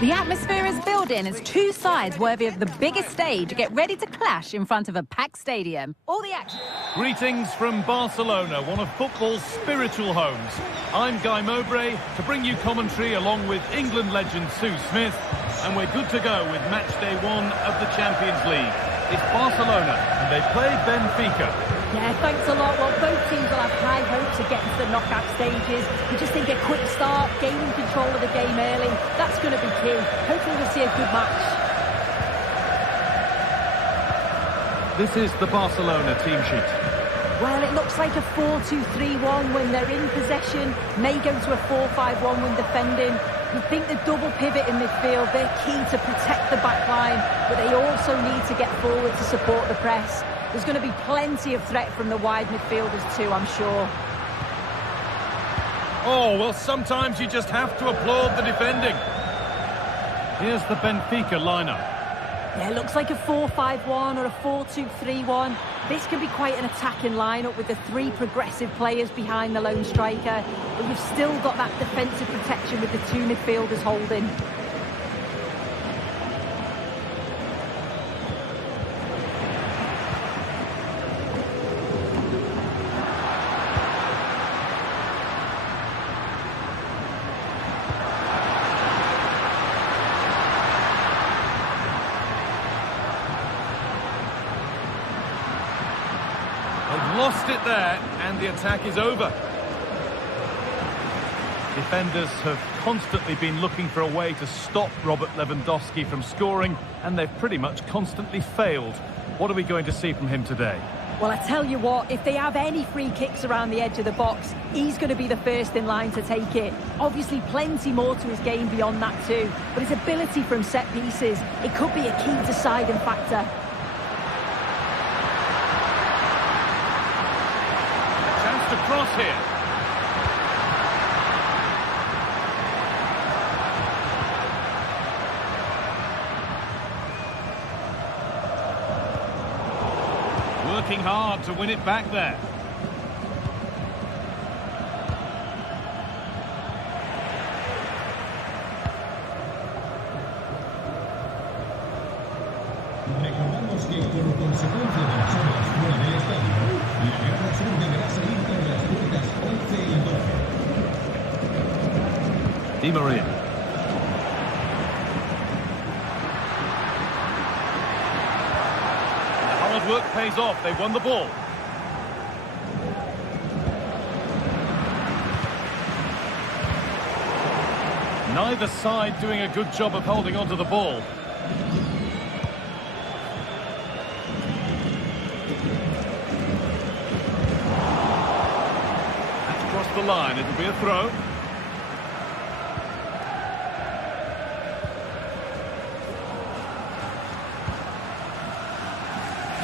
The atmosphere is building as two sides worthy of the biggest stage get ready to clash in front of a packed stadium. All the action. Greetings from Barcelona, one of football's spiritual homes. I'm Guy Mowbray to bring you commentary along with England legend Sue Smith, and we're good to go with match day 1 of the Champions League. It's Barcelona and they play Benfica. Yeah, thanks a lot. Well, both teams will have high hopes of getting to the knockout stages. We just think a quick start, gaining control of the game early, that's going to be key. Hopefully we'll see a good match. This is the Barcelona team sheet. Well, it looks like a 4-2-3-1 when they're in possession. May go to a 4-5-1 when defending. You think the double pivot in midfield, they're key to protect the back line, but they also need to get forward to support the press. There's going to be plenty of threat from the wide midfielders too, I'm sure. Oh, well, sometimes you just have to applaud the defending. Here's the Benfica lineup. Yeah, it looks like a 4-5-1 or a 4-2-3-1. This can be quite an attacking lineup with the three progressive players behind the lone striker. But you've still got that defensive protection with the two midfielders holding. Lost it there, and the attack is over. Defenders have constantly been looking for a way to stop Robert Lewandowski from scoring, and they've pretty much constantly failed. What are we going to see from him today? Well, I tell you what, if they have any free kicks around the edge of the box, he's going to be the first in line to take it. Obviously, plenty more to his game beyond that too, but his ability from set pieces, it could be a key deciding factor. To cross here. Working hard to win it back there. Recordamos que por consecuencia de las obras fuera del estadio, la grada sur deberá salir por las puertas 11 y 12. Di Maria. The hard work pays off. They won the ball. Neither side doing a good job of holding onto the ball. The line, it'll be a throw.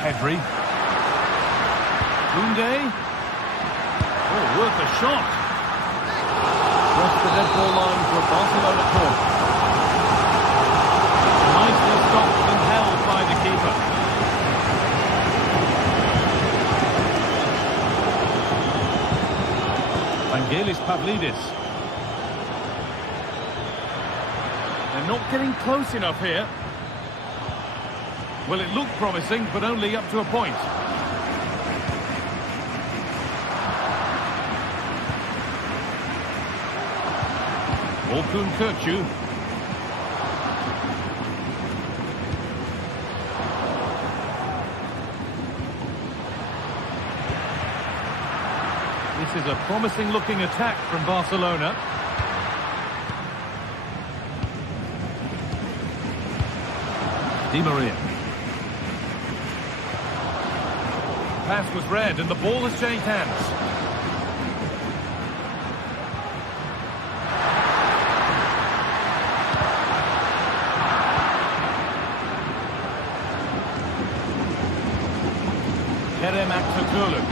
Pedri. Koundé. Oh, worth a shot. Crossed the dead ball line for a Barcelona corner. Nicely stopped and held by the keeper. Vangelis Pavlidis. They're not getting close enough here. Well, it looked promising, but only up to a point. Orkun Kökçü. This is a promising-looking attack from Barcelona. Di Maria. Pass was read and the ball has changed hands. Kerem Aktürkoğlu.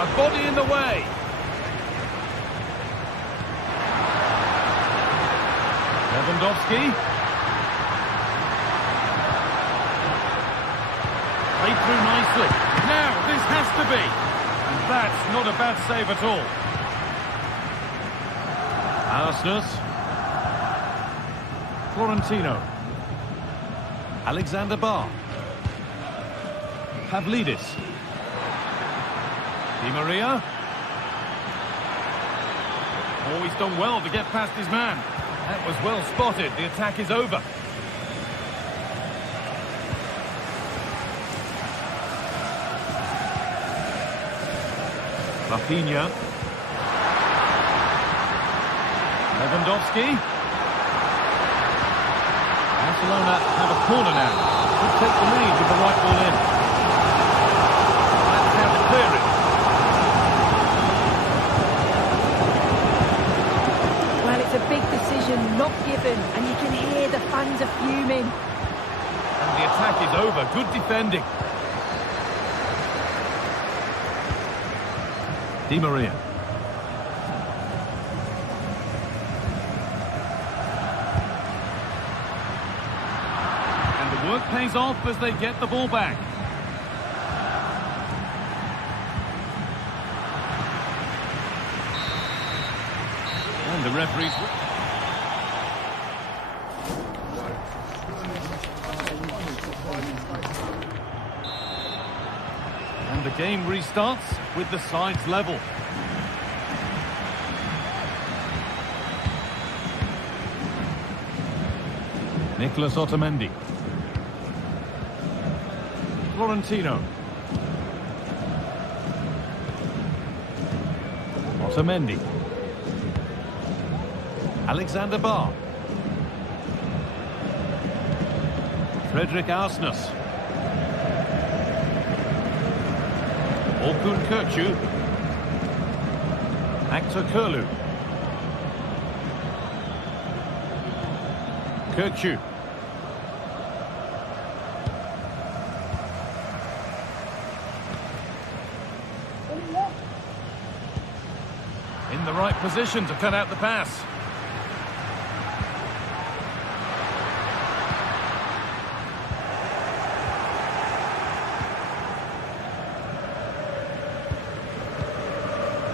A body in the way. Lewandowski. Played through nicely. Now, this has to be. That's not a bad save at all. Aston. Florentino. Alexander Barr. Pavlidis. Di Maria. Oh, he's done well to get past his man. That was well spotted. The attack is over. Rafinha. Lewandowski. Barcelona have a corner now. Could take the lead with the right ball in. That's how to clear it. Well, it's a big decision, not given, and you can hear the fans are fuming. And the attack is over. Good defending. Di Maria. And the work pays off as they get the ball back. And the referee's... And the game restarts with the sides level. Nicolas Otamendi. Florentino. Otamendi. Alexander Barr. Frederick Aston. Orkun Kökçü. Actor Kurlu. Kökçü. In the right position to cut out the pass.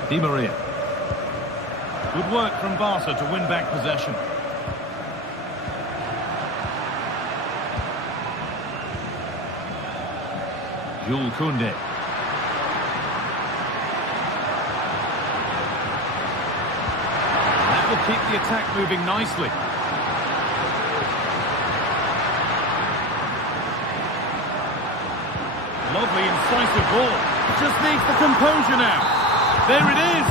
Di Maria. Good work from Barca to win back possession. Jules Koundé. That will keep the attack moving nicely. Lovely incisive ball. Just needs the composure now. There it is.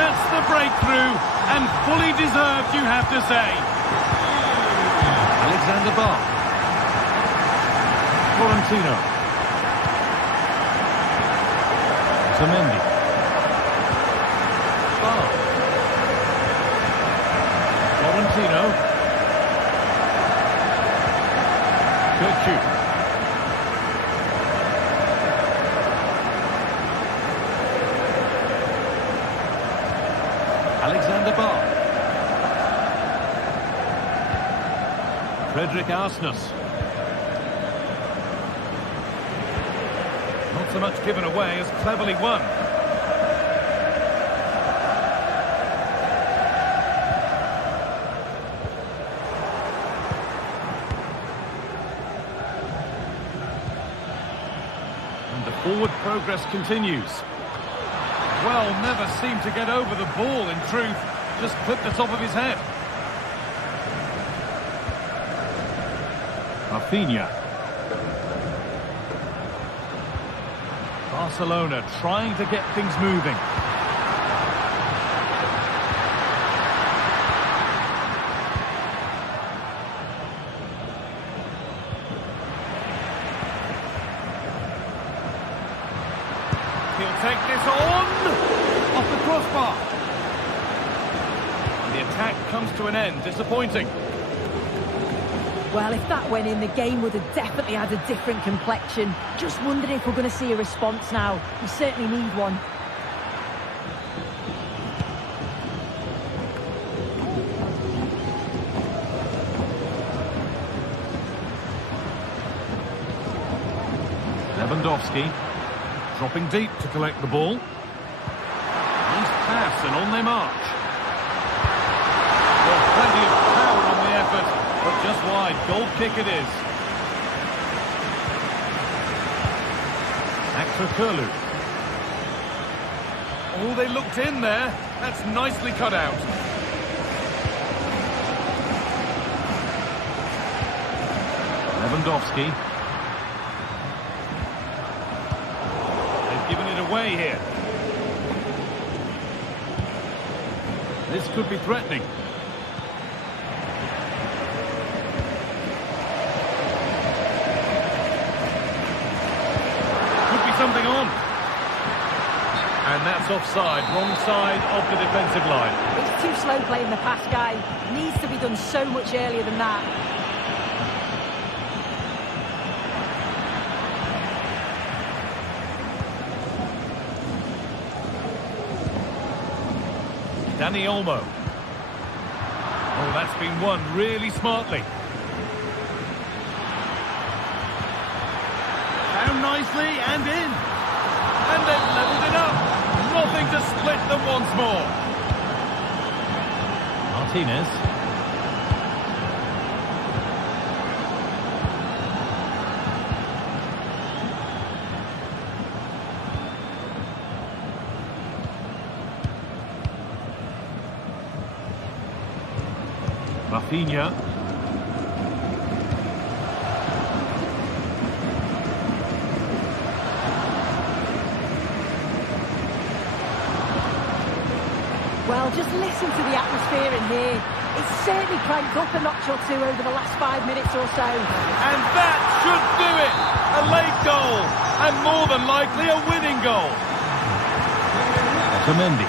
That's the breakthrough, and fully deserved, you have to say. Alexander Barr. Florentino. Otamendi. Barr. Florentino. Kökçü. Alexander Barr. Frederick Aston. Not so much given away as cleverly won. And the forward progress continues. Well, never seemed to get over the ball, in truth. Just clipped the top of his head. Rafinha. Barcelona trying to get things moving. He'll take this on! Off the crossbar. And the attack comes to an end. Disappointing. Well, if that went in, the game would have definitely had a different complexion. Just wondering if we're going to see a response now. We certainly need one. Lewandowski dropping deep to collect the ball. and on they march. Well, plenty of power on the effort, but just wide. Goal kick it is. Kurlu. Oh, they looked in there. That's nicely cut out. Lewandowski. They've given it away here. This could be threatening. Something on. And that's offside, wrong side of the defensive line. It's too slow playing the pass, guy. Needs to be done so much earlier than that. Dani Olmo. Oh, that's been won really smartly. Down nicely and in. And they've levelled it up. Nothing to split them once more. Martinez. Rafinha. Well, just listen to the atmosphere in here. It's certainly cranked up a notch or two over the last 5 minutes or so. And that should do it! A late goal, and more than likely a winning goal. Otamendi.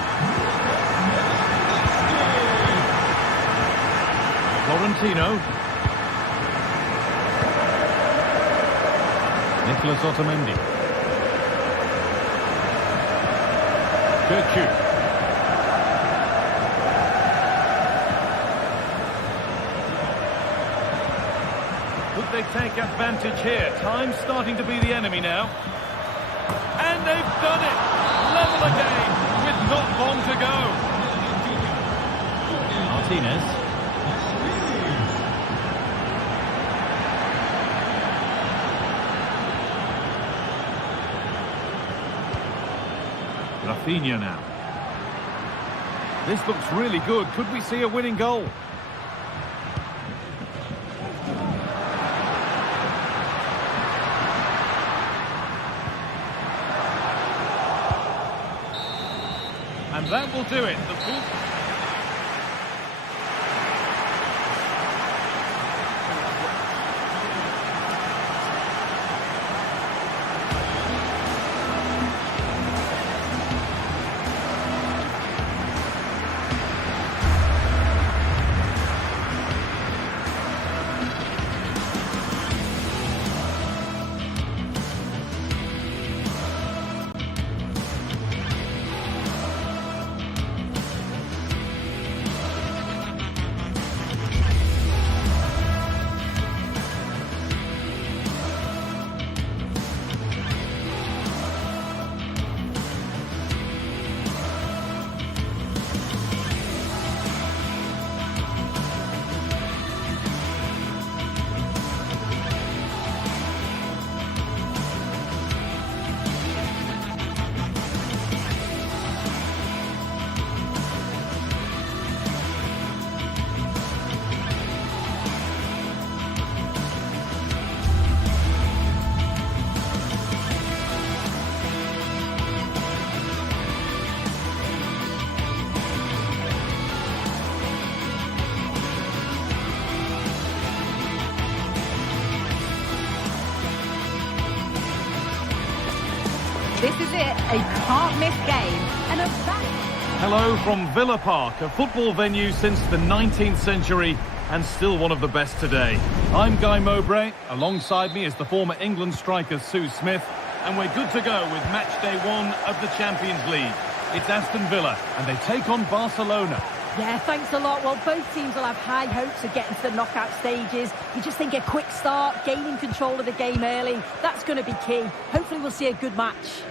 Florentino. Nicolas Otamendi. Kirchu. They take advantage here. Time's starting to be the enemy now. And they've done it! Level again, with not long to go. Martinez. Rafinha now. This looks really good. Could we see a winning goal? And that will do it. The full... This is it, a can't-miss game. And a Hello from Villa Park, a football venue since the 19th century and still one of the best today. I'm Guy Mowbray. Alongside me is the former England striker Sue Smith, and we're good to go with match day 1 of the Champions League. It's Aston Villa, and they take on Barcelona. Yeah, thanks a lot. Well, both teams will have high hopes of getting to the knockout stages. You just think a quick start, gaining control of the game early, that's going to be key. Hopefully we'll see a good match.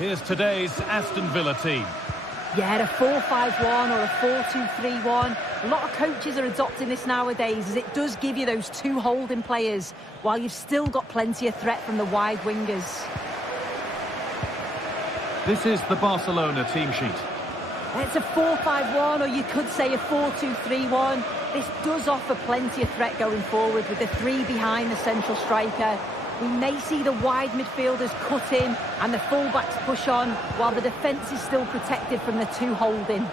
Here's today's Aston Villa team. Yeah, a 4-5-1 or a 4-2-3-1. A lot of coaches are adopting this nowadays, as it does give you those two holding players, while you've still got plenty of threat from the wide wingers. This is the Barcelona team sheet. It's a 4-5-1, or you could say a 4-2-3-1. This does offer plenty of threat going forward with the three behind the central striker. We may see the wide midfielders cut in and the fullbacks push on, while the defence is still protected from the two holding.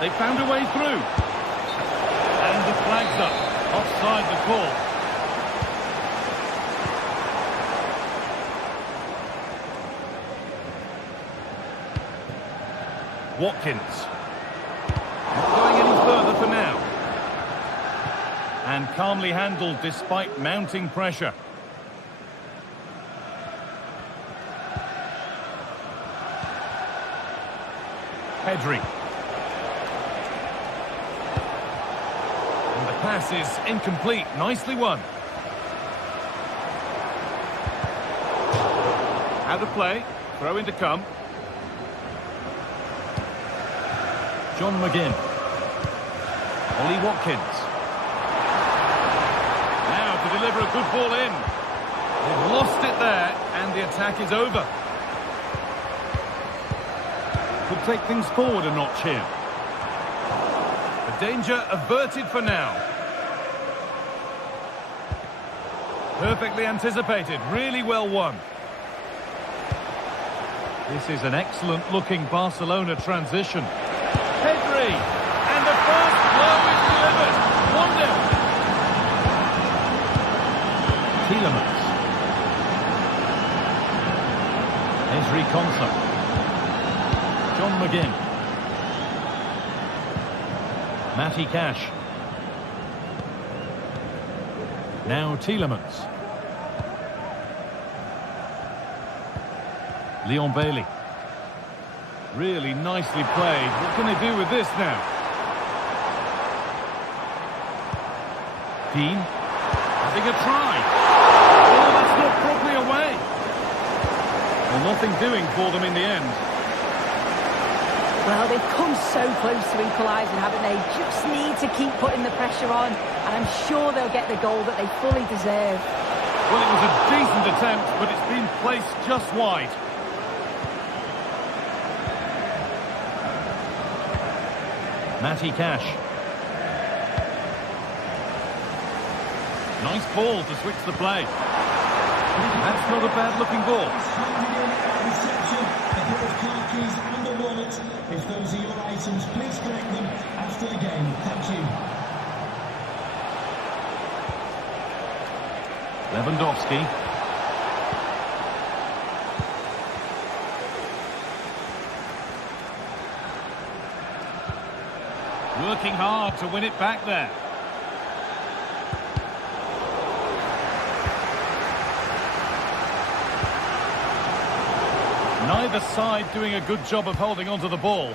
They found a way through. And the flag's up. Offside the call. Watkins. Not going any further for now. And calmly handled despite mounting pressure. Pedri. And the pass is incomplete. Nicely won. Out of play. Throw in to come. John McGinn. Ollie Watkins. Now to deliver a good ball in. They've lost it there, and the attack is over. Could take things forward a notch here. The danger averted for now. Perfectly anticipated, really well won. This is an excellent-looking Barcelona transition. Pedri, and the first blow is delivered. 1-0. Tielemans. Ezri Konsa. John McGinn. Matty Cash. Now Tielemans. Leon Bailey. Really nicely played. What can they do with this now? Dean having a try. Oh, that's not properly away. Well, nothing doing for them in the end. Well, they've come so close to equalising, haven't they? Just need to keep putting the pressure on, and I'm sure they'll get the goal that they fully deserve. Well, it was a decent attempt, but it's been placed just wide. Matty Cash. Nice ball to switch the play. That's not a bad-looking ball. If those are your items, please collect them after the game. Thank you. Lewandowski. Working hard to win it back there. Neither side doing a good job of holding onto the ball.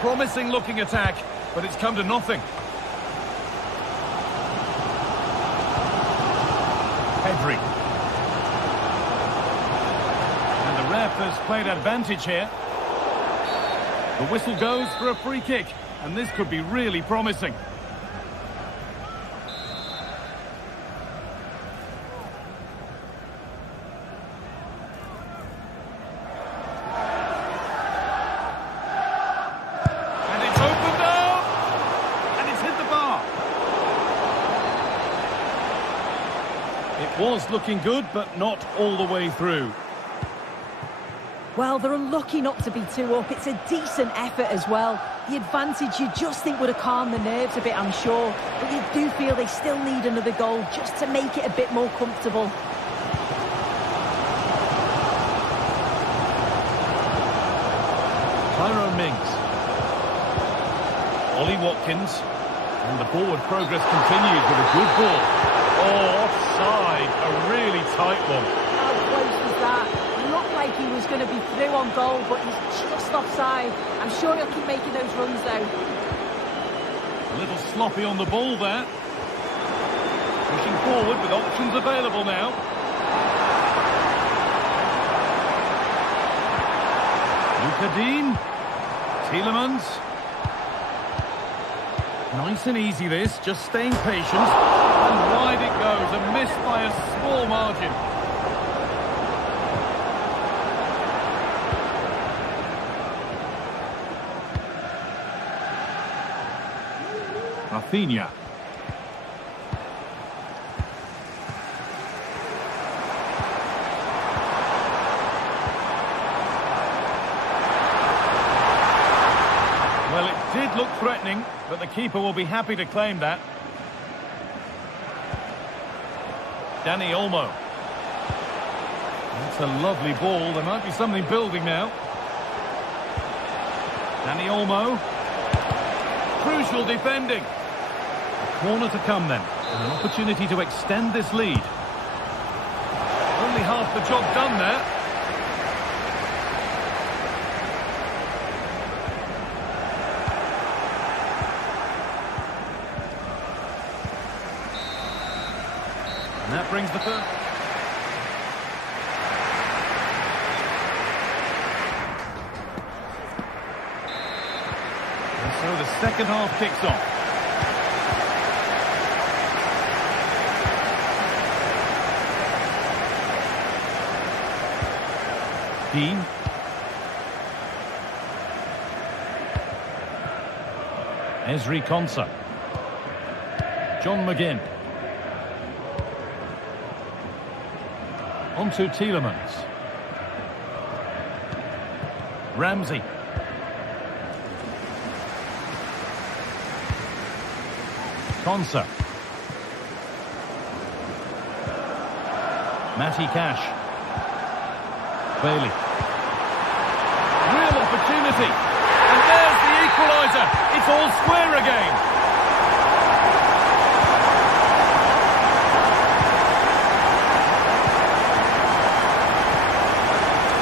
Promising looking attack, but it's come to nothing. Pedri. And the ref has played advantage here. The whistle goes for a free kick, and this could be really promising. And it's opened up! And it's hit the bar. It was looking good, but not all the way through. Well, they're unlucky not to be 2 up. It's a decent effort as well. The advantage you just think would have calmed the nerves a bit, I'm sure. But you do feel they still need another goal just to make it a bit more comfortable. Tyrone Mings. Ollie Watkins. And the forward progress continues with a good ball. Oh, offside. A really tight one. How close was that? Looked like like he was going to be through on goal, but he's just offside. I'm sure he'll keep making those runs, though. A little sloppy on the ball there. Pushing forward with options available now. Dean, Tielemans. Nice and easy this, just staying patient. And wide it goes, a miss by a small margin. Rafinha. Well, it did look threatening, but the keeper will be happy to claim that. Dani Olmo. That's a lovely ball. There might be something building now. Dani Olmo. Crucial defending. A corner to come then. An opportunity to extend this lead. Only half the job done there. And that brings the first. And so the second half kicks off. Dean. Ezri Konsa. John McGinn. On to Tielemans. Ramsey. Konsa. Matty Cash. Bailey. Real opportunity. And there's the equaliser. It's all square again.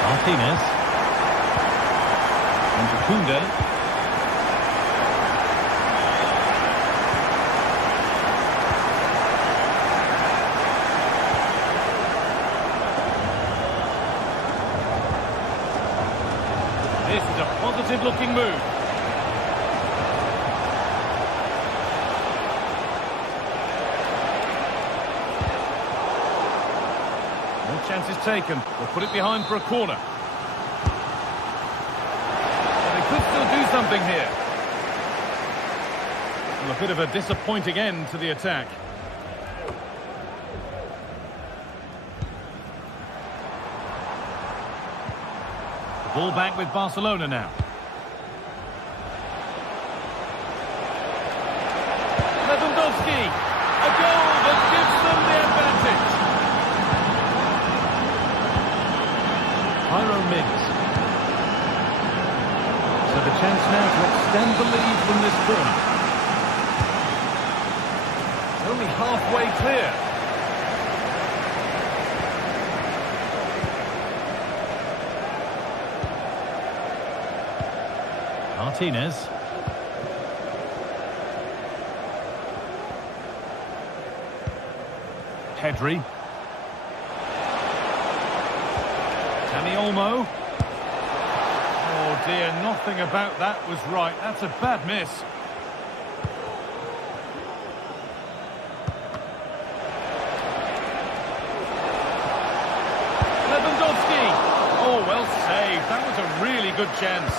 Martinez. And to Koundé. This is a positive-looking move. No chances taken. They'll put it behind for a corner. Well, they could still do something here. Well, a bit of a disappointing end to the attack. Ball back with Barcelona now. Lewandowski. A goal that gives them the advantage. Tyrone Mings. So the chance now to extend the lead from this corner. Only halfway clear. Martinez. Pedri. Dani Olmo. Oh dear, nothing about that was right. That's a bad miss. Lewandowski. Oh, well saved. That was a really good chance.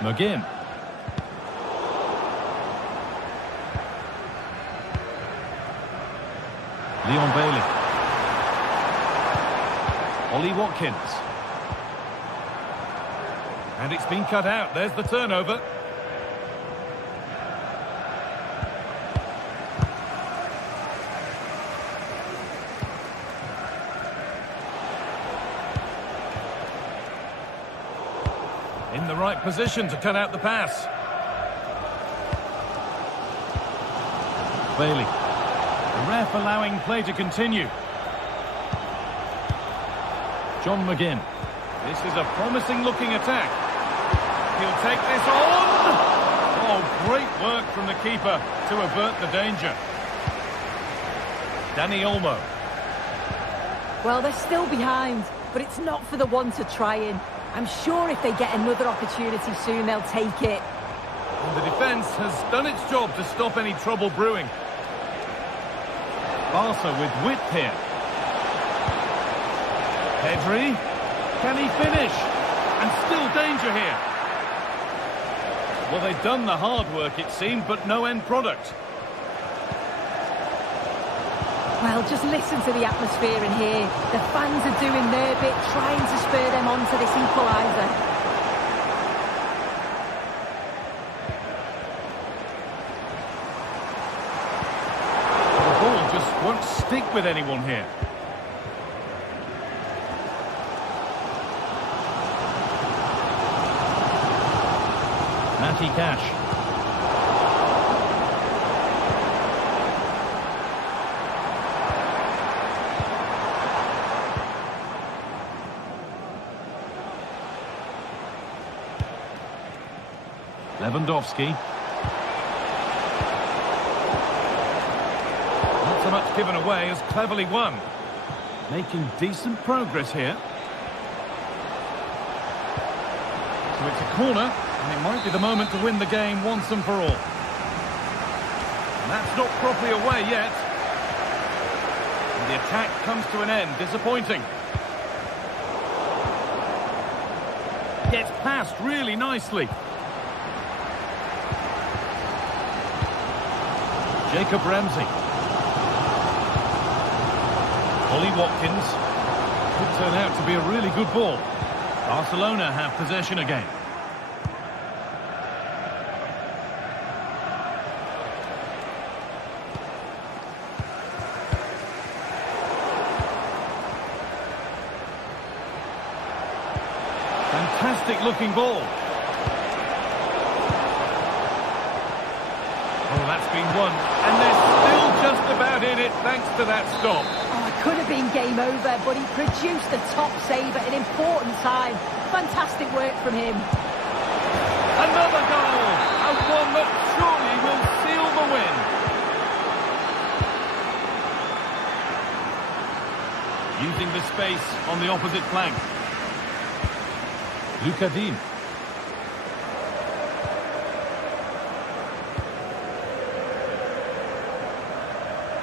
McGinn. Leon Bailey. Ollie Watkins. And it's been cut out. There's the turnover. In the right position to cut out the pass. Bailey. The ref allowing play to continue. John McGinn. This is a promising-looking attack. He'll take this on! Oh, great work from the keeper to avert the danger. Danny Olmo. Well, they're still behind, but it's not for the one to try in. I'm sure if they get another opportunity soon, they'll take it. And the defence has done its job to stop any trouble brewing. Barca with width here. Pedri. Can he finish? And still danger here. Well, they've done the hard work, it seemed, but no end product. Well, just listen to the atmosphere in here. The fans are doing their bit, trying to spur them on to this equaliser. The ball just won't stick with anyone here. Matty Cash. Lewandowski. Not so much given away as cleverly won. Making decent progress here. So it's a corner, and it might be the moment to win the game once and for all. And that's not properly away yet. And the attack comes to an end. Disappointing. Gets past really nicely. Jacob Ramsey. Ollie Watkins. Could turn out to be a really good ball. Barcelona have possession again. Fantastic looking ball. Oh, that's been won. And they're still just about in it thanks to that stop. Oh, it could have been game over, but he produced a top save at an important time. Fantastic work from him. Another goal! And one that surely will seal the win. Using the space on the opposite flank. Luka Dean.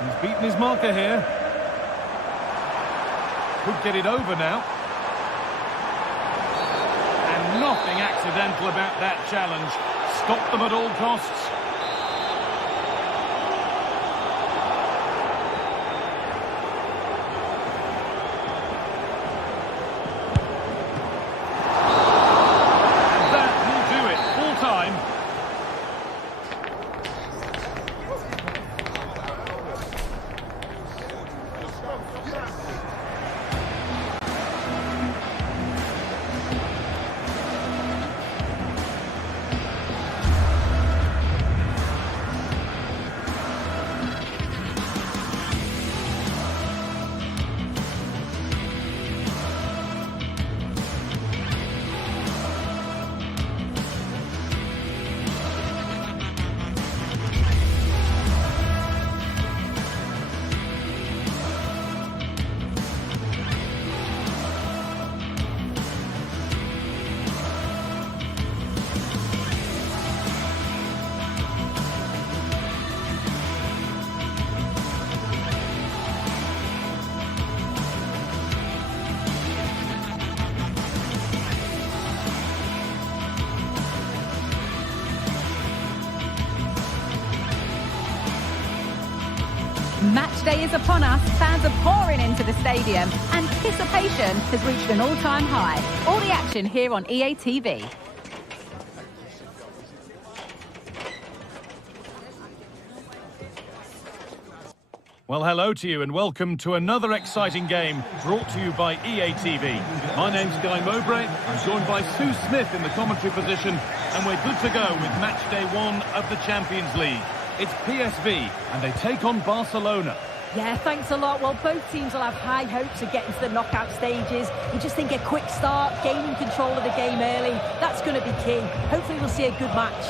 He's beaten his marker here. Could get it over now. And nothing accidental about that challenge. Stop them at all costs. And that will do it. Full time. Match day is upon us. Fans are pouring into the stadium. Anticipation has reached an all-time high. All the action here on EA TV. Well, hello to you and welcome to another exciting game brought to you by EA TV. My name's Guy Mowbray. I'm joined by Sue Smith in the commentary position, and we're good to go with match day 1 of the Champions League. It's PSV and they take on Barcelona. Yeah, thanks a lot. Well, both teams will have high hopes of getting to the knockout stages. You just think a quick start, gaining control of the game early, that's going to be key. Hopefully we'll see a good match.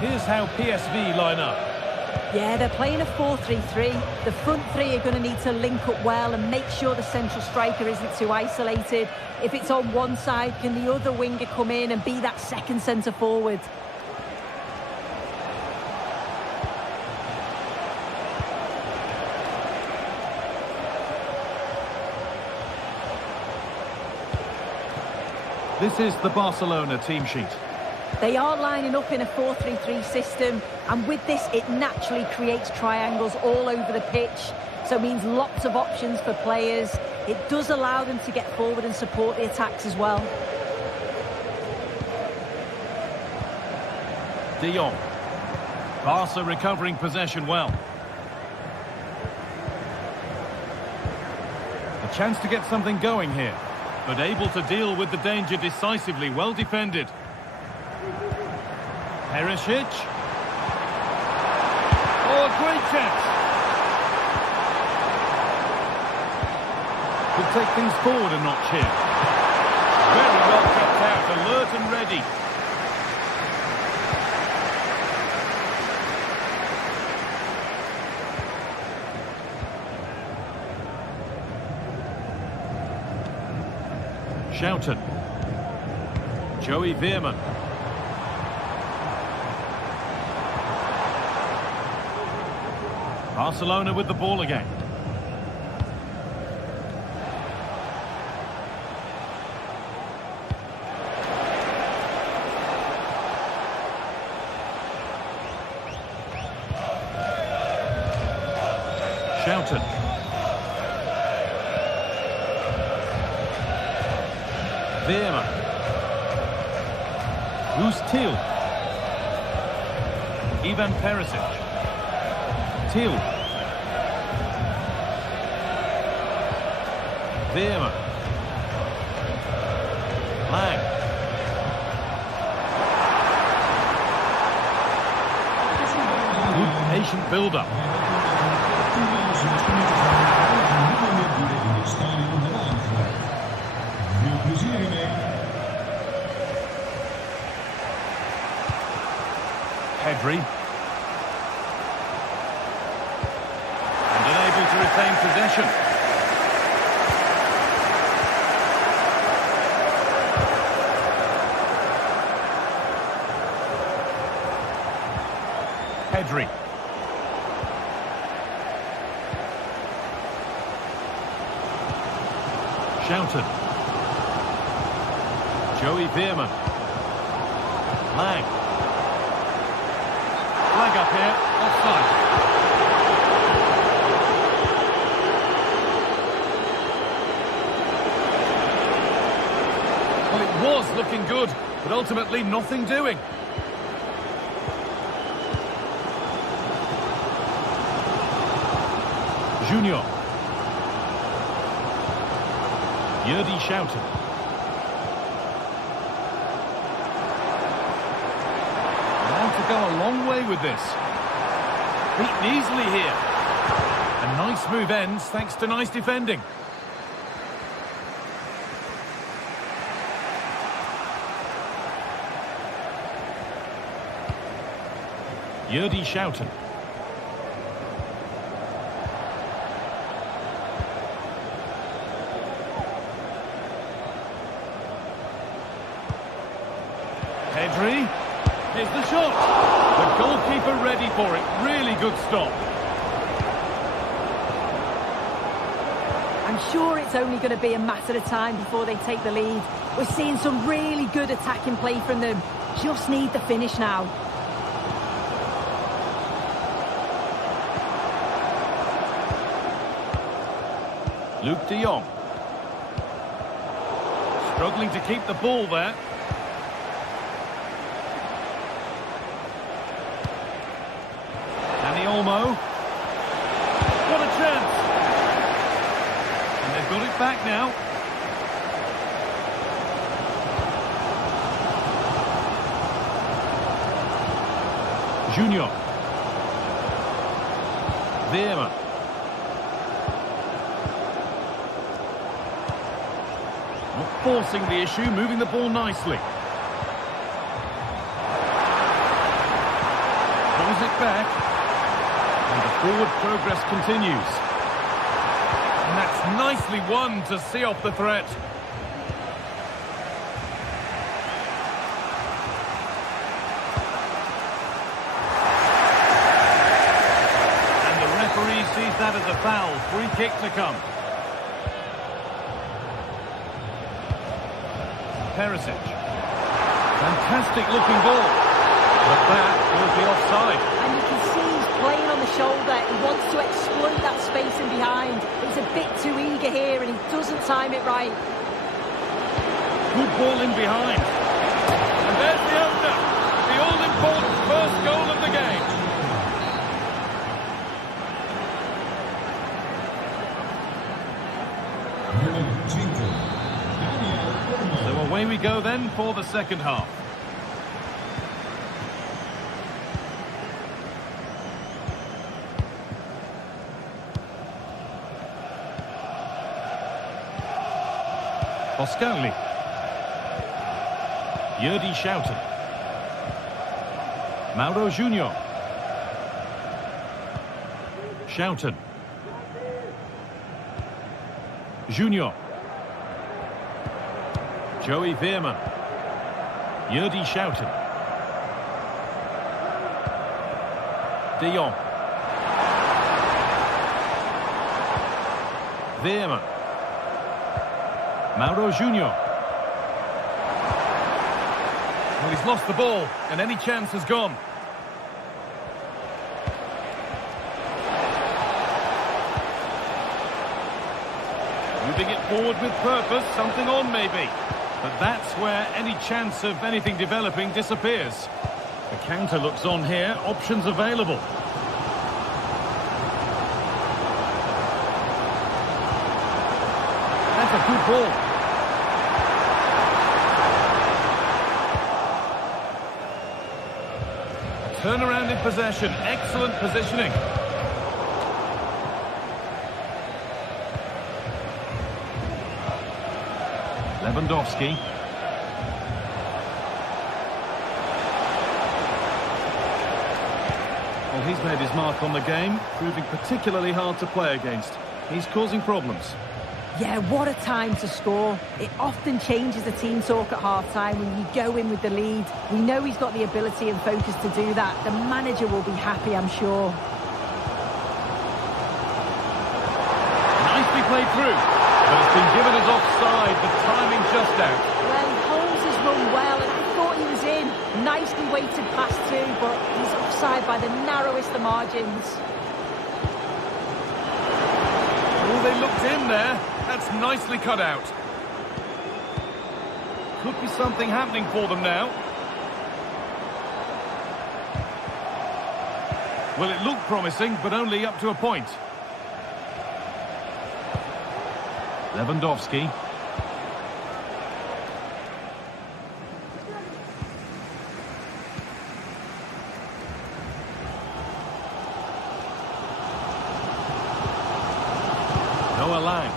Here's how PSV line up. Yeah, they're playing a 4-3-3. The front three are going to need to link up well and make sure the central striker isn't too isolated. If it's on one side, can the other winger come in and be that second centre forward? This is the Barcelona team sheet. They are lining up in a 4-3-3 system, and with this it naturally creates triangles all over the pitch, so it means lots of options for players. It does allow them to get forward and support the attacks as well. De Jong. Barca recovering possession well. A chance to get something going here, but able to deal with the danger decisively. Well defended. Perisic. Oh, a great chance. Could take things forward a notch here. Very well kept out, alert and ready. Schouten. Joey Veerman. Barcelona with the ball again. Schouten. Veerman. Who's Thiel? Ivan Perisic. Thiel. Veerman. Lang. Good patient build-up. Pedri. And unable to retain possession. Pedri. Schouten. Joey Veerman. Lang. Flag up here, offside. Well, it was looking good, but ultimately nothing doing. Junior. Yerdy Schouten. To go a long way with this. Beaten easily here. A nice move ends thanks to nice defending. Yerdy Schouten. Pedri. Here's the shot. The goalkeeper ready for it. Really good stop. I'm sure it's only going to be a matter of time before they take the lead. We're seeing some really good attacking play from them. Just need the finish now. Luke de Jong. Struggling to keep the ball there. Olmo. What a chance! And they've got it back now. Junior. Veerman. Not forcing the issue, moving the ball nicely. Pulls it back. And the forward progress continues. And that's nicely won to see off the threat. And the referee sees that as a foul. Free kick to come. Perisic. Fantastic looking ball. But that will be offside. And you can see he's playing on the shoulder. He wants to exploit that space in behind. He's a bit too eager here and he doesn't time it right. Good ball in behind. And there's the opener. The all-important first goal of the game. So away we go then for the second half. Oscarli. Yerdy Schouten. Mauro Junior. Schouten. Junior. Joey Veerman. Yerdy Schouten. De Jong. Veerman. Mauro Junior. Well, he's lost the ball, and any chance has gone. Moving it forward with purpose, something on maybe. But that's where any chance of anything developing disappears. The counter looks on here, options available. That's a good ball. Turnaround in possession, excellent positioning. Lewandowski. Well, he's made his mark on the game, proving particularly hard to play against. He's causing problems. Yeah, what a time to score. It often changes the team talk at half-time when you go in with the lead. We know he's got the ability and focus to do that. The manager will be happy, I'm sure. Nicely played through, but it's been given as offside. The timing just out. Well, he holds his run well, and I thought he was in. Nicely weighted pass too, but he's offside by the narrowest of margins. Oh, they looked in there. That's nicely cut out. Could be something happening for them now. Well, it looked promising, but only up to a point. Lewandowski. Noah Lang.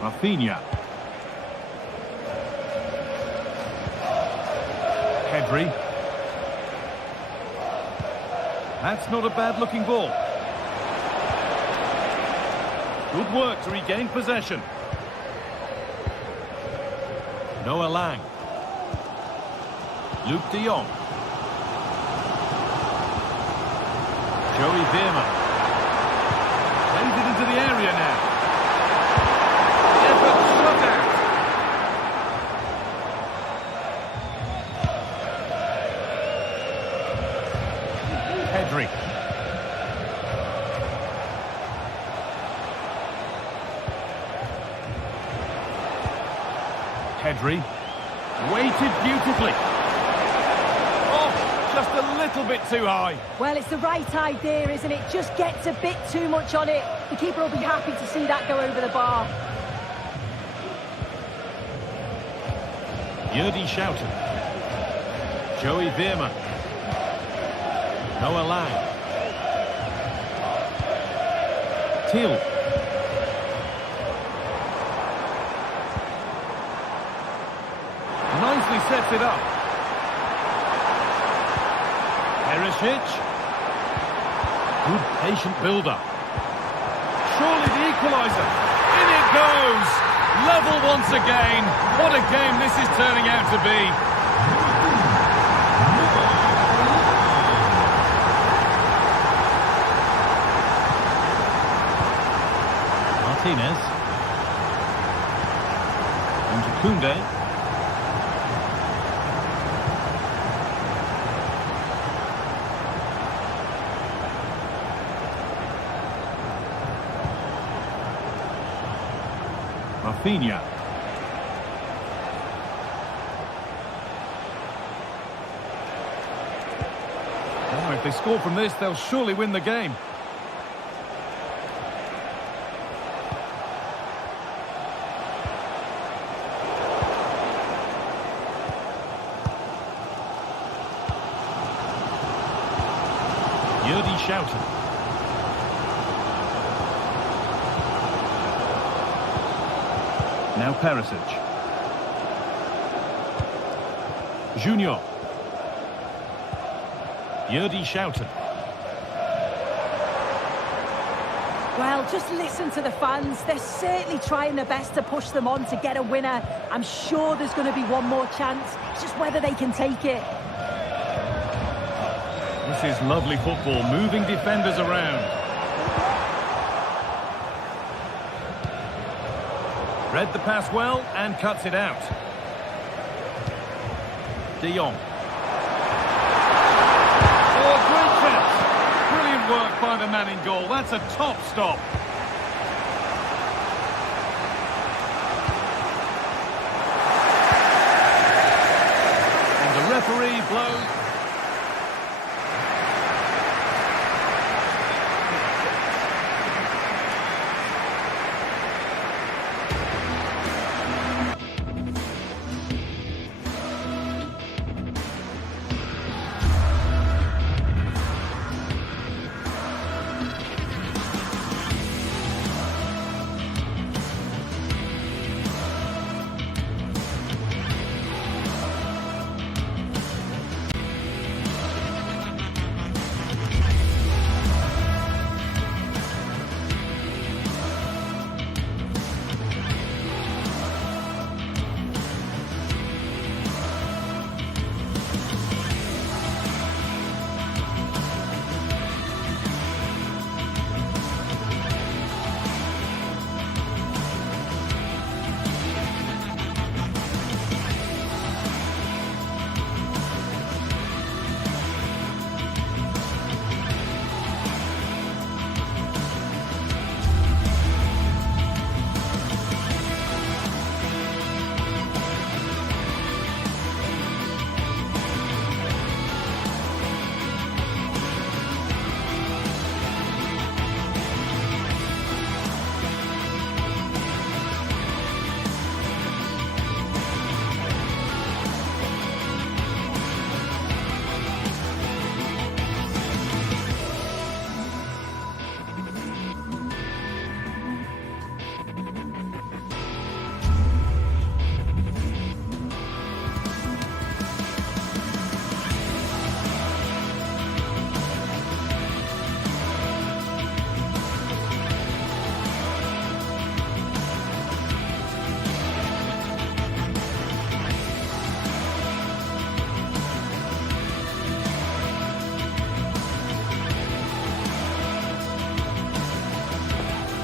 Rafinha. Pedri. That's not a bad looking ball. Good work to regain possession. Noah Lang. Luke de Jong. Joey Veerman. Plays it into the area now. Pedri. Pedri. Weighted beautifully. Oh, just a little bit too high. Well, it's the right idea, isn't it? Just gets a bit too much on it. The keeper will be happy to see that go over the bar. Yurdi Schouten. Joey Veerman. Noah Lang. Thiel. Nicely sets it up. Perisic. Good patient build-up. Surely the equaliser. In it goes. Level once again. What a game this is turning out to be. Martinez. And Kunde. Rafinha. Oh, if they score from this, they'll surely win the game. Yurdi Schouten. Now Perisic. Junior. Yurdi Schouten. Well, just listen to the fans. They're certainly trying their best to push them on to get a winner. I'm sure there's going to be one more chance. It's just whether they can take it. This is lovely football, moving defenders around. Read the pass well and cuts it out. De Jong. Oh, great chance. Brilliant work by the man in goal. That's a top stop. And the referee blows.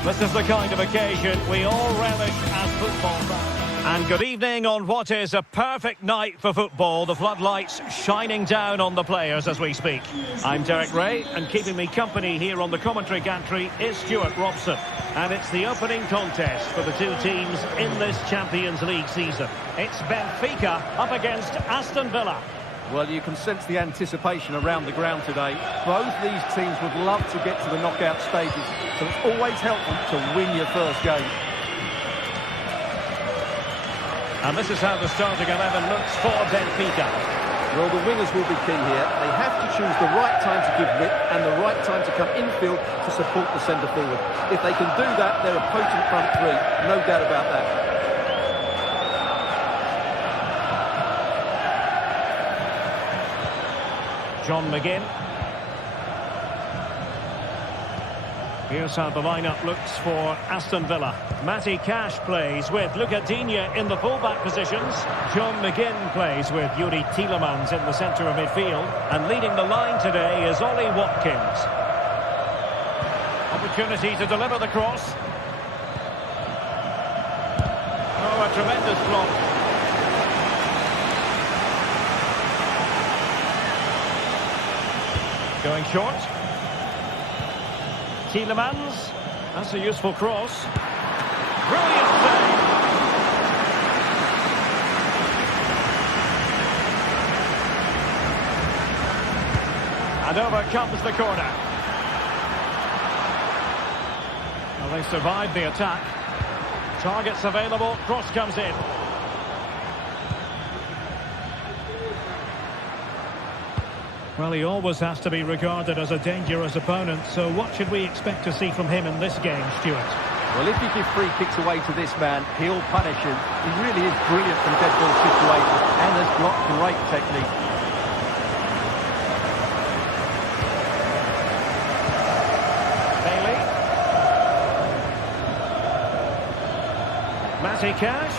This is the kind of occasion we all relish as football fans. And good evening on what is a perfect night for football. The floodlights shining down on the players as we speak. I'm Derek Ray, and keeping me company here on the commentary gantry is Stuart Robson. And it's the opening contest for the two teams in this Champions League season. It's Benfica up against Aston Villa. Well, you can sense the anticipation around the ground today. Both these teams would love to get to the knockout stages, so it's always helpful to win your first game. And this is how the starting 11 looks for Benfica. Well, the wingers will be key here. They have to choose the right time to give width and the right time to come infield to support the centre forward. If they can do that, they're a potent front three, no doubt about that. John McGinn. Here's how the lineup looks for Aston Villa. Matty Cash plays with Luca Digne in the fullback positions. John McGinn plays with Yuri Tielemans in the centre of midfield. And leading the line today is Ollie Watkins. Opportunity to deliver the cross. Oh, a tremendous block. Going short. Tielemans. That's a useful cross. Brilliant save. And over comes the corner. Well, they survived the attack. Targets available. Cross comes in. Well, he always has to be regarded as a dangerous opponent, so what should we expect to see from him in this game, Stuart? Well, if you give free kicks away to this man, he'll punish him. He really is brilliant from dead ball situations and has got great technique. Bailey. Matty Cash.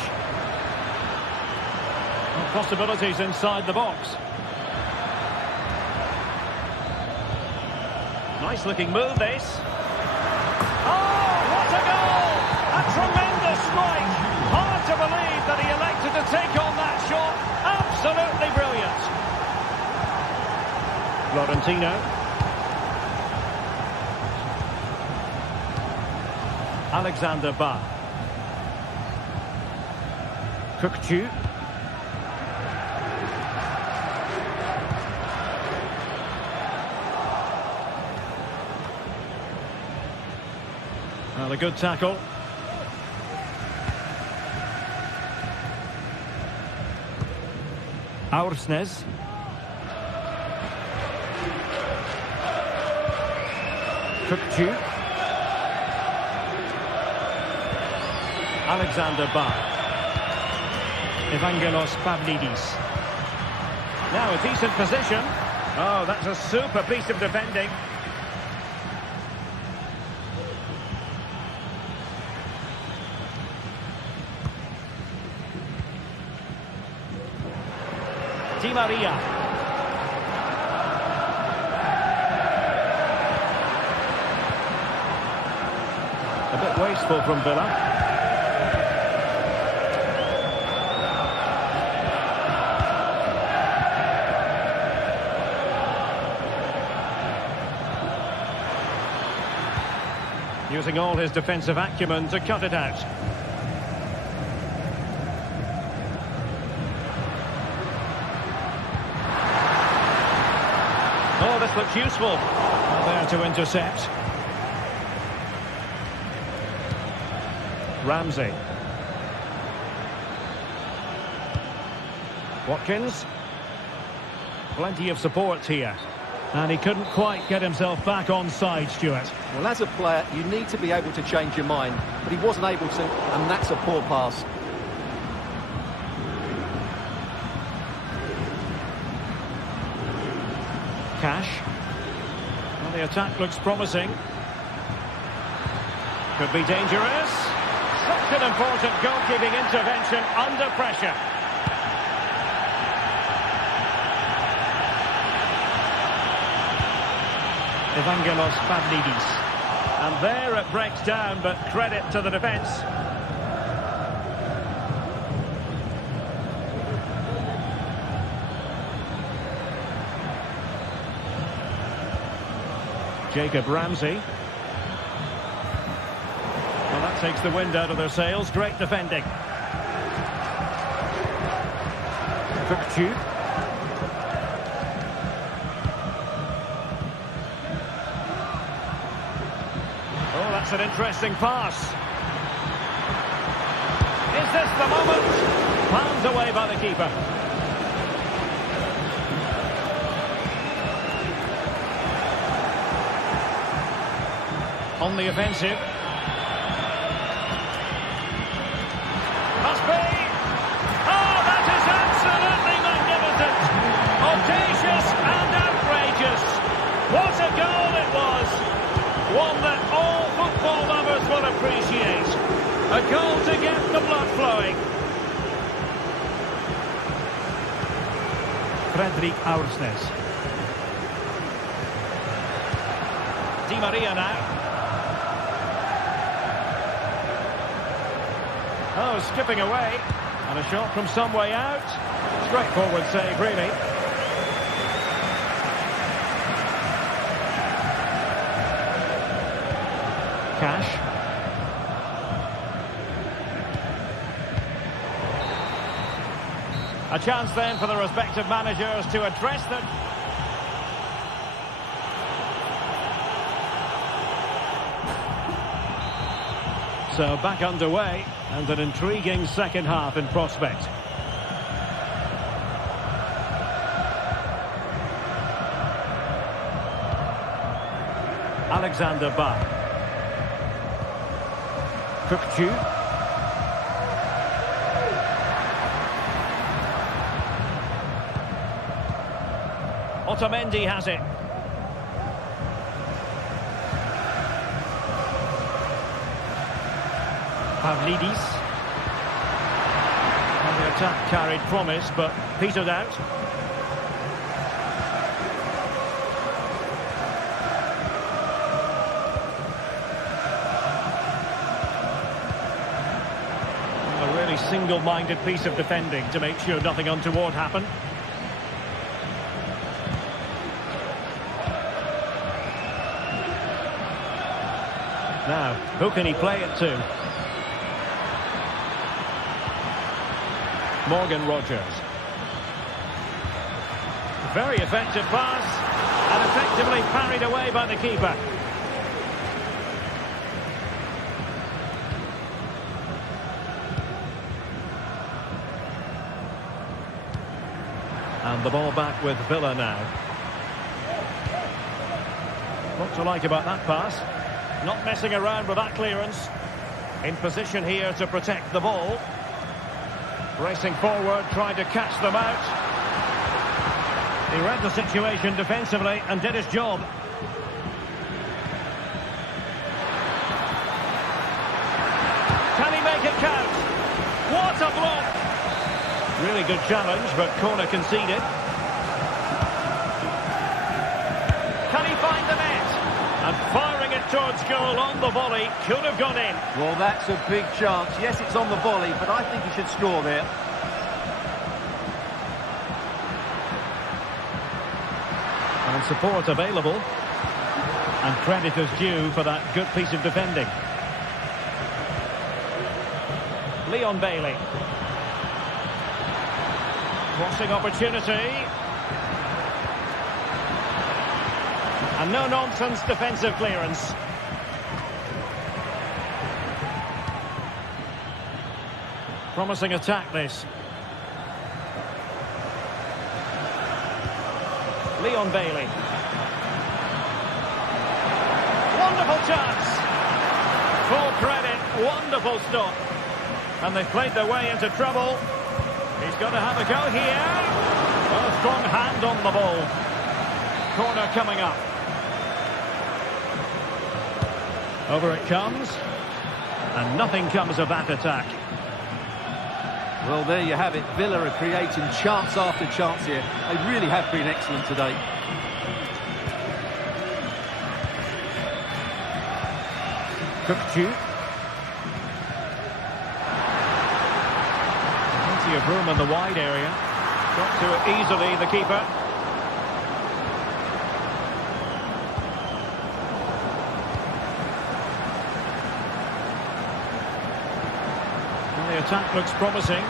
Well, possibilities inside the box. Nice looking move, this. Oh, what a goal! A tremendous strike. Hard to believe that he elected to take on that shot. Absolutely brilliant. Florentino. Alexander Ba. Kukçu. Well, a good tackle. Aursnes. Kukçu. Alexander Ba. Evangelos Pavlidis. Now a decent position. Oh, that's a super piece of defending. Di Maria. A bit wasteful from Villa. Using all his defensive acumen to cut it out. Oh, this looks useful. There to intercept. Ramsey. Watkins. Plenty of support here. And he couldn't quite get himself back on side, Stuart. Well, as a player, you need to be able to change your mind, but he wasn't able to, and that's a poor pass. Cash. Well, the attack looks promising. Could be dangerous. Such an important goalkeeping intervention under pressure. Evangelos Pavlidis. And there it breaks down, but credit to the defence. Jacob Ramsey. Well, that takes the wind out of their sails. Great defending. Kukçu. That's an interesting pass. Is this the moment? Palmed away by the keeper. On the offensive. Must be. Oh, that is absolutely magnificent. Audacious and outrageous. What a goal it was. One that all football lovers will appreciate. A goal to get the blood flowing. Fredrik Aursnes. Di Maria now. Oh, skipping away. And a shot from some way out. Straightforward save, really. Cash. A chance then for the respective managers to address them. So back underway, and an intriguing second half in prospect. Alexander Bach. Kukcu. Otamendi has it. Pavlidis. And the attack carried promise, but petered out. A really single-minded piece of defending to make sure nothing untoward happened. Now, who can he play it to? Morgan Rogers. Very effective pass, and effectively parried away by the keeper. And the ball back with Villa now. What to like about that pass? Not messing around with that clearance. In position here to protect the ball. Racing forward, trying to catch them out. He read the situation defensively and did his job. Can he make it count? What a block! Really good challenge, but corner conceded. Can he find the net? And firing it towards goal on the volley, could have gone in. Well, that's a big chance. Yes, it's on the volley, but I think he should score there. And support available. And credit is due for that good piece of defending. Leon Bailey. Crossing opportunity. And no-nonsense defensive clearance. Promising attack, this. Leon Bailey. Wonderful chance. Full credit, wonderful stop. And they've played their way into trouble. He's going to have a go here. Well, a strong hand on the ball. Corner coming up. Over it comes. And nothing comes of that attack. Well, there you have it. Villa are creating chance after chance here. They really have been excellent today. Kukcu. Plenty of room in the wide area. Got to it easily, the keeper. The attack looks promising.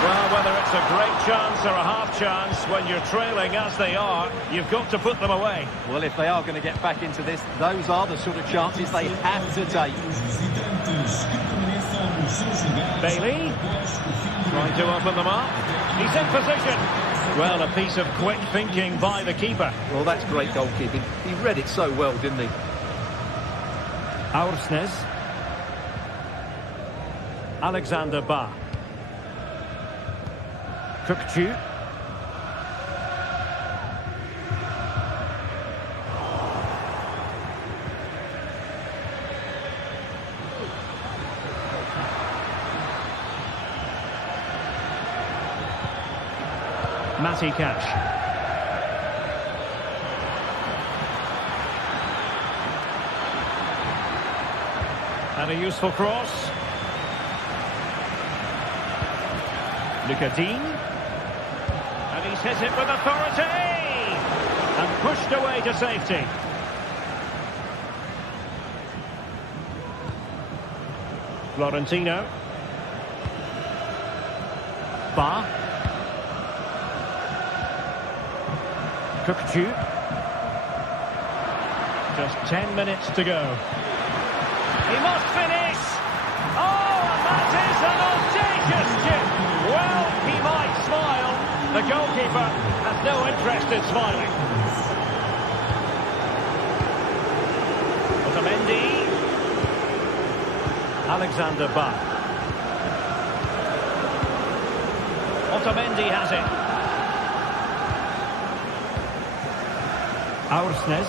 Well, whether it's a great chance or a half chance, when you're trailing as they are, you've got to put them away. Well, if they are going to get back into this, those are the sort of chances they have to take. Bailey, trying to open them up. He's in position. Well, a piece of quick thinking by the keeper. Well, that's great goalkeeping. He read it so well, didn't he? Aursnes. Alexander Ba. Kukçu. Matty Cash. And a useful cross. Nicodine. And he's hit it with authority! And pushed away to safety. Florentino. Ba. Kukçu. Just 10 minutes to go. He must finish! Oh, and that is an audacious chip! Well, he might smile. The goalkeeper has no interest in smiling. Otamendi. Alexander Ba. Otamendi has it. Aursnes.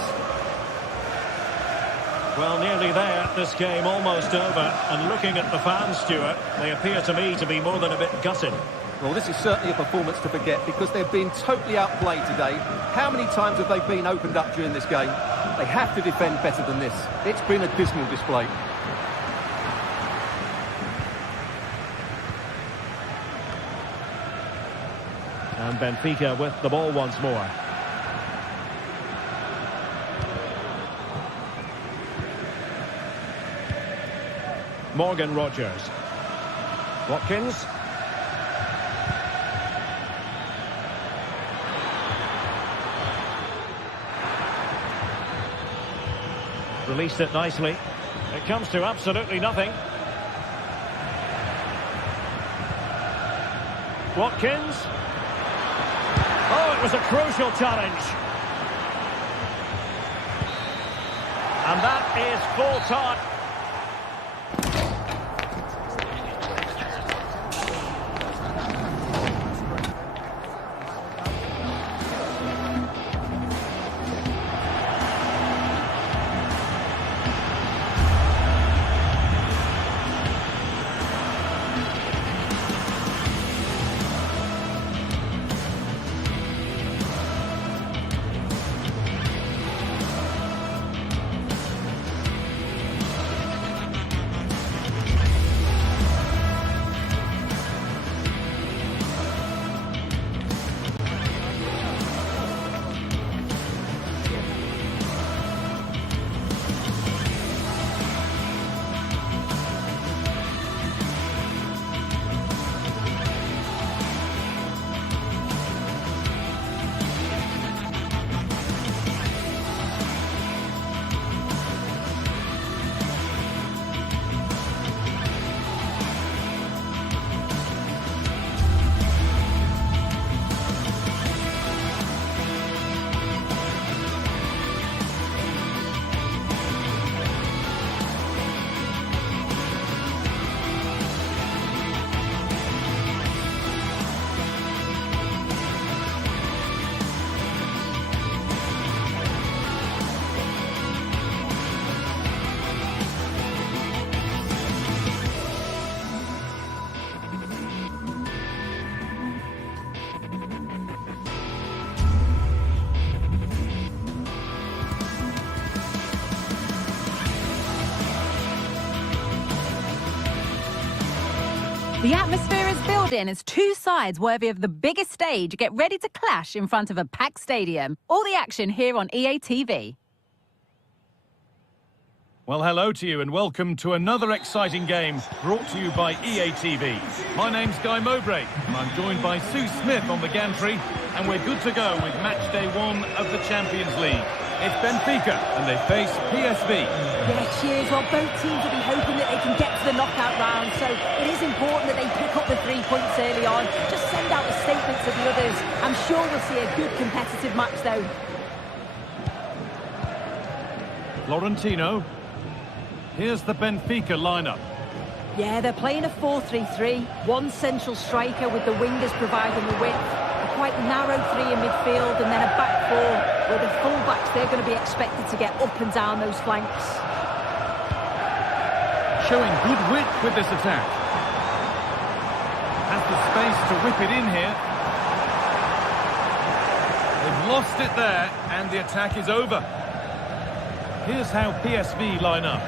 Well, nearly there. This game almost over. And looking at the fans, Stuart, they appear to me to be more than a bit gutted. Well, this is certainly a performance to forget because they've been totally outplayed today. How many times have they been opened up during this game? They have to defend better than this. It's been a dismal display. And Benfica with the ball once more. Morgan Rogers. Watkins. Released it nicely. It comes to absolutely nothing. Watkins. Oh, it was a crucial challenge. And that is full time. The atmosphere is building as two sides worthy of the biggest stage get ready to clash in front of a packed stadium. All the action here on EA TV. Well, hello to you and welcome to another exciting game brought to you by EA TV. My name's Guy Mowbray and I'm joined by Sue Smith on the gantry, and we're good to go with match day 1 of the Champions League. It's Benfica and they face PSV. Yeah, cheers. Well, both teams will be hoping that they can get to the knockout round, so it is important that they pick up the 3 points early on. Just send out a statement to the others. I'm sure we'll see a good competitive match though. Florentino. Here's the Benfica lineup. Yeah, they're playing a 4-3-3. One central striker with the wingers providing the width. A quite narrow 3 in midfield and then a back 4 where the full-backs, they're going to be expected to get up and down those flanks. Showing good width with this attack. Has the space to whip it in here. They've lost it there and the attack is over. Here's how PSV line up.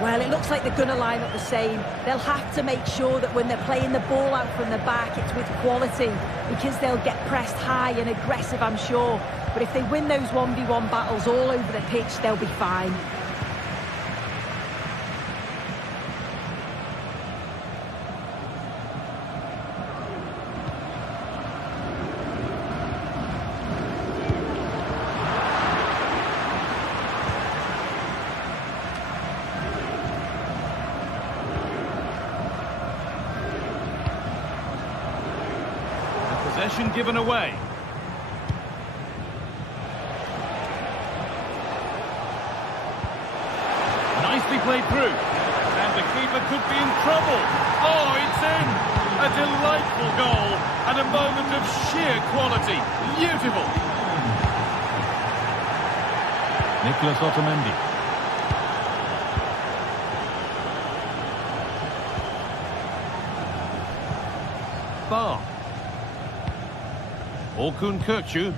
Well, it looks like they're going to line up the same. They'll have to make sure that when they're playing the ball out from the back, it's with quality, because they'll get pressed high and aggressive, I'm sure. But if they win those 1v1 battles all over the pitch, they'll be fine. Possession given away. Nicely played through. And the keeper could be in trouble. Oh, it's in! A delightful goal and a moment of sheer quality. Beautiful. Nicolas Otamendi. Bar. Orkun Kökçü.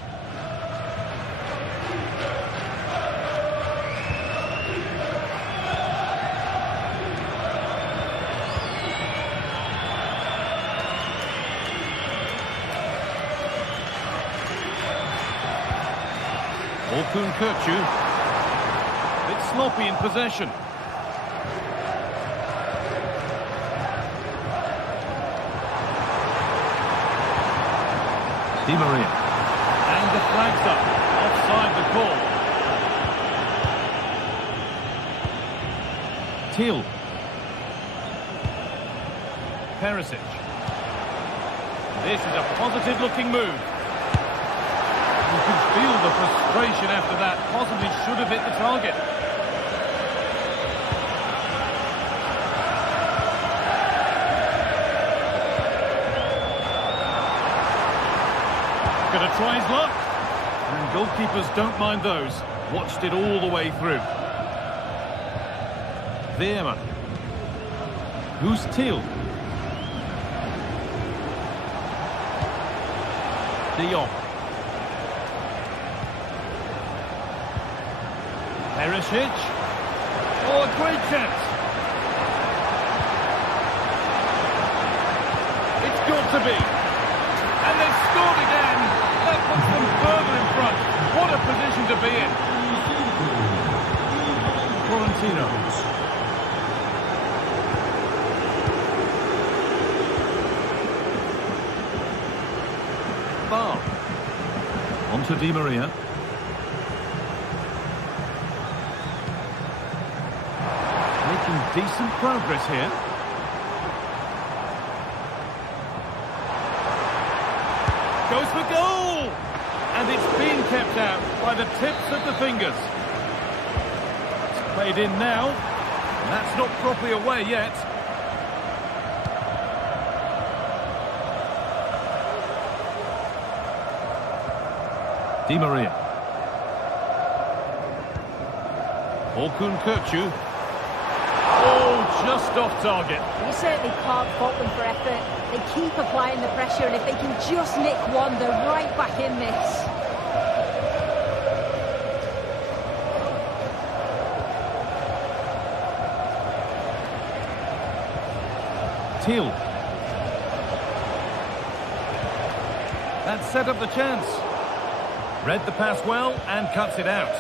Orkun Kökçü. Bit sloppy in possession. Di Maria. And the flag's up. Offside the call. Thiel. Perisic. This is a positive-looking move. You can feel the frustration after that. Possibly should have hit the target. Going to try his luck. And goalkeepers don't mind those. Watched it all the way through. Veerman. Who's Thiel? De Jong. Perisic. Oh, a great chance. It's got to be. And they've scored again. That puts them further in front. What a position to be in. Florentino. Bar. On to Di Maria. Making decent progress here. Goes for goal! And it's being kept out by the tips of the fingers. It's played in now. And that's not properly away yet. Di Maria. Orkun Kökçü. Oh, just off target. You certainly can't fault them for effort. They keep applying the pressure, and if they can just nick one, they're right back in this. Thiel. That set up the chance. Read the pass well and cuts it out.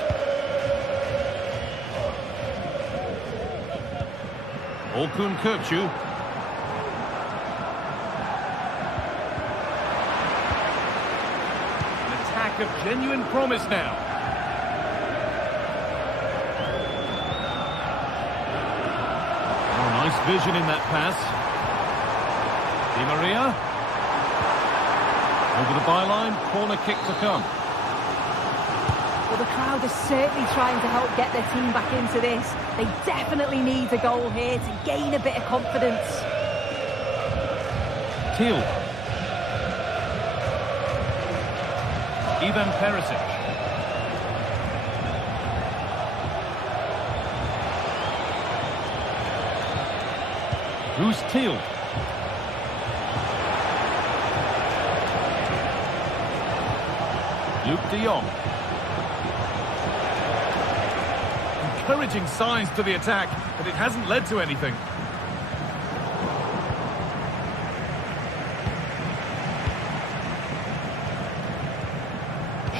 Orkun Kökçü. An attack of genuine promise now. Oh, nice vision in that pass. Di Maria. Over the byline, corner kick to come. Well, the crowd are certainly trying to help get their team back into this. They definitely need a goal here to gain a bit of confidence. Thiel. Ivan Perisic. Who's Thiel? Luke de Jong. Encouraging signs to the attack, but it hasn't led to anything.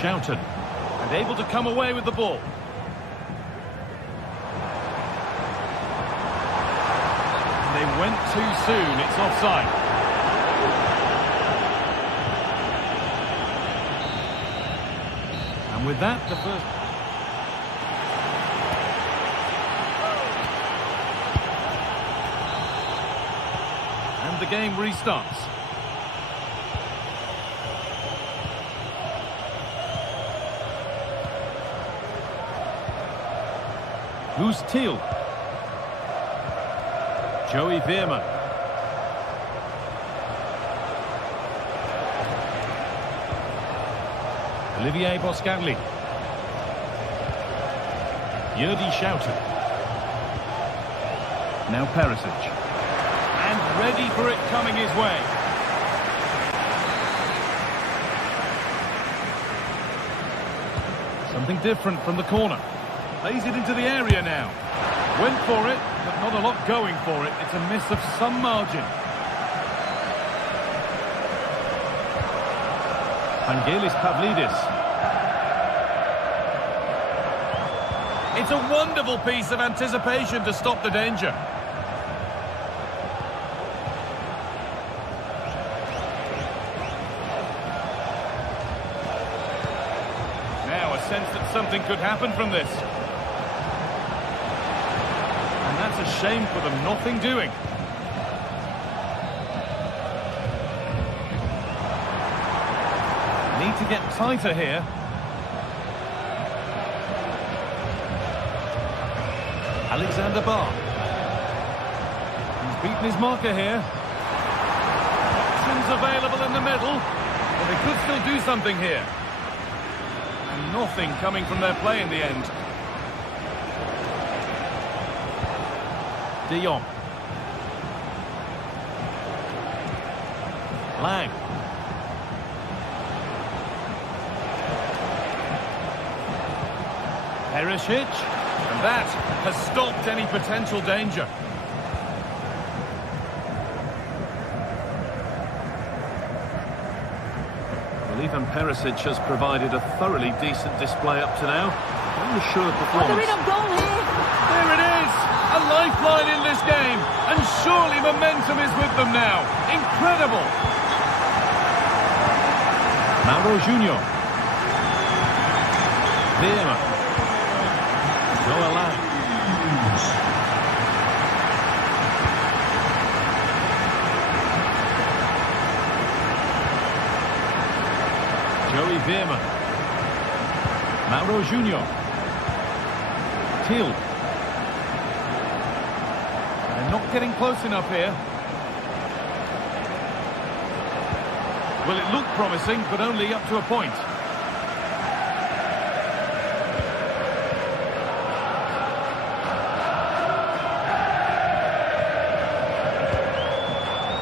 Schouten, and able to come away with the ball. And they went too soon, it's offside. And with that, the first... And the game restarts. Who's Thiel? Joey Veerman. Olivier Boscanli. Yurdi Schouten. Now Perisic. And ready for it coming his way. Something different from the corner. Plays it into the area now. Went for it, but not a lot going for it. It's a miss of some margin. Vangelis Pavlidis. It's a wonderful piece of anticipation to stop the danger. Now a sense that something could happen from this. And that's a shame for them, nothing doing. Need to get tighter here. Alexander Barr. He's beaten his marker here. Options available in the middle. But they could still do something here. And nothing coming from their play in the end. De Jong. Lang. Perisic. And that has stopped any potential danger. Well, Ivan Perisic has provided a thoroughly decent display up to now. An assured performance. They're in on goal here. There it is! A lifeline in this game. And surely momentum is with them now. Incredible! Mauro Junior. Veerman. Noah Lang. Joey Veerman. Mauro Junior. Thiel. They're not getting close enough here. Well, it looked promising, but only up to a point.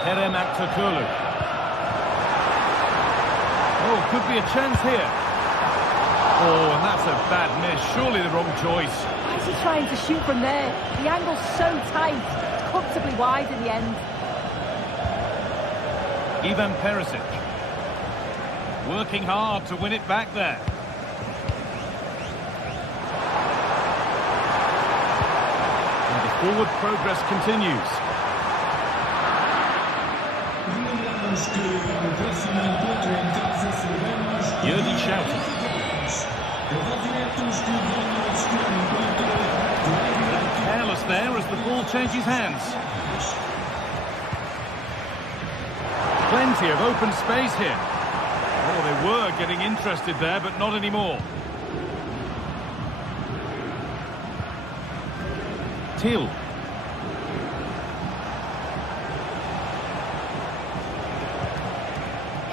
Kerem Aktürkoğlu. Oh, could be a chance here. Oh, and that's a bad miss. Surely the wrong choice. Why is he trying to shoot from there? The angle's so tight. It's comfortably wide in the end. Ivan Perisic. Working hard to win it back there. And the Forward progress continues. Jürgen shouting. Careless there as the ball changes hands. Plenty of open space here. Oh, they were getting interested there, but not anymore. Till.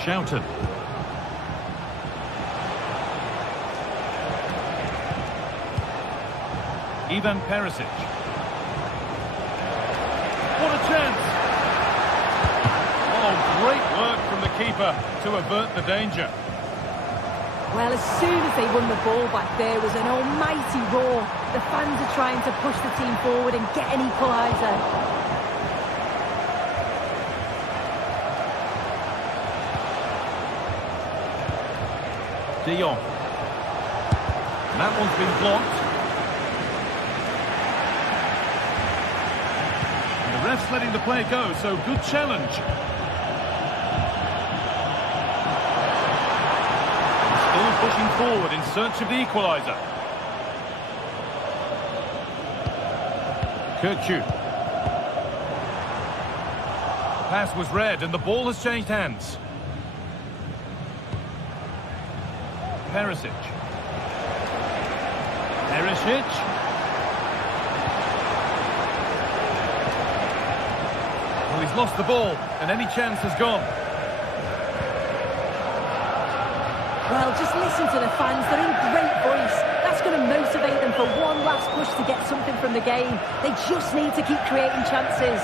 Shouted. Ivan Perisic. What a chance! Oh, great work from the keeper to avert the danger. Well, as soon as they won the ball back, there was an almighty roar. The fans are trying to push the team forward and get an equaliser. De Jong. That one's been blocked. And the ref's letting the play go, so good challenge. Still pushing forward in search of the equaliser. Kirkju. Pass was read and the ball has changed hands. Perisic. Perisic. Well, he's lost the ball, and any chance has gone. Well, just listen to the fans. They're in great voice. That's going to motivate them for one last push to get something from the game. They just need to keep creating chances.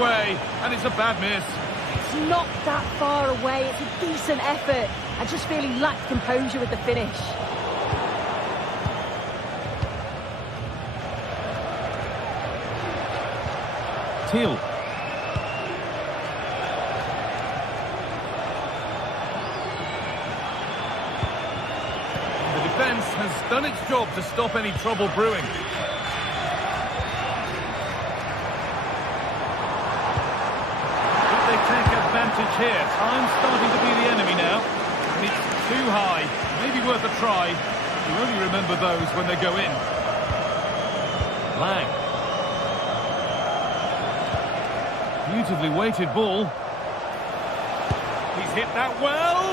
Way, and it's a bad miss. It's not that far away. It's a decent effort. I just feel he lacked composure with the finish. Till. The defence has done its job to stop any trouble brewing. Here. Time's starting to be the enemy now. And it's too high. Maybe worth a try. You only remember those when they go in. Lang. Beautifully weighted ball. He's hit that well.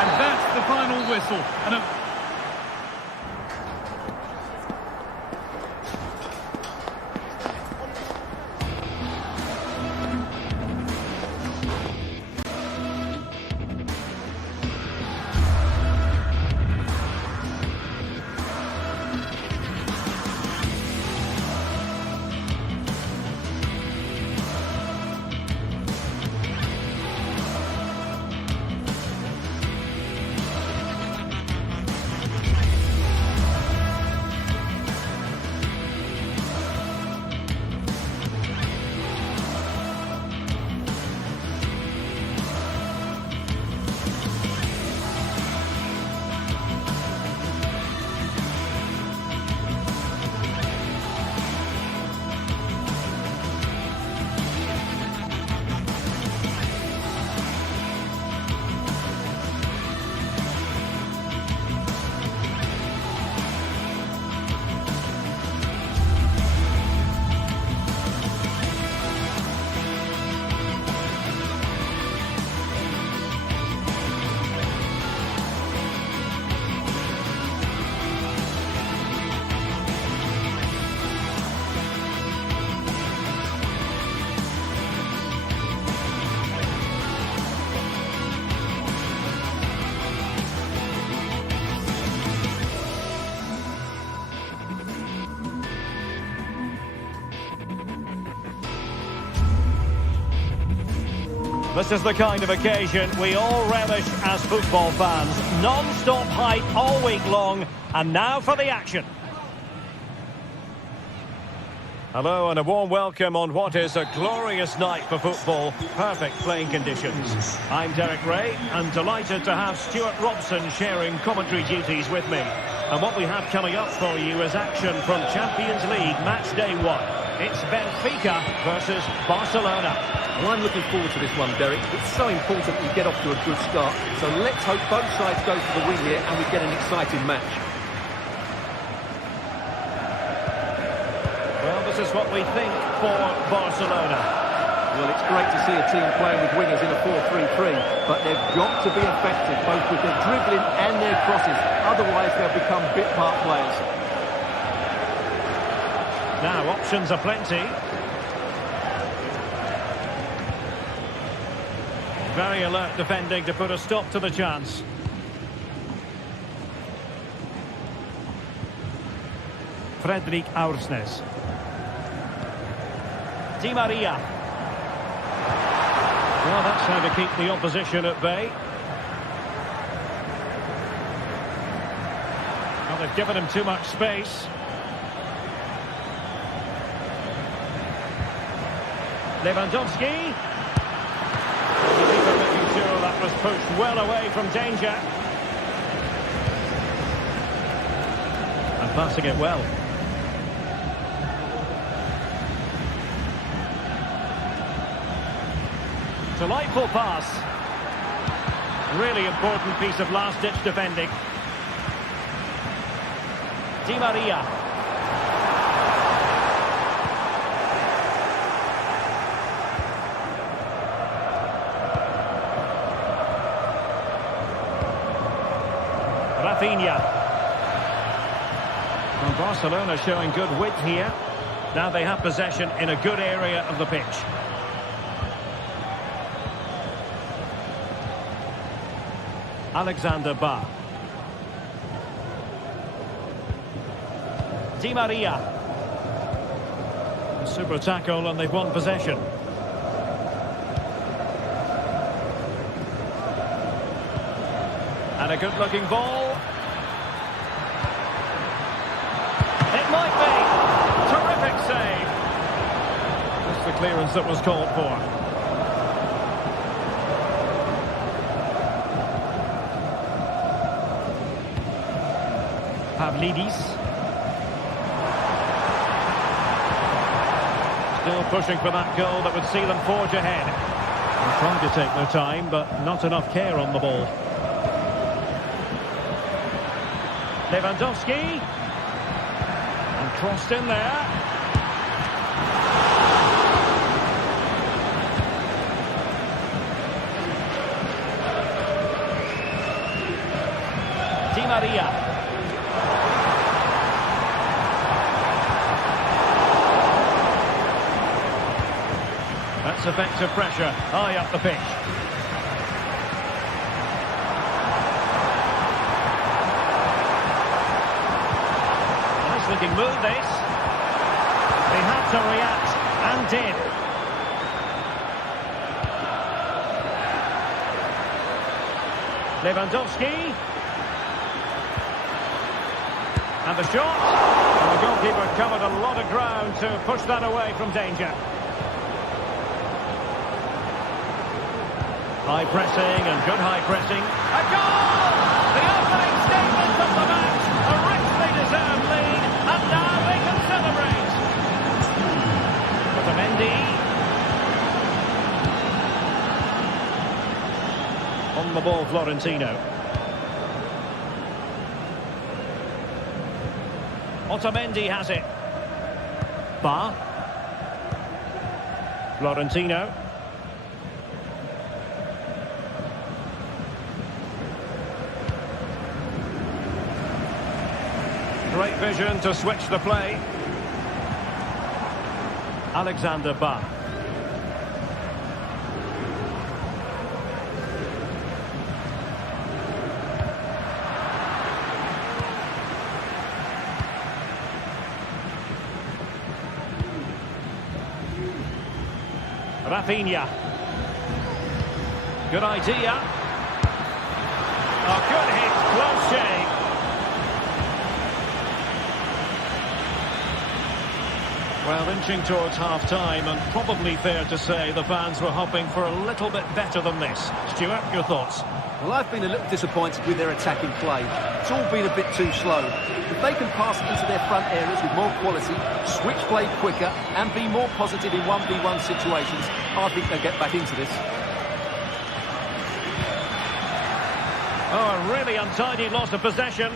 And that's the final whistle. And a This is the kind of occasion we all relish as football fans. Non-stop hype all week long, and now for the action. Hello and a warm welcome on what is a glorious night for football. Perfect playing conditions. I'm Derek Ray and delighted to have Stuart Robson sharing commentary duties with me. And what we have coming up for you is action from Champions League match day 1. It's Benfica versus Barcelona. Well, I'm looking forward to this one, Derek. It's so important that you get off to a good start. So let's hope both sides go for the win here and we get an exciting match. Well, this is what we think for Barcelona. Well, it's great to see a team playing with wingers in a 4-3-3, but they've got to be effective, both with their dribbling and their crosses. Otherwise, they'll become bit-part players. Now, options are plenty. Very alert defending to put a stop to the chance. Fredrik Aursnes. Di Maria. Well, that's how to keep the opposition at bay. Well, they've given him too much space. Lewandowski. Making sure that was pushed well away from danger. And passing it well. Delightful pass. Really important piece of last-ditch defending. Di Maria. Rafinha. Well, Barcelona showing good width here. Now they have possession in a good area of the pitch. Alexander Ba. Di Maria. A super tackle and they've won possession. And a good-looking ball. It might be. Terrific save. Just the clearance that was called for. Pavlidis. Still pushing for that goal that would see them forge ahead. They're trying to take their time, but not enough care on the ball. Lewandowski. And crossed in there. Di Maria. That's effective pressure, high up the pitch. Nice looking move this. They had to react, and did. Lewandowski. And the shot. And the goalkeeper covered a lot of ground to push that away from danger. High pressing and good high pressing. A goal! The opening statement of the match. A richly deserved lead. And now they can celebrate. Otamendi. On the ball, Florentino. Otamendi has it. Ba. Florentino. Great vision to switch the play. Alexander Ba. Rafinha. Good idea. Oh, good hit, close shave. Well, inching towards half-time, and probably fair to say the fans were hoping for a little bit better than this. Stuart, your thoughts? Well, I've been a little disappointed with their attacking play. It's all been a bit too slow. If they can pass it into their front areas with more quality, switch play quicker, and be more positive in 1v1 situations, I think they'll get back into this. Oh, a really untidy loss of possession.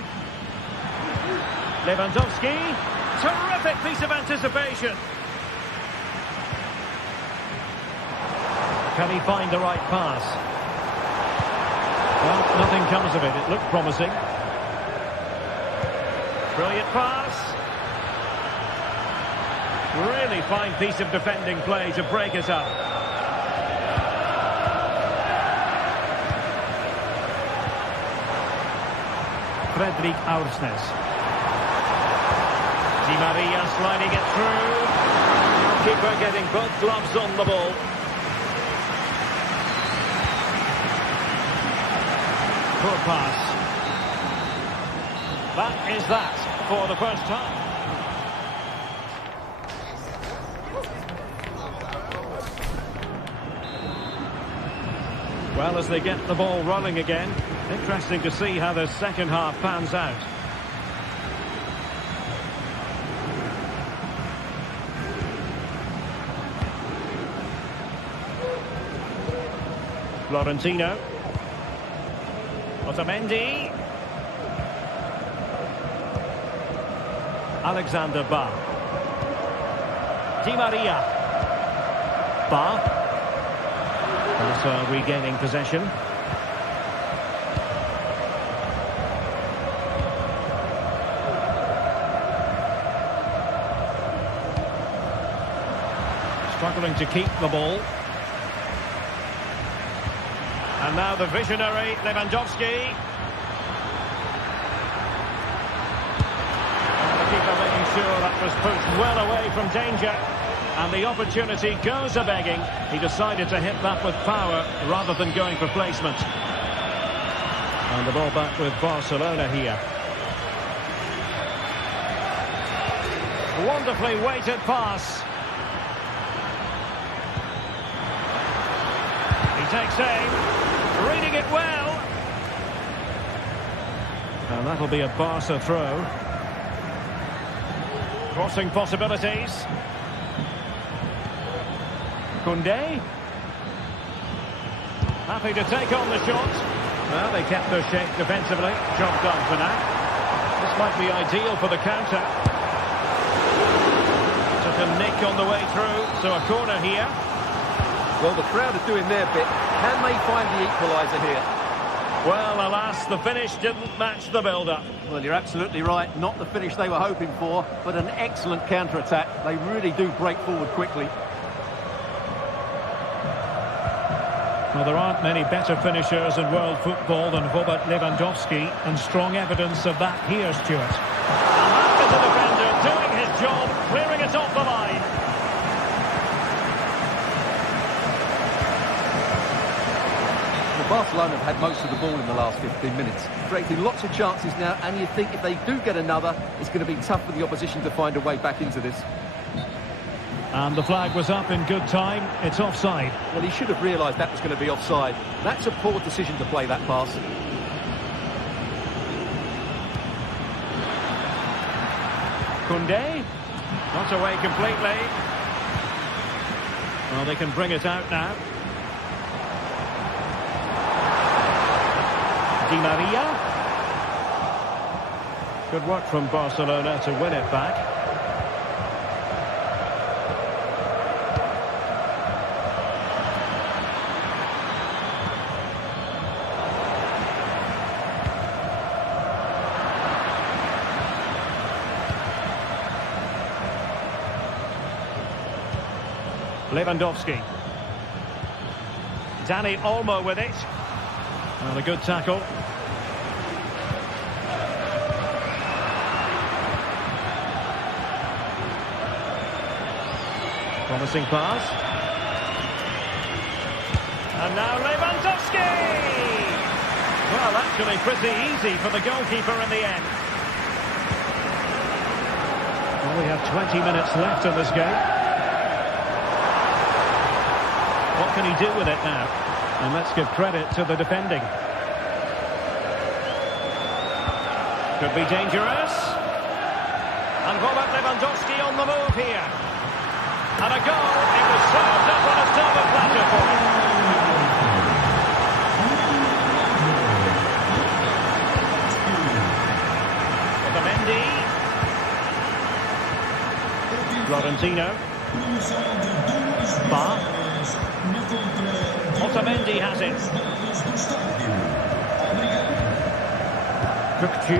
Lewandowski. Terrific piece of anticipation. Can he find the right pass? Well, nothing comes of it. It looked promising. Brilliant pass. Really fine piece of defending play to break it up. Fredrik Aursnes. Di Maria sliding it through. Keeper getting both gloves on the ball. Poor pass. That is that for the first time. Well, as they get the ball rolling again, interesting to see how the second half pans out. Florentino. Otamendi. Alexander Ba. Di Maria. Ba. Also regaining possession. Struggling to keep the ball. And now the visionary Lewandowski. And the keeper making sure that was pushed well away from danger. And the opportunity goes a-begging. He decided to hit that with power rather than going for placement. And the ball back with Barcelona here. Wonderfully weighted pass. He takes aim. Reading it well. And that'll be a Barca throw. Crossing possibilities. Koundé. Happy to take on the shot. Well, they kept their shape defensively. Job done for now. This might be ideal for the counter. Took a nick on the way through, so a corner here. Well, the crowd are doing their bit. Can they find the equaliser here? Well, alas, the finish didn't match the build-up. Well, you're absolutely right. Not the finish they were hoping for, but an excellent counter-attack. They really do break forward quickly. Well, there aren't many better finishers in world football than Robert Lewandowski, and strong evidence of that here, Stuart. And that is the defender doing his job, clearing it off the line. Barcelona have had most of the ball in the last 15 minutes, creating lots of chances now, and you think if they do get another, it's going to be tough for the opposition to find a way back into this. And the flag was up in good time. It's offside. Well, he should have realised that was going to be offside. That's a poor decision to play that pass. Koundé. Not away completely. Well, they can bring it out now. Di Maria. Good work from Barcelona to win it back. Lewandowski. Dani Olmo with it. Well, a good tackle. Promising pass. And now Lewandowski! Well, actually pretty easy for the goalkeeper in the end. Well, we have 20 minutes left in this game. What can he do with it now? And let's give credit to the defending. Could be dangerous. And Robert Lewandowski on the move here. And a goal. It was served up on a silver platter for him. Florentino. Bar. Otamendi has it. Kukçu.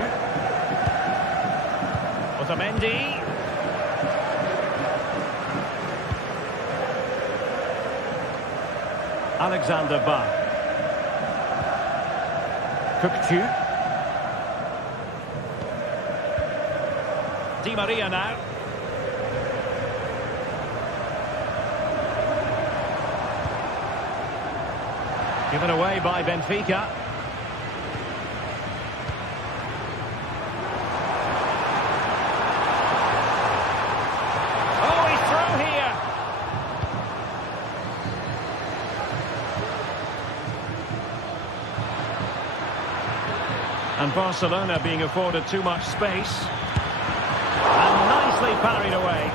Otamendi. Alexander Bar. Kukçu. Di Maria now. Given away by Benfica. Oh, he's through here. And Barcelona being afforded too much space. And nicely parried away.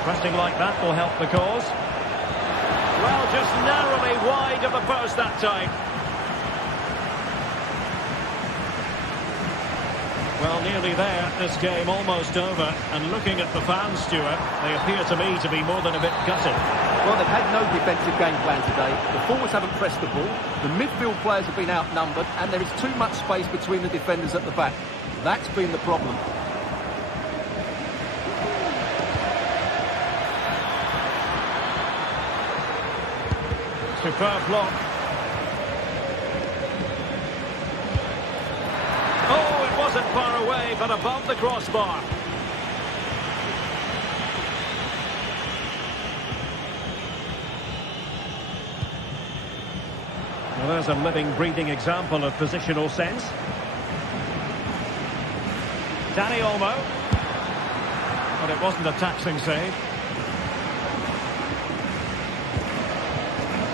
Pressing like that will help the cause. Well, just narrowly wide of the post that time. Well, nearly there. This game almost over. And looking at the fans, Stuart, they appear to me to be more than a bit gutted. Well, they've had no defensive game plan today. The forwards haven't pressed the ball. The midfield players have been outnumbered. And there is too much space between the defenders at the back. That's been the problem. Superb block. Oh, it wasn't far away, but above the crossbar. Well, there's a living, breathing example of positional sense. Dani Olmo. But it wasn't a taxing save.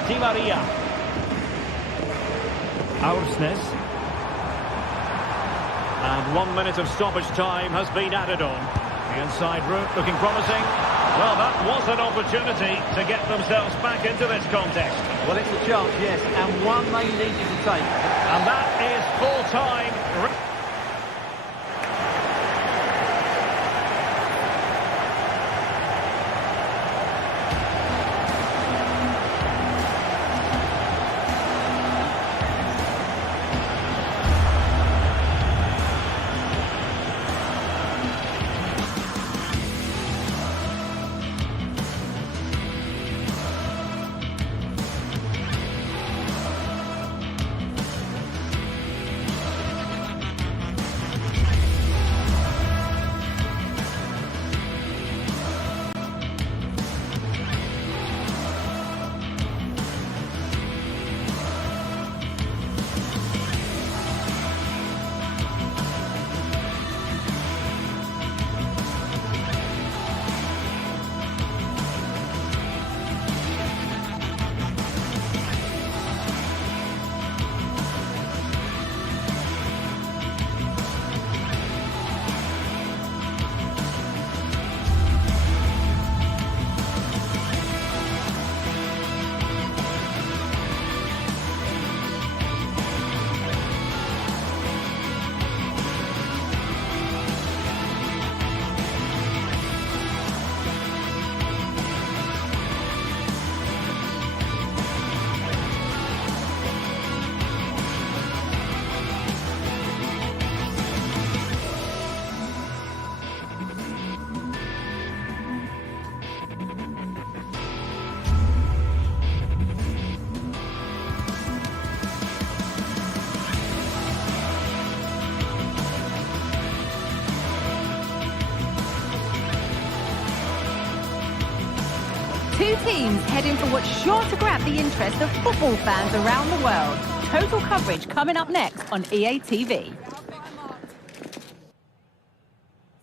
Di Maria. Aursnes. And 1 minute of stoppage time has been added on. The inside route looking promising. Well, that was an opportunity to get themselves back into this contest. Well, it's a chance, yes, and one they needed to take. And that is full-time. Two teams heading for what's sure to grab the interest of football fans around the world. Total coverage coming up next on EA TV.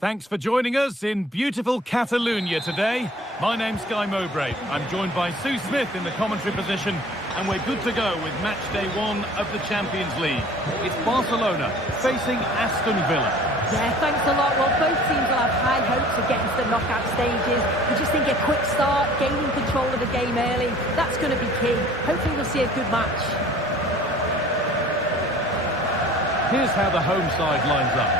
Thanks for joining us in beautiful Catalonia today. My name's Guy Mowbray. I'm joined by Sue Smith in the commentary position, and we're good to go with match day 1 of the Champions League. It's Barcelona facing Aston Villa. Yeah, thanks a lot. Well, both teams will have high hopes of getting to the knockout stages. I just think a quick start, gaining control of the game early, that's going to be key. Hopefully we'll see a good match. Here's how the home side lines up.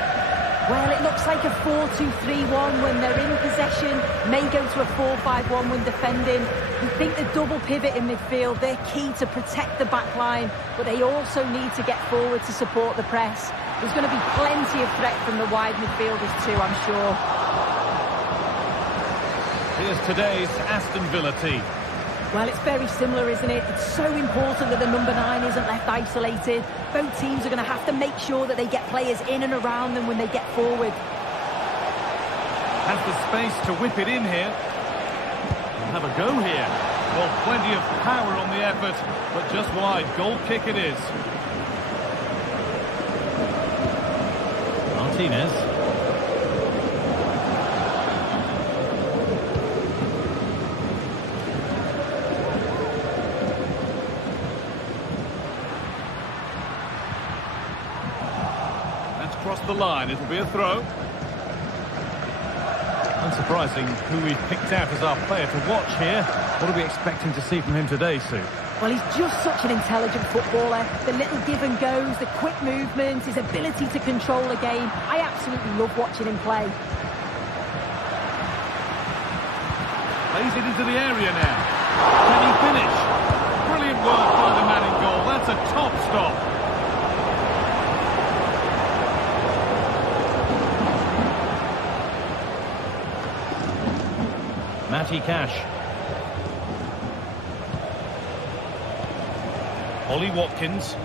Well, it looks like a 4-2-3-1 when they're in possession, may go to a 4-5-1 when defending. I think the double pivot in midfield, they're key to protect the back line, but they also need to get forward to support the press. There's going to be plenty of threat from the wide midfielders too, I'm sure. Here's today's Aston Villa team. Well, it's very similar, isn't it? It's so important that the number 9 isn't left isolated. Both teams are going to have to make sure that they get players in and around them when they get forward. Has the space to whip it in here. Have a go here. Well, plenty of power on the effort, but just wide. Goal kick it is. Martinez. That's crossed the line. It'll be a throw. Unsurprising who we've picked out as our player to watch here. What are we expecting to see from him today, Sue? Well, he's just such an intelligent footballer. The little give and goes, the quick movement, his ability to control the game. I absolutely love watching him play. Plays it into the area now. Can he finish? Brilliant work by the man in goal. That's a top stop. Matty Cash. Ollie Watkins.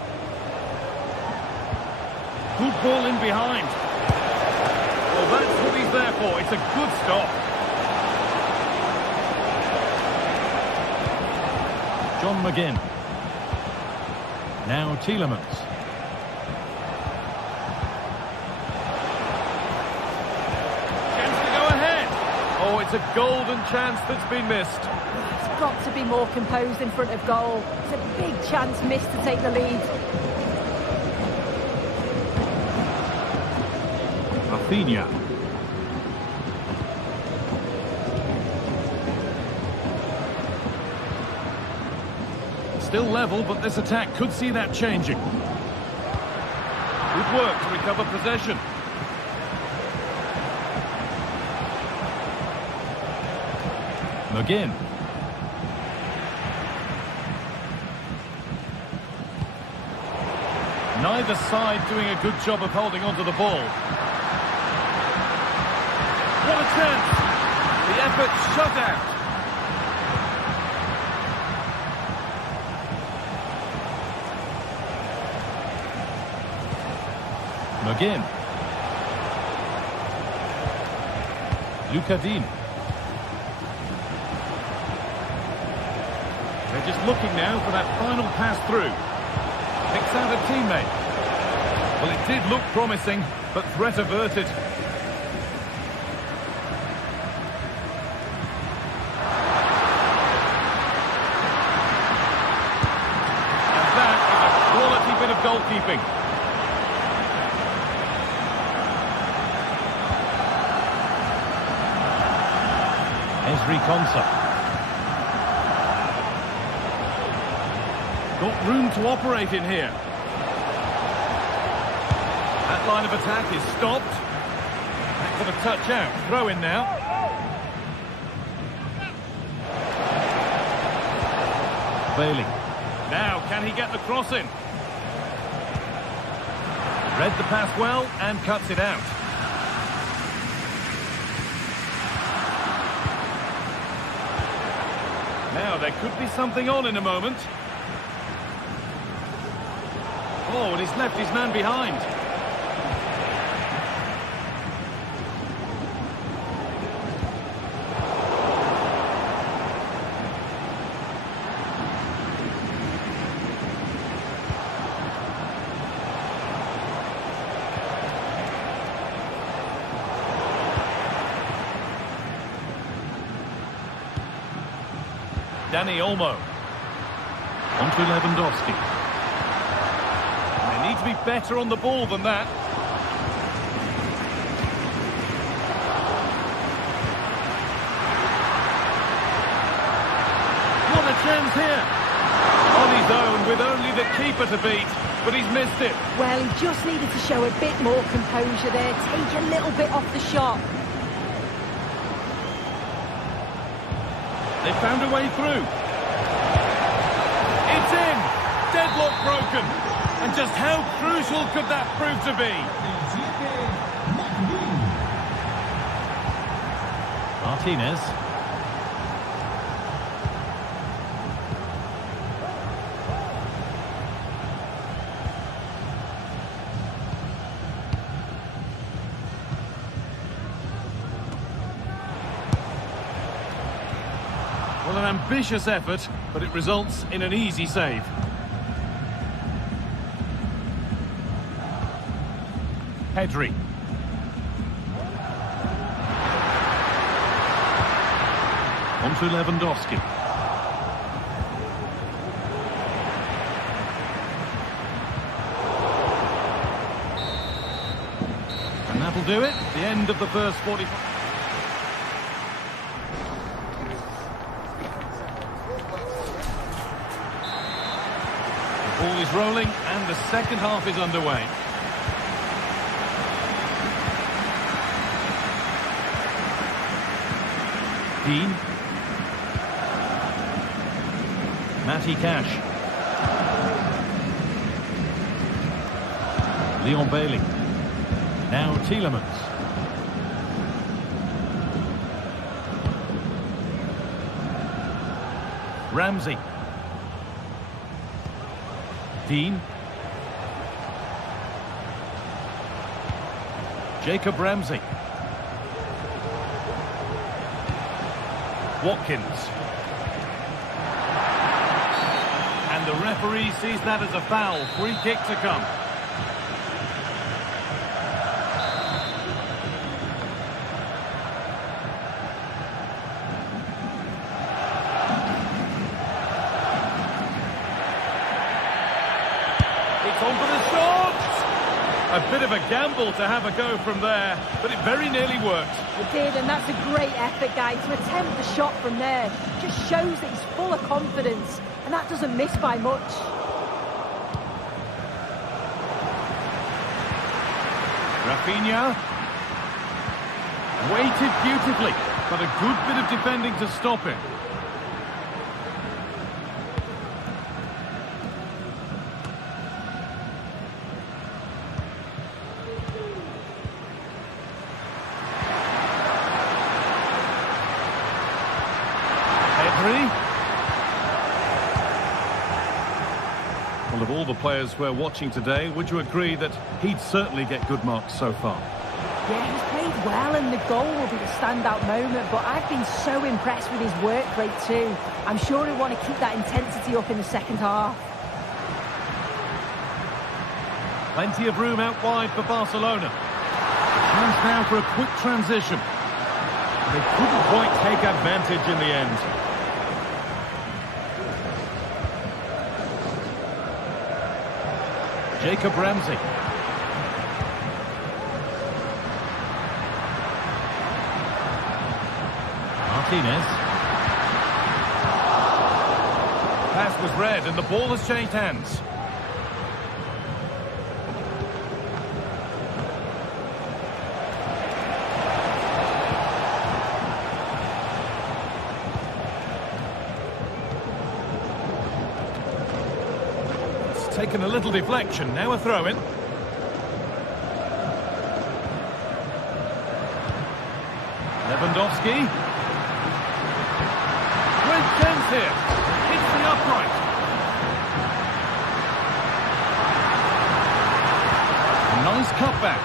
Good ball in behind. Well, that's what he's there for. It's a good stop. John McGinn. Now Tielemans. Chance to go ahead. Oh, it's a golden chance that's been missed. He's got to be more composed in front of goal. It's a big chance missed to take the lead. Rafinha. Still level, but this attack could see that changing. Good work to recover possession. McGinn. Neither side doing a good job of holding onto the ball. What a chance! The effort shut out. McGinn. Lucadine. They're just looking now for that final pass through. Picks out a teammate. Well, it did look promising, but threat averted. And that is a quality bit of goalkeeping. Ezri Konsa. Got room to operate in here. That line of attack is stopped. Back for the touch out. Throw in now. Bailey. Now, can he get the cross in? Read the pass well and cuts it out. Now, there could be something on in a moment. Oh, and he's left his man behind. Dani Olmo. On to Lewandowski. They need to be better on the ball than that. What a chance here. On his own with only the keeper to beat, but he's missed it. Well, he just needed to show a bit more composure there, take a little bit off the shot. They found a way through. It's in! Deadlock broken. And just how crucial could that prove to be? Martinez. Well, an ambitious effort, but it results in an easy save. Pedri. On to Lewandowski. And that'll do it. The end of the first 45. The ball is rolling and the second half is underway. Dean. Matty Cash. Leon Bailey. Now Tielemans. Ramsey. Dean. Jacob Ramsey. Watkins. And the referee sees that as a foul. Free kick to come. It's on for the shot! A bit of a gamble to have a go from there, but it very nearly worked. It did, and that's a great effort, guys. To attempt the shot from there just shows that he's full of confidence, and that doesn't miss by much. Rafinha. Waited beautifully, but a good bit of defending to stop it. Well, of all the players we're watching today, would you agree that he'd certainly get good marks so far? Yeah, he's played well, and the goal will be the standout moment, but I've been so impressed with his work rate too. I'm sure he'll want to keep that intensity up in the second half. Plenty of room out wide for Barcelona. Chance now for a quick transition. They couldn't quite take advantage in the end. Jacob Ramsey. Martinez. Pass was read and the ball has changed hands. Taken a little deflection, now a throw-in. Lewandowski. Great chance here. Hits the upright. A nice cutback.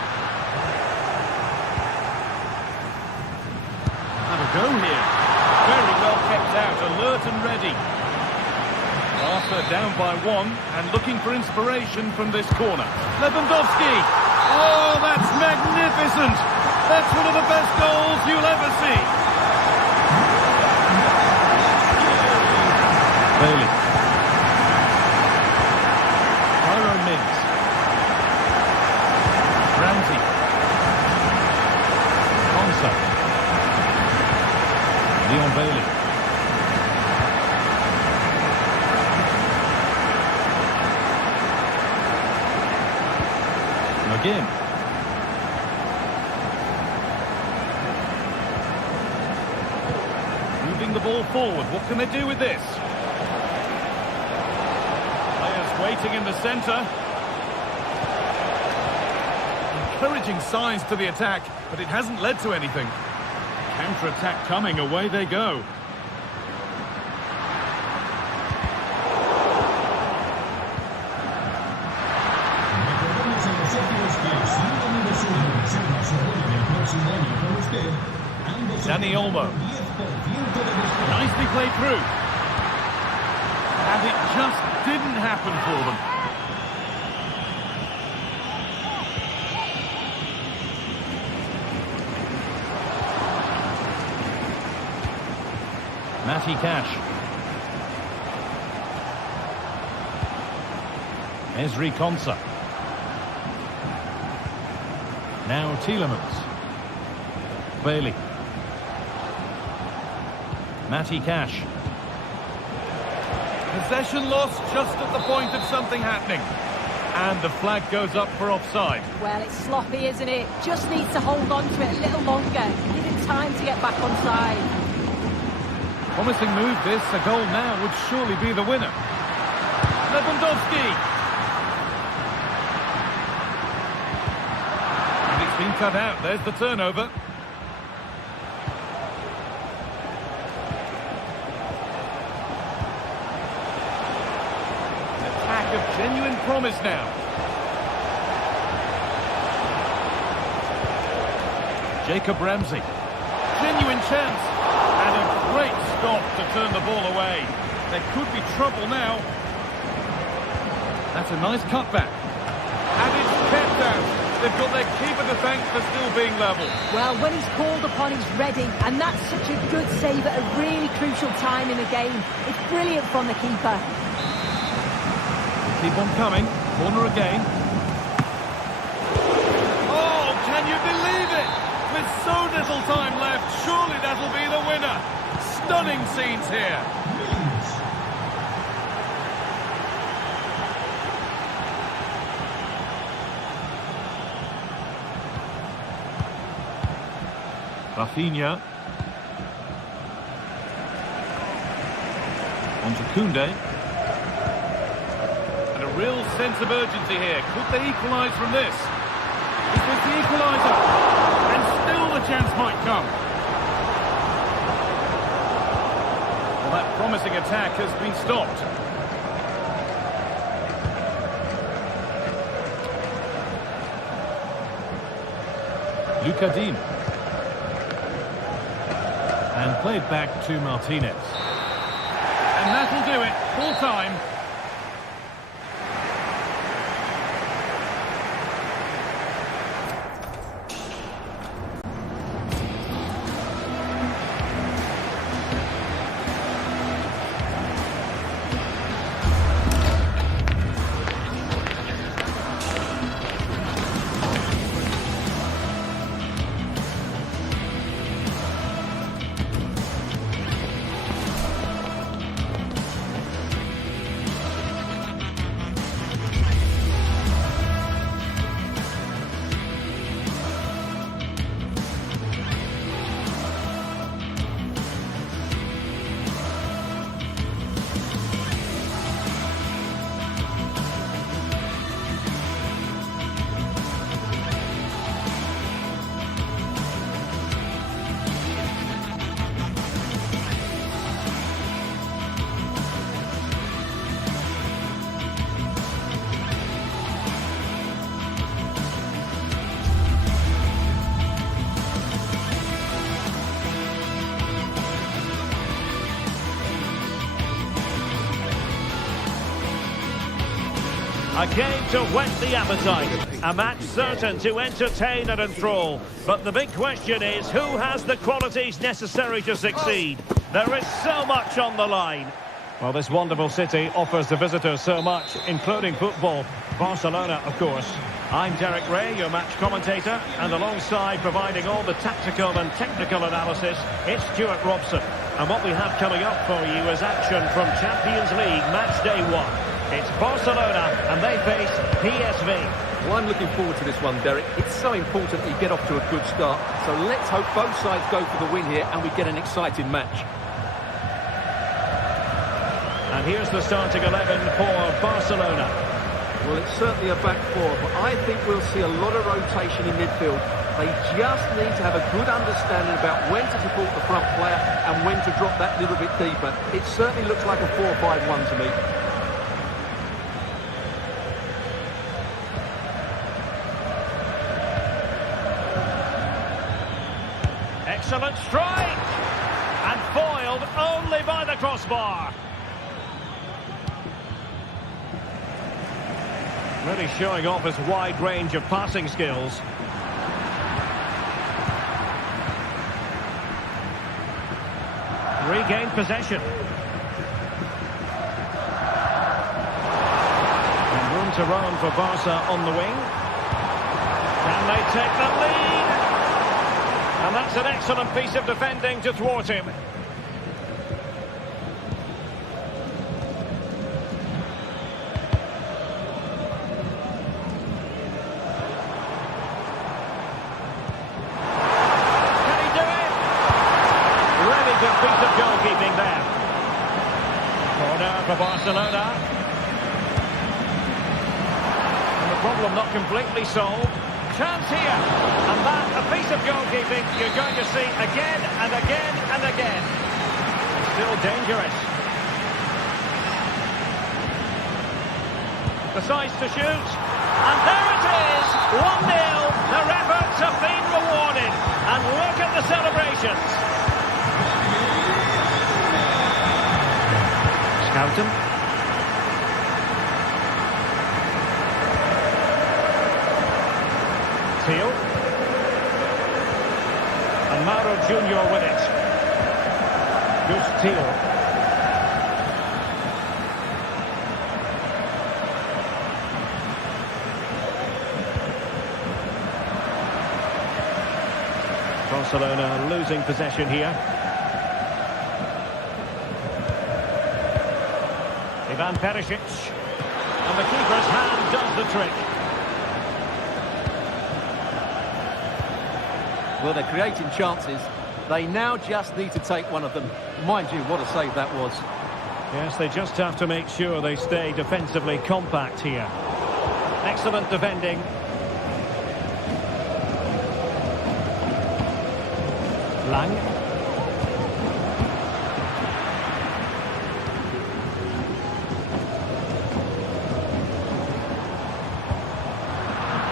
Have a go here. Very well kept out, alert and ready. Barca down by one and looking for inspiration from this corner. Lewandowski! Oh, that's magnificent! That's one of the best goals you'll ever see! Bailey. Tyrone Mings. Ramsey. Konsa. Leon Bailey. McGinn. Moving the ball forward. What can they do with this? Players waiting in the centre. Encouraging signs to the attack, but it hasn't led to anything. Counter-attack coming, away they go. Recordamos a nosotros que el segundo aniversario de reserva su bono del próximo año con usted. Ambos Dani Olmo. 10% de descuento. Nicely played through. And it just didn't happen for them. Matty Cash. Ezri Konsa. Now Tielemans. Bailey. Matty Cash. Possession lost just at the point of something happening. And the flag goes up for offside. Well, it's sloppy, isn't it? Just needs to hold on to it a little longer. Give him time to get back on side. Promising move this. A goal now would surely be the winner. Lewandowski. And it's been cut out. There's the turnover. An attack of genuine promise now. Jacob Ramsey. Genuine chance. And a great stop to turn the ball away. There could be trouble now. That's a nice cutback. And it's kept out. They've got their keeper to thank for still being level. Well, when he's called upon, he's ready. And that's such a good save at a really crucial time in the game. It's brilliant from the keeper. Keep on coming. Corner again. Oh, can you believe it? With so little time left, surely that'll be the winner. Stunning scenes here. Rafinha. On to Koundé. And a real sense of urgency here. Could they equalise from this? Is this the equaliser? And still the chance might come. Well, that promising attack has been stopped. Lucadine. And played back to Martinez. And that'll do it. Full time. A game to whet the appetite, a match certain to entertain and enthrall. But the big question is, who has the qualities necessary to succeed? There is so much on the line. Well, this wonderful city offers the visitors so much, including football. Barcelona, of course. I'm Derek Ray, your match commentator, and alongside providing all the tactical and technical analysis, it's Stuart Robson. And what we have coming up for you is action from Champions League match day 1. It's Barcelona, and they face PSV. Well, I'm looking forward to this one, Derek. It's so important that you get off to a good start. So let's hope both sides go for the win here and we get an exciting match. And here's the starting 11 for Barcelona. Well, it's certainly a back four, but I think we'll see a lot of rotation in midfield. They just need to have a good understanding about when to support the front player and when to drop that little bit deeper. It certainly looks like a 4-5-1 to me. Excellent strike! And foiled only by the crossbar. Really showing off his wide range of passing skills. Regained possession. And room to run for Barca on the wing. Can they take the lead? And that's an excellent piece of defending to thwart him. Piece of goalkeeping there. Corner for Barcelona. And the problem not completely solved. Chance here. And that, a piece of goalkeeping you're going to see again and again and again. Still dangerous. Decides to shoot. And there it is. 1-0. Their efforts have been rewarded. And look at the celebrations. Aston. Teal. And Mauro Junior with it. Just Teal. Barcelona losing possession here. Ivan Perisic, and the keeper's hand does the trick. Well, they're creating chances. They now just need to take one of them. Mind you, what a save that was. Yes, they just have to make sure they stay defensively compact here. Excellent defending. Lang.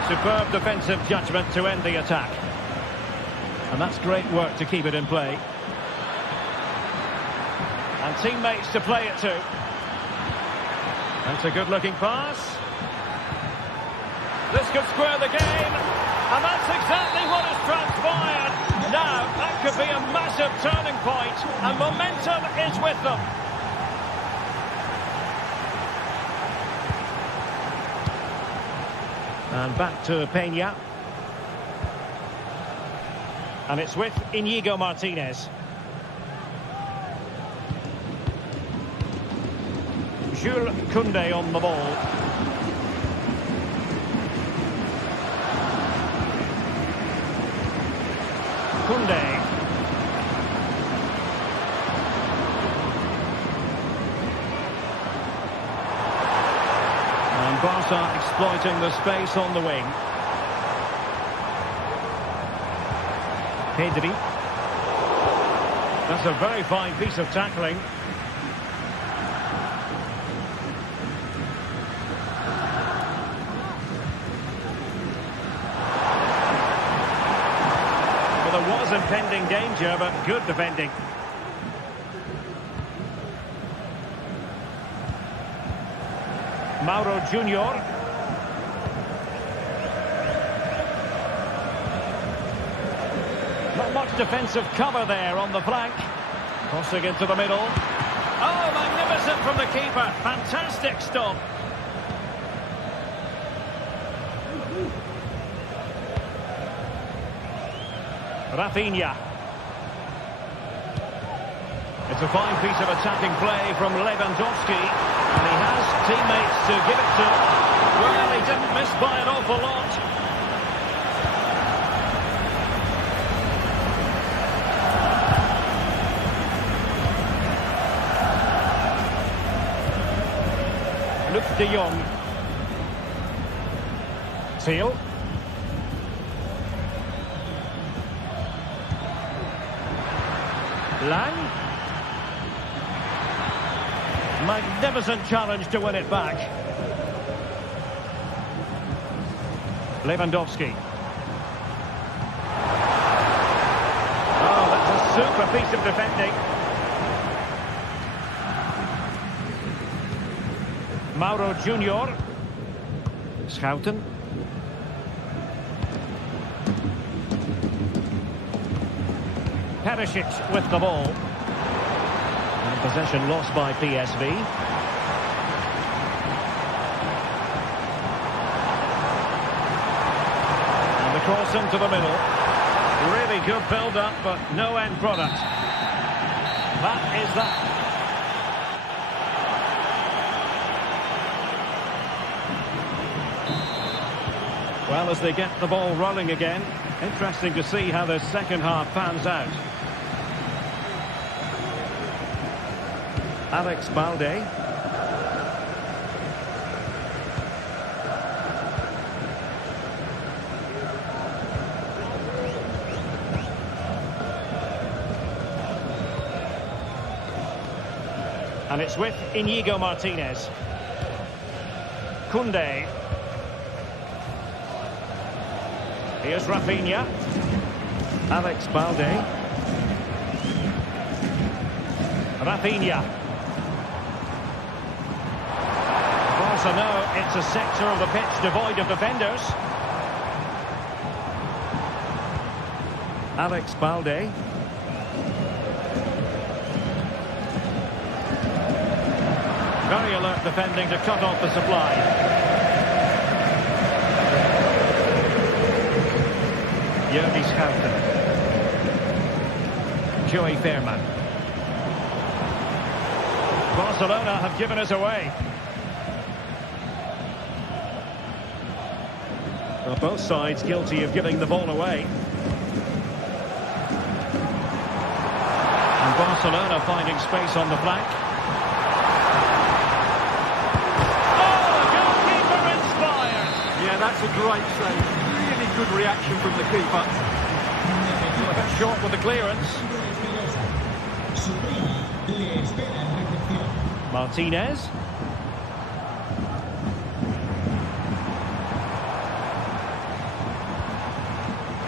Superb defensive judgment to end the attack. And that's great work to keep it in play. And teammates to play it to. That's a good-looking pass. This could square the game. And that's exactly what has transpired. Now, that could be a massive turning point. And momentum is with them. And back to Peña. And it's with Íñigo Martínez. Jules Koundé on the ball. Koundé. And Barca exploiting the space on the wing. Pedri. That's a very fine piece of tackling. Well, there was impending danger, but good defending. Mauro Junior. Not much defensive cover there on the flank. Crossing into the middle. Oh, magnificent from the keeper. Fantastic stop. Rafinha. It's a fine piece of attacking play from Lewandowski. And he has teammates to give it to. Well, he didn't miss by an awful lot. Luke de Jong. Seal. Lang. Magnificent challenge to win it back. Lewandowski. Oh, that's a super piece of defending. Mauro Junior. Schouten. Perisic with the ball. And possession lost by PSV. And the cross into the middle. Really good build-up, but no end product. That is that. Well, as they get the ball rolling again, interesting to see how the second half pans out. Alex Balde. And it's with Inigo Martinez. Koundé. Here's Rafinha. Alex Balde. Rafinha. Barca know it's a sector of the pitch devoid of defenders. Alex Balde. Very alert defending to cut off the supply. Jurgen Schouten. Joey Fairman. Barcelona have given us away. Well, both sides guilty of giving the ball away. And Barcelona finding space on the flank. Oh, the goalkeeper inspired! Yeah, that's a great save. Really good reaction from the keeper. A bit short with the clearance. Martinez.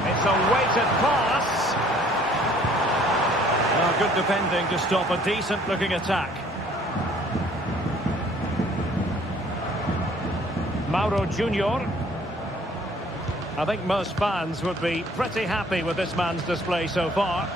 It's a weighted pass. Oh, good defending to stop a decent-looking attack. Mauro Junior. I think most fans would be pretty happy with this man's display so far.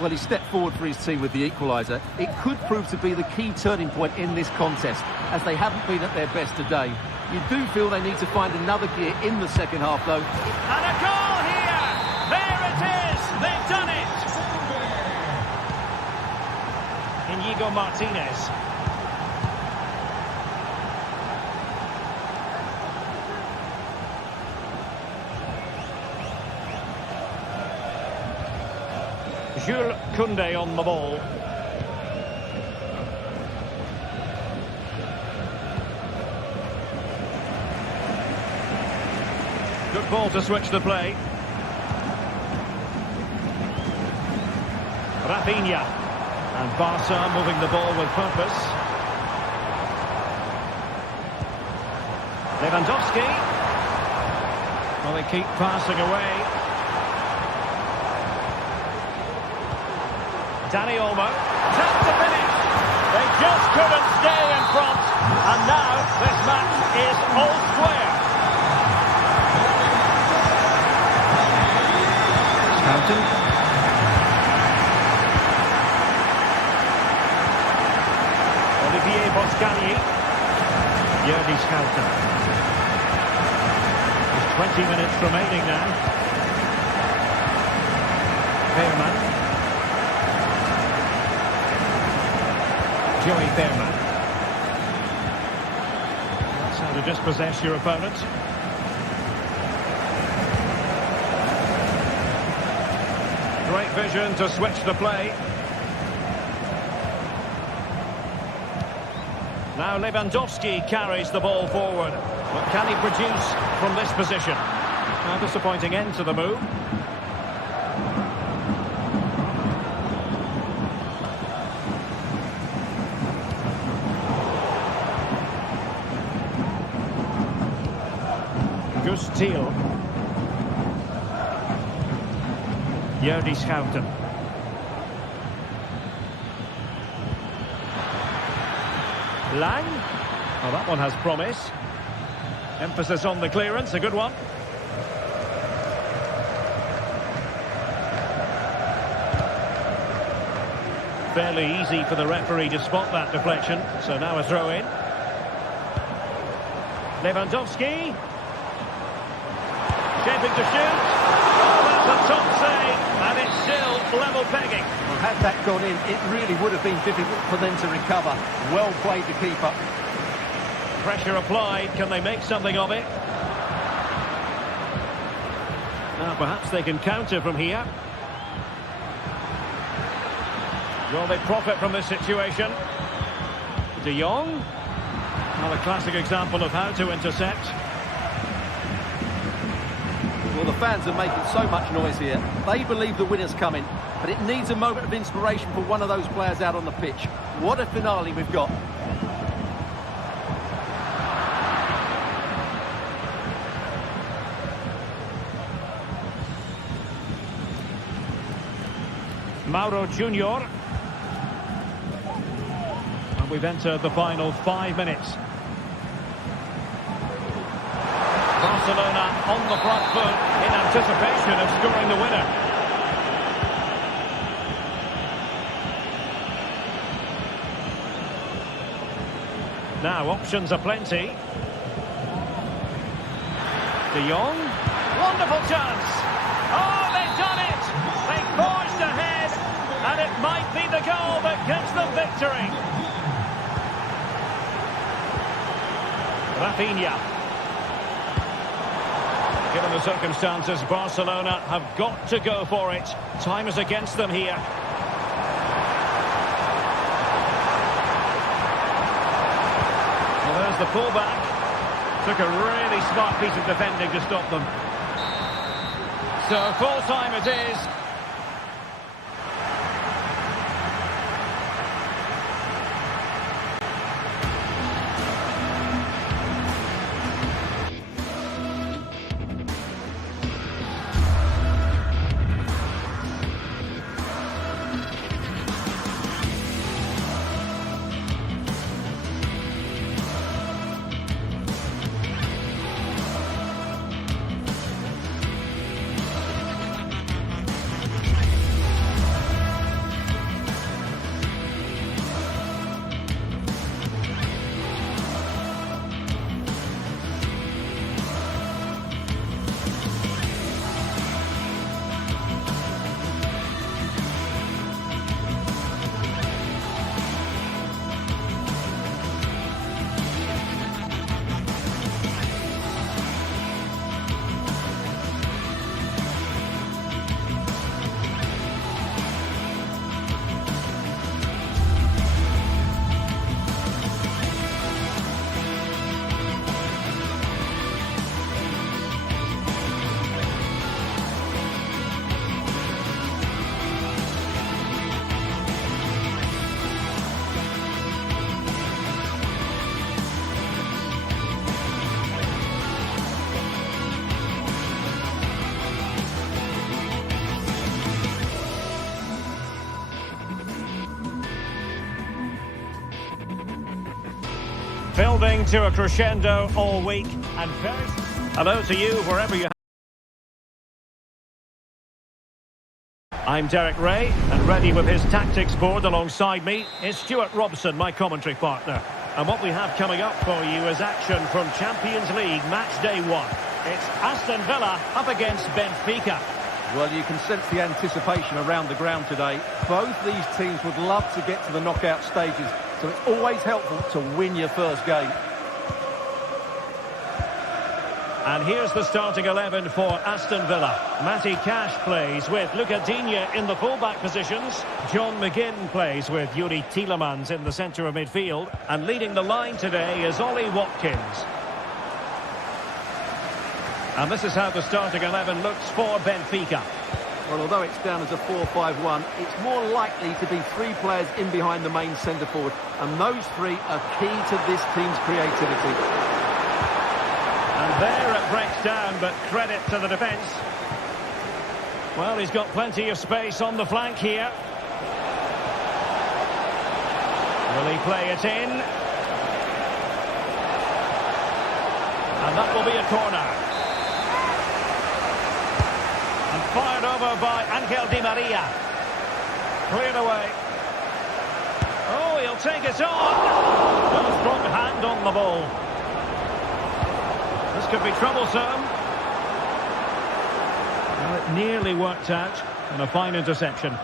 Well, he stepped forward for his team with the equaliser. It could prove to be the key turning point in this contest, as they haven't been at their best today. You do feel they need to find another gear in the second half, though. And a goal here! There it is! They've done it! Inigo Martinez. Jules Koundé on the ball. Good ball to switch the play. Rafinha. And Barca moving the ball with purpose. Lewandowski. Well, they keep passing away. Dani Olmo, tap to finish. They just couldn't stay in front. And now this match is all square. Schouten. Scagni. Leverkusen. There's 20 minutes remaining now. Bayern. Joey Bayern. That's how to dispossess your opponent. Great vision to switch the play. Now Lewandowski carries the ball forward. But can he produce from this position? A disappointing end to the move. Gustil. Leverkusen. Lang. Oh, that one has promise. Emphasis on the clearance, a good one. Fairly easy for the referee to spot that deflection. So now a throw in. Lewandowski. Shaping to shoot. Oh, that's a top save. And it's still level pegging. Well, had that gone in, it really would have been difficult for them to recover. Well played, the keeper. Pressure applied. Can they make something of it? Now perhaps they can counter from here. Will they profit from this situation? De Jong. Another classic example of how to intercept. Well, the fans are making so much noise here. They believe the winner's coming, but it needs a moment of inspiration for one of those players out on the pitch. What a finale we've got. Mauro Junior. And we've entered the final 5 minutes. Barcelona on the front foot in anticipation of scoring the winner. Now options are plenty. De Jong. Wonderful chance. Oh, they've done it. They forged ahead, and it might be the goal that gives them victory. Rafinha. Given the circumstances, Barcelona have got to go for it. Time is against them here. Well, there's the pullback. Took a really smart piece of defending to stop them. So full time it is. Building to a crescendo all week, and very hello to you wherever you are. I'm Derek Ray, and ready with his tactics board alongside me is Stuart Robson, my commentary partner. And what we have coming up for you is action from Champions League match day 1. It's Aston Villa up against Benfica. Well, you can sense the anticipation around the ground today. Both these teams would love to get to the knockout stages, so it's always helpful to win your first game. And here's the starting 11 for Aston Villa. Matty Cash plays with Luca Digne in the full-back positions. John McGinn plays with Yuri Tielemans in the centre of midfield. And leading the line today is Ollie Watkins. And this is how the starting 11 looks for Benfica. Well, although it's down as a 4-5-1, it's more likely to be 3 players in behind the main centre-forward. And those 3 are key to this team's creativity. And there it breaks down, but credit to the defence. Well, he's got plenty of space on the flank here. Will he play it in? And that will be a corner. And fired over by Angel Di Maria. Cleared away. Oh, he'll take it on. A strong hand on the ball. This could be troublesome. Well, it nearly worked out, and a fine interception.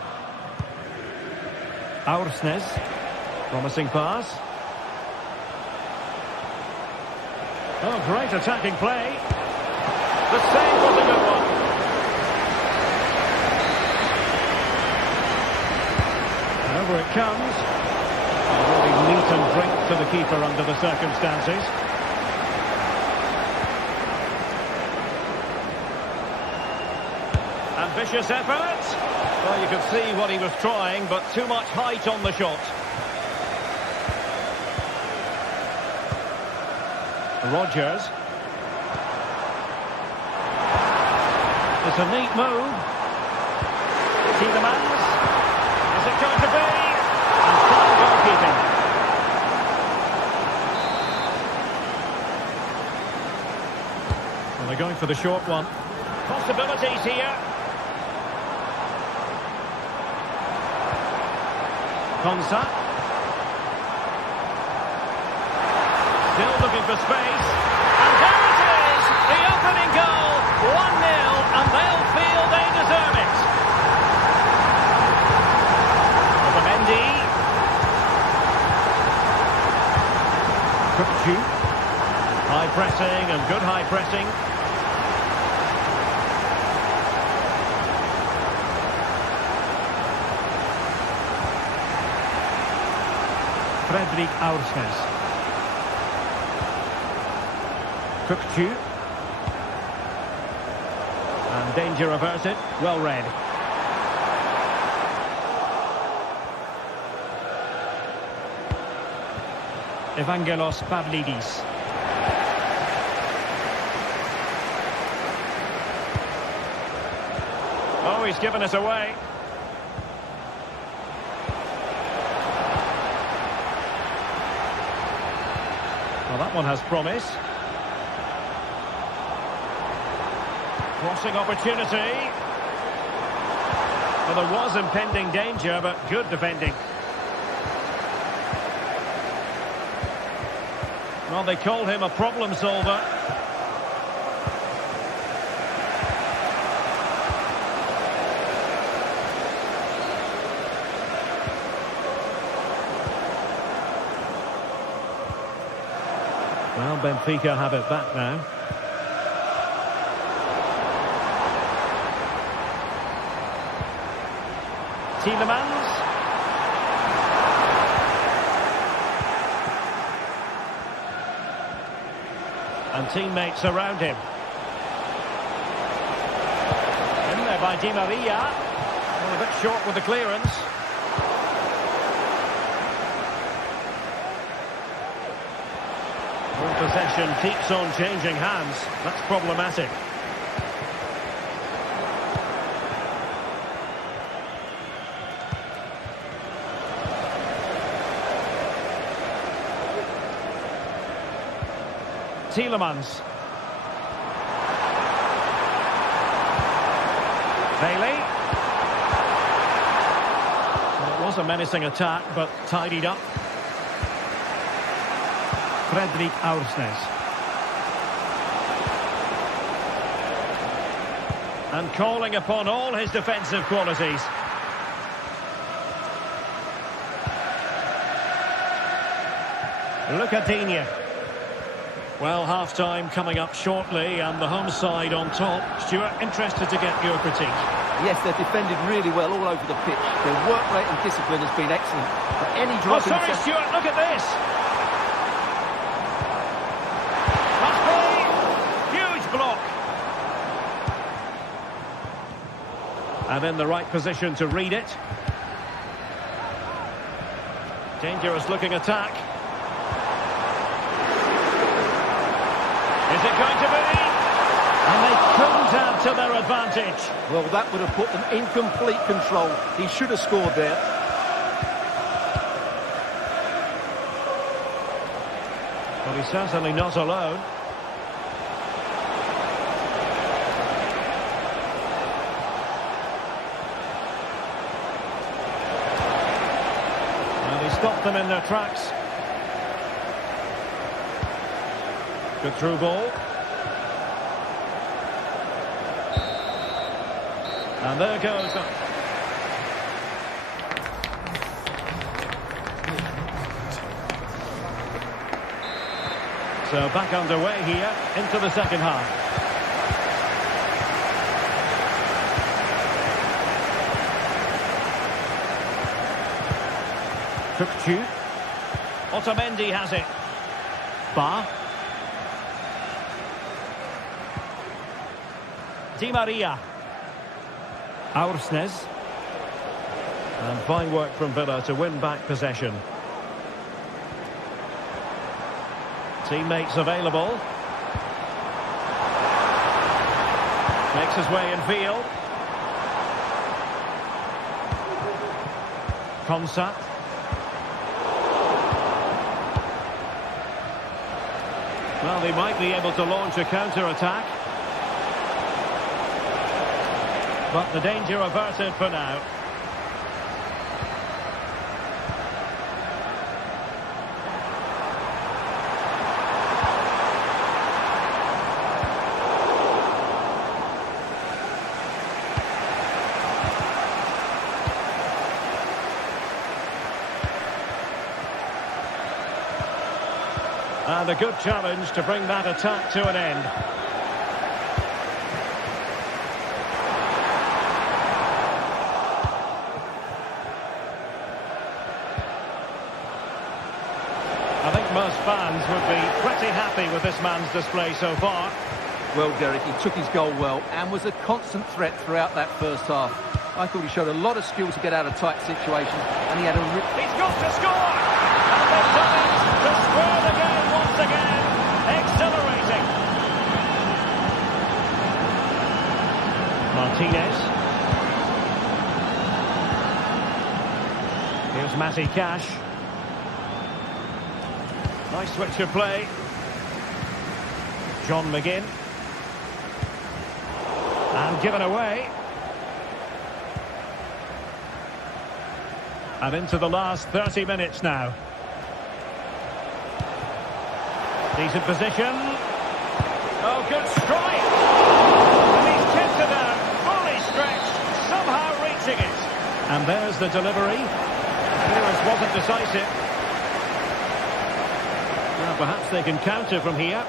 Aursnes, promising pass. Oh, great attacking play. The save was a good one. And over it comes. A really meat and drink to the keeper under the circumstances. Ambitious effort. Well, you could see what he was trying, but too much height on the shot. Rodgers. It's a neat move. Tielemans. Is it going to be? And fine goalkeeping. Well, they're going for the short one. Possibilities here. Konsa. Still looking for space. And there it is! The opening goal! 1-0, and they'll feel they deserve it. Mendy. High pressing and good high pressing. Fredrik Aursnes. Kukcu. And danger averted. Well read. Evangelos Pavlidis. Oh, he's given us away. Well, that one has promise. Crossing opportunity. Well, there was impending danger, but good defending. Well, they call him a problem solver. Well, Benfica have it back now. Tielemans. And teammates around him. In there by Di Maria. Well, a bit short with the clearance. Ball possession keeps on changing hands. That's problematic. Tielemans. Bailey. Well, it was a menacing attack, but tidied up. Aursnes. And calling upon all his defensive qualities. Lucadinha. Well, half-time coming up shortly, and the home side on top. Stuart, interested to get your critique. Yes, they've defended really well all over the pitch. Their work rate and discipline has been excellent. But any drop sorry, Stuart, look at this. Must be. Huge block. And in the right position to read it. Dangerous looking attack. Is it going to be? And they couldn't add to their advantage. Well, that would have put them in complete control. He should have scored there. Well, he's certainly not alone. And he stopped them in their tracks. Good through ball. And there goes. So back underway here into the second half. Tukcu. Otamendi has it. Ba. Di Maria. Aursnes. And fine work from Villa to win back possession. Teammates available. Makes his way in field. Konsa. Well, they might be able to launch a counter-attack. But the danger averted for now. And a good challenge to bring that attack to an end. I think most fans would be pretty happy with this man's display so far. Well, Derek, he took his goal well and was a constant threat throughout that first half. I thought he showed a lot of skill to get out of tight situations, and he had a... He's got to score! And they've done it to square the game once again. Exhilarating. Martinez. Here's Matty Cash. Nice switch of play. John McGinn. And given away. And into the last 30 minutes now. Decent position. Oh, good strike. And he's kept it out, fully stretched, somehow reaching it. And there's the delivery. Clearance wasn't decisive. Well, perhaps they can counter from here.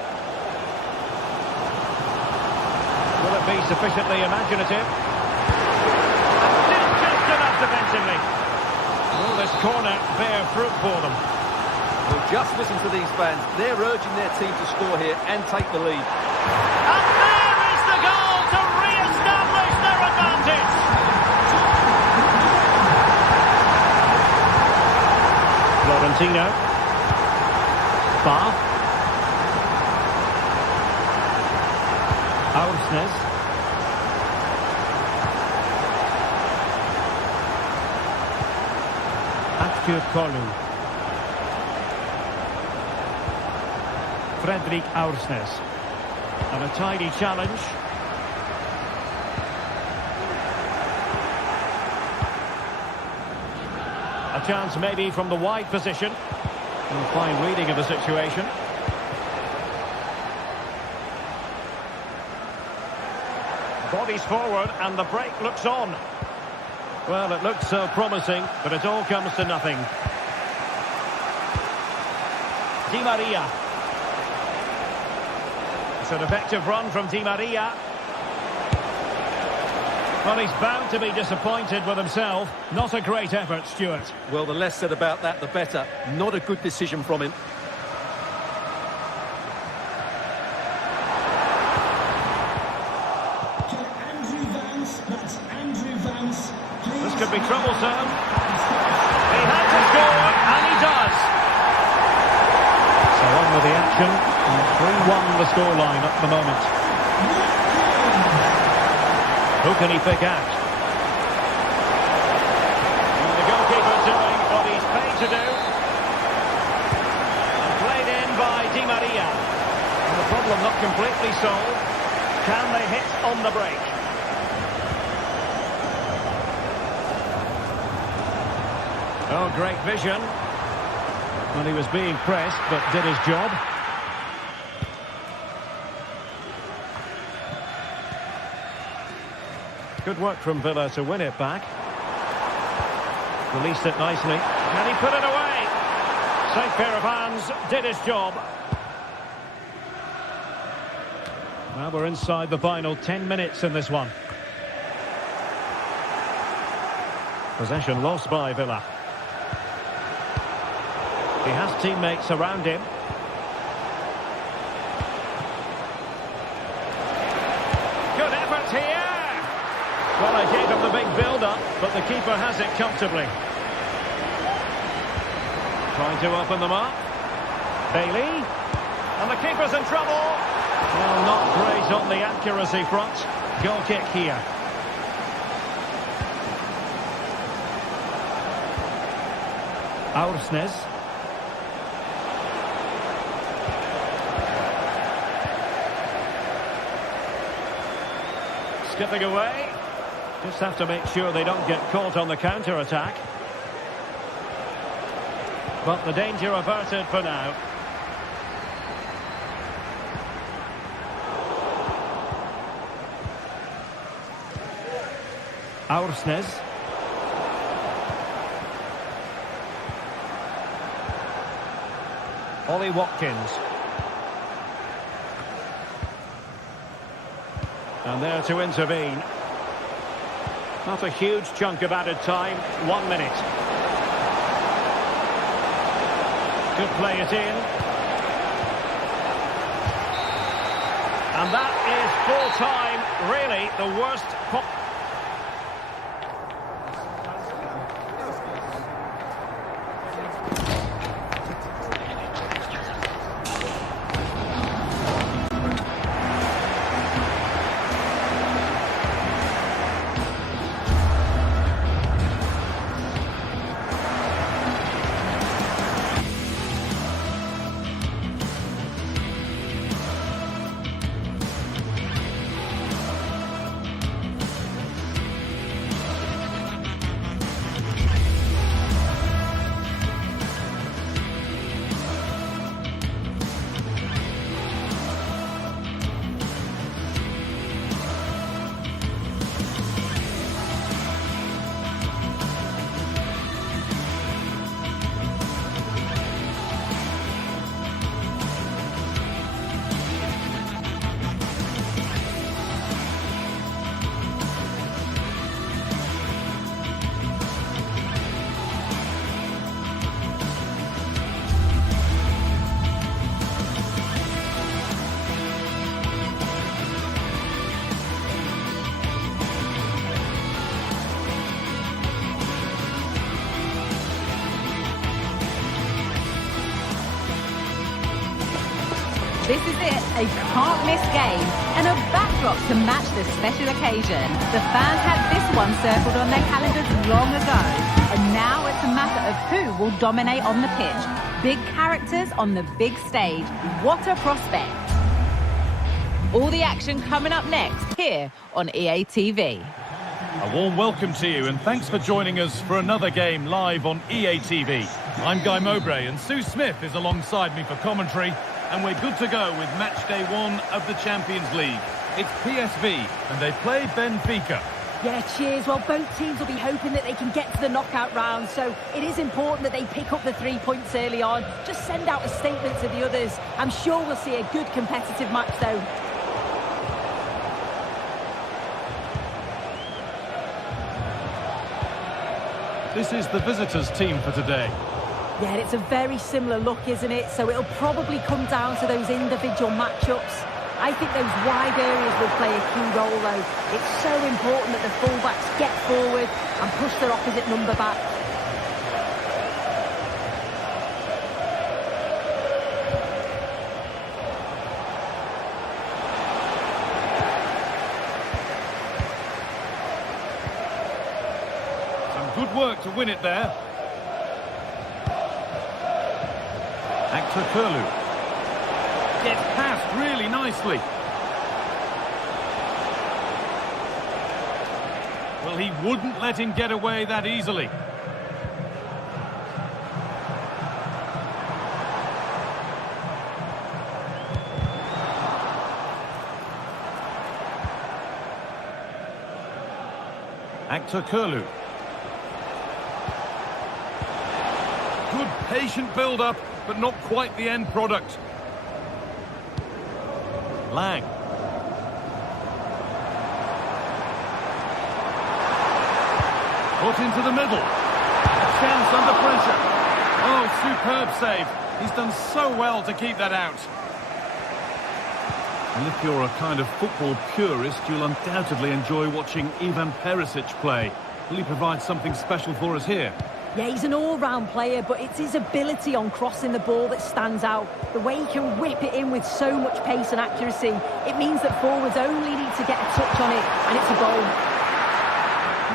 Will it be sufficiently imaginative? And did just enough defensively. Will this corner bear fruit for them? Well, just listen to these fans. They're urging their team to score here and take the lead. And there is the goal to re-establish their advantage. Florentino. Ba. Aursnes. Kolu. Fredrik Aursnes. And a tidy challenge. A chance maybe from the wide position. And fine reading of the situation. Bodies forward and the break looks on. Well, it looks so promising, but it all comes to nothing. Di Maria. It's an effective run from Di Maria. Well, he's bound to be disappointed with himself. Not a great effort, Stuart. Well, the less said about that, the better. Not a good decision from him. This could be troublesome. He had to score, and he does. So on with the action. 3-1 the scoreline at the moment. Who can he pick out? And the goalkeeper doing what he's paid to do. And played in by Di Maria. And the problem not completely solved. Can they hit on the break? Oh, great vision. Well, he was being pressed, but did his job. Good work from Villa to win it back. Released it nicely. Can he put it away? Safe pair of hands, did his job. Well, we're inside the final 10 minutes in this one. Possession lost by Villa. He has teammates around him. Good effort here. Well, I gave him the big build-up, but the keeper has it comfortably. Trying to open them up. Bailey. And the keeper's in trouble. Well, not great on the accuracy front. Goal kick here. Aursnes. Skipping away. Just have to make sure they don't get caught on the counter-attack. But the danger averted for now. Aursnes. Ollie Watkins. And there to intervene. Not a huge chunk of added time. 1 minute. Could play it in. And that is full time. Really the worst. This is it, a can't-miss game and a backdrop to match the special occasion. The fans had this one circled on their calendars long ago, and now it's a matter of who will dominate on the pitch. Big characters on the big stage. What a prospect. All the action coming up next here on EA TV. A warm welcome to you and thanks for joining us for another game live on EA TV. I'm Guy Mowbray and Sue Smith is alongside me for commentary, and we're good to go with match day 1 of the Champions League. It's PSV, and they play Benfica. Yeah, cheers. Well, both teams will be hoping that they can get to the knockout round, so it is important that they pick up the 3 points early on. Just send out a statement to the others. I'm sure we'll see a good competitive match, though. This is the visitors' team for today. Yeah, it's a very similar look, isn't it? So it'll probably come down to those individual matchups. I think those wide areas will play a key role, though. It's so important that the fullbacks get forward and push their opposite number back. Some good work to win it there. Actor Kurlu. Gets past really nicely. Well, he wouldn't let him get away that easily. Actor Kurlu. Good patient build-up, but not quite the end product. Lang. Put into the middle. A chance under pressure. Oh, superb save. He's done so well to keep that out. And if you're a kind of football purist, you'll undoubtedly enjoy watching Ivan Perisic play. Will he provide something special for us here? Yeah, he's an all-round player, but it's his ability on crossing the ball that stands out. The way he can whip it in with so much pace and accuracy, it means that forwards only need to get a touch on it, and it's a goal.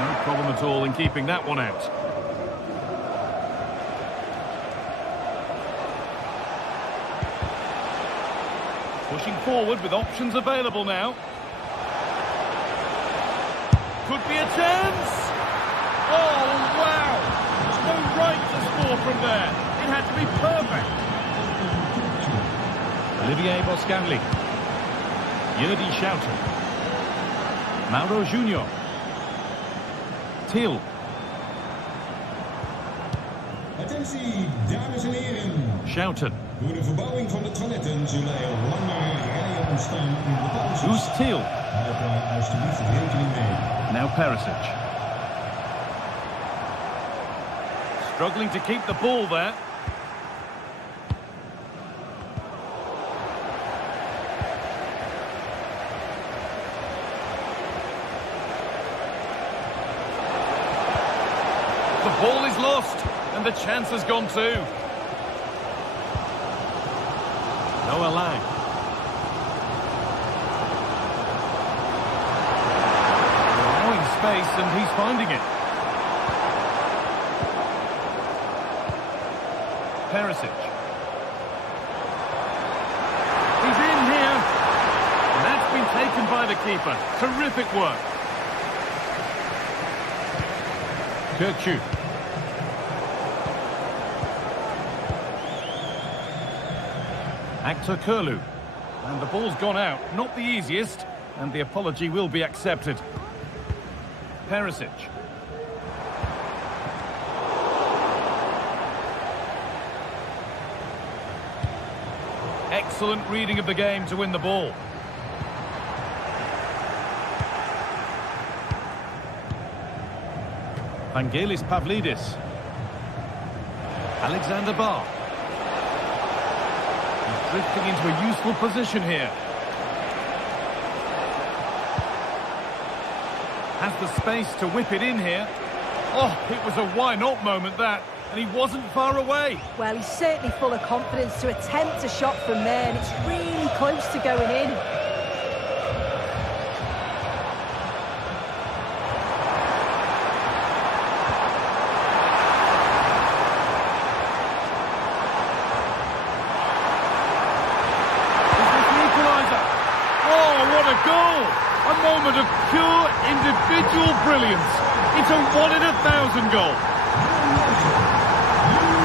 No problem at all in keeping that one out. Pushing forward with options available now. Could be a chance! Oh, wow! No right to score from there. It had to be perfect. Olivier Boscanli. Yurdi Schouten. Mauro Junior. Thiel. Attentie, dames en heren. Schouten. Door de verbouwing van de toiletten zullen er langere rijen ontstaan in de pauzes. Who's Thiel? Houd daar alstublieft rekening mee. Now Perisic. Struggling to keep the ball there. The ball is lost, and the chance has gone too. Noah Lang. Allowing space, and he's finding it. Perisic. He's in here. And that's been taken by the keeper. Terrific work. Kirkçu. Actor Kurlu. And the ball's gone out. Not the easiest. And the apology will be accepted. Perisic. Excellent reading of the game to win the ball. Vangelis Pavlidis. Alexander Barr. He's drifting into a useful position here. Has the space to whip it in here. Oh, it was a why not moment that. And he wasn't far away. Well, he's certainly full of confidence to attempt a shot from there, and it's really close to going in. Is this the equaliser? Oh, what a goal! A moment of pure individual brilliance. It's a 1 in 1,000 goal.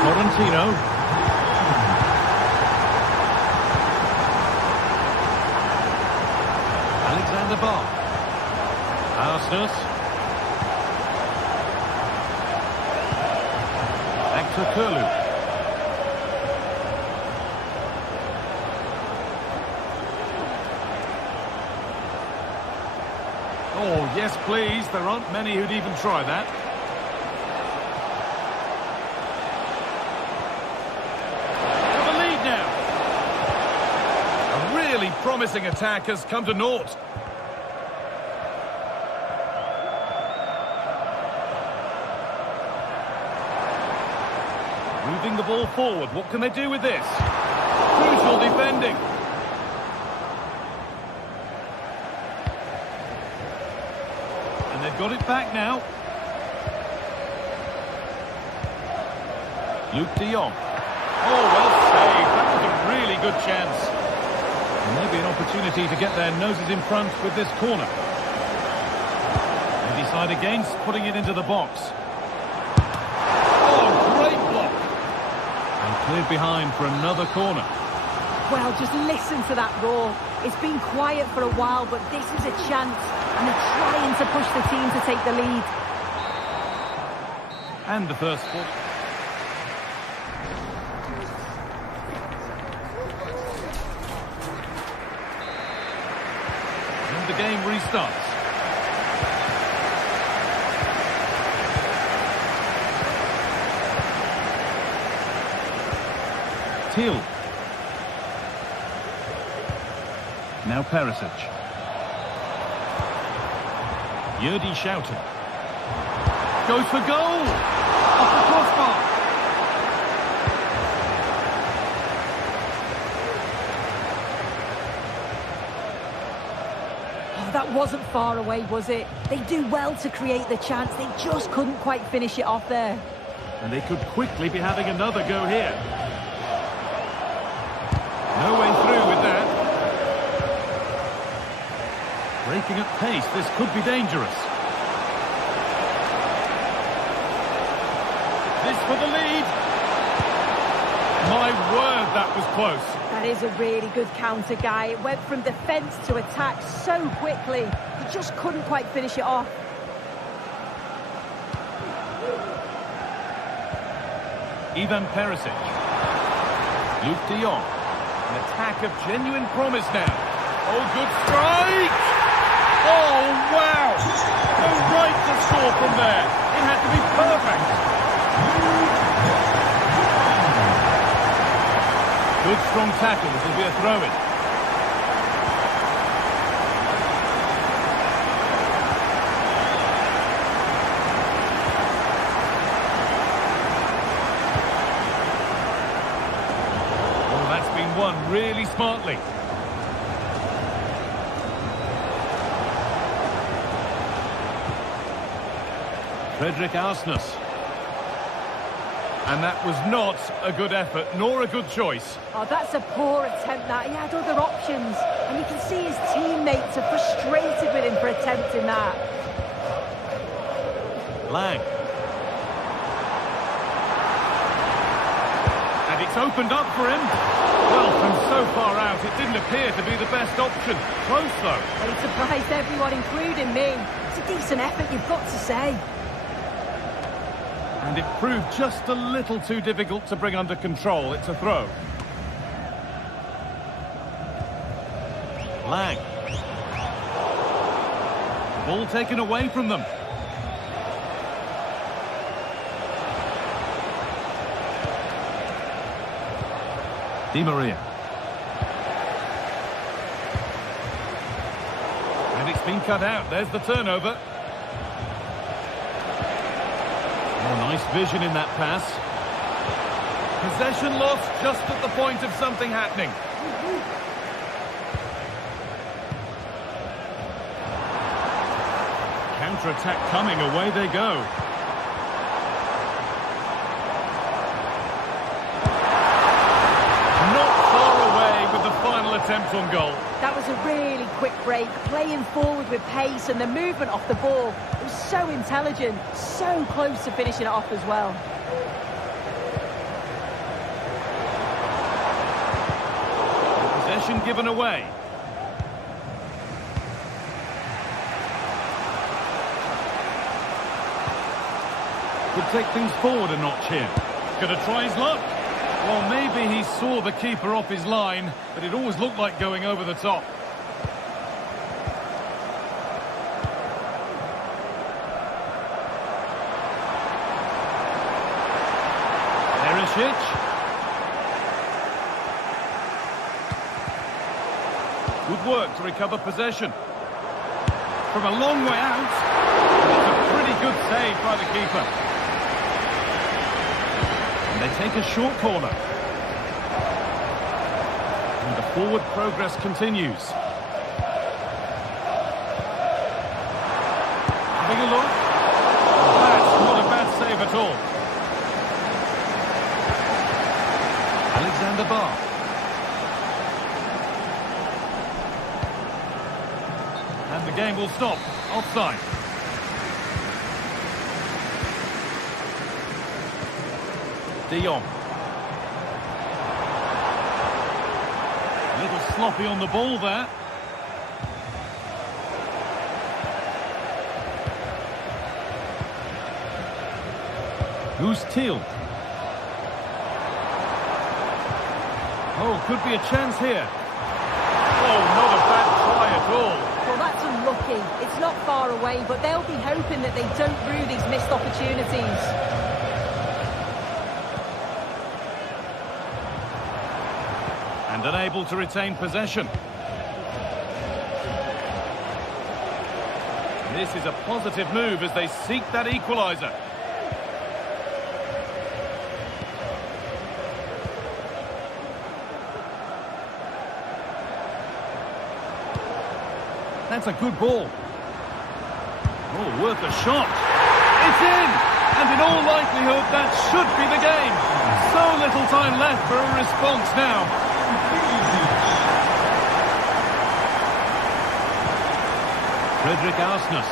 Florentino. Back to Kurlu. Oh, yes, please. There aren't many who'd even try that. To the lead now. A really promising attack has come to naught. Moving the ball forward. What can they do with this? Crucial defending. They've got it back now. Luke de Jong. Oh, well saved. That was a really good chance. And maybe an opportunity to get their noses in front with this corner. They decide against putting it into the box. Oh, great block. And cleared behind for another corner. Well, just listen to that roar. It's been quiet for a while, but this is a chance. And they're trying to push the team to take the lead. And the first ball. And the game restarts. Thiel. Now Perisic. Yurdi Schouten. Goes for goal! Off the crossbar! Oh, that wasn't far away, was it? They do well to create the chance. They just couldn't quite finish it off there. And they could quickly be having another go here. No way through with that. Breaking at pace, this could be dangerous. This for the lead. My word, that was close. That is a really good counter, Guy. It went from defence to attack so quickly. He just couldn't quite finish it off. Ivan Perisic. Luke de Jong. An attack of genuine promise now. Oh, good strike! Oh, wow! No right to score from there. It had to be perfect. Good strong tackle. This will be a throw-in. Oh, that's been won really smartly. Fredrik Ausnes. And that was not a good effort, nor a good choice. Oh, that's a poor attempt, that. He had other options. And you can see his teammates are frustrated with him for attempting that. Lang. And it's opened up for him. Well, from so far out, it didn't appear to be the best option. Close, though. Well, he surprised everyone, including me. It's a decent effort, you've got to say. And it proved just a little too difficult to bring under control. It's a throw. Lang. Ball taken away from them. Di Maria. And it's been cut out. There's the turnover. Oh, nice vision in that pass. Possession lost just at the point of something happening. Counter-attack coming, away they go. Not far away with the final attempt on goal. That was a really quick break, playing forward with pace, and the movement off the ball. It was so intelligent, so close to finishing it off as well. Possession given away. Could take things forward a notch here. Gonna try his luck. Well, maybe he saw the keeper off his line, but it always looked like going over the top. Good work to recover possession. From a long way out. It's a pretty good save by the keeper. And they take a short corner. And the forward progress continues. Having a look. That's not a bad save at all. Alexander Barr. And the game will stop. Offside. De Jong. A little sloppy on the ball there. Who's Thiel? Oh, could be a chance here. Oh, not a bad try at all. Well, that's unlucky. It's not far away, but they'll be hoping that they don't rue these missed opportunities. And unable to retain possession. This is a positive move as they seek that equaliser. That's a good ball. Oh, worth a shot. It's in! And in all likelihood, that should be the game. So little time left for a response now. Frederick Arsness.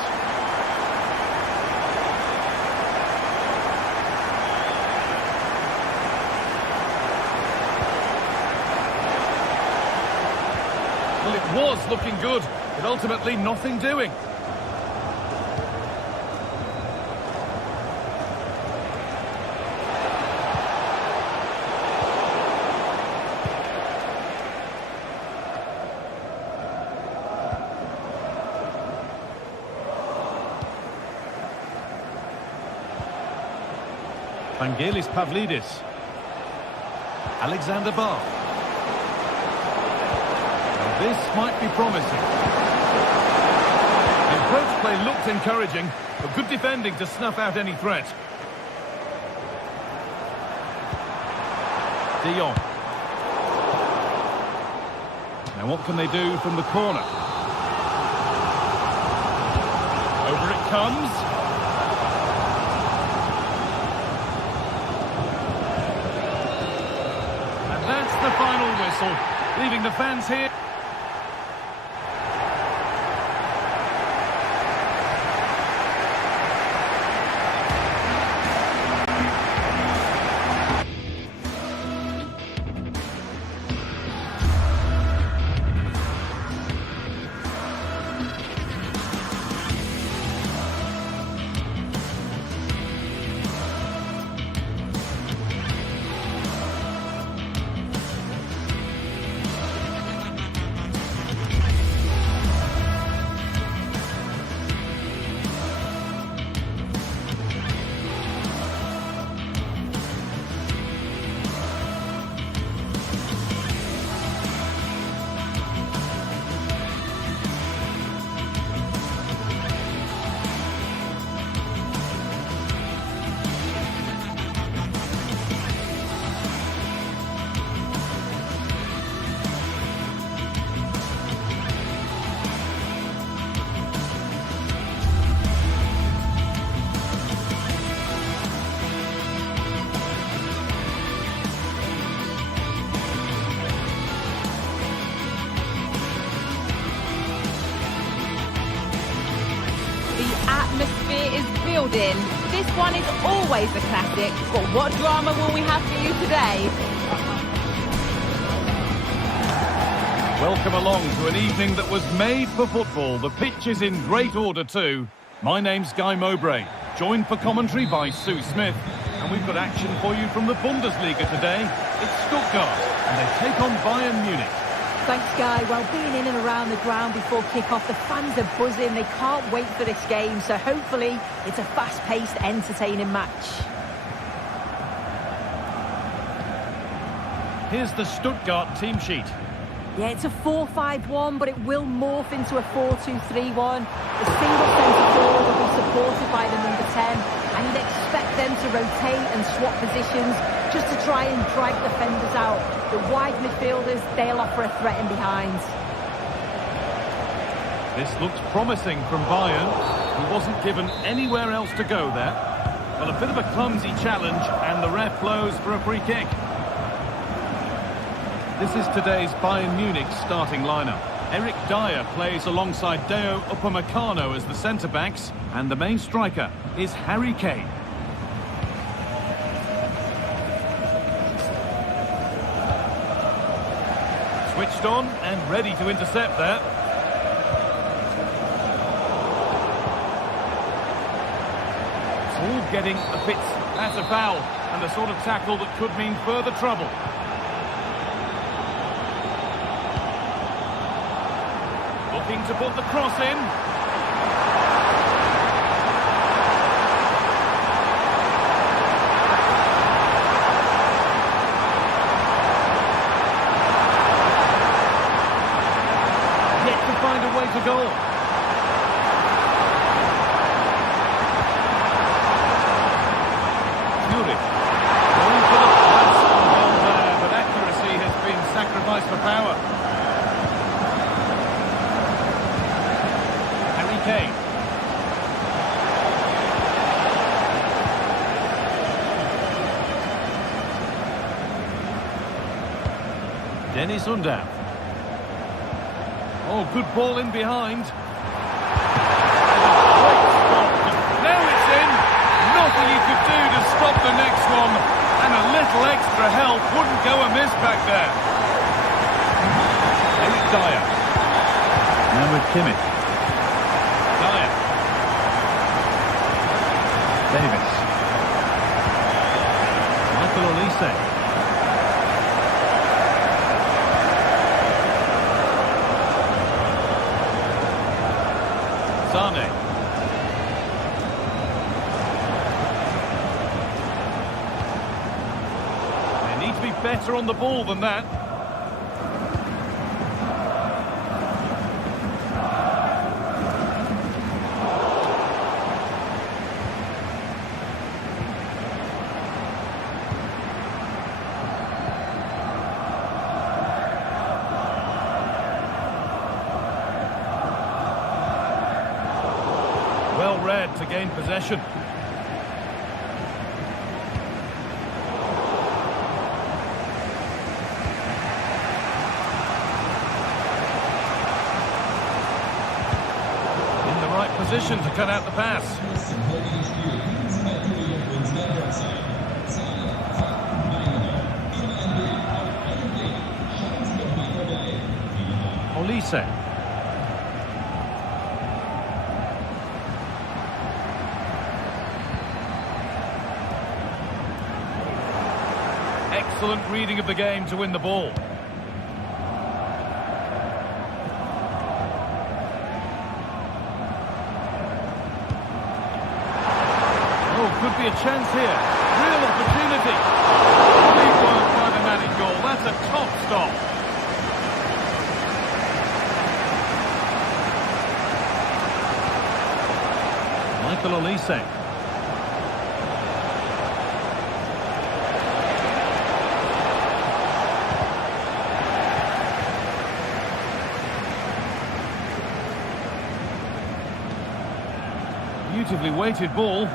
Well, it was looking good. But ultimately, nothing doing. Vangelis Pavlidis. Alexander Barr. Now this might be promising. Approach play looked encouraging, but good defending to snuff out any threat. De Jong. Now what can they do from the corner? Over it comes. And that's the final whistle, leaving the fans here. Atmosphere is building. This one is always a classic, but what drama will we have for you today? Welcome along to an evening that was made for football. The pitch is in great order too. My name's Guy Mowbray. joined for commentary by Sue Smith. And we've got action for you from the Bundesliga today. It's Stuttgart, and they take on Bayern Munich. Thanks, Guy. Well, being in and around the ground before kick-off, the fans are buzzing. They can't wait for this game, so hopefully it's a fast-paced, entertaining match. Here's the Stuttgart team sheet. Yeah, it's a 4-5-1, but it will morph into a 4-2-3-1. The single centre forward will be supported by the number 10, and you'd expect them to rotate and swap positions just to try and drag defenders out. The wide midfielders, they'll offer a threat in behind. This looks promising from Bayern, who wasn't given anywhere else to go there. Well, a bit of a clumsy challenge, and the ref blows for a free kick. This is today's Bayern Munich starting lineup. Eric Dyer plays alongside Deo Upamecano as the centre-backs, and the main striker is Harry Kane. Switched on and ready to intercept there. It's all getting a bit at a foul, and the sort of tackle that could mean further trouble. Looking to put the cross in. Yet to find a way to goal. Munich going for the pass on goal there, but accuracy has been sacrificed for power. Kane. Dennis Undav. Oh, good ball in behind. Now it's in. Nothing you could do to stop the next one. And a little extra help wouldn't go amiss back there. Eric Dyer. Now with Kimmich. Davis. Michael Olise. Sane. They need to be better on the ball than that. Well read to gain possession. In the right position to cut out the pass. Olise. Excellent reading of the game to win the ball. Oh, could be a chance here. Real opportunity. Big work by the man in goal. That's a top stop. Michael Olise. Beautifully weighted ball.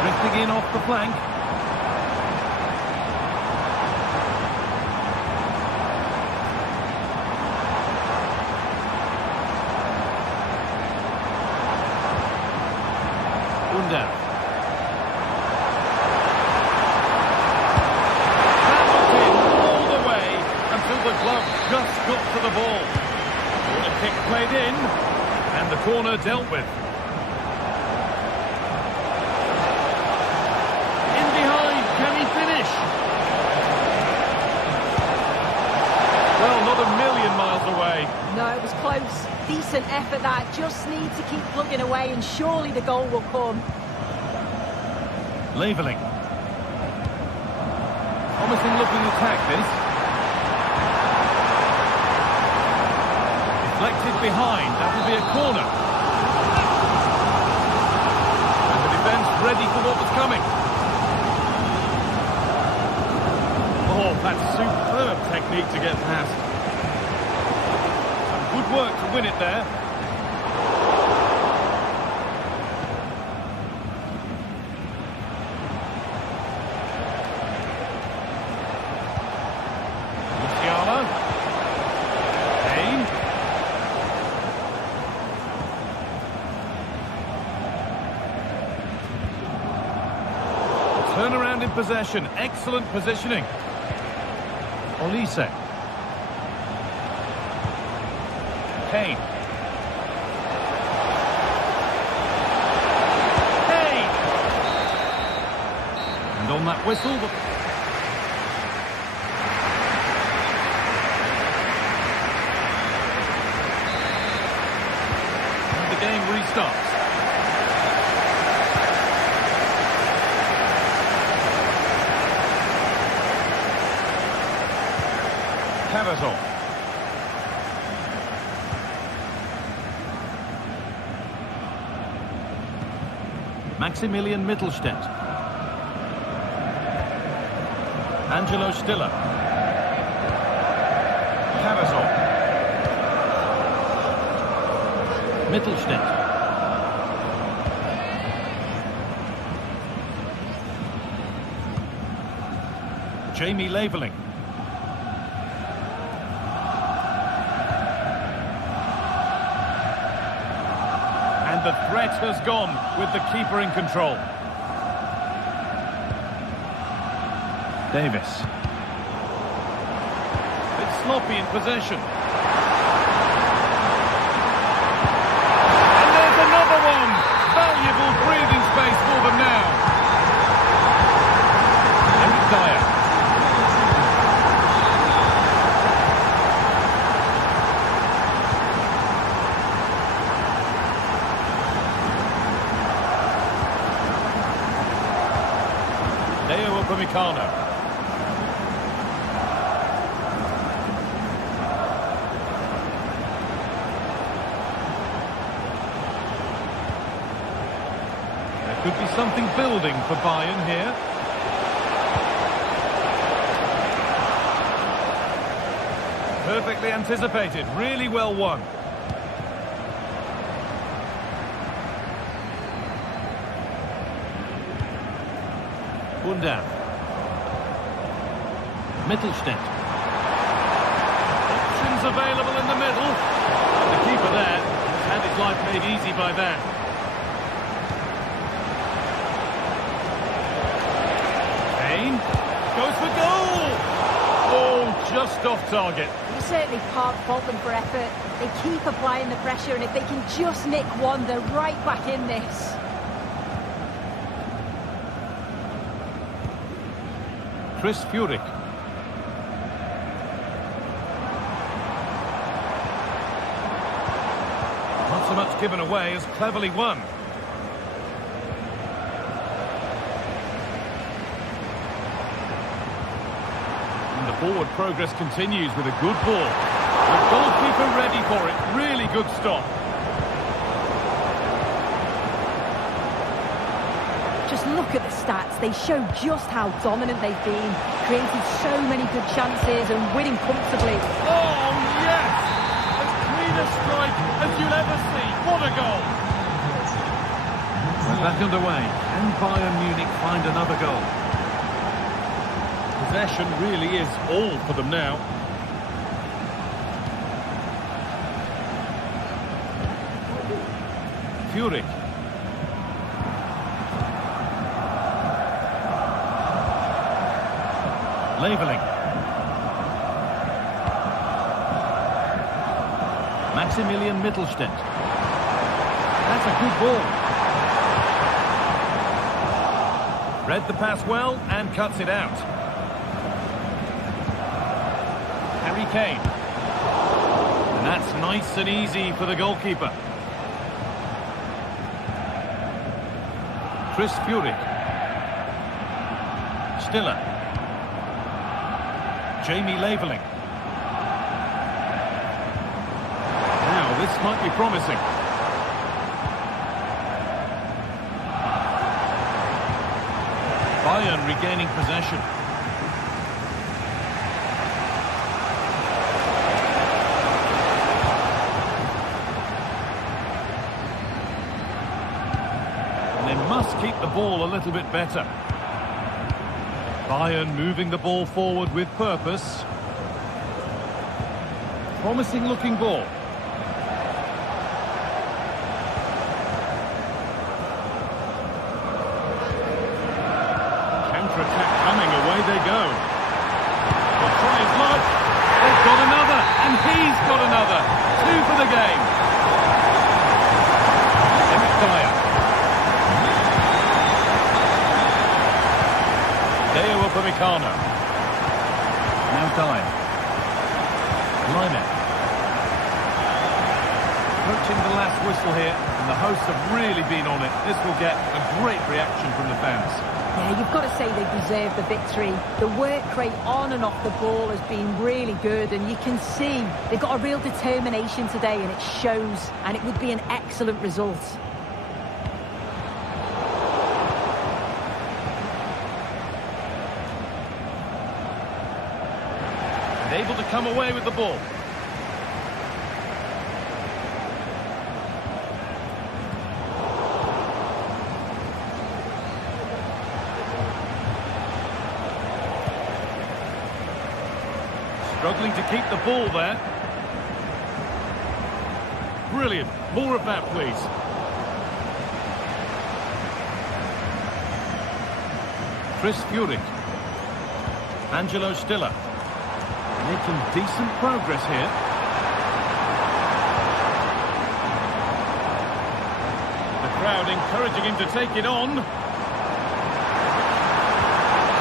Drifting in off the flank. Undav. played in, and the corner dealt with. In behind, can he finish? Well, not a million miles away. No, it was close. Decent effort that. Just need to keep plugging away and surely the goal will come. Leveling. Promising looking attack, this. Deflected behind, that will be a corner. And the defence ready for what was coming. Oh, that's superb technique to get past. Some good work to win it there. Turnaround in possession, excellent positioning. Olise. Kane. Kane! And on that whistle... And the game restarts. Cavazon. Maximilian Mittelstädt. Angelo Stiller. Cavazon. Mittelstädt. Jamie Leveling. The threat has gone with the keeper in control. Davis. It's sloppy in possession. And there's another one. Valuable breathing space for them now. Eric Dyer. Upamecano. There could be something building for Bayern here. Perfectly anticipated, really well won. Bundan. Mittelstädt. Options available in the middle. And the keeper there has had his life made easy by that. Kane goes for goal! Oh, just off target. You certainly can't fault them for effort. They keep applying the pressure, and if they can just nick one, they're right back in this. Chris Furyk. Not so much given away as cleverly won. And the forward progress continues with a good ball. The goalkeeper ready for it. Really good stop. Just look at the stats. They show just how dominant they've been, created so many good chances and winning comfortably. Oh, yes! As clean a strike as you'll ever see. What a goal! We're back underway. Can Bayern Munich find another goal? Possession really is all for them now. Furyk. Leveling. Maximilian Mittelstädt. That's a good ball. Read the pass well and cuts it out. Harry Kane. And that's nice and easy for the goalkeeper. Chris Furyk. Stiller. Jamie Laveling. Now this might be promising. Bayern regaining possession. And they must keep the ball a little bit better. Bayern moving the ball forward with purpose. Promising looking ball. Counter-attack coming, away they go. They'll try his luck. They've got another, and he's got another. 2 for the game. Eric Dyer. Deo Upamecano. Now Dyer. Line. Approaching the last whistle here, and the hosts have really been on it. This will get a great reaction from the fans. Yeah, you've got to say they deserve the victory. The work rate on and off the ball has been really good, and you can see they've got a real determination today, and it shows, and it would be an excellent result. And able to come away with the ball. Struggling to keep the ball there. Brilliant. More of that, please. Chris Furyk. Angelo Stiller. Making decent progress here. The crowd encouraging him to take it on.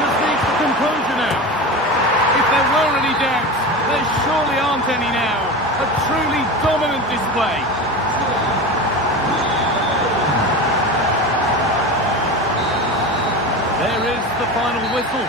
Just needs the composure now. If there were any doubts, there surely aren't any now. A truly dominant display. There is the final whistle.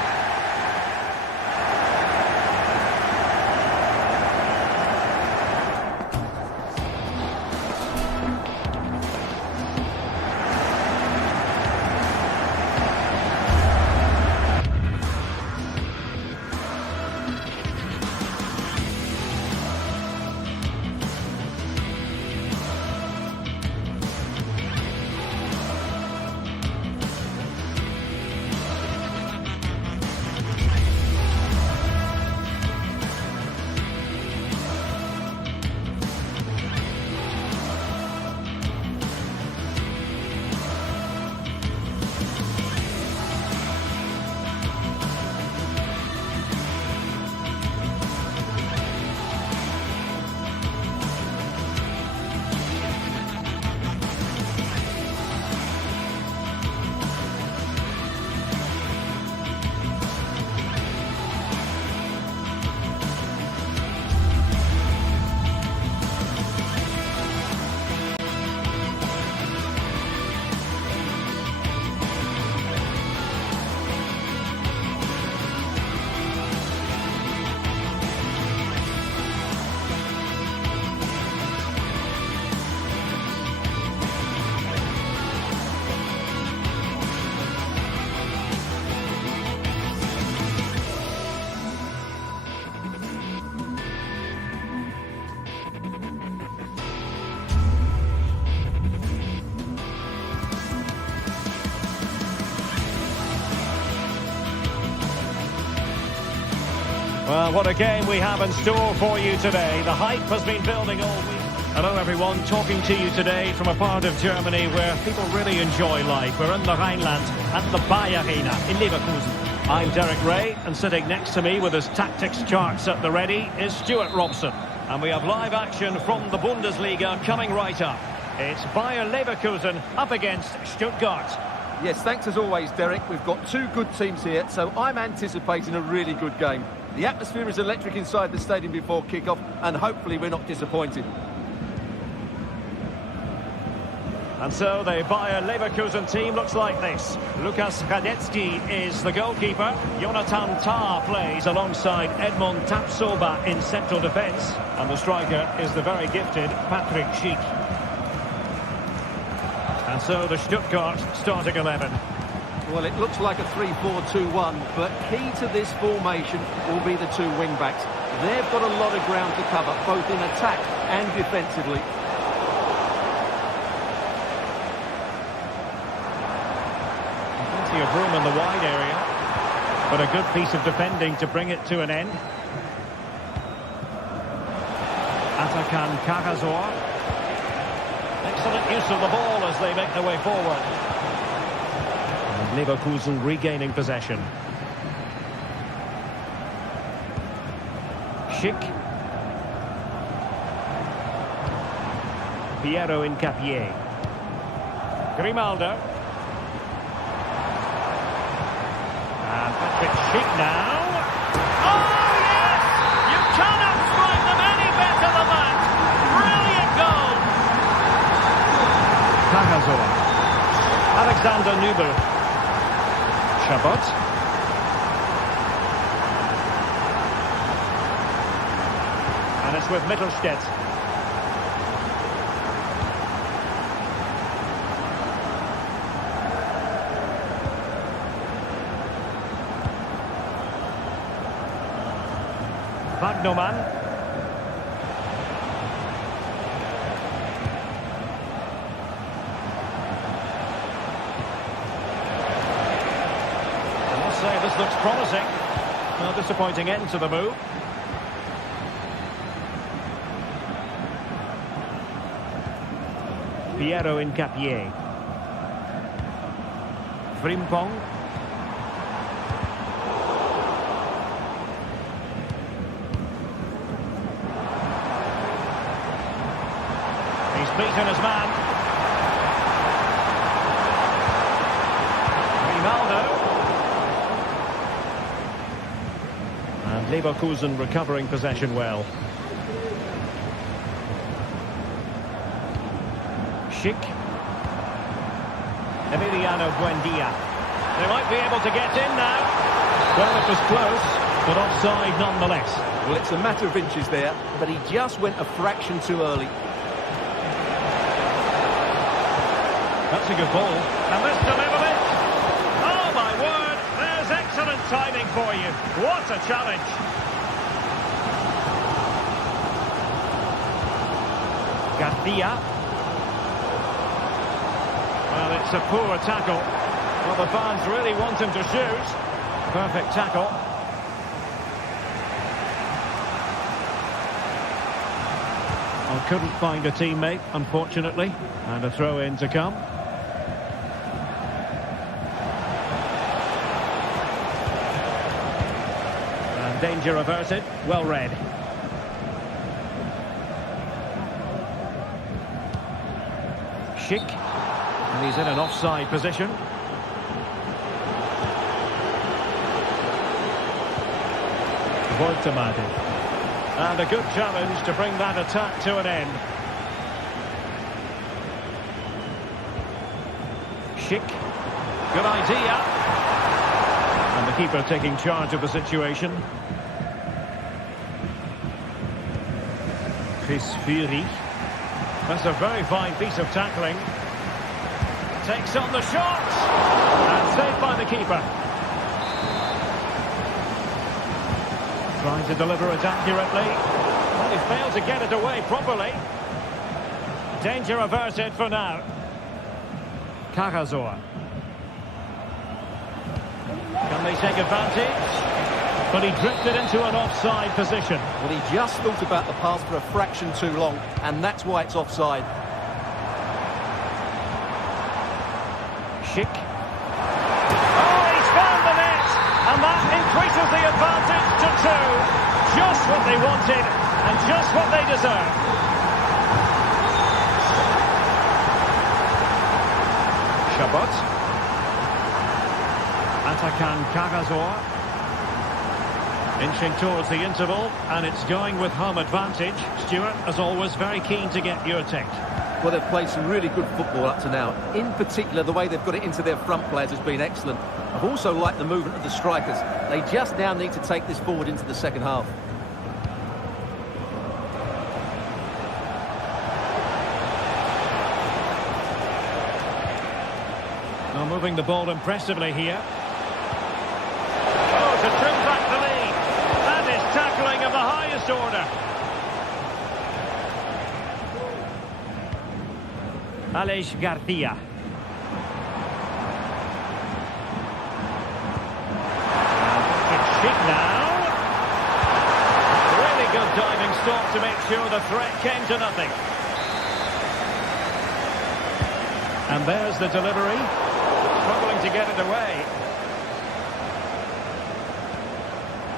Well, what a game we have in store for you today. The hype has been building all week. Hello everyone, talking to you today from a part of Germany where people really enjoy life. We're in the Rhineland at the Bayern Arena in Leverkusen. I'm Derek Ray, and sitting next to me with his tactics charts at the ready is Stuart Robson. And we have live action from the Bundesliga coming right up. It's Bayern Leverkusen up against Stuttgart. Yes, thanks as always, Derek. We've got two good teams here, so I'm anticipating a really good game. The atmosphere is electric inside the stadium before kick-off, and hopefully we're not disappointed. And so the Bayer Leverkusen team looks like this. Lukas Radetzky is the goalkeeper. Jonathan Tah plays alongside Edmond Tapsoba in central defence. And the striker is the very gifted Patrick Schick. And so the Stuttgart starting 11. Well, it looks like a 3-4-2-1, but key to this formation will be the two wing-backs. They've got a lot of ground to cover, both in attack and defensively. Of room in the wide area, but a good piece of defending to bring it to an end. Atakan Karasor. Excellent use of the ball as they make their way forward. And Leverkusen regaining possession. Schick. Piero Incapié. Grimaldo. Patrick Schick now. Oh, yes! You cannot strike them any better than that. Brilliant goal. Kagazoa. Alexander Nübel. Chabot. And it's with Mittelstädt. Wagnerman. I must say this looks promising. No disappointing end to the move. Piero Incapié. Frimpong. Beaten his man. Grimaldo. And Leverkusen recovering possession well. Schick. Emiliano Buendia. They might be able to get in now. Well, it was close, but offside nonetheless. Well, it's a matter of inches there, but he just went a fraction too early. That's a good ball. And this delivered. Oh, my word. There's excellent timing for you. What a challenge. Garcia. Well, it's a poor tackle. Well, the fans really want him to shoot. Perfect tackle. Well, couldn't find a teammate, unfortunately. And a throw-in to come. Danger averted, well read. Schick, and he's in an offside position. Woltemade. And a good challenge to bring that attack to an end. Schick, good idea. And the keeper taking charge of the situation. Chris Fury. That's a very fine piece of tackling. Takes on the shot. And saved by the keeper. Trying to deliver it accurately. Well, he failed to get it away properly. Danger averted for now. Karasor. Can they take advantage? But he drifted into an offside position. Well, he just thought about the pass for a fraction too long, and that's why it's offside. Schick. Oh, he's found the net! And that increases the advantage to 2. Just what they wanted. And just what they deserve. Chabot. Atakan Karazor. Inching towards the interval, and it's going with home advantage. Stuart, as always, very keen to get your take. Well, they've played some really good football up to now. In particular, the way they've got it into their front players has been excellent. I've also liked the movement of the strikers. They just now need to take this forward into the second half. Now moving the ball impressively here. Oh, to trim back the lead. That is tackling of the highest order. Aleix Garcia. It's Sheik now. Really good diving stop to make sure the threat came to nothing. And there's the delivery. Struggling to get it away.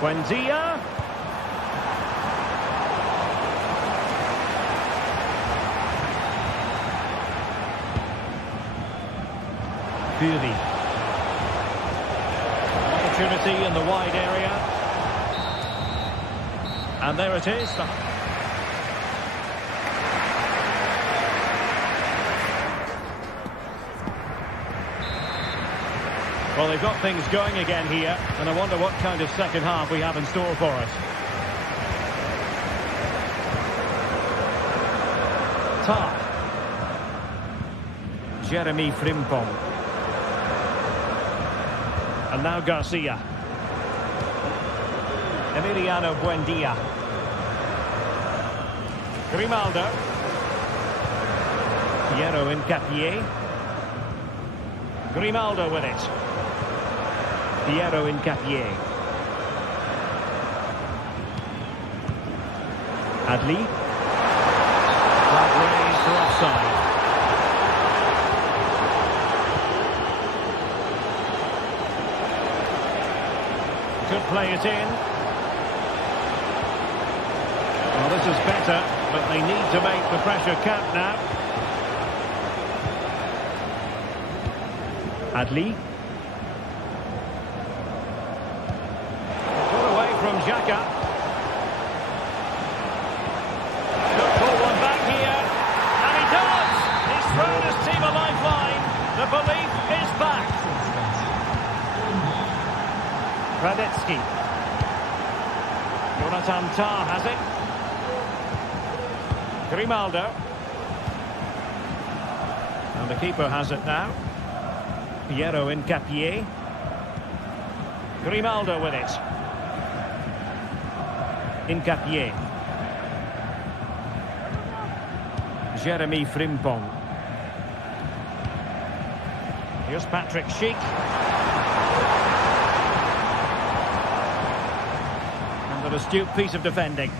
Buendia. Fury. Opportunity in the wide area. And there it is. Well, they've got things going again here, and I wonder what kind of second half we have in store for us. Tar. Jeremy Frimpong. And now Garcia. Emiliano Buendia. Grimaldo. Piero Hincapié. Grimaldo with it. Piero Hincapié. Adli. Flag raised for offside. Could play it in. Well, this is better, but they need to make the pressure count now. Adli. Put away from Xhaka. Could pull one back here. And he does! He's thrown his team a lifeline. The belief is back. Radetsky. Jonathan Tah has it. Grimaldo. And the keeper has it now. Piero Hincapié. Grimaldo with it. Hincapié. Jeremy Frimpong. Here's Patrick Schick. And an astute piece of defending.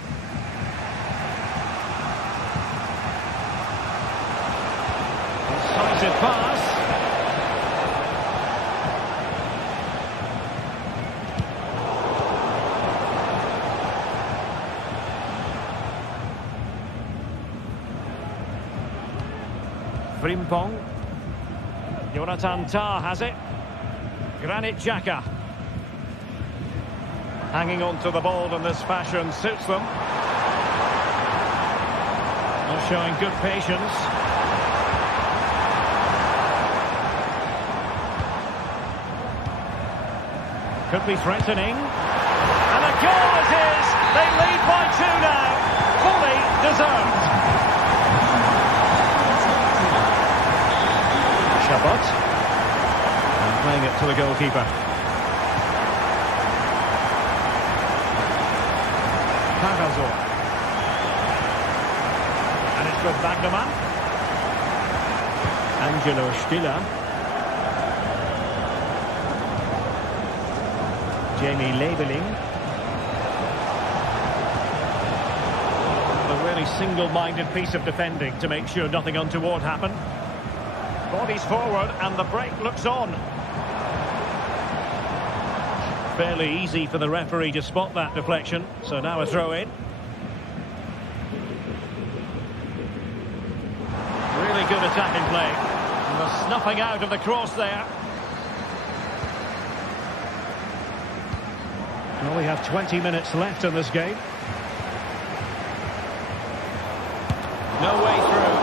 Decisive pass. Frimpong. Jonathan Tah has it. Granit Xhaka. Hanging on to the ball in this fashion suits them. They're showing good patience. Could be threatening. And a goal it is! They lead by 2 now. Fully deserved. Chabot. And playing it to the goalkeeper. Karazor. And it's with Wagnerman. Angelo Stiller. Jamie Labeling. A really single-minded piece of defending to make sure nothing untoward happened. Bodies forward and the break looks on. Fairly easy for the referee to spot that deflection, so now a throw in. Very good attacking play. And the snuffing out of the cross there. Well, we have 20 minutes left in this game. No way through.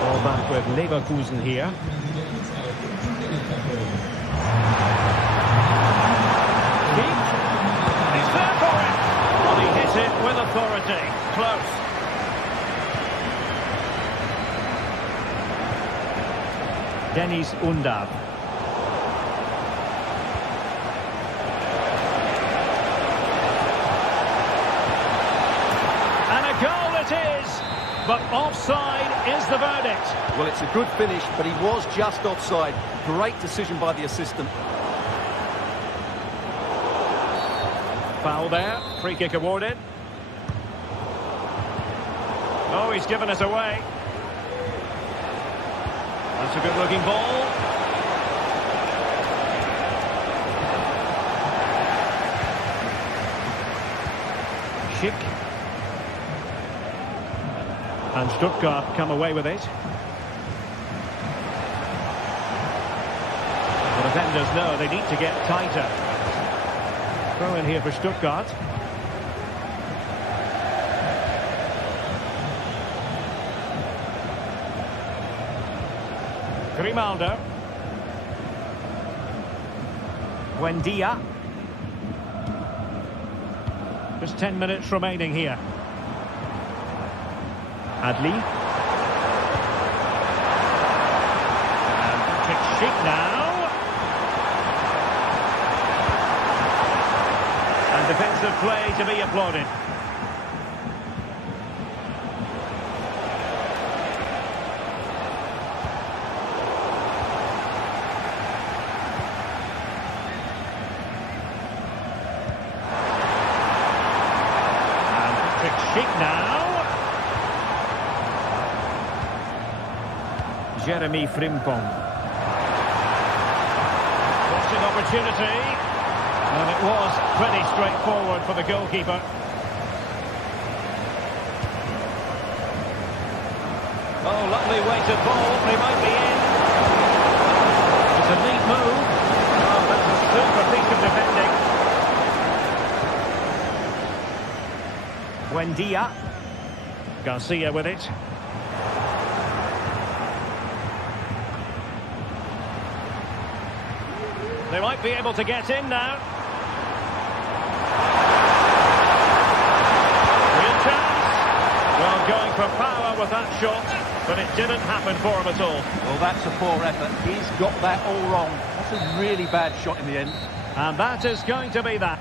Ball back with Leverkusen here. He's there for it. Well, he hit it with authority. Close. Dennis Undav. And a goal it is, but offside is the verdict. Well, it's a good finish, but he was just offside. Great decision by the assistant. Foul there, free kick awarded. Oh, he's given us away. That's a good-looking ball. Schick. And Stuttgart come away with it. The defenders know they need to get tighter. Throw in here for Stuttgart. Grimaldo. Buendia. Just 10 minutes remaining here. Adli. And Patrick Schick now. And defensive play to be applauded. Schick now. Jeremy Frimpong. Watching opportunity. And it was pretty straightforward for the goalkeeper. Oh, lovely weighted ball. They might be in. It's a neat move. Oh, that's a super piece of defending. Buendia. Garcia with it. They might be able to get in now. Real chance. Well, going for power with that shot, but it didn't happen for him at all. Well, that's a poor effort. He's got that all wrong. That's a really bad shot in the end. And that is going to be that.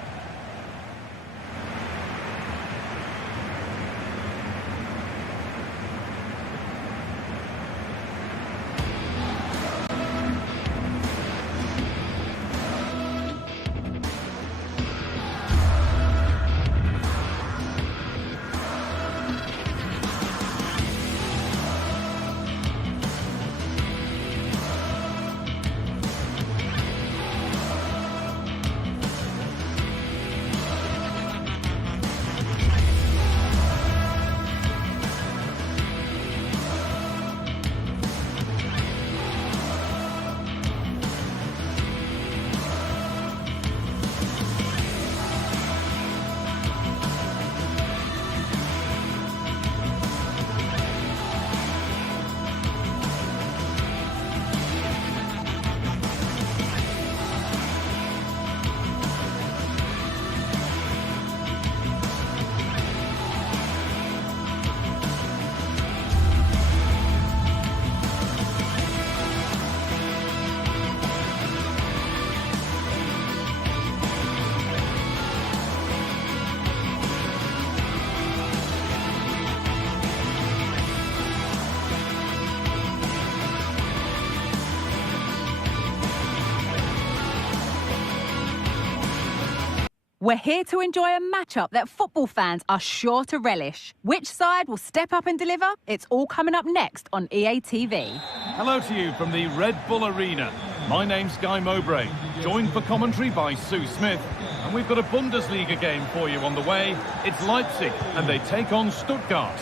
We're here to enjoy a matchup that football fans are sure to relish. Which side will step up and deliver? It's all coming up next on EA TV. Hello to you from the Red Bull Arena. My name's Guy Mowbray, joined for commentary by Sue Smith. And we've got a Bundesliga game for you on the way. It's Leipzig, and they take on Stuttgart.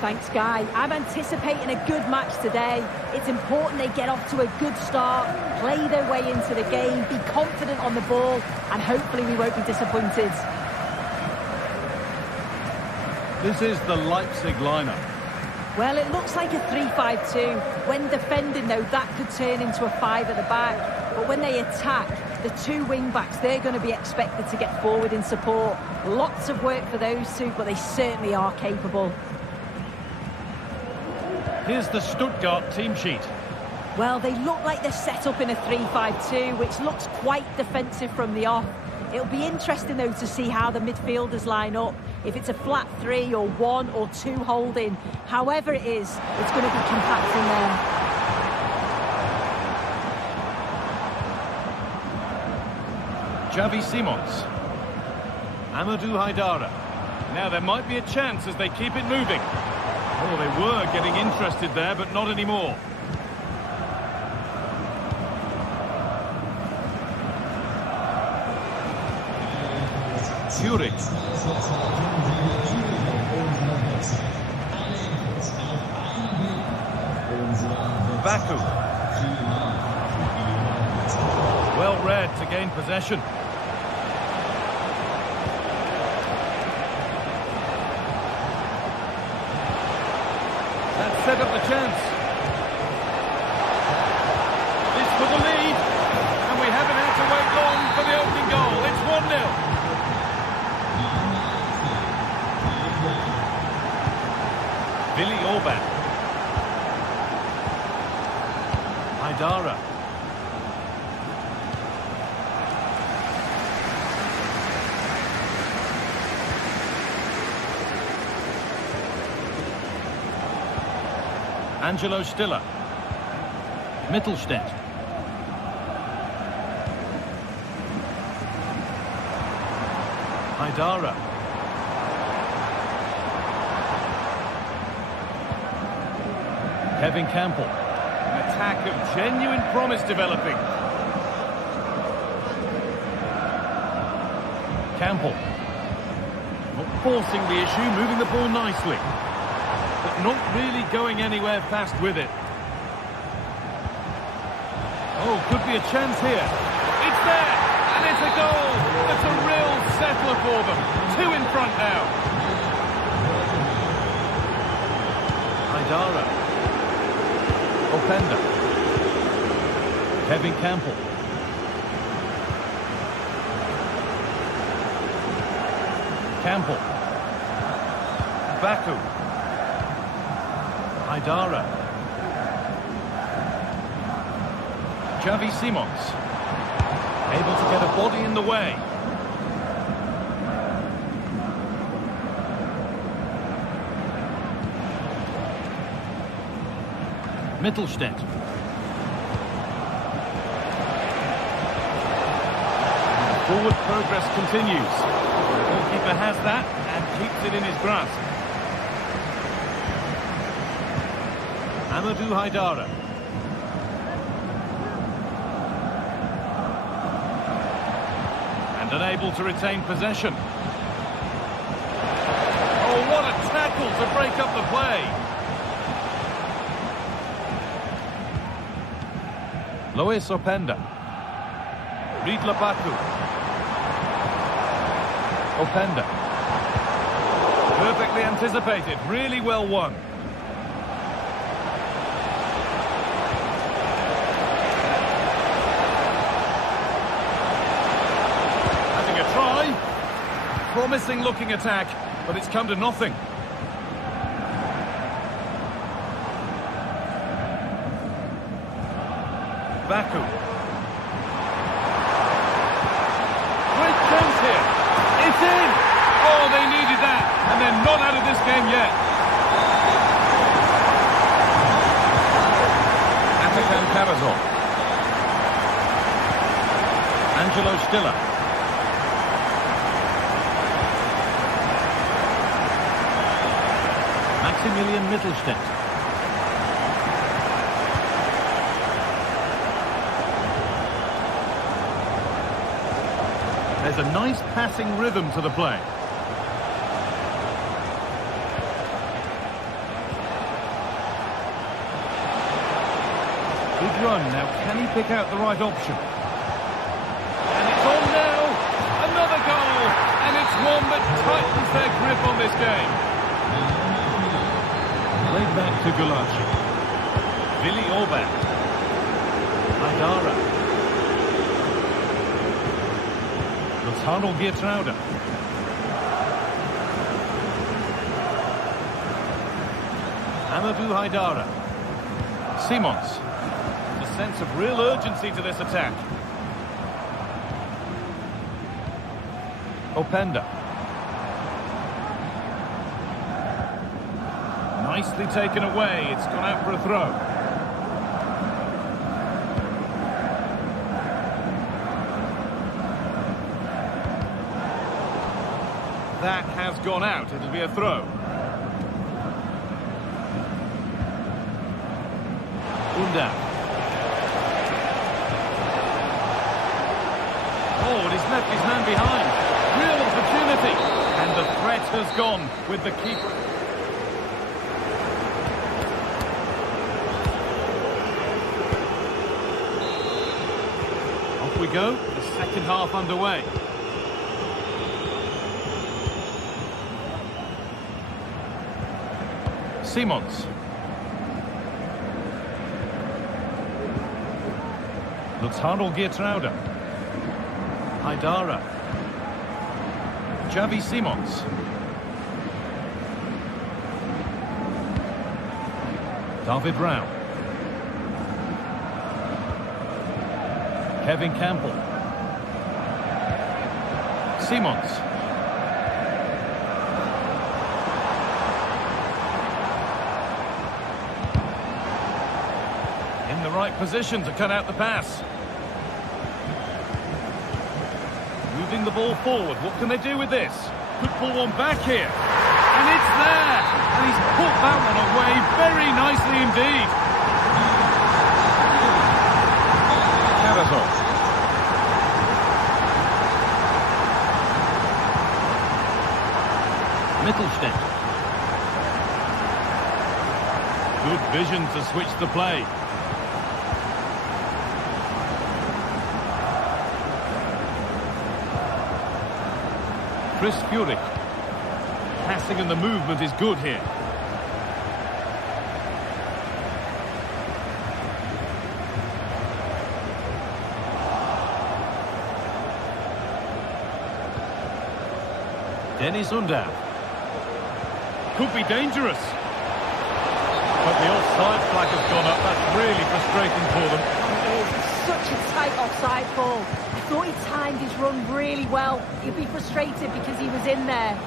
Thanks, Guy. I'm anticipating a good match today. It's important they get off to a good start, play their way into the game, be confident on the ball, and hopefully we won't be disappointed. This is the Leipzig lineup. Well, it looks like a 3-5-2. When defending, though, that could turn into a 5 at the back. But when they attack, the two wing-backs, they're going to be expected to get forward in support. Lots of work for those two, but they certainly are capable. Here's the Stuttgart team sheet. Well, they look like they're set up in a 3-5-2, which looks quite defensive from the off. It'll be interesting, though, to see how the midfielders line up. If it's a flat 3 or 1 or 2 holding, however it is, it's going to be compact from there. Xavi Simons. Amadou Haidara. Now there might be a chance as they keep it moving. Oh, they were getting interested there, but not anymore. Zurich. Baku. Well read to gain possession. That set up the chance. This for the lead. And we haven't had to wait long for the opening goal. It's 1-0. Billy Orban. Haidara. Angelo Stiller. Mittelstädt. Haidara. Kevin Campbell. An attack of genuine promise developing. Campbell. Not forcing the issue, moving the ball nicely. But not really going anywhere fast with it. Oh, could be a chance here. It's there! And it's a goal! That's a real settler for them. 2 in front now. Haidara. Openda. Kevin Campbell. Campbell. Baku. Haidara. Xavi Simons. Able to get a body in the way. Mittelstädt. Forward progress continues. The goalkeeper has that and keeps it in his grasp. Amadou Haidara. And unable to retain possession. Oh, what a tackle to break up the play. Luis Openda. Ridla Baku. Openda. Perfectly anticipated, really well won. Having a try. Promising looking attack, but it's come to nothing. Baku. Great chance here. It's in! Oh, they needed that, and they're not out of this game yet. Atakan Karazor. Angelo Stiller. Maximilian Mittelstädt. There's a nice passing rhythm to the play. Good run. Now, can he pick out the right option? And it's on now. Another goal. And it's one that tightens their grip on this game. Played back to Gulaci. Willi Orban. Haidara. Lutano Geertruida. Amadou Haidara. Simons. A sense of real urgency to this attack. Openda. Nicely taken away. It's gone out for a throw. That has gone out. It'll be a throw. Unda. Oh, and he's left his man behind. Real opportunity. And the threat has gone with the keeper. Off we go. The second half underway. Simons. Lutano Geertruida. Haidara. Xavi Simons. David Rao. Kevin Campbell. Simons. In the right position to cut out the pass. Moving the ball forward. What can they do with this? Could pull one back here. And it's there. And he's put that one away very nicely indeed. Karatov. Mittelstädt. Good vision to switch the play. Chris Furyk. Passing and the movement is good here. Dennis Unda. Could be dangerous. But the offside flag has gone up. That's really frustrating for them. It's such a tight offside ball. I thought he timed his run really well. He'd be frustrated because he was in there.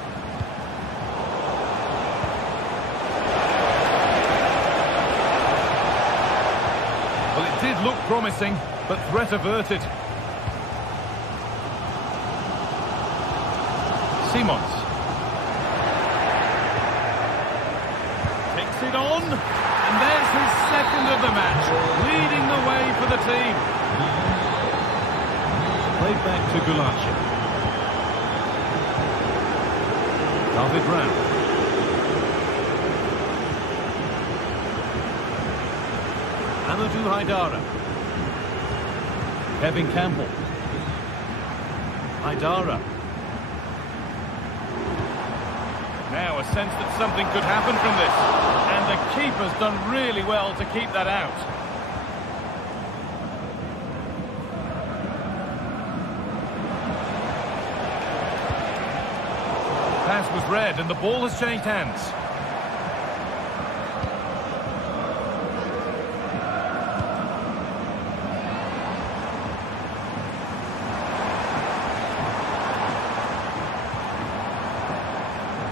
Well, it did look promising, but threat averted. Simons. Takes it on. And there's his second of the match, leading the way for the team. Played back to Gulaci. David Rao. Amadou Haidara. Kevin Campbell. Haidara. Now a sense that something could happen from this. And the keeper's done really well to keep that out. Pass was read and the ball has changed hands.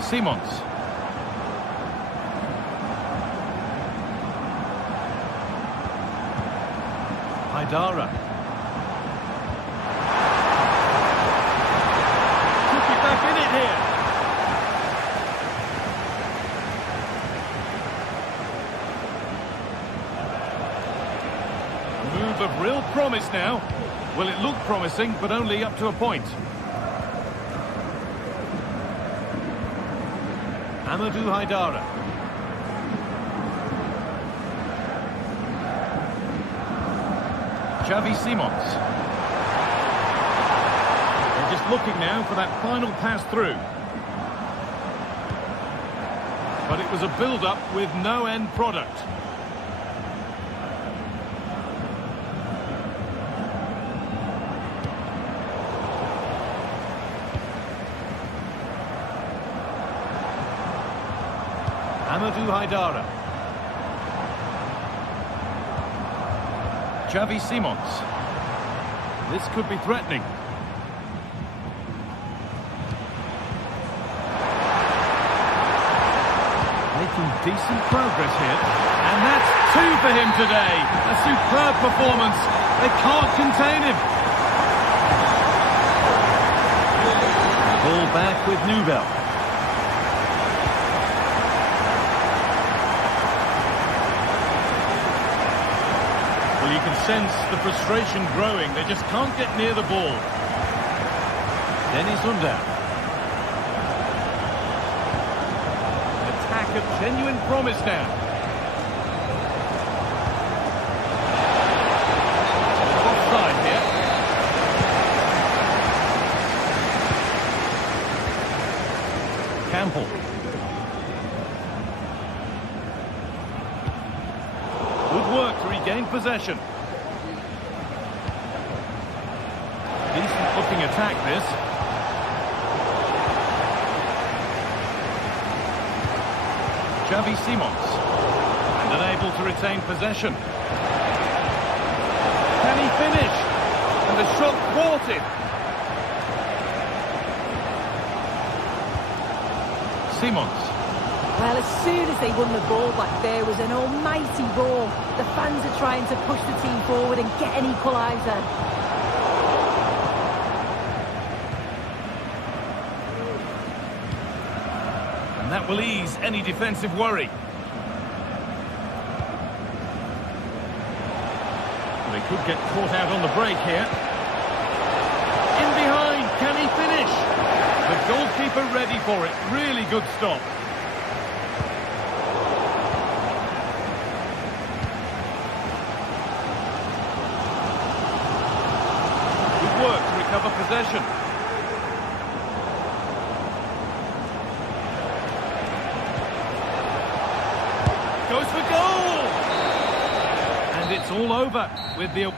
Simons. Haidara. Could be back in it here. A move of real promise now. Well, it looked promising, but only up to a point. Amadou Haidara. Xavi Simons. They're just looking now for that final pass through. But it was a build-up with no end product. Amadou Haidara. Xavi Simons. This could be threatening. Making decent progress here. And that's 2 for him today. A superb performance. They can't contain him. Ball back with Newell. Well, you can sense the frustration growing. They just can't get near the ball. Dennis Under. Attack of genuine promise now. Offside here. Campbell. Good work to regain possession. Decent looking attack this. Xavi Simons. And unable to retain possession. Can he finish? And the shot thwarted. Simons. Well, as soon as they won the ball back, there was an almighty roar. The fans are trying to push the team forward and get an equaliser. And that will ease any defensive worry. They could get caught out on the break here. In behind, can he finish? The goalkeeper ready for it. Really good stop. Good work to recover possession. Goes for goal! And it's all over with the...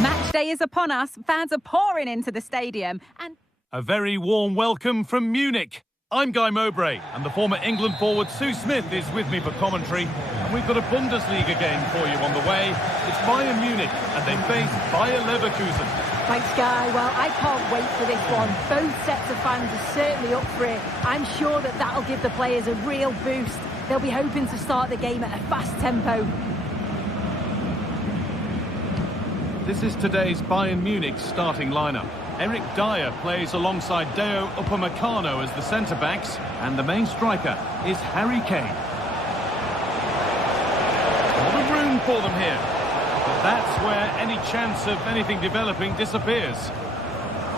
Match day is upon us. Fans are pouring into the stadium and... A very warm welcome from Munich. I'm Guy Mowbray, and the former England forward Sue Smith is with me for commentary. A We've got a Bundesliga game for you on the way. It's Bayern Munich, and they face Bayer Leverkusen. Thanks, Guy. Well, I can't wait for this one. Both sets of fans are certainly up for it. I'm sure that that'll give the players a real boost. They'll be hoping to start the game at a fast tempo. This is today's Bayern Munich starting lineup. Eric Dyer plays alongside Deo Upamecano as the centre-backs, and the main striker is Harry Kane. All the room for them here. But that's where any chance of anything developing disappears.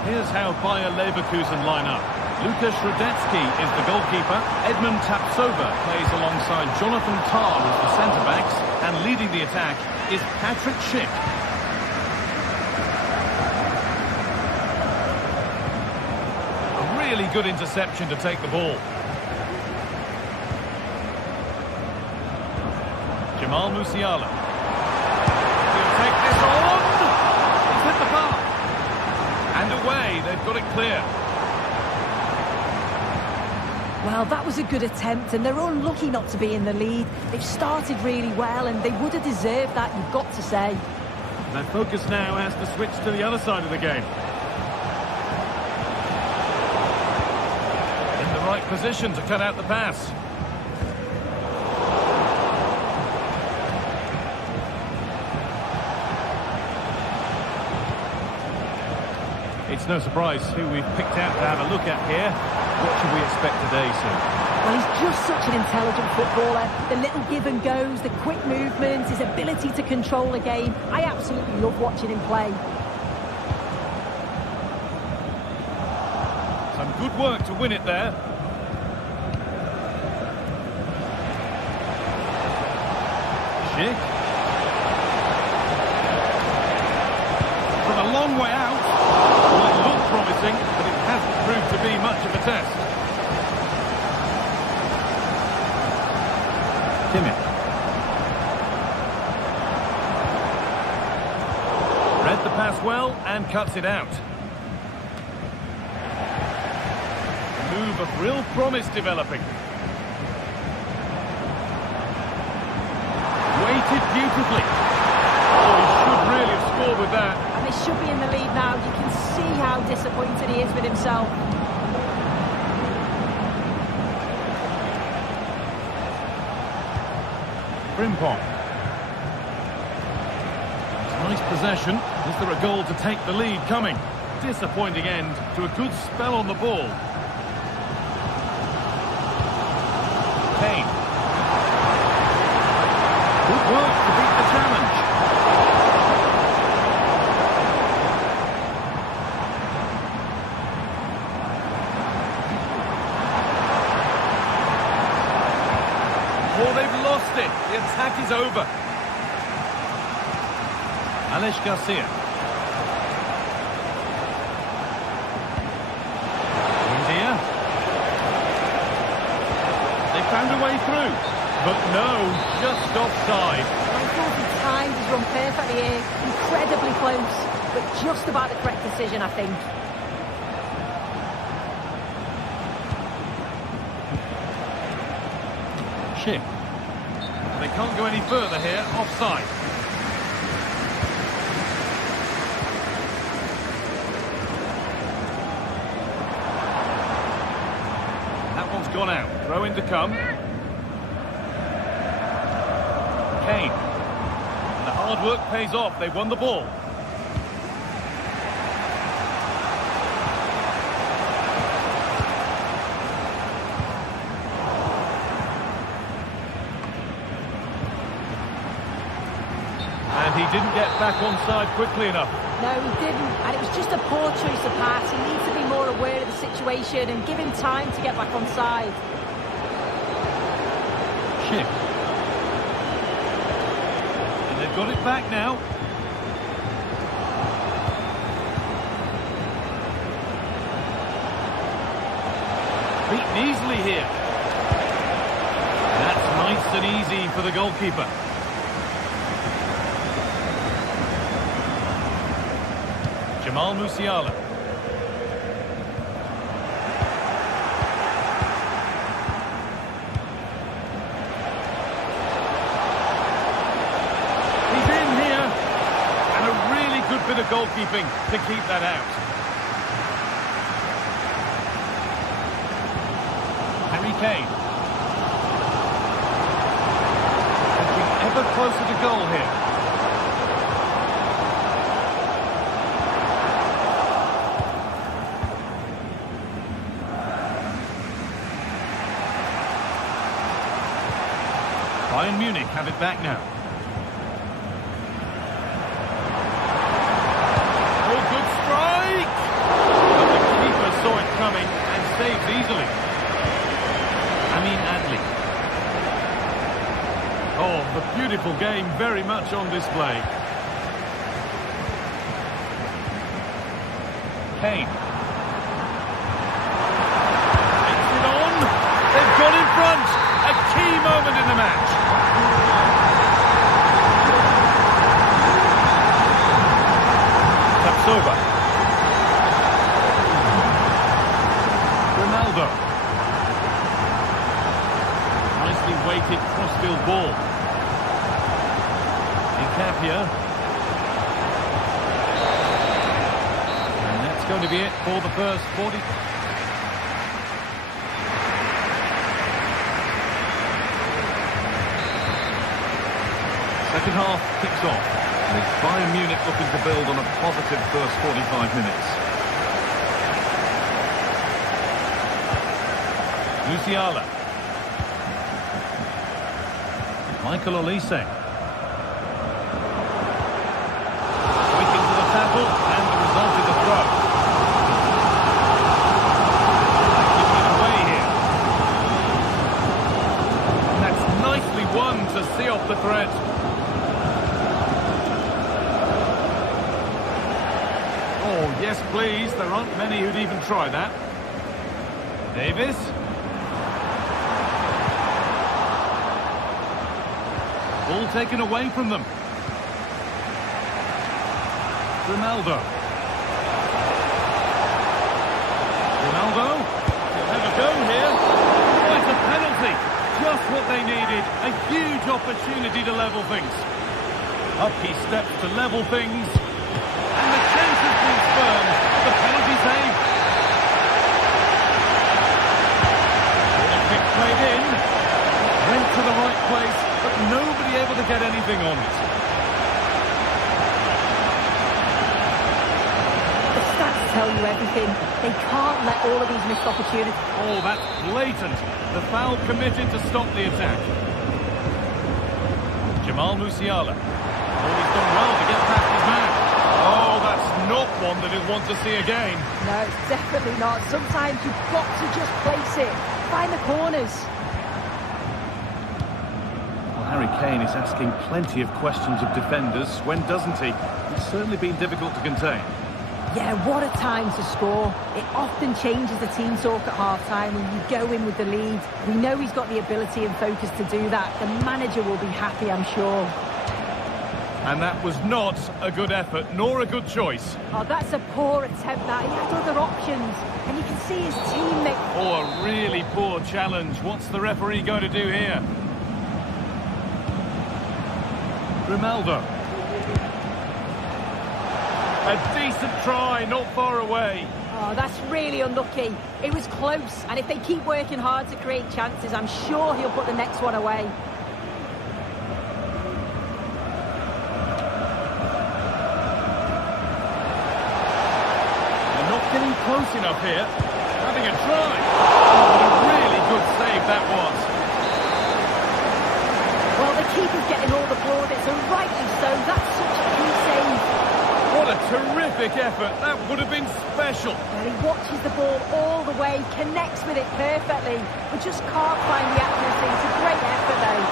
Here's how Bayer Leverkusen line up. Lukas Radetzky is the goalkeeper. Edmund Tapsoba plays alongside Jonathan Tah as the centre-backs, and leading the attack is Patrick Schick. Really good interception to take the ball. Jamal Musiala. He'll take this on. He's hit the bar. And away, they've got it clear. Well, that was a good attempt, and they're unlucky not to be in the lead. They've started really well, and they would have deserved that, you've got to say. Their focus now has to switch to the other side of the game. Right position to cut out the pass. It's no surprise who we've picked out to have a look at here. What should we expect today, Sue? Well, he's just such an intelligent footballer. The little give and goes, the quick movements, his ability to control a game. I absolutely love watching him play. Some good work to win it there. Schick. From a long way out. Well, it looked promising, but it hasn't proved to be much of a test. Kimmich. Read the pass well and cuts it out. A move of real promise developing. Beautifully. Oh, he should really have scored with that. And they should be in the lead now. You can see how disappointed he is with himself. Frimpong. Nice possession. Is there a goal to take the lead coming? Disappointing end to a good spell on the ball. Kane. Good work to beat the challenge. Oh, they've lost it. The attack is over. Alex Garcia. India. They found a way through. But no, just offside. I thought he timed his run perfectly here. Incredibly close, but just about the correct decision, I think. Schick. They can't go any further here, offside. That one's gone out. Throw in to come. Kane. And the hard work pays off. They've won the ball. And he didn't get back onside quickly enough. No, he didn't. And it was just a poor choice of pass. He needs to be more aware of the situation and give him time to get back onside. Schick. They've got it back now. Beaten easily here. That's nice and easy for the goalkeeper. Jamal Musiala. goalkeeping to keep that out. Harry Kane. Getting ever closer to goal here. Bayern Munich have it back now. Oh, good strike! But the keeper saw it coming and saved easily. Adli. Oh, the beautiful game very much on display. Kane. Takes it on. They've gone in front. A key moment in the match. Tapsoba. Ronaldo. Nicely weighted cross-field ball. Incapia. And that's going to be it for the first 40. Second half kicks off. And it's Bayern Munich looking to build on a positive first 45 minutes. Musiala. Michael Olise. Quick into the tackle, and the result is a throw. Giving it away here. And that's nicely won to see off the threat. Oh, yes, please. There aren't many who'd even try that. Davis. Ball taken away from them. Ronaldo. Ronaldo. He'll have a go here. Oh, it's a penalty. Just what they needed. A huge opportunity to level things. Up he steps to level things. And the chance has been spurned. The penalty save. A kick played in. Went to the right place, but nobody able to get anything on it. The stats tell you everything. They can't let all of these missed opportunities. Oh, that's blatant. The foul committed to stop the attack. Jamal Musiala. Oh, he's done well to get past his man. Oh, that's not one that he'll want to see again. No, it's definitely not. Sometimes you've got to just place it. Find the corners. Harry Kane is asking plenty of questions of defenders. When doesn't he? It's certainly been difficult to contain. Yeah, what a time to score. It often changes the team talk at half-time when you go in with the lead. We know he's got the ability and focus to do that. The manager will be happy, I'm sure. And that was not a good effort, nor a good choice. Oh, that's a poor attempt, that. He had other options, and you can see his teammate. Oh, a really poor challenge. What's the referee going to do here? Ronaldo. A decent try, not far away. Oh, that's really unlucky. It was close, and if they keep working hard to create chances, I'm sure he'll put the next one away. They're not getting close enough here. Having a try. Oh, a really good save that was. Well, the keeper's getting all the plaudits, and rightly so. That's such a key save. What a terrific effort. That would have been special. Well, he watches the ball all the way, connects with it perfectly, but just can't find the accuracy. It's a great effort, though.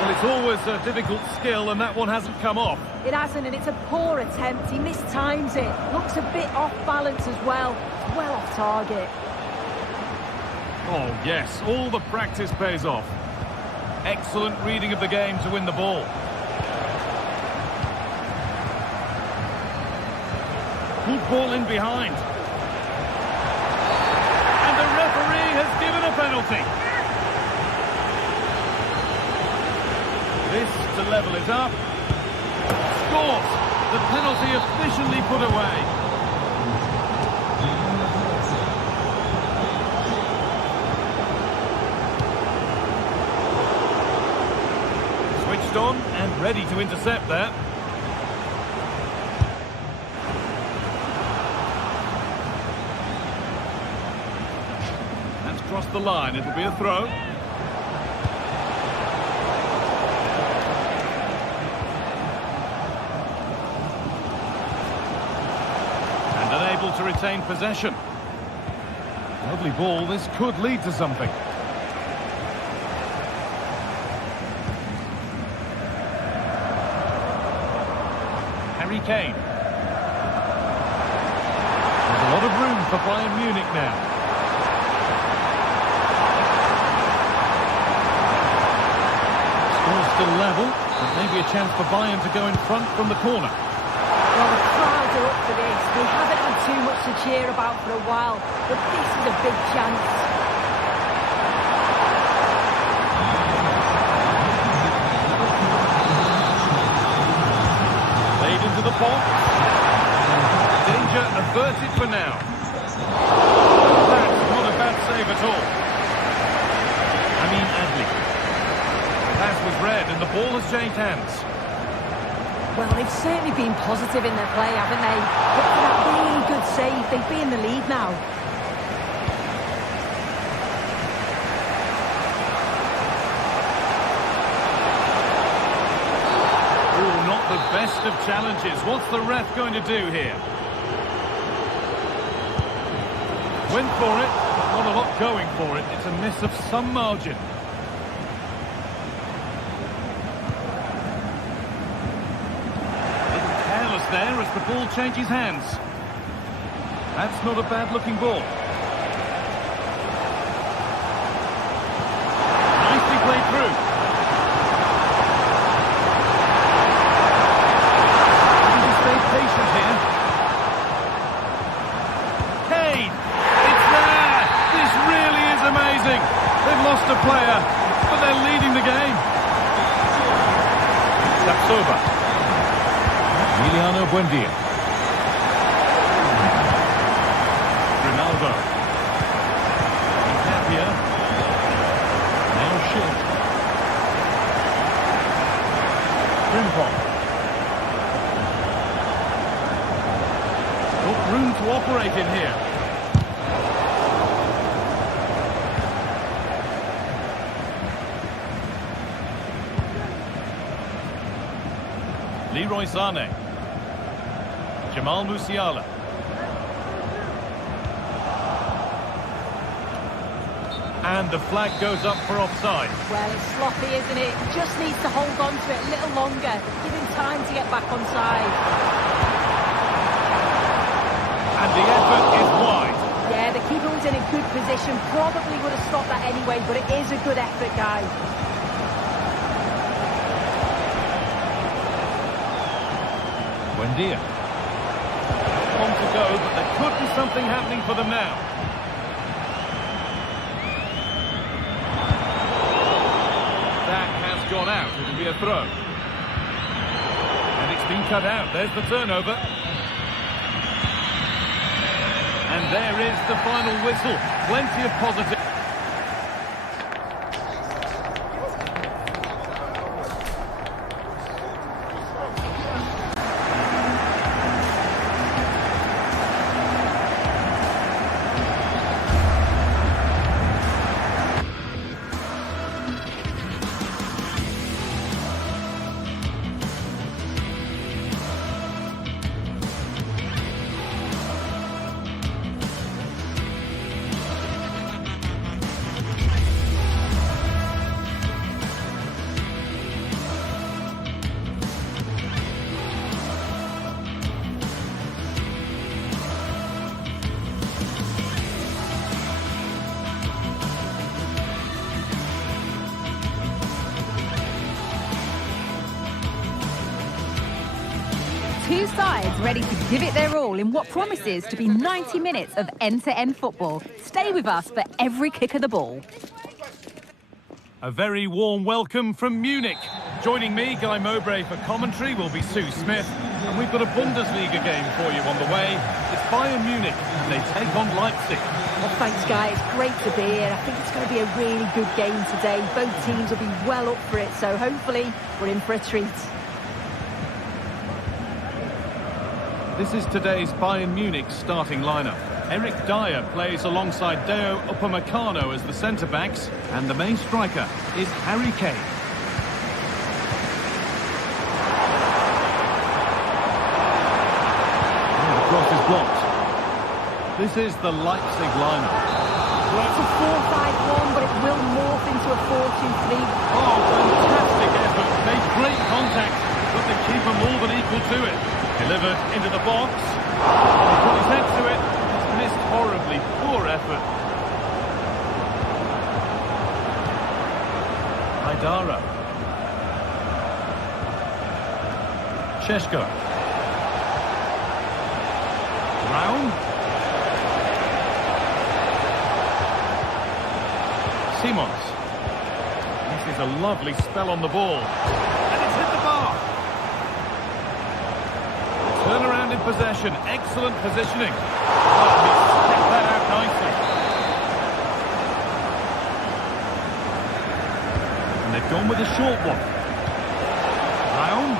Well, it's always a difficult skill, and that one hasn't come off. It hasn't, and it's a poor attempt. He mistimes it. Looks a bit off balance as well. It's well off target. Oh, yes. All the practice pays off. Excellent reading of the game to win the ball. Good ball in behind. And the referee has given a penalty. This to level it up. Scores. The penalty efficiently put away. Switched on and ready to intercept that. That's crossed the line. It'll be a throw. Unable to retain possession. Lovely ball, this could lead to something. Harry Kane. There's a lot of room for Bayern Munich now. Score's still level, but maybe a chance for Bayern to go in front from the corner. Well, the crowds are up for this. They haven't had too much to cheer about for a while, but this is a big chance. Played into the box. Danger averted for now. That's not a bad save at all. Adli. The pass was read and the ball has changed hands. Well, they've certainly been positive in their play, haven't they? But for that really good save, they'd be in the lead now. Oh, not the best of challenges. What's the ref going to do here? Went for it, but not a lot going for it. It's a miss of some margin. There as the ball changes hands. That's not a bad looking ball. Nicely played through. Need to stay patient here. Kane! It's there! This really is amazing. They've lost a player, but they're leading the game. Sapsova. Emiliano Buendia. Ronaldo. Tapia. Now Schick. Frimpong. Got room to operate in here. Leroy Sané. Jamal Musiala. And the flag goes up for offside. Well, it's sloppy, isn't it? Just needs to hold on to it a little longer. Give him time to get back on side. And the effort is wide. Yeah, the keeper was in a good position. Probably would have stopped that anyway, but it is a good effort, guys. Buendia. On to go, but there could be something happening for them now. That has gone out. It'll be a throw. And it's been cut out. There's the turnover. And there is the final whistle. Plenty of positive. Two sides ready to give it their all in what promises to be 90 minutes of end-to-end football. Stay with us for every kick of the ball. A very warm welcome from Munich. Joining me, Guy Mowbray, for commentary will be Sue Smith. And we've got a Bundesliga game for you on the way. It's Bayern Munich, and they take on Leipzig. Well, thanks, guys. Great to be here. I think it's going to be a really good game today. Both teams will be well up for it, so hopefully we're in for a treat. This is today's Bayern Munich starting lineup. Eric Dyer plays alongside Deo Upamecano as the centre-backs, and the main striker is Harry Kane. And the cross is blocked. This is the Leipzig lineup. Yeah, it's a 4-5-1, but it will morph into a 4-2-3. Oh, fantastic effort. Made great contact, but the keeper more than equal to it. Delivered into the box. He put his head to it. Missed horribly. Poor effort. Haidara. Šeško. Brown. Simons. This is a lovely spell on the ball. And it's hit the bar. Turn around in possession. Excellent positioning. Oh, he stepped that out nicely. And they've gone with a short one. Brown.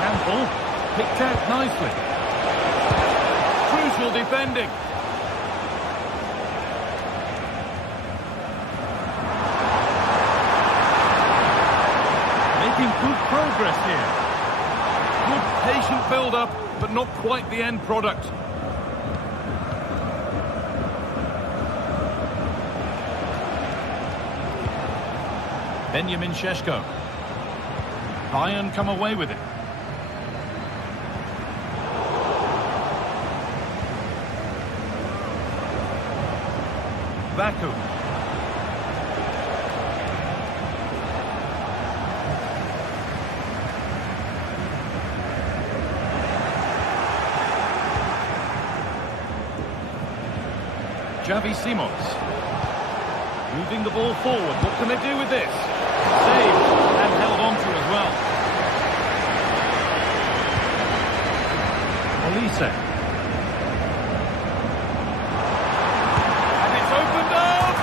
Campbell. Picked out nicely. Crucial defending. Making good progress here. Good patient build-up, but not quite the end product. Benjamin Šeško. Bayern come away with it. Baku. Xavi Simons. Moving the ball forward. What can they do with this? Saved and held on to as well. Olise. And it's opened up!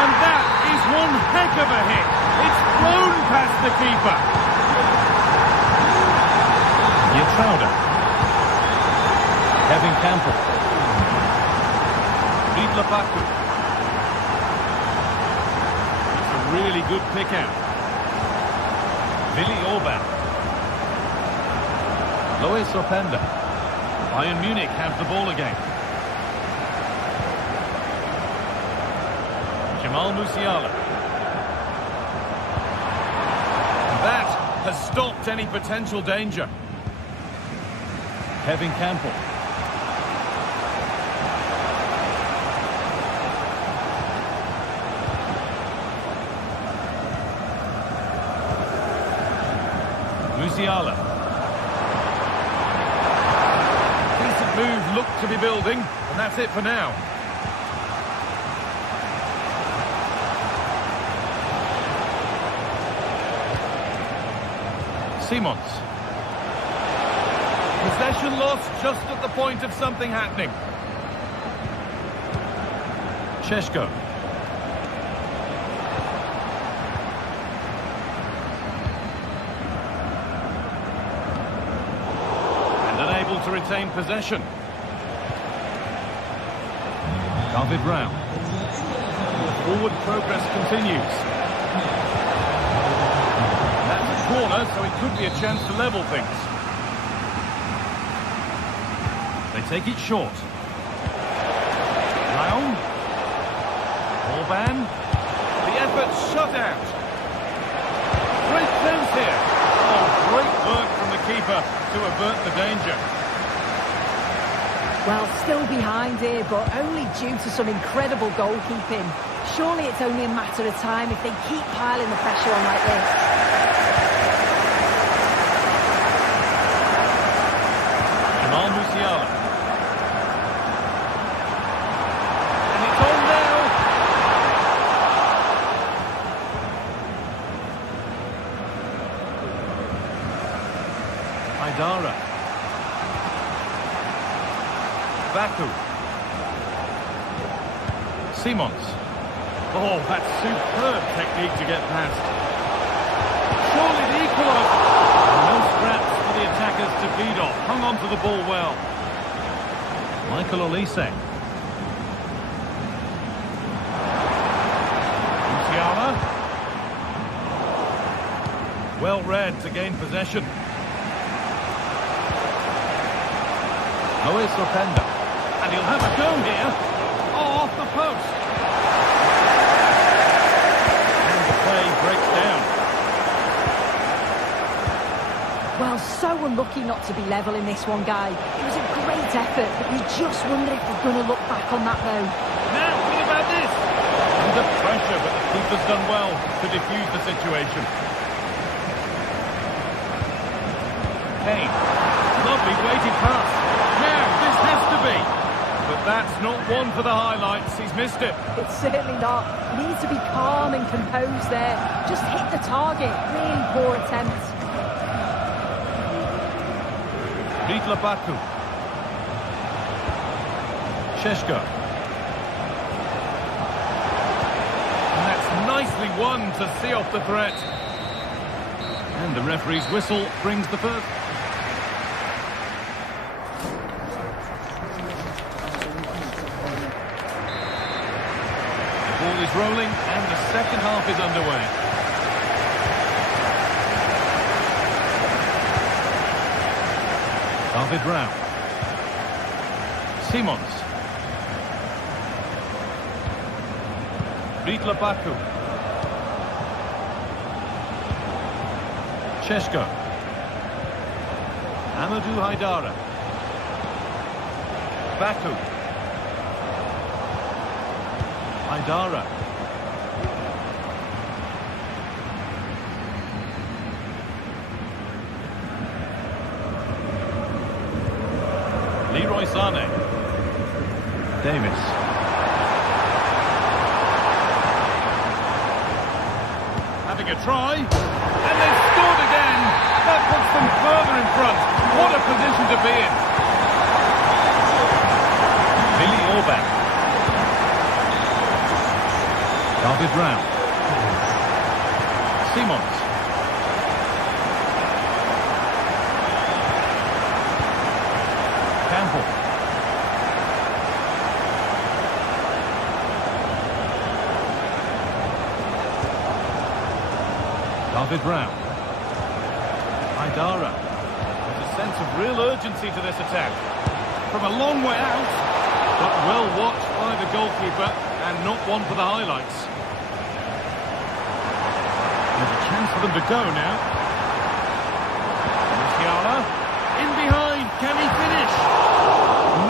And that is one heck of a hit. It's flown past the keeper. Yatrauda. Kevin Campbell. Baku. It's a really good pick out. Willi Orban. Lois Openda. Bayern Munich have the ball again. Jamal Musiala. That has stopped any potential danger. Kevin Campbell. Musiala. Decent move, looked to be building, and that's it for now. Simons. Possession lost just at the point of something happening. Šeško. To retain possession. David Brown. Forward progress continues. That's a corner, so it could be a chance to level things. They take it short. Brown. Orban. The effort shut out. Great cleanse here. Oh, great work from the keeper to avert the danger. Well, still behind here, but only due to some incredible goalkeeping. Surely it's only a matter of time if they keep piling the pressure on like this. Jamal Musiala. And it's on now. Baku. Simons. Oh, that's superb technique to get past. Surely the equaliser. No scraps for the attackers to feed off. Hung on to the ball well. Michael Olise. Musiala. Well read to gain possession. Luis Openda. And he'll have a go here. Oh, off the post. And the play breaks down. Well, so unlucky not to be level in this one, Guy. It was a great effort, but you just wonder if they're going to look back on that, though. Now, what about this? Under pressure, but the keeper's done well to defuse the situation. Kane. Lovely weighted pass. Now, this has to be. But that's not one for the highlights. He's missed it. It's certainly not. He needs to be calm and composed there. Just hit the target. Really poor attempt. Baku. Šeško. And that's nicely won to see off the threat. And the referee's whistle brings the first. The ball is rolling and the second half is underway. David Rao. Simons. Baku. Šeško. Amadou Haidara. Baku. Haidara. Leroy Sané. Davis. Having a try. And they've scored again. That puts them further in front. What a position to be in. Billy Orban. David Rao. Simons. Campbell. David Rao. Haidara. There's a sense of real urgency to this attack. From a long way out, but well watched by the goalkeeper and not one for the highlights. There's a chance for them to go now. Musiala. In behind. Can he finish?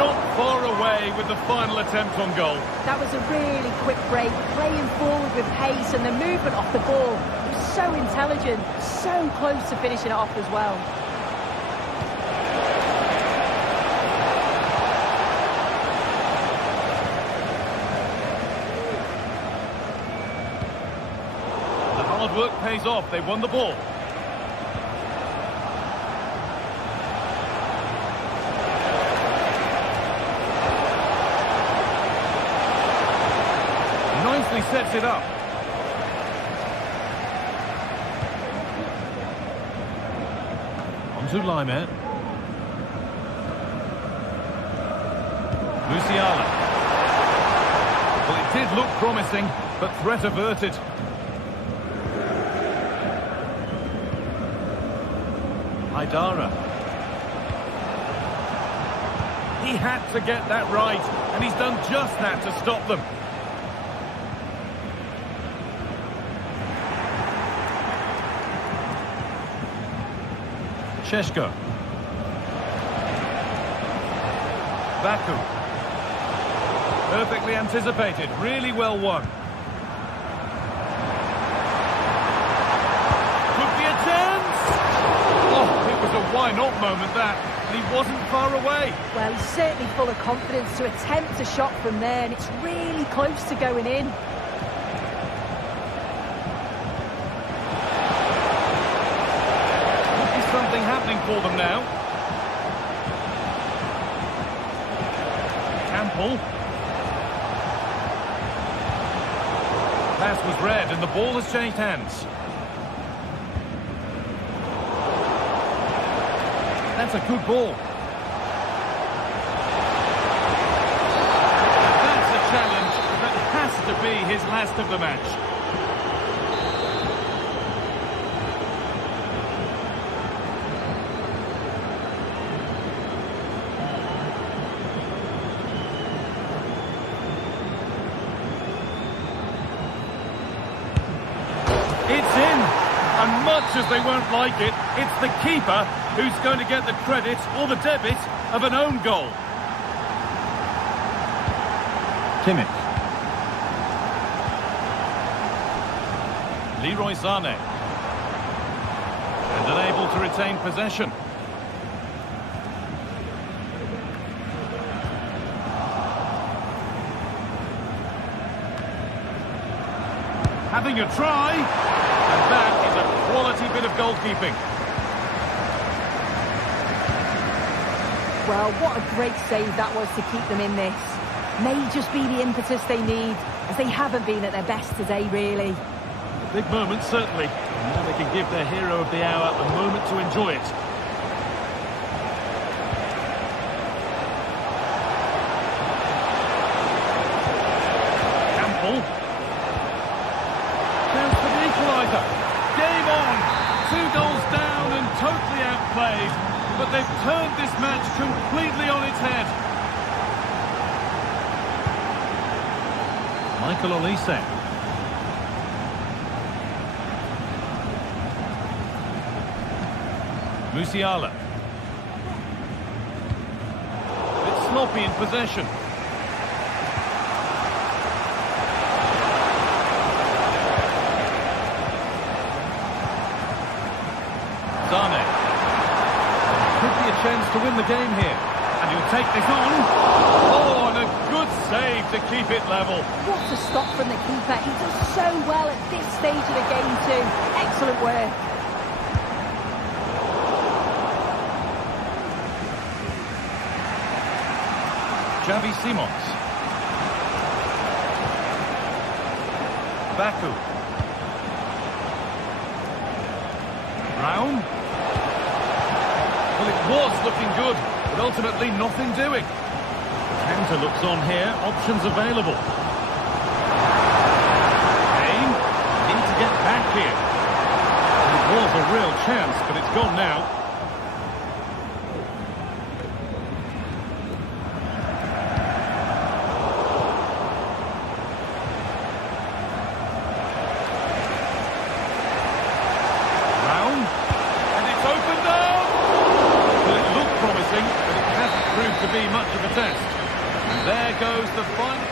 Not far away with the final attempt on goal. That was a really quick break, playing forward with pace and the movement off the ball. It was so intelligent, so close to finishing it off as well. The hard work pays off. They've won the ball. Nicely sets it up. On to Laimer. Musiala. Well, it did look promising, but threat averted. Haidara. He had to get that right, and he's done just that to stop them. Šeško. Baku. Perfectly anticipated, really well won. Could be a chance! Oh, it was a why-not moment, that. And he wasn't far away. Well, he's certainly full of confidence to attempt a shot from there, and it's really close to going in. Could be something happening for them now. Ample. Pass was read and the ball has changed hands. That's a good ball. That's a challenge that has to be his last of the match. It's in, and much as they won't like it, it's the keeper who's going to get the credit or the debit of an own goal. Kimmich. Leroy Sané. And unable to retain possession. Having a try, and that is a quality bit of goalkeeping. Well, what a great save that was to keep them in this. May just be the impetus they need, as they haven't been at their best today, really. Big moment, certainly. And now they can give their hero of the hour a moment to enjoy it. Ample. Chance for the equaliser. Game on. 2 goals down and totally outplayed. But they've turned this match completely on its head. Michael Olise. Musiala. It's sloppy in possession. Sané. Could be a chance to win the game here. And he'll take this on. Oh, and a good save to keep it level. What a stop from the keeper. He does so well at this stage of the game too. Excellent work. Xavi Simons. Baku. Brown. Well, it was looking good, but ultimately nothing doing. Counter looks on here, options available. Kane, need to get back here. It was a real chance, but it's gone now. To be much of a test. And there goes the final.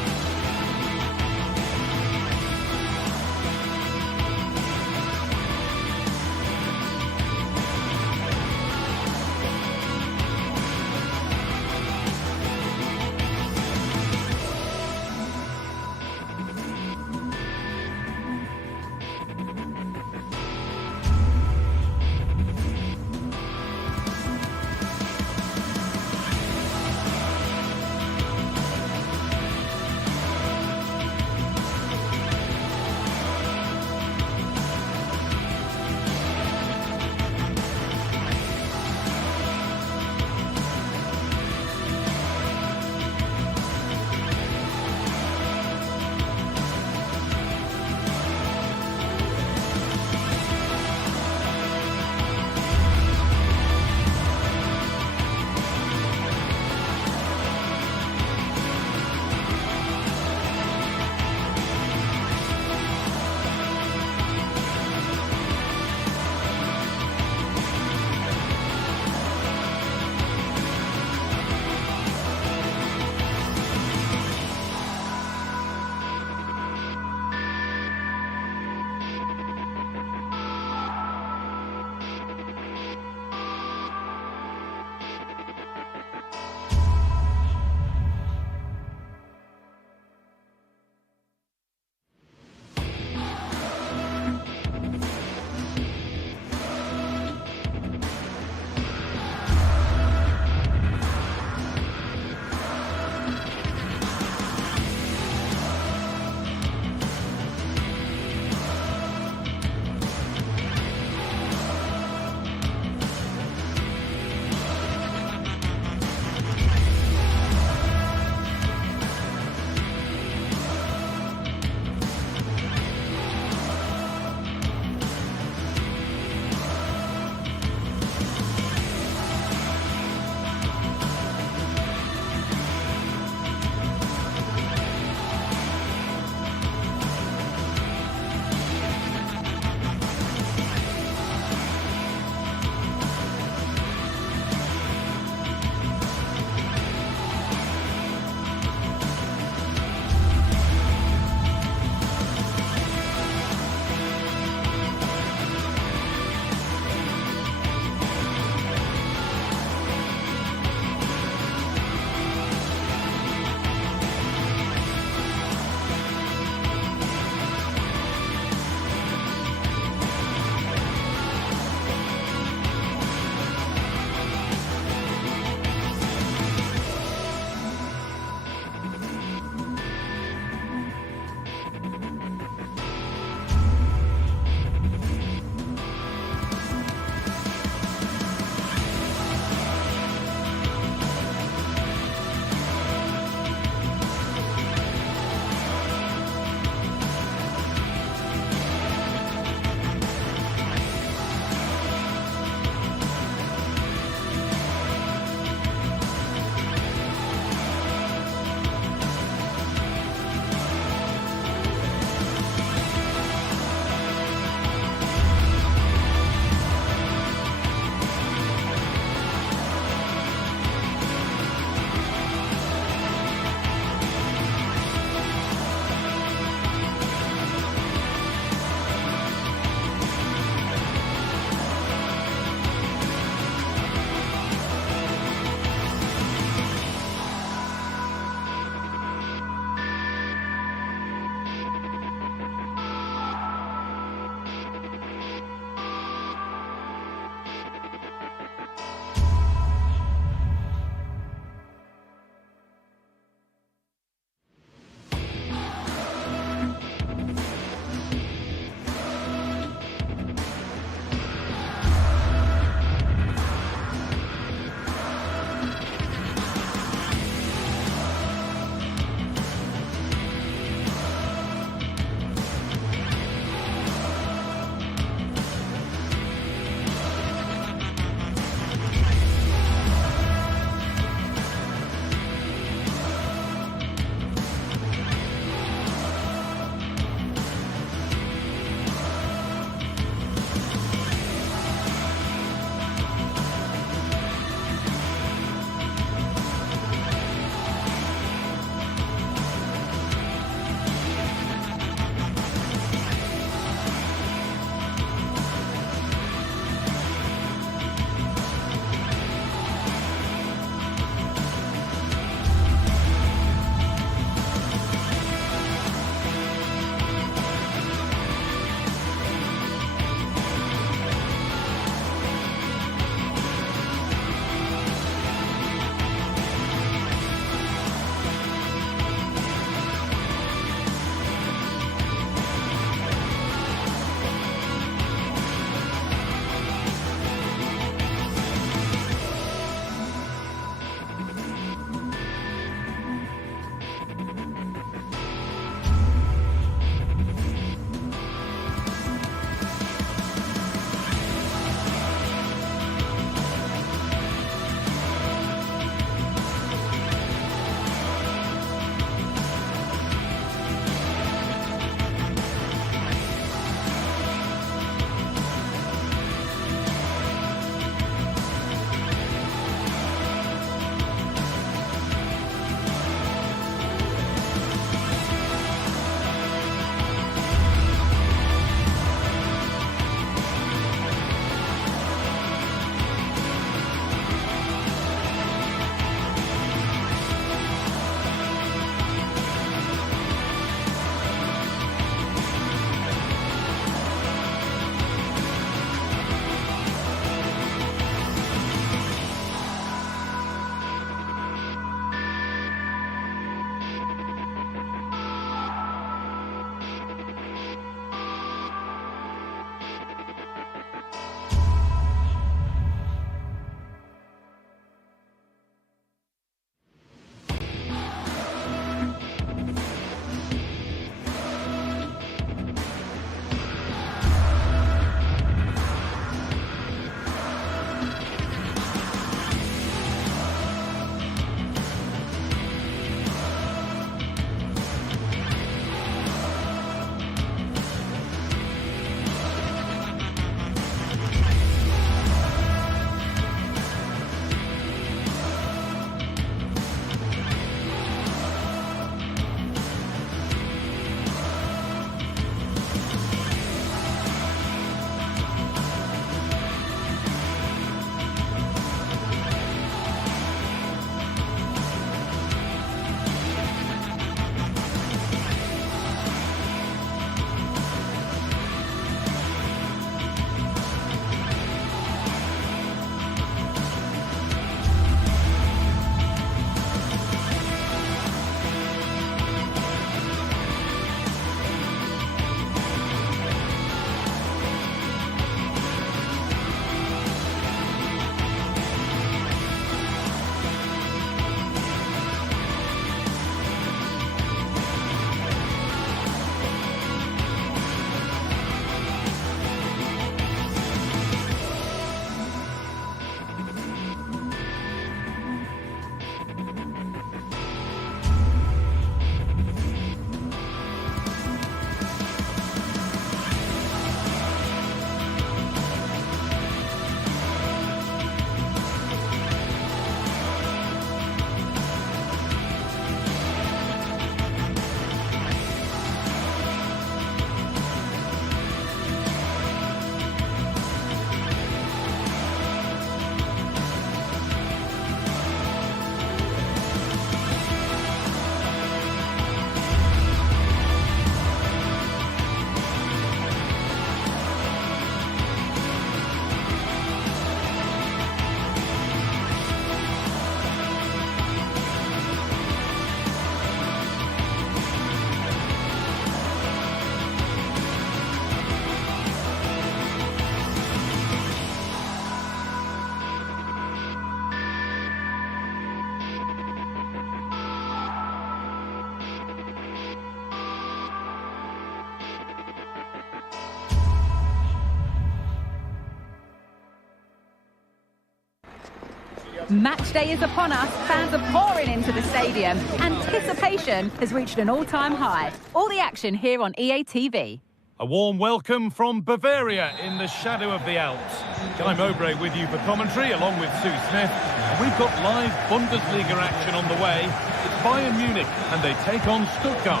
Match day is upon us. Fans are pouring into the stadium. Anticipation has reached an all-time high. All the action here on EA TV. A warm welcome from Bavaria in the shadow of the Alps. Guy Mowbray with you for commentary, along with Sue Smith. And we've got live Bundesliga action on the way. It's Bayern Munich, and they take on Stuttgart.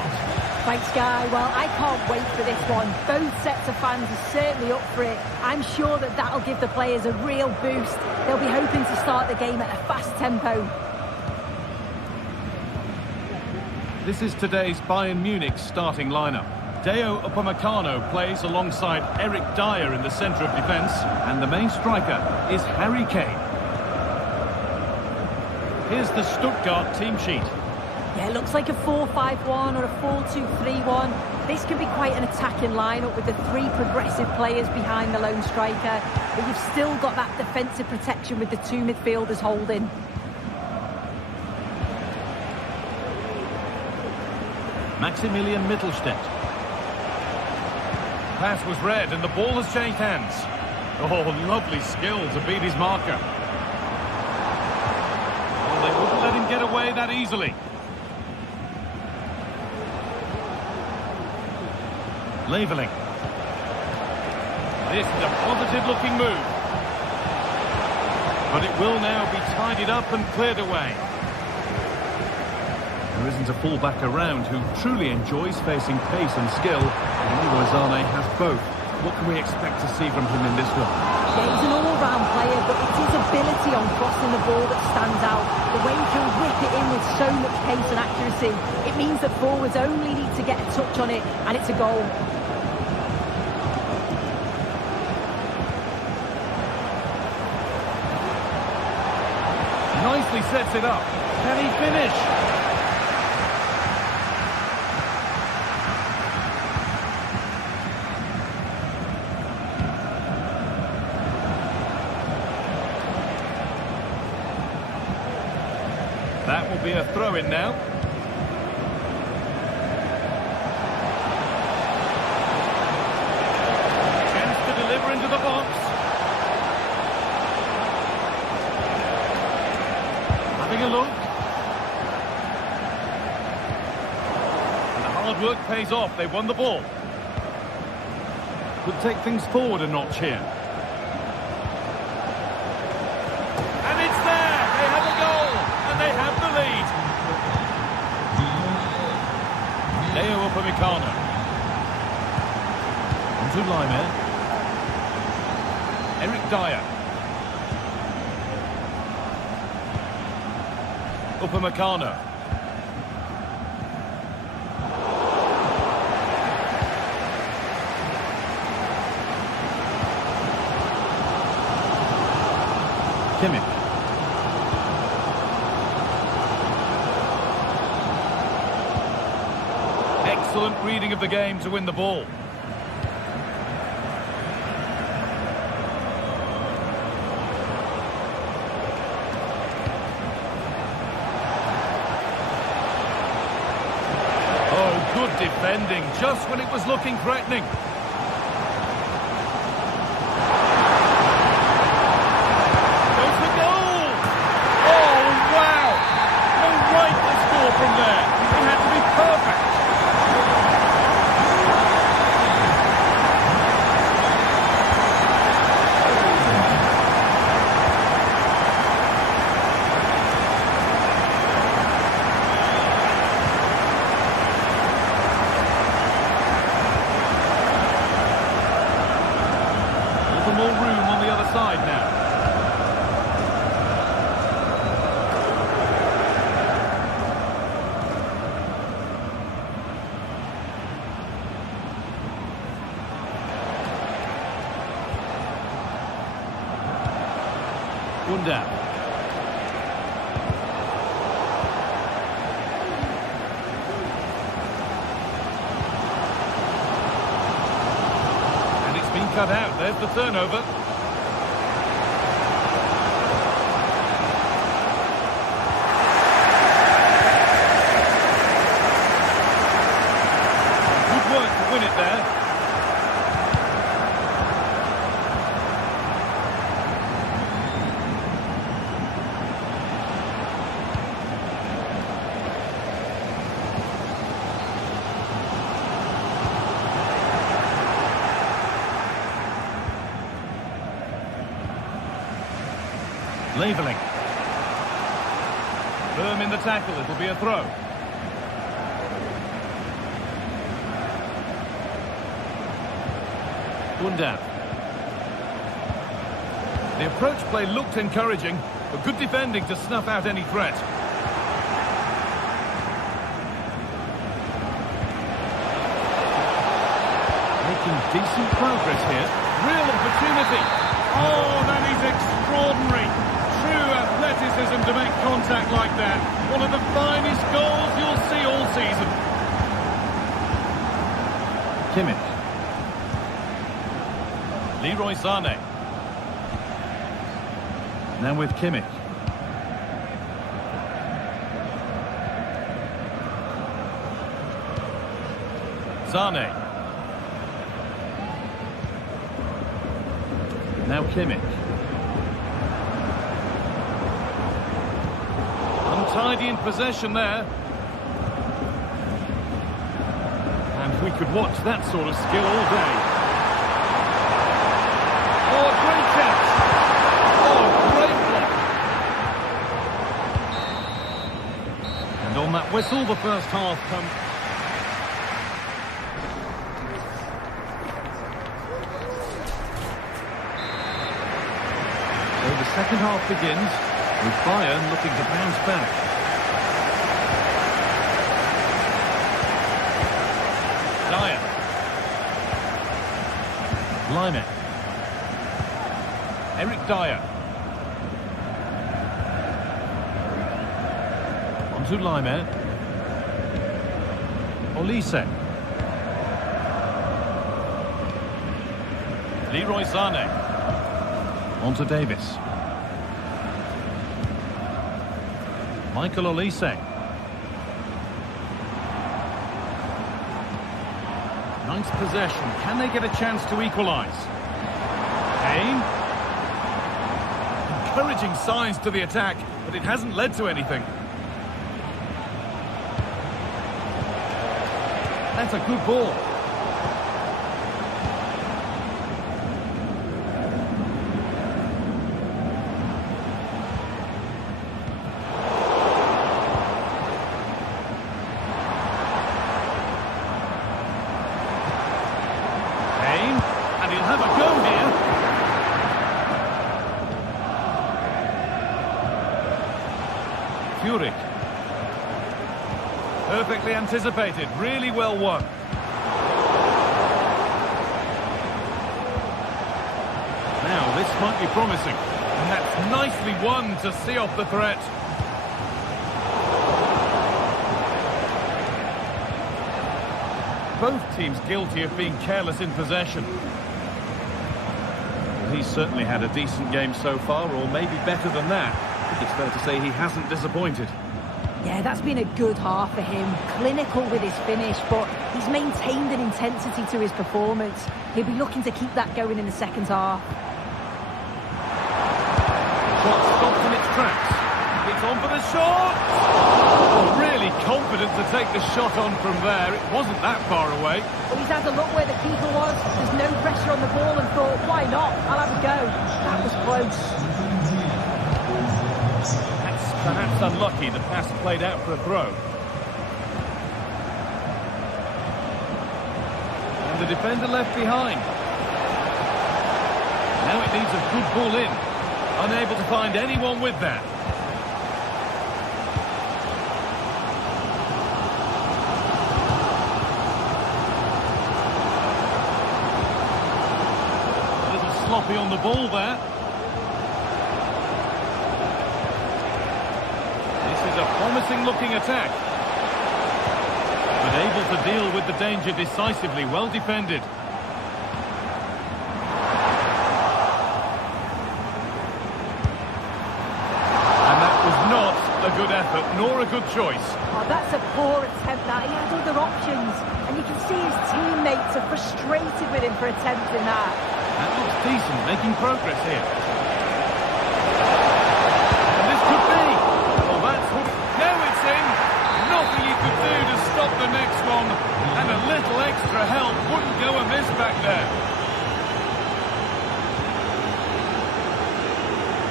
Thanks, Guy. Well, I can't wait for this one. Both sets of fans are certainly up for it. I'm sure that that'll give the players a real boost. They'll be hoping to start the game at a fast tempo. This is today's Bayern Munich starting lineup. Deo Upamecano plays alongside Eric Dyer in the centre of defence, and the main striker is Harry Kane. Here's the Stuttgart team sheet. Yeah, it looks like a 4-5-1 or a 4-2-3-1. This can be quite an attacking lineup with the three progressive players behind the lone striker, but you've still got that defensive protection with the two midfielders holding. Maximilian Mittelstädt. Pass was read and the ball has changed hands. Oh, lovely skill to beat his marker. Well, they wouldn't let him get away that easily. Leveling. This is a positive-looking move. But it will now be tidied up and cleared away. There isn't a full-back around who truly enjoys facing pace and skill. Leroy Sané has both. What can we expect to see from him in this one? Yeah, he's an all-round player, but it's his ability on crossing the ball that stands out. The way he can whip it in with so much pace and accuracy. It means that forwards only need to get a touch on it, and it's a goal. Nicely sets it up. Can he finish? That will be a throw-in now. Chance to deliver into the box. Having a look. And the hard work pays off. They won the ball. Could take things forward a notch here. And it's there. They have a goal. And they have the lead. Deo Upamecano. Onto Laimer. Eric Dyer. Upamecano. Kimmich. Excellent reading of the game to win the ball. Oh, good defending, just when it was looking threatening. Goes for goal! Oh, wow! No right to score from there. He had to be perfect. More room on the other side now. Buildup. And it's been cut out. There's the turnover. Good work to win it there. Leveling. Firm in the tackle, it'll be a throw. Buildup. The approach play looked encouraging, but good defending to snuff out any threat. Making decent progress here. Real opportunity. Oh, that is extraordinary. True athleticism to make contact like that. One of the finest goals you'll see all season. Kimmich. Leroy Sané. Now with Kimmich. Sané. Now Kimmich. Untidy in possession there. And we could watch that sort of skill all day. Oh, great catch! Oh, great block! And on that whistle, the first half comes. So the second half begins with Bayern looking to bounce back. Dyer. Leimer. Eric Dyer. On to Leimer. Olise. Leroy Sané. On to Davis. Michael Olise. Nice possession. Can they get a chance to equalise? Kane. Encouraging signs to the attack, but it hasn't led to anything. That's a good ball. And he'll have a go here. Furyk. Perfectly anticipated, really well won. Now this might be promising, and that's nicely won to see off the threat. Both teams guilty of being careless in possession. Well, he's certainly had a decent game so far, or maybe better than that. I think it's fair to say he hasn't disappointed. Yeah, that's been a good half for him. Clinical with his finish, but he's maintained an intensity to his performance. He'll be looking to keep that going in the second half. Shot stopped in its tracks. It's on for the shot! Oh, really confident to take the shot on from there. It wasn't that far away. Well, he's had a look where the keeper was. There's no pressure on the ball and thought, why not? I'll have a go. That was close. That's perhaps unlucky. The pass played out for a throw. And the defender left behind. Now it needs a good ball in. Unable to find anyone with that. A little sloppy on the ball there. This is a promising looking attack. But able to deal with the danger decisively, well defended. A good effort, nor a good choice. Oh, that's a poor attempt, that. He had other options. And you can see his teammates are frustrated with him for attempting that. That looks decent, making progress here. And this could be. Well, that's what... Now it's in. Nothing you could do to stop the next one. And a little extra help wouldn't go amiss back there.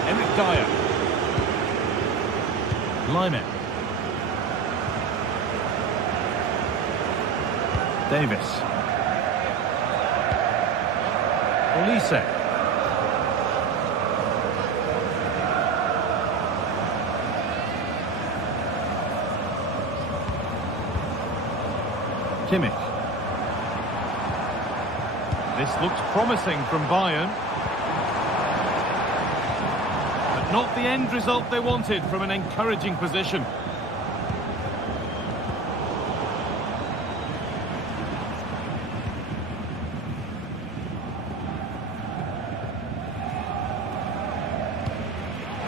Eric Dyer. Lyman. Davis. Olise. Kimmich. This looks promising from Bayern. But not the end result they wanted from an encouraging position.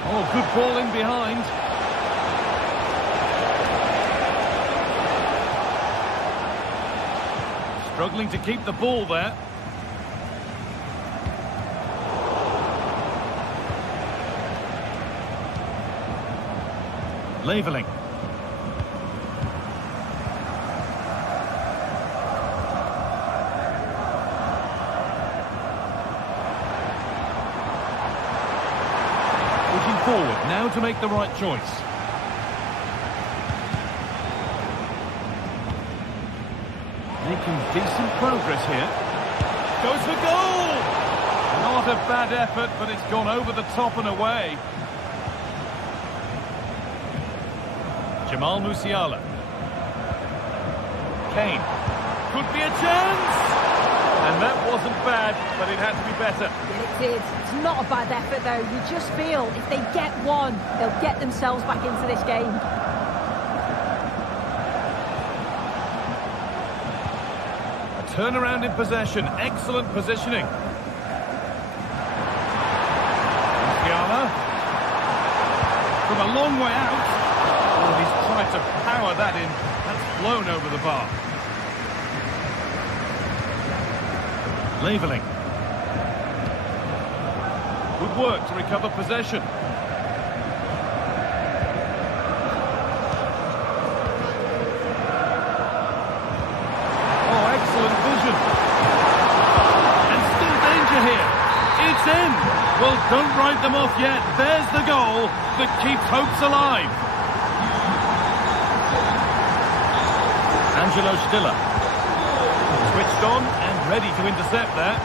Oh, good ball in behind. Struggling to keep the ball there. Leveling. Pushing forward now to make the right choice. Making decent progress here. Goes for goal! Not a bad effort, but it's gone over the top and away. Jamal Musiala. Kane. Could be a chance! And that wasn't bad, but it had to be better. It did. It's not a bad effort, though. You just feel if they get one, they'll get themselves back into this game. Turnaround in possession, excellent positioning. Musiala from a long way out. Oh, he's tried to power that in. That's flown over the bar. Leveling. Good work to recover possession. Well, don't write them off yet. There's the goal that keeps hopes alive. Angelo Stiller. Switched on and ready to intercept there.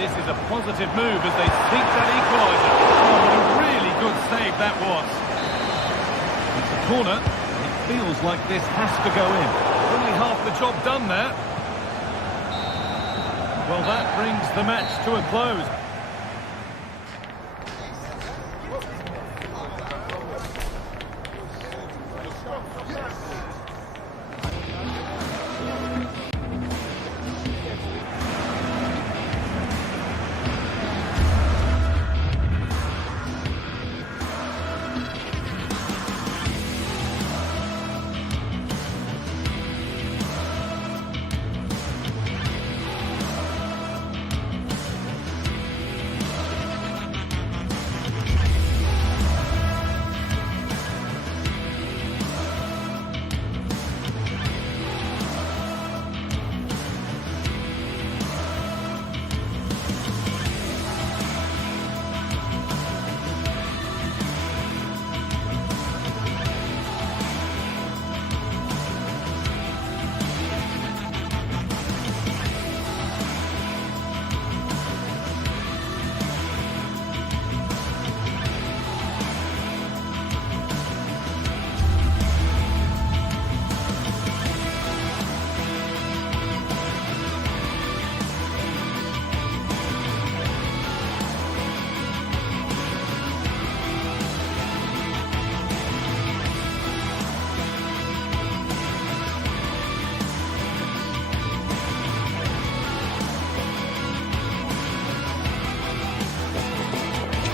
This is a positive move as they seek that equaliser. Oh, what a really good save that was. Corner, it feels like this has to go in. Only half the job done there. Well, that brings the match to a close.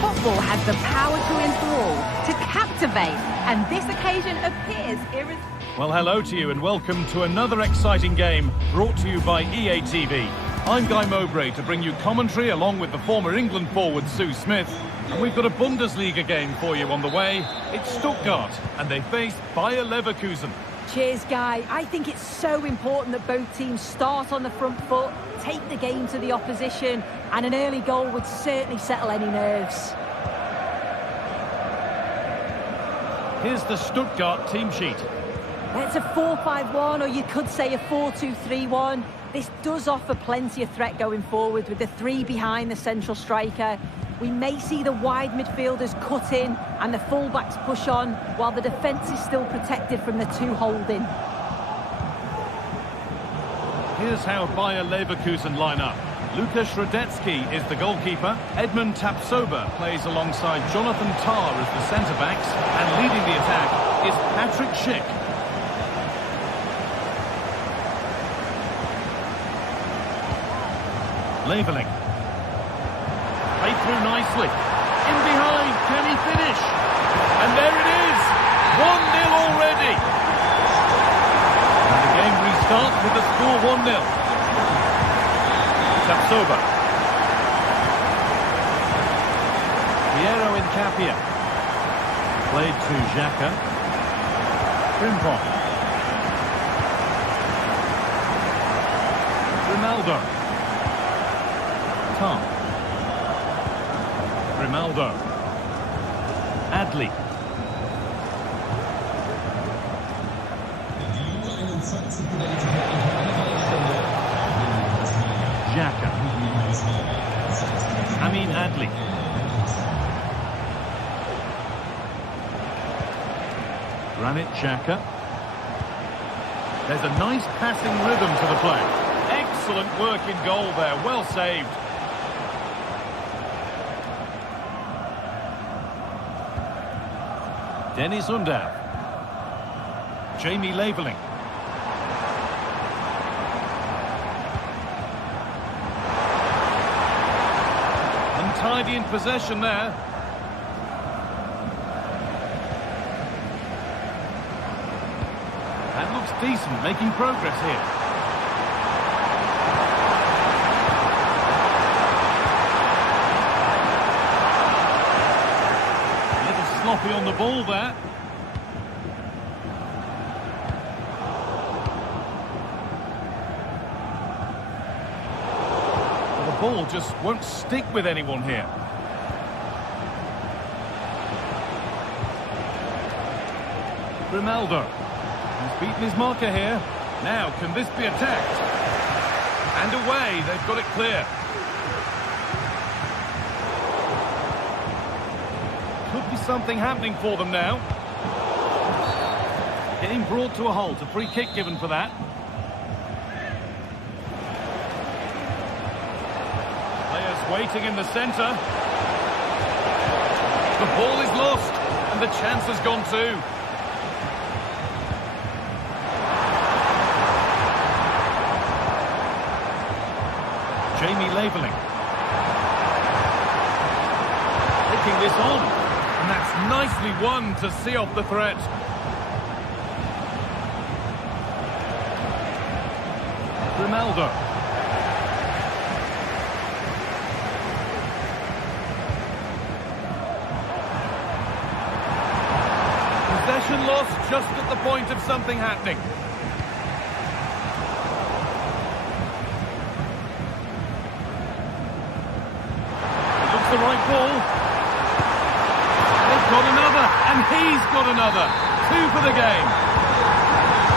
Football has the power to enthrall, to captivate, and this occasion appears irresistible. Well, hello to you and welcome to another exciting game brought to you by EA TV. I'm Guy Mowbray to bring you commentary along with the former England forward Sue Smith. And we've got a Bundesliga game for you on the way. It's Stuttgart and they face Bayer Leverkusen. Cheers, Guy. I think it's so important that both teams start on the front foot, take the game to the opposition, and an early goal would certainly settle any nerves. Here's the Stuttgart team sheet. It's a 4-5-1, or you could say a 4-2-3-1. This does offer plenty of threat going forward with the three behind the central striker. We may see the wide midfielders cut in and the fullbacks push on, while the defence is still protected from the two holding. Here's how Bayer Leverkusen line up. Lukas Radetzky is the goalkeeper. Edmund Tapsoba plays alongside Jonathan Tah as the centre-backs. And leading the attack is Patrick Schick. Leveling. Played through nicely. In behind, can he finish? And there it is! 1-0 already! And the game restarts with the score 1-0. Tapsoba. Piero Incapia. Played to Xhaka. Frimpong. Ronaldo. Tom. Grimaldo. Adli. Xhaka. Amin Adli. Granit Xhaka. There's a nice passing rhythm to the play. Excellent work in goal there, well saved. Dennis Undav. Jamie Leveling. Untidy in possession there. That looks decent, making progress here. Sloppy on the ball there. Well, the ball just won't stick with anyone here. Grimaldo. He's beaten his marker here. Now, can this be attacked? And away, they've got it clear. Could be something happening for them now. Getting brought to a halt, a free kick given for that. Players waiting in the centre. The ball is lost, and the chance has gone too. Jamie Leveling. Taking this on. And that's nicely won to see off the threat. Ronaldo. Possession lost just at the point of something happening. It looks the right ball. Got another, and he's got another. 2 for the game.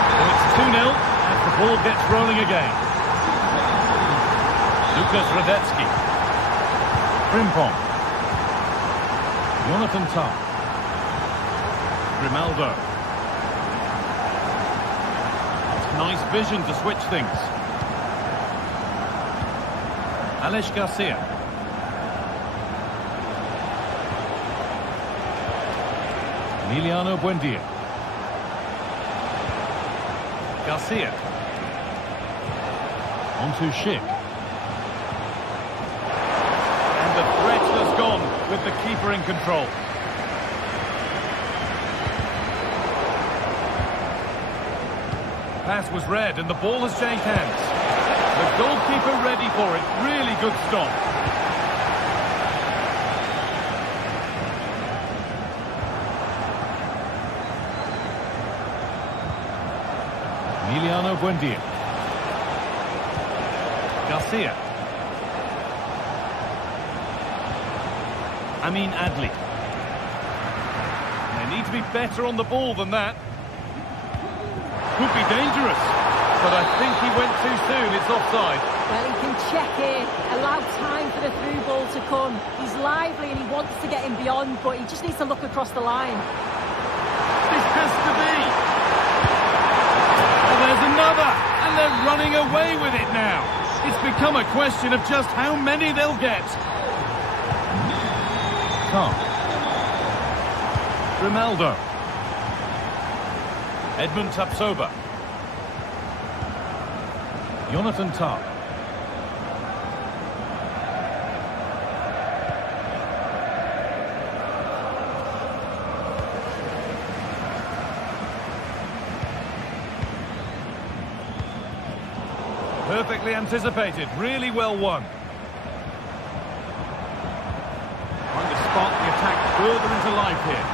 So it's 2-0 as the ball gets rolling again. Lukas Radetzky. Frimpong. Jonathan Tah. Grimaldo. Nice vision to switch things. Alex Garcia. Emiliano Buendia. Garcia. On to Schick. And the threat has gone with the keeper in control. Pass was read and the ball has changed hands. The goalkeeper ready for it. Really good stop. Emiliano Buendia. Garcia. Amin Adli. They need to be better on the ball than that. Could be dangerous, but I think he went too soon. It's offside. Well, he can check here, allow time for the through ball to come. He's lively and he wants to get him beyond, but he just needs to look across the line. This has to be. Oh, there's another, and they're running away with it now. It's become a question of just how many they'll get. Ronaldo. Edmund Tapsoba. Jonathan Tah. Perfectly anticipated, really well won. Trying to spark the attack further into life here.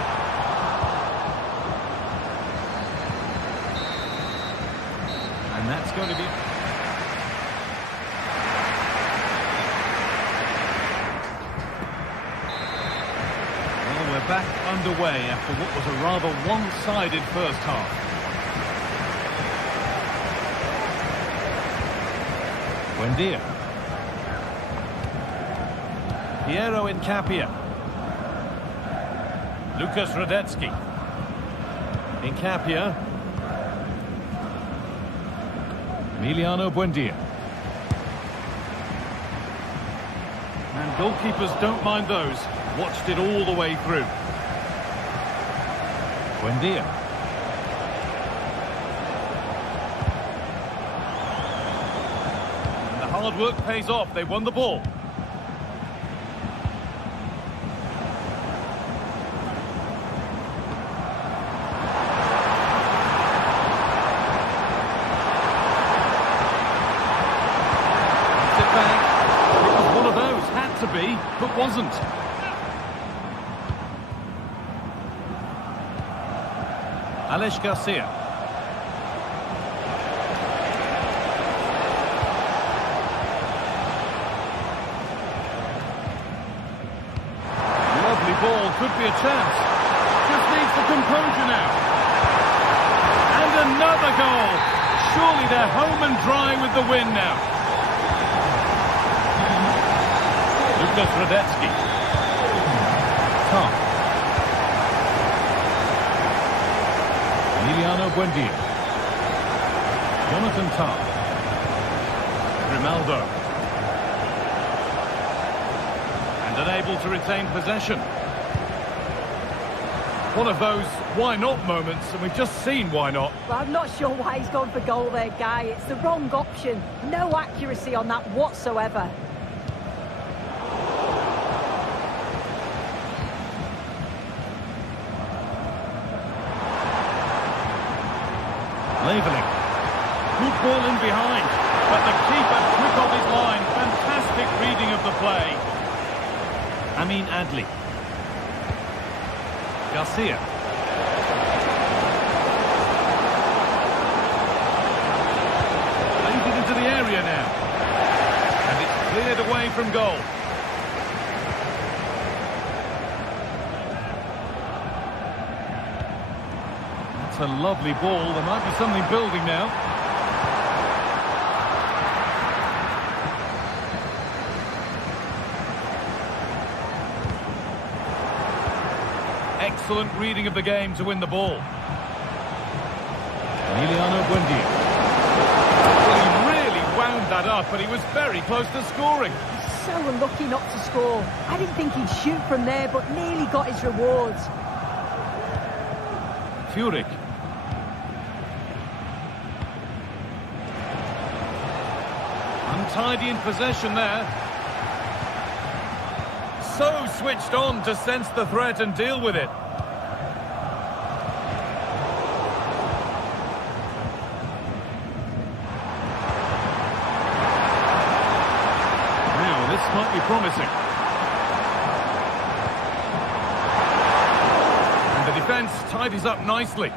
And that's going to be... Well, we're back underway after what was a rather one-sided first half. Buendia. Piero Incapia. Lucas Radetzky. Incapia. Emiliano Buendia. And goalkeepers don't mind those. Watched it all the way through. Buendia. And the hard work pays off. They won the ball. But wasn't. Aleix Garcia. Lovely ball, could be a chance. Just needs the composure now. And another goal. Surely they're home and dry with the win now. Lucas Radetzky. Tom. Emiliano Buendia. Jonathan Tah. Ronaldo. And unable to retain possession. One of those why not moments, and we've just seen why not. Well, I'm not sure why he's gone for goal there, Guy. It's the wrong option. No accuracy on that whatsoever. Leveling. Good ball in behind, but the keeper quick off his line. Fantastic reading of the play. Amin Adli. Garcia. Plays it into the area now. And it's cleared away from goal. A lovely ball. There might be something building now. Excellent reading of the game to win the ball. Emiliano Buendia. Well, he really wound that up, and he was very close to scoring. He's so unlucky not to score. I didn't think he'd shoot from there, but nearly got his rewards. Furyk. Untidy in possession there. So switched on to sense the threat and deal with it. Now, this might be promising. And the defence tidies up nicely.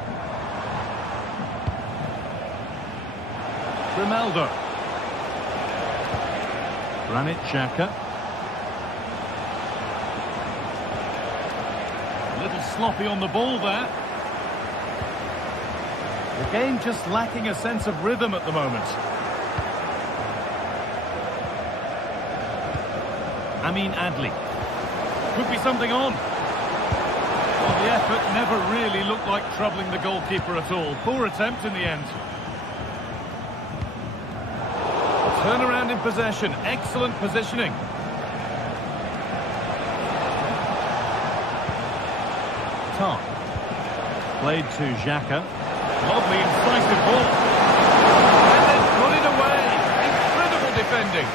Grimaldo. Granit Xhaka. A little sloppy on the ball there. The game just lacking a sense of rhythm at the moment. Amin Adli. Could be something on. Well, the effort never really looked like troubling the goalkeeper at all. Poor attempt in the end. Turnaround in possession. Excellent positioning. Top. Played to Xhaka. Lovely incisive ball. And then put it away. Incredible defending.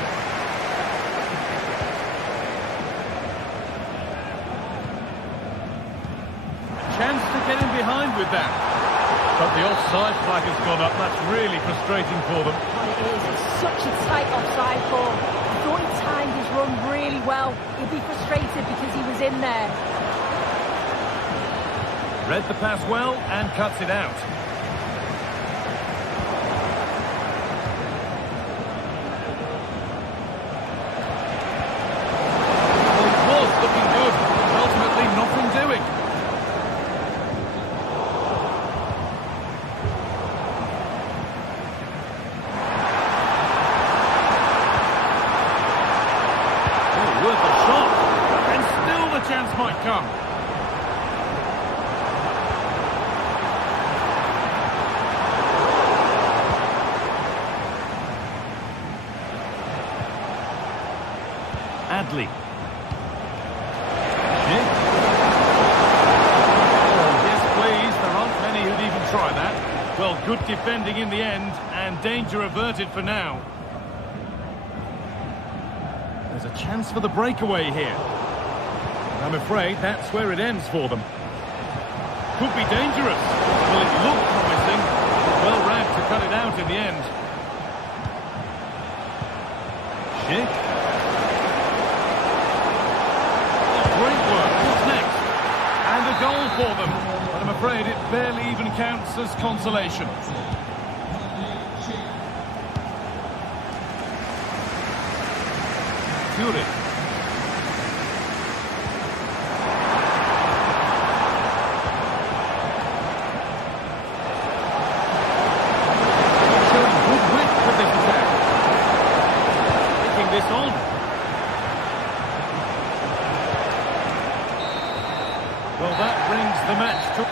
Chance to get in behind with that. But the offside flag has gone up. That's really frustrating for them. Well, it is. It's such a tight offside ball. I thought he timed his run really well. He'll be frustrated because he was in there. Read the pass well and cuts it out. Well, it was looking good, but ultimately nothing doing. Oh, worth a shot. And still the chance might come. Adli. Oh, yes, please. There aren't many who'd even try that. Well, good defending in the end, and danger averted for now. There's a chance for the breakaway here. I'm afraid that's where it ends for them. Could be dangerous. Well, it looked promising. Well read to cut it out in the end. Schick. Great work. What's next? And a goal for them. But I'm afraid it barely even counts as consolation. Fury. Showing good width with this attack. Taking this on. Well, that brings the match to...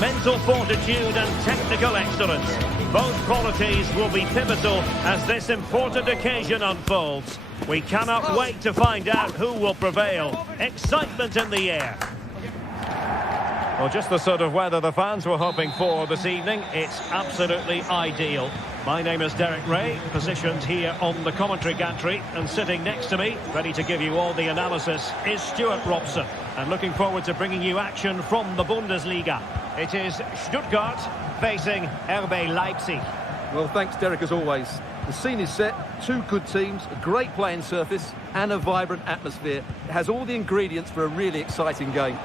Mental fortitude and technical excellence. Both qualities will be pivotal as this important occasion unfolds. We cannot wait to find out who will prevail. Excitement in the air. Well, just the sort of weather the fans were hoping for this evening. It's absolutely ideal. My name is Derek Ray, positioned here on the commentary gantry, and sitting next to me, ready to give you all the analysis, is Stuart Robson. And looking forward to bringing you action from the Bundesliga. It is Stuttgart facing RB Leipzig. Well, thanks, Derek, as always. The scene is set, two good teams, a great playing surface, and a vibrant atmosphere. It has all the ingredients for a really exciting game.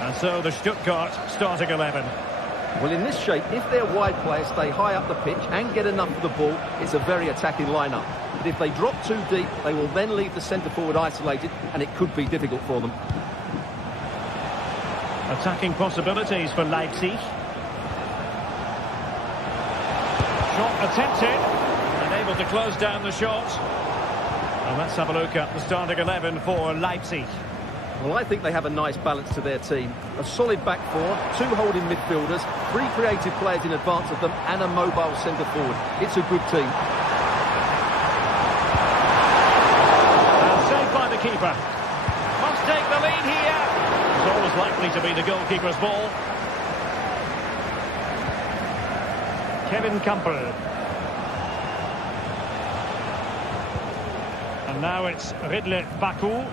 And so the Stuttgart starting 11. Well, in this shape, if their wide players stay high up the pitch and get enough of the ball, it's a very attacking lineup. But if they drop too deep, they will then leave the centre-forward isolated, and it could be difficult for them. Attacking possibilities for Leipzig. Shot attempted, and able to close down the shot. And let's have a look at the starting 11 for Leipzig. Well, I think they have a nice balance to their team. A solid back four, two holding midfielders, three creative players in advance of them, and a mobile centre-forward. It's a good team. And saved by the keeper. Must take the lead here. It's always likely to be the goalkeeper's ball. Kevin Campbell. And now it's Ridley Baku.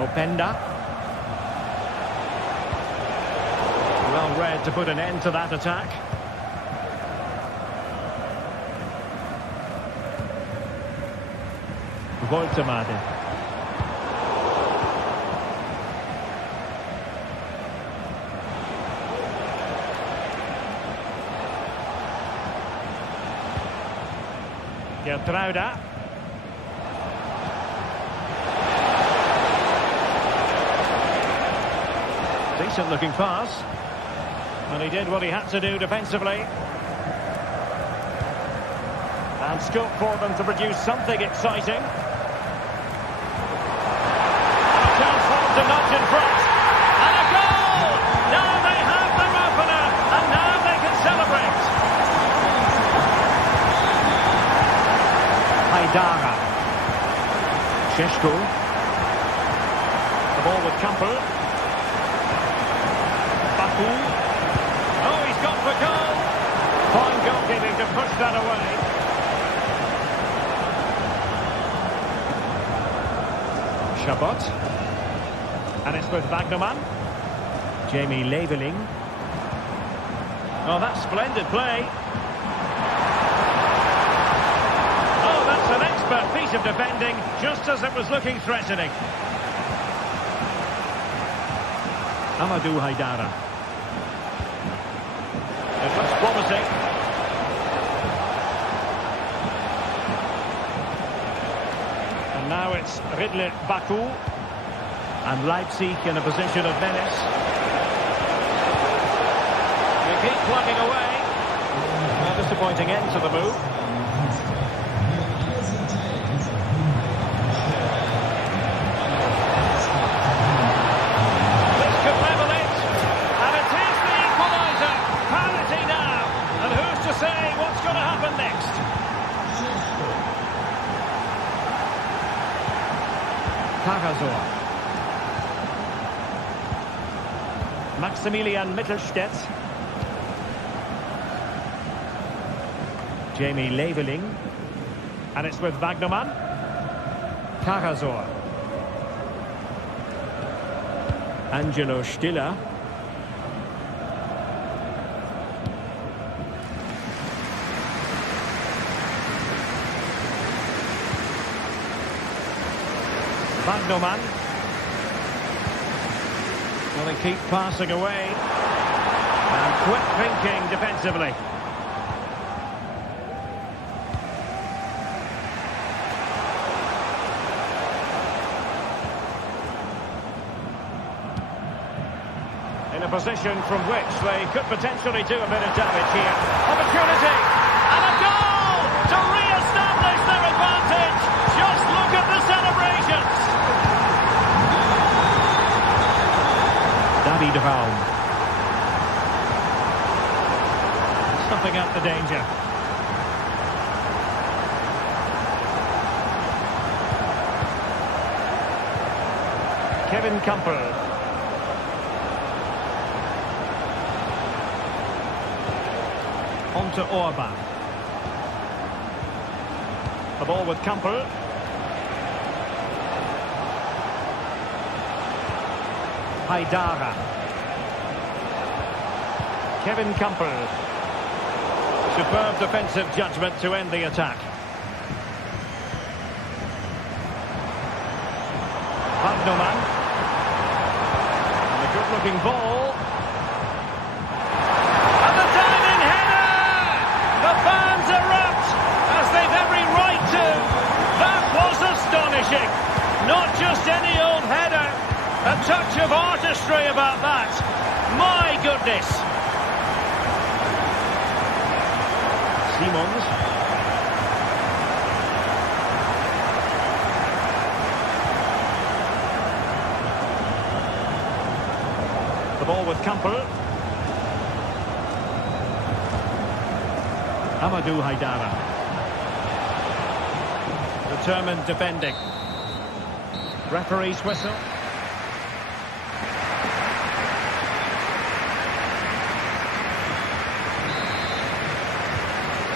Openda. Well read to put an end to that attack. Woltemade. Gertruida. Decent looking pass. And he did what he had to do defensively. And scope for them to produce something exciting. Chance for them to nudge in front. And a goal! Now they have their opener. And now they can celebrate. Haidara. Sheshko. The ball with Campbell. Baku. Oh, he's gone for goal. Fine goalkeeping to push that away. Chabot. And it's with Wagnerman. Jamie Leveling. Oh, that's splendid play. Oh, that's an expert piece of defending, just as it was looking threatening. Amadou Haidara. It looks promising. And now it's Ridley Baku. And Leipzig in a position of menace. They keep plugging away. A disappointing end to the move. This could level it. And it is the equaliser. Parity now. And who's to say what's going to happen next? Karasor. Maximilian Mittelstädt. Jamie Leveling. And it's with Wagnerman. Karasor. Angelo Stiller. Wagnerman. Well, they keep passing away. And quick thinking defensively. In a position from which they could potentially do a bit of damage here. Opportunity! And a goal! To re-establish their advantage! Just look at the celebrations! David Raum. Stopping up the danger. Kevin Campbell. On to Orban. The ball with Campbell. Haidara. Kevin Campbell. Superb defensive judgment to end the attack. Wagnerman. And a good-looking ball. And the diving header! The fans erupt, as they've every right to. That was astonishing. Not just any old header. A touch of artistry about that. My goodness. Simons. The ball with Campbell. Amadou Haidara. Determined defending. Referee's whistle.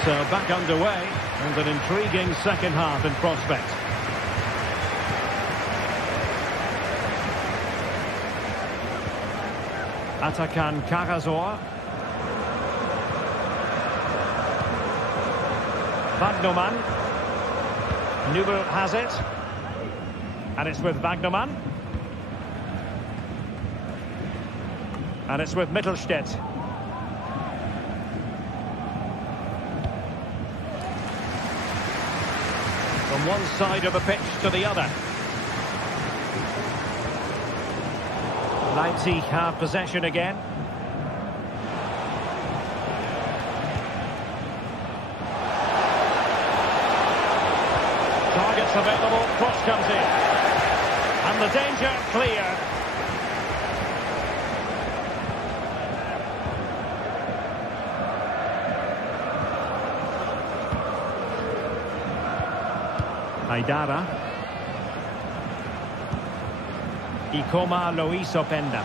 So back underway, and an intriguing second half in prospect. Atakan Karazor. Wagnerman. Nubel has it. And it's with Wagnerman. And it's with Mittelstädt. From one side of the pitch to the other. Leipzig have possession again. Targets available, cross comes in. And the danger clear. Haidara. Ikoma Luis Openda.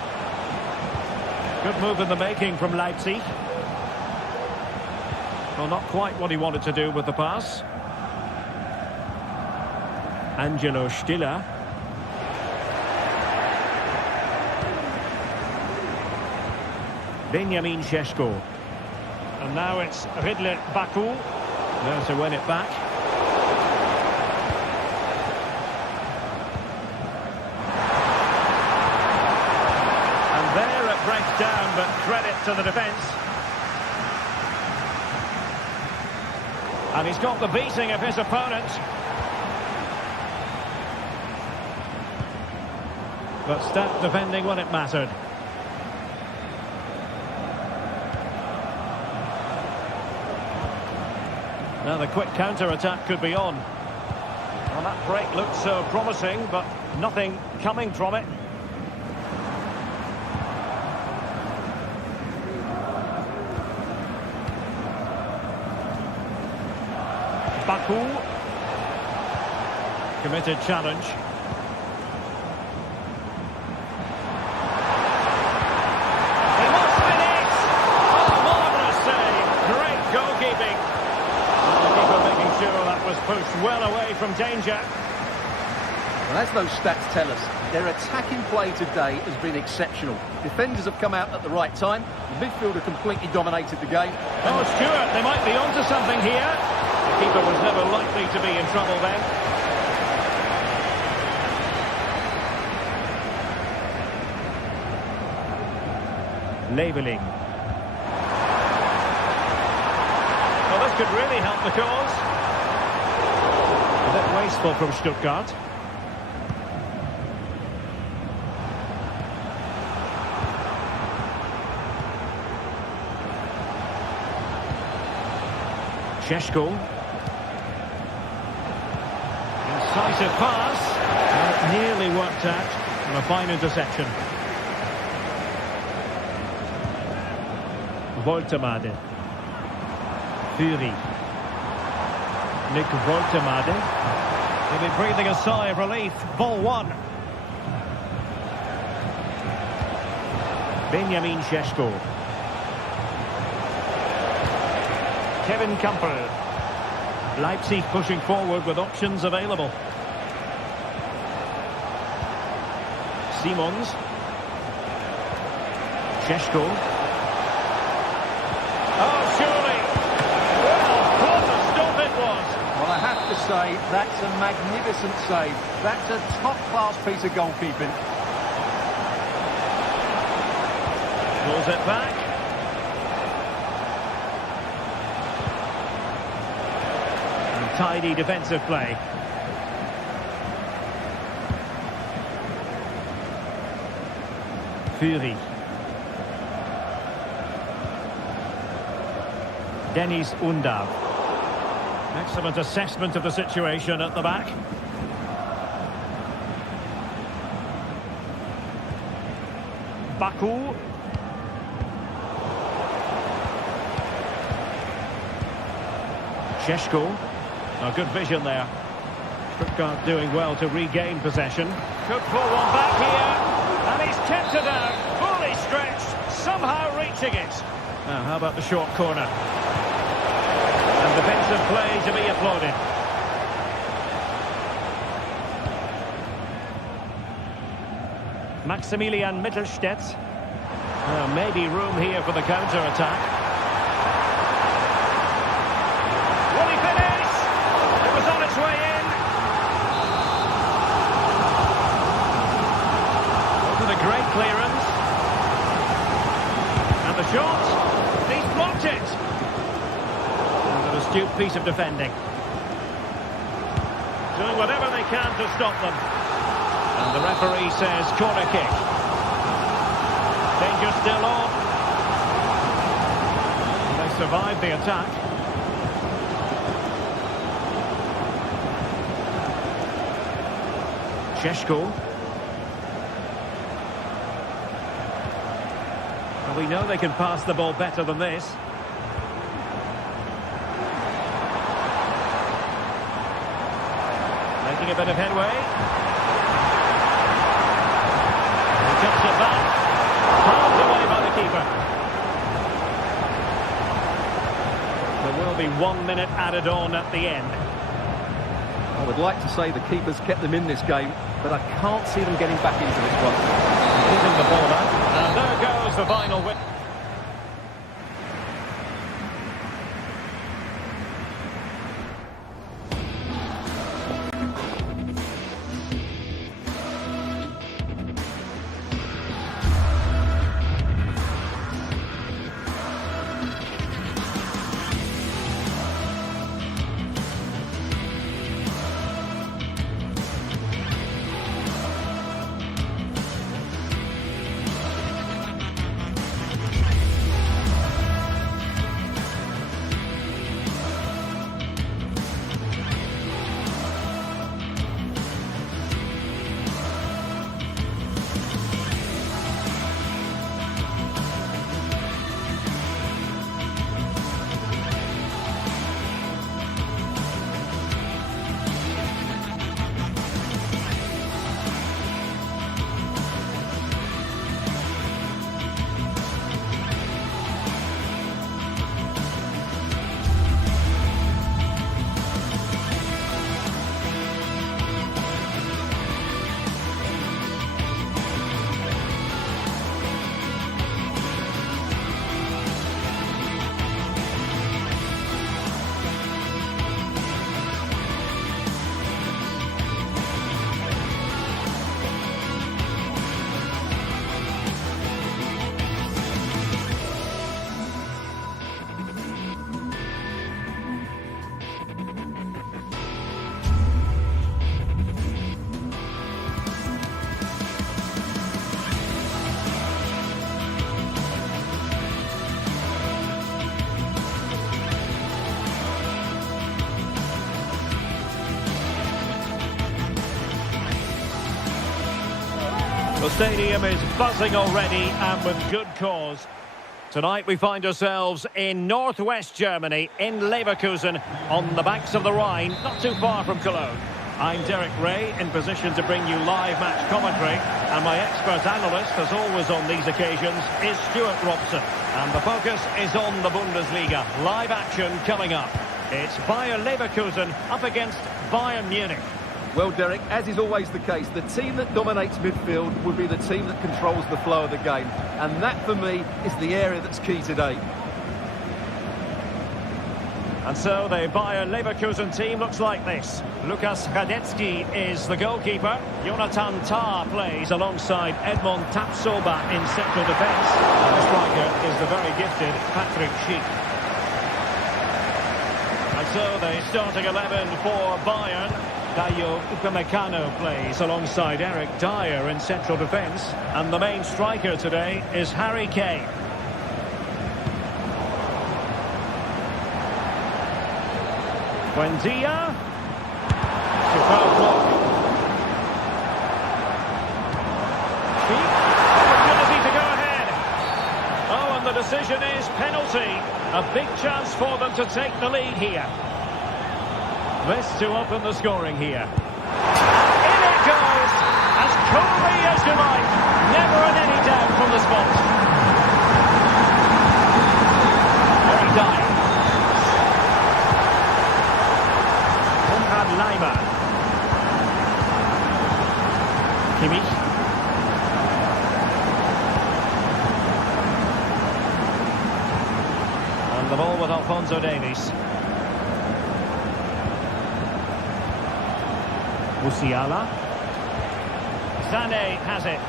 Good move in the making from Leipzig. Well, not quite what he wanted to do with the pass. Angelo Stiller. Benjamin Šeško. And now it's Ridley Baku. There to win it back. Breaks down, but credit to the defence. And he's got the beating of his opponent. But stout defending when it mattered. Now the quick counter-attack could be on. Well, that break looked so promising, but nothing coming from it. Baku. Committed challenge. He must finish! Oh, marvellous save. Great goalkeeping. The keeper making sure that was pushed well away from danger. Well, as those stats tell us, their attacking play today has been exceptional. Defenders have come out at the right time. The midfielder completely dominated the game. Oh, Stuart, they might be onto something here. The keeper was never likely to be in trouble then. Leveling. Well, this could really help the cause. A bit wasteful from Stuttgart. Šeško. Incisive pass. And it nearly worked out. And a fine interception. Woltemade. Fury. Nick Woltemade. He'll be breathing a sigh of relief. Ball one. Benjamin Šeško. Kevin Campbell. Leipzig pushing forward with options available. Simons. Šeško. Oh, surely. Well, what a stop it was. Well, I have to say, that's a magnificent save. That's a top-class piece of goalkeeping. Pulls it back. And tidy defensive play. Fury. Dennis Undav. Excellent assessment of the situation at the back. Baku. Šeško. Oh, good vision there. Stuttgart doing well to regain possession. Could pull one back here. And he's kept it out. Fully stretched. Somehow reaching it. Now, how about the short corner? And defensive play to be applauded. Maximilian Mittelstädt. Maybe room here for the counter-attack. Will he finish? It was on its way in. Wasn't a great clearance. And the shot. He's blocked it. And an astute piece of defending. Doing whatever they can to stop them. And the referee says corner kick. Danger still on. They survived the attack. Šeško. Well, we know they can pass the ball better than this. Making a bit of headway. He cuts it back. Palmed away by the keeper. There will be 1 minute added on at the end. I would like to say the keeper's kept them in this game, but I can't see them getting back into this one. Giving the ball out. And there goes the final win. The stadium is buzzing already, and with good cause. Tonight we find ourselves in northwest Germany, in Leverkusen, on the banks of the Rhine, not too far from Cologne. I'm Derek Ray, in position to bring you live match commentary. And my expert analyst, as always on these occasions, is Stuart Robson. And the focus is on the Bundesliga. Live action coming up. It's Bayer Leverkusen up against Bayern Munich. Well, Derek, as is always the case, the team that dominates midfield will be the team that controls the flow of the game. And that, for me, is the area that's key today. And so the Bayer Leverkusen team looks like this. Lukas Hradecky is the goalkeeper. Jonathan Tah plays alongside Edmond Tapsoba in central defence. And the striker is the very gifted Patrick Schick. And so the starting 11 for Bayern. Dayo Upamecano plays alongside Eric Dyer in central defence. And the main striker today is Harry Kane. Buendia. Superb block. Opportunity to go ahead. Oh, and the decision is penalty. A big chance for them to take the lead here. This to open the scoring here. In it goes! As coolly as you like. Never in any doubt from the spot. Very Dyer. Leimer. Kimmich. And the ball with Alphonso Davies. Musiala. Sané has it.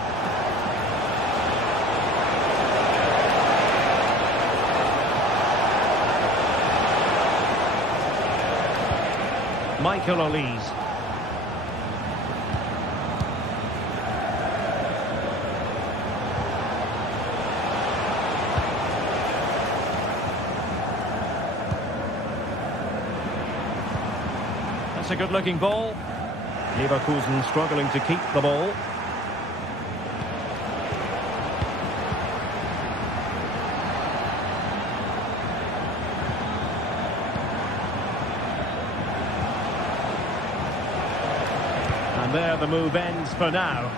Michael Olise. That's a good-looking ball. Leverkusen struggling to keep the ball. And there the move ends for now.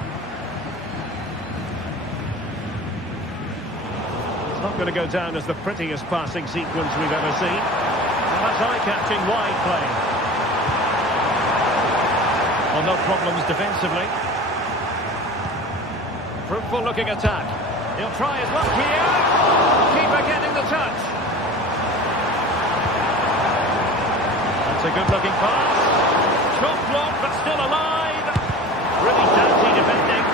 It's not going to go down as the prettiest passing sequence we've ever seen. And that's eye-catching wide play. Well, no problems defensively. Fruitful looking attack. He'll try his luck here. Keeper getting the touch. That's a good looking pass. Shot blocked but still alive. Really dirty defending.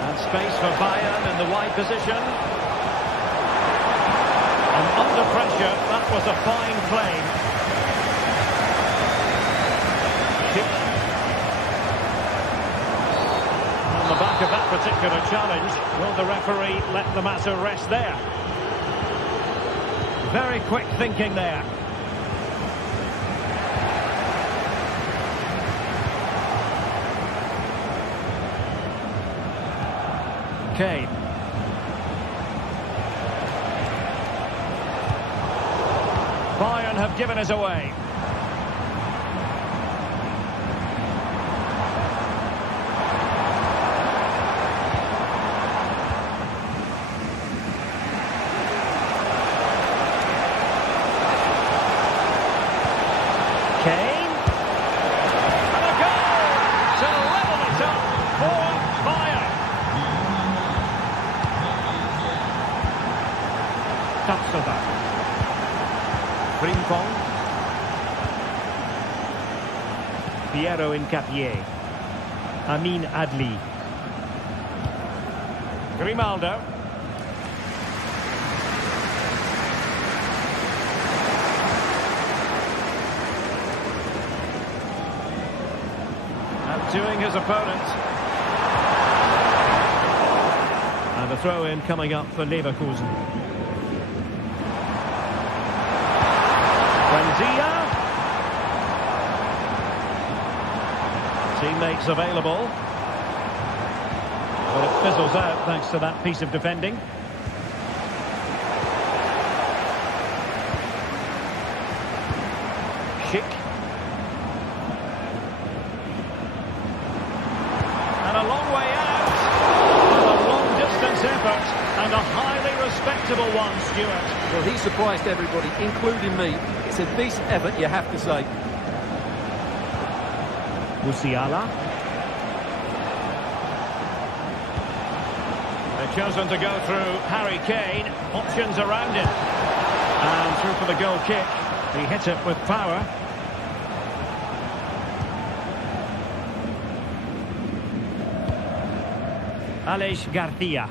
And space for Bayern in the wide position. And under pressure, that was a fine play. On the back of that particular challenge, will the referee let the matter rest there? Very quick thinking there. Kane. Bayern have given us away. Kane. And a goal to level it up for Bayern. Tapsoba. Frimpong. Piero Incapié. Amin Adli. Grimaldo. Outdoing his opponent. And a throw-in coming up for Leverkusen. Buendia. Teammates available. But it fizzles out thanks to that piece of defending. Leipzig. And a long way out. A long-distance effort. And a highly respectable one, Stuart. Well, he surprised everybody, including me. It's a decent effort, you have to say. Musiala. They've chosen to go through Harry Kane. Options around him. And through for the goal kick. He hit it with power. Alex Garcia.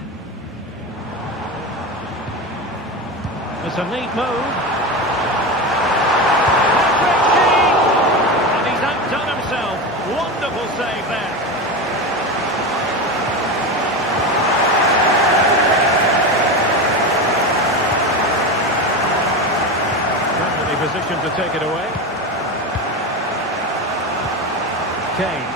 It's a neat move. And he's outdone himself. Wonderful save there. Perfectly positioned to take it away. Kane.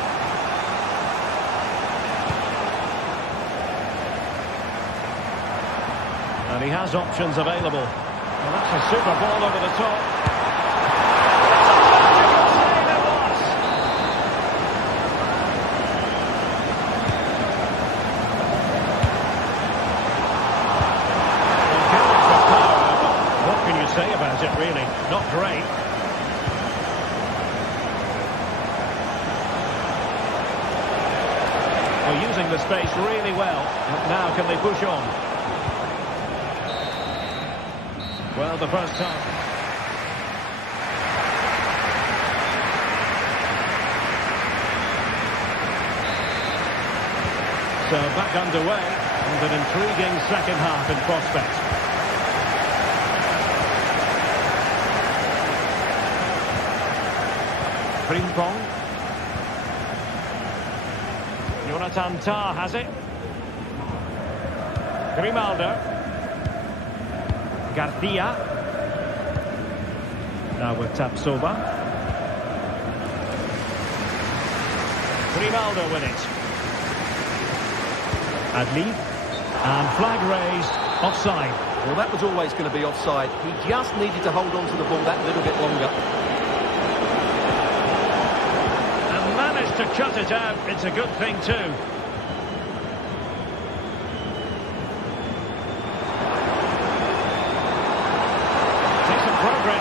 And he has options available. Well, that's a super ball over the top. Save it was. Well, good for power, but what can you say about it, really? Not great. Well, using the space really well. But now can they push on? Well, the first time. So back underway, and an intriguing second half in prospect. Frimpong. Jonathan Tah has it. Grimaldo. Garcia. Now with Tapsoba. Grimaldo with it. Adli. And flag raised. Offside. Well, that was always going to be offside. He just needed to hold on to the ball that little bit longer. And managed to cut it out. It's a good thing too.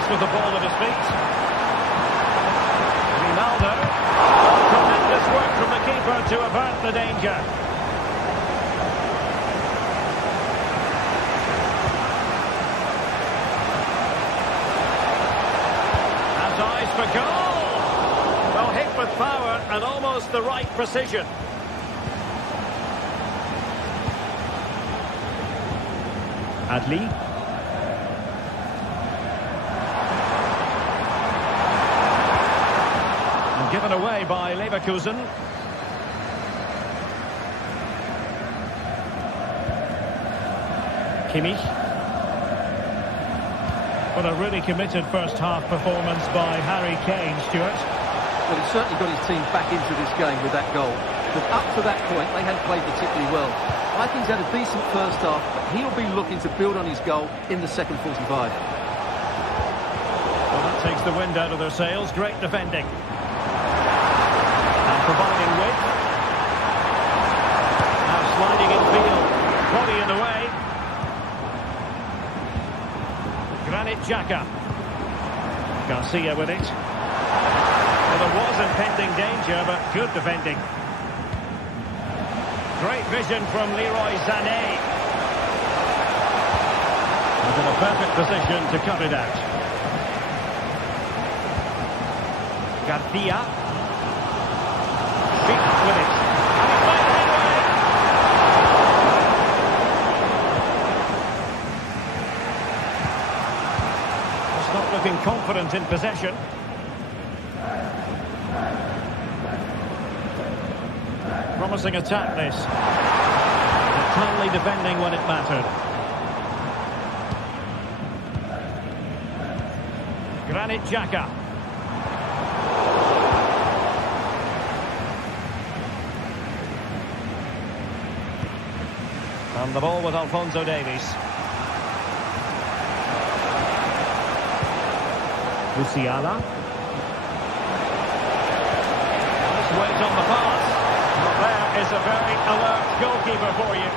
With the ball at his feet. Ronaldo. Tremendous work from the keeper to avert the danger. Has eyes for goal. Well, hit with power and almost the right precision. Adli. Given away by Leverkusen. Kimmich. What a really committed first half performance by Harry Kane, Stuart. Well, he's certainly got his team back into this game with that goal. But up to that point, they hadn't played particularly well. I think he's had a decent first half, but he'll be looking to build on his goal in the second 45. Well, that takes the wind out of their sails. Great defending. Providing width. Now sliding in field. Body in the way. Granit Xhaka. Garcia with it. Well, there was impending danger, but good defending. Great vision from Leroy Sané. And in a perfect position to cut it out. Garcia. With it. And he's made headway. Just not looking confident in possession. Promising attack this. But timely defending when it mattered. Granit Xhaka. And the ball with Alphonso Davies. Musiala. Right on the pass. Well, there is a very alert goalkeeper for you.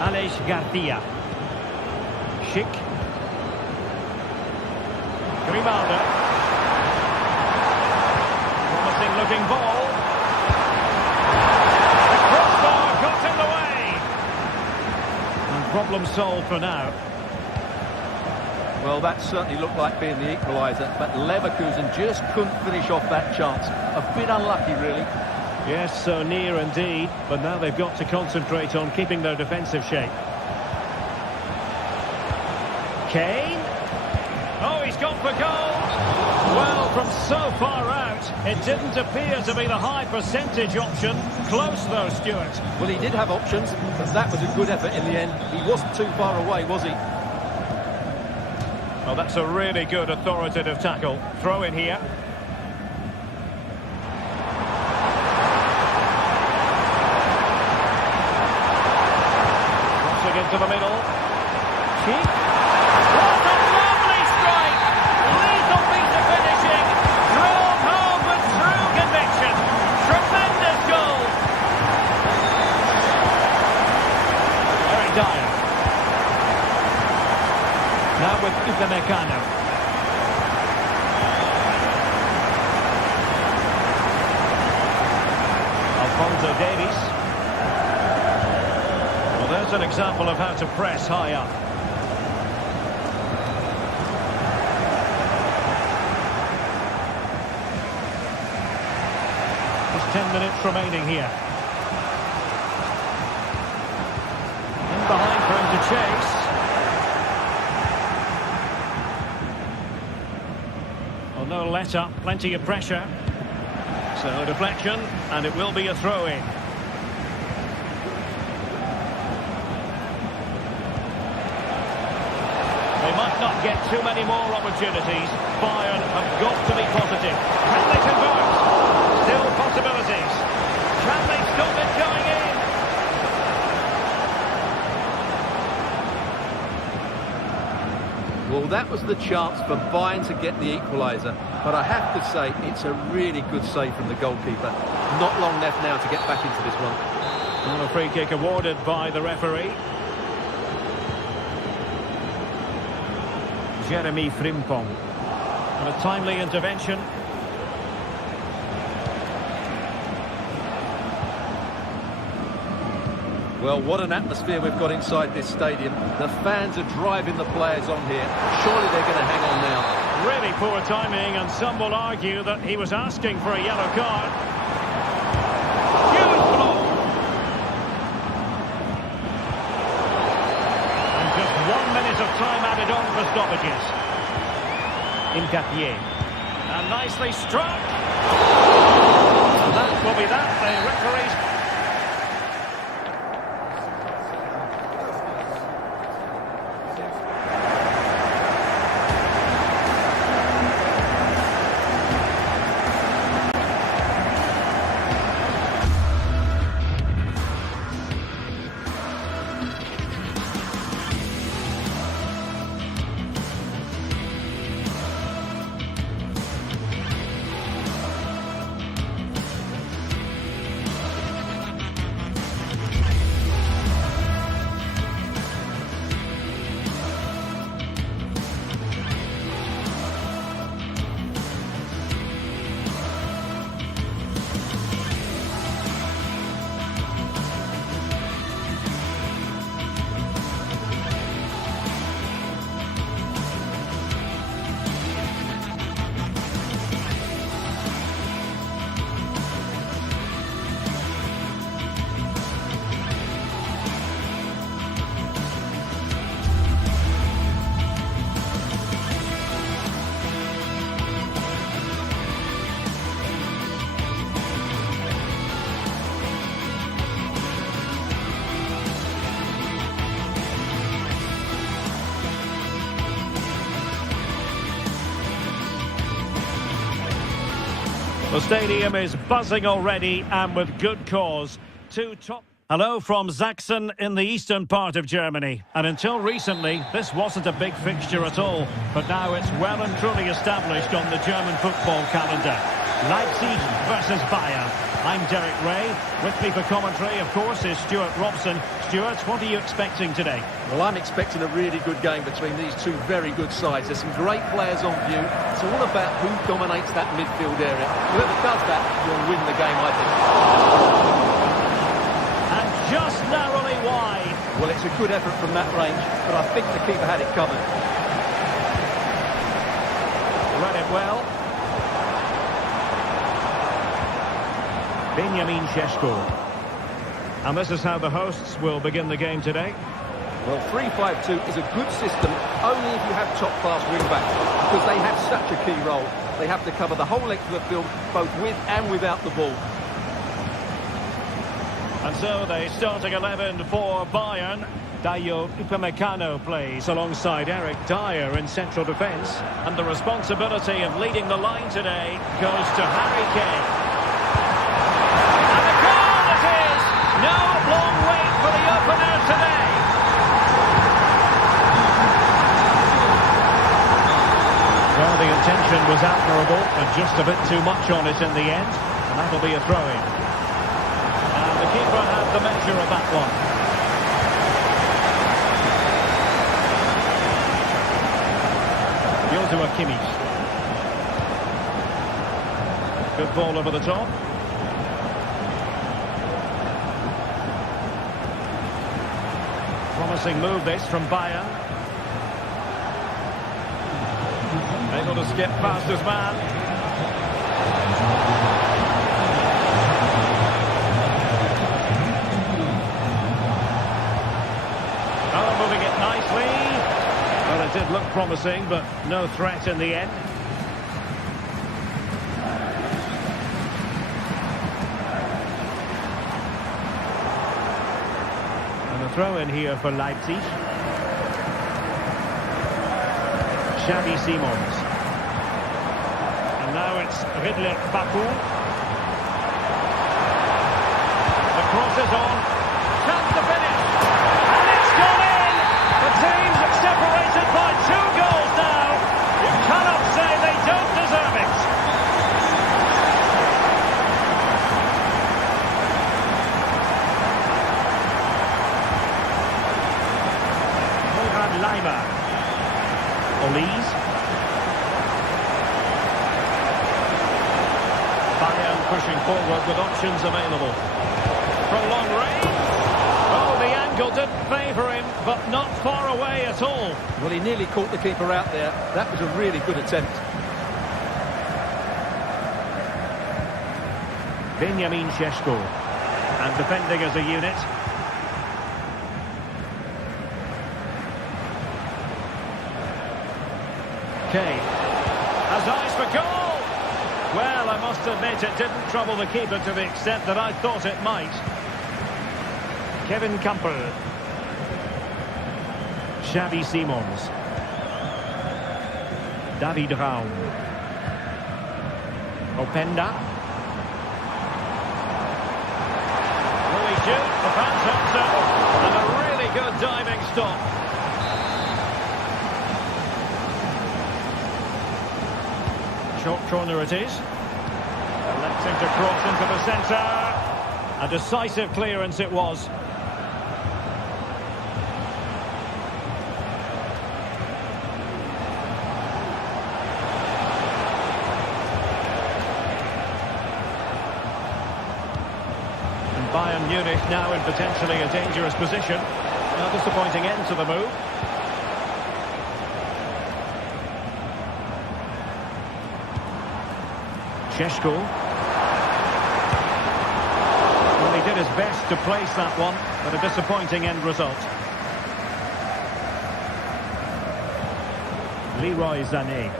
Alex Garcia. Schick. Grimaldo. Promising looking ball. The crossbar got in the way. And problem solved for now. Well, that certainly looked like being the equaliser, but Leverkusen just couldn't finish off that chance. A bit unlucky, really. Yes, so near indeed, but now they've got to concentrate on keeping their defensive shape. Kane. Oh, he's gone for goal. Well, from so far out, it didn't appear to be the high percentage option. Close though, Stuart. Well, he did have options, but that was a good effort in the end. He wasn't too far away, was he? Well, that's a really good authoritative tackle. Throw in here. Crossing into the middle. Cheek. What a lovely strike! Lethal piece of finishing. Drove home with true conviction. Tremendous goal. Very dire. Now with Upamecano. Alphonso Davies. Well, there's an example of how to press high up. Just 10 minutes remaining here. In behind for him to chase. No let-up, plenty of pressure. So deflection, and it will be a throw-in. They might not get too many more opportunities. Bayern have got to be positive. Can they convert? Still possibilities. Can they stop it going in? Well, that was the chance for Bayern to get the equaliser, but I have to say it's a really good save from the goalkeeper. Not long left now to get back into this one. And a free kick awarded by the referee. Jeremy Frimpong. And a timely intervention. Well, what an atmosphere we've got inside this stadium. The fans are driving the players on here. Surely they're going to hang on now. Really poor timing, and some will argue that he was asking for a yellow card. Huge block! And just 1 minute of time added on for stoppages. Incapié. And nicely struck! And that will be that. The referee's... The stadium is buzzing already, and with good cause. Two top... Hello from Sachsen in the eastern part of Germany. And until recently, this wasn't a big fixture at all. But now it's well and truly established on the German football calendar. Leipzig versus Bayern. I'm Derek Ray. With me for commentary, of course, is Stuart Robson. Stuart, what are you expecting today? Well, I'm expecting a really good game between these two very good sides. There's some great players on view. It's all about who dominates that midfield area. Whoever does that will win the game, I think. And just narrowly wide. Well, it's a good effort from that range, but I think the keeper had it covered. Read it well. Benjamin Šeško. And this is how the hosts will begin the game today. Well, 3-5-2 is a good system only if you have top-class wing-backs, because they have such a key role. They have to cover the whole length of the field, both with and without the ball. And so the starting 11 for Bayern. Dayo Upamecano plays alongside Eric Dyer in central defence. And the responsibility of leading the line today goes to Harry Kane. And a goal it is! No long wait for the opener today. Well, the intention was admirable, but just a bit too much on it in the end. And that'll be a throw-in. And the keeper had the measure of that one. Joshua Kimmich. Good ball over the top. Promising move this from Bayern. Able to skip past his man. Oh, moving it nicely. Well, it did look promising, but no threat in the end. And a throw in here for Leipzig. Xavi Simons. And now it's Ridley Baku. The cross is on. Chance to finish. And it's gone in! The teams are separated by 2 goals now. You cannot say they don't deserve it. Konrad Leimer. Olise. Bayern pushing forward with options available. From long range. Oh, the angle didn't favour him, but not far away at all. Well, he nearly caught the keeper out there. That was a really good attempt. Benjamin Šeško. And defending as a unit. Kane has eyes for goal. Well, I must admit it didn't trouble the keeper to the extent that I thought it might. Kevin Campbell. Xavi Simons. David Raum. Openda. Will he shoot? The fans hope so. And a really good diving stop. Short corner it is. Electing to cross into the centre. A decisive clearance it was. And Bayern Munich now in potentially a dangerous position. A disappointing end to the move. Šeško. Well, he did his best to place that one, but a disappointing end result. Leroy Sané.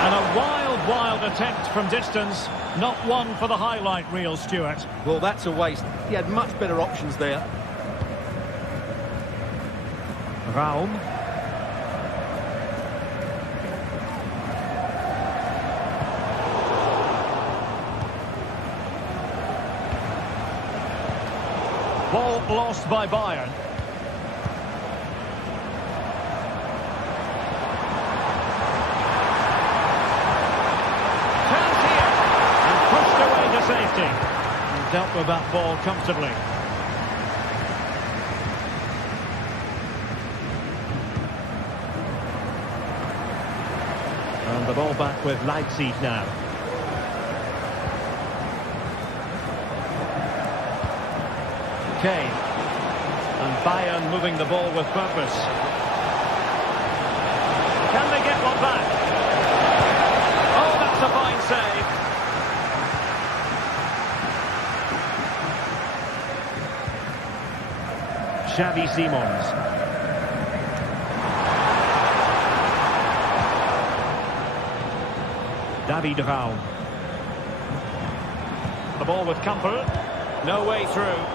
And a wild attempt from distance. Not one for the highlight reel, Stuart. Well, that's a waste. He had much better options there. Raum. Ball lost by Bayern. Chance here. And pushed away to safety. And dealt with that ball comfortably. And the ball back with Leipzig now. Kane. And Bayern moving the ball with purpose. Can they get one back? Oh, that's a fine save. Xavi Simons. David Raum. The ball with Campbell. No way through.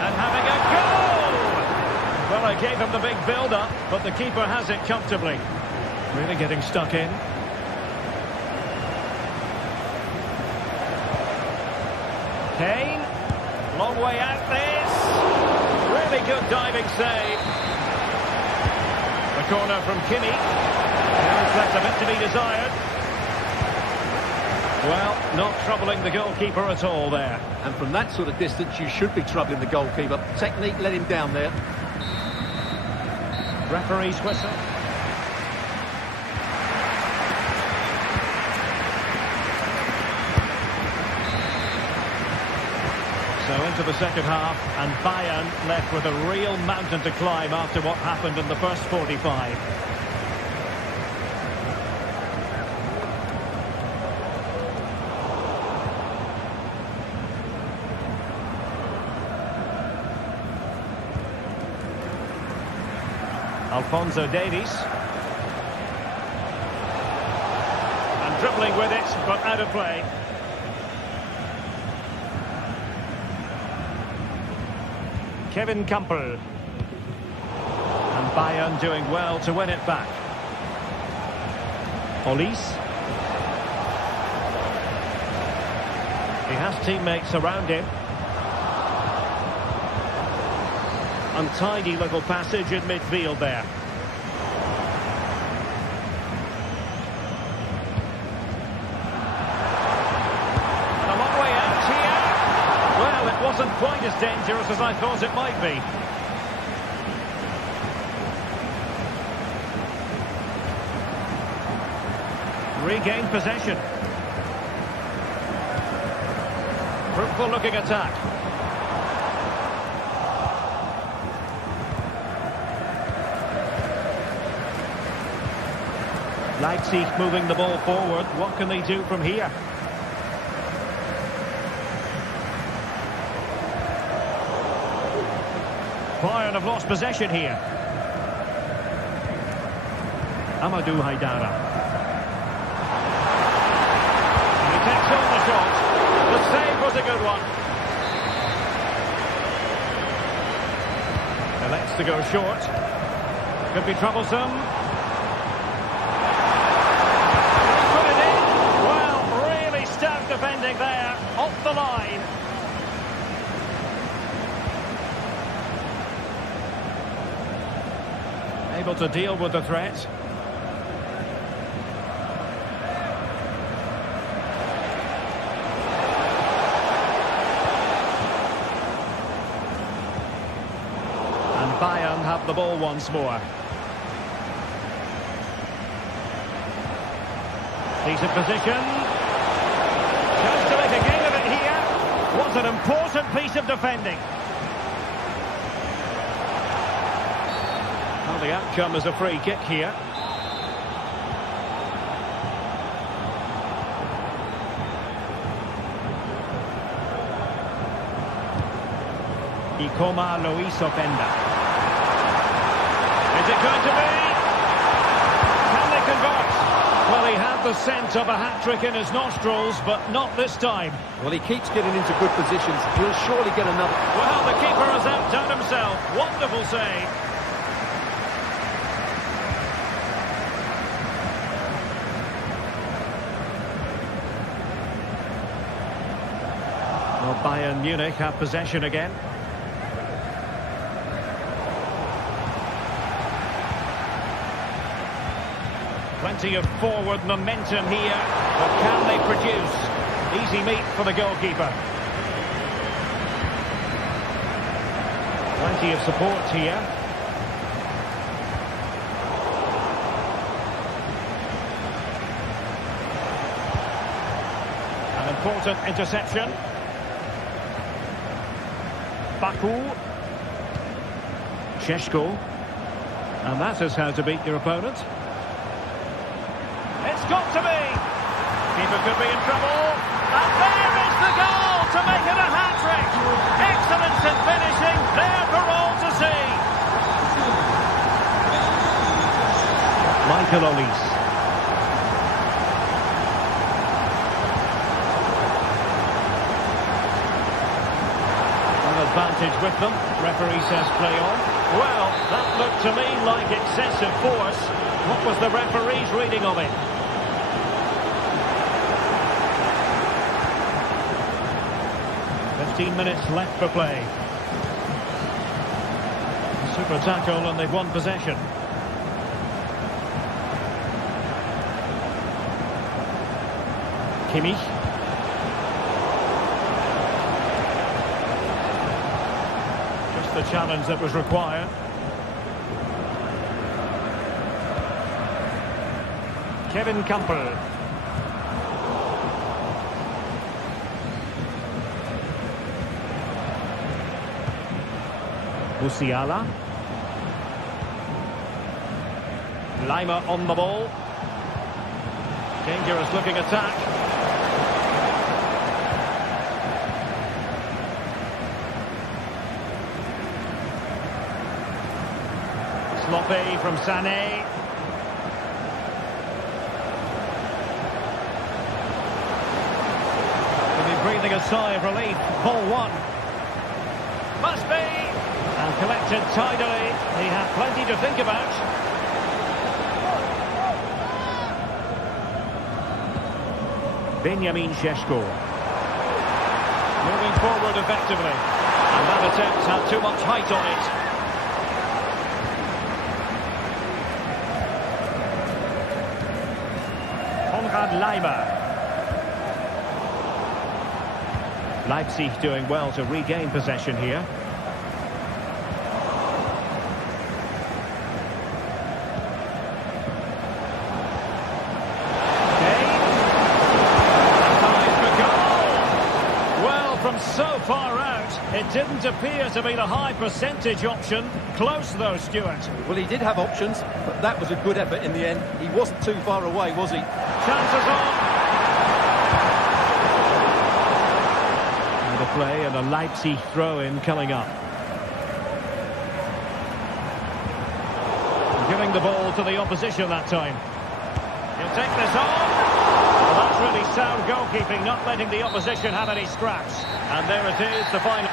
And having a goal! Well, I gave him the big build-up, but the keeper has it comfortably. Really getting stuck in. Kane. Long way out this. Really good diving save. The corner from Kimi. There's left a bit to be desired. Well, not troubling the goalkeeper at all there. And from that sort of distance, you should be troubling the goalkeeper. Technique let him down there. Referee's whistle. So into the second half, and Bayern left with a real mountain to climb after what happened in the first 45. Alphonso Davies. And dribbling with it, but out of play. Kevin Campbell. And Bayern doing well to win it back. Olise. He has teammates around him. Untidy little passage in midfield there. And a long way out here. Well, it wasn't quite as dangerous as I thought it might be. Regained possession. Fruitful looking attack. Leipzig moving the ball forward. What can they do from here? Bayern have lost possession here. Amadou Haidara. And he takes on the shot. The save was a good one. Elects to go short. Could be troublesome. Defending there, off the line. Able to deal with the threat. And Bayern have the ball once more. Decent position. Just to make a game of it here. Was an important piece of defending. Well, the outcome is a free kick here. Ikoma Luis Openda. Is it going to be? Can they convert? Well, he had the scent of a hat-trick in his nostrils, but not this time. Well, he keeps getting into good positions. He'll surely get another. Well, the keeper has outdone himself. Wonderful save. Well, Bayern Munich have possession again. Plenty of forward momentum here, but can they produce? Easy meat for the goalkeeper. Plenty of support here. An important interception. Baku. Šeško. And that is how to beat your opponent. It's got to be! Keeper could be in trouble. And there is the goal to make it a hat-trick! Excellence in finishing, there for all to see! Michael Olise. Advantage with them. Referee says play on. Well, that looked to me like excessive force. What was the referee's reading of it? Minutes left for play. Super tackle and they've won possession. Kimmich. The challenge that was required. Kevin Campbell. Musiala. Lima on the ball. Dangerous looking attack. Sloppy from Sané. He'll be breathing a sigh of relief. Ball one. Must be. And collected tidily. He had plenty to think about. Benjamin Šeško. Moving forward effectively. And that attempt had too much height on it. Lima. Leipzig doing well to regain possession here. Well, from so far out, it didn't appear to be the high percentage option. Close though, Stuart. Well, he did have options, but that was a good effort in the end. He wasn't too far away, was he? Chances on. And a play and a Leipzig throw-in coming up. Giving the ball to the opposition that time. He'll take this on. Well, that's really sound goalkeeping, not letting the opposition have any scraps. And there it is, the final.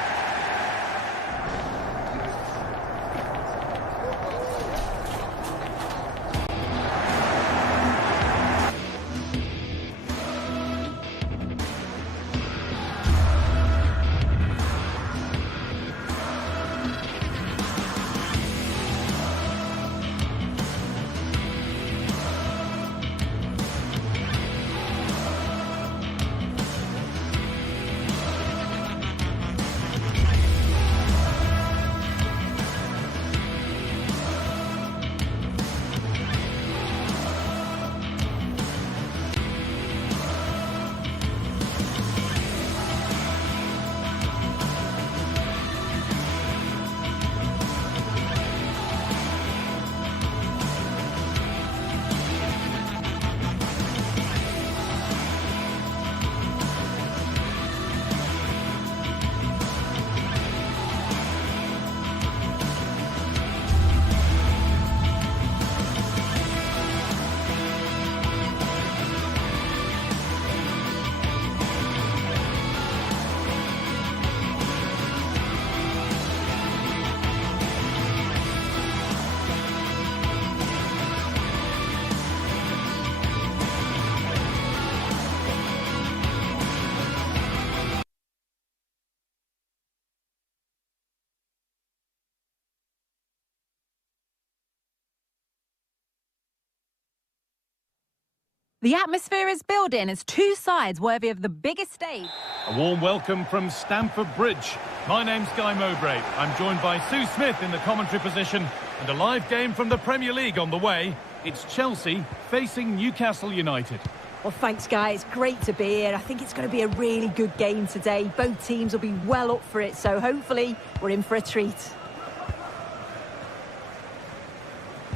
The atmosphere is building as two sides worthy of the biggest stage. A warm welcome from Stamford Bridge. My name's Guy Mowbray. I'm joined by Sue Smith in the commentary position and a live game from the Premier League on the way. It's Chelsea facing Newcastle United. Well, thanks, Guy. It's great to be here. I think it's going to be a really good game today. Both teams will be well up for it, so hopefully we're in for a treat.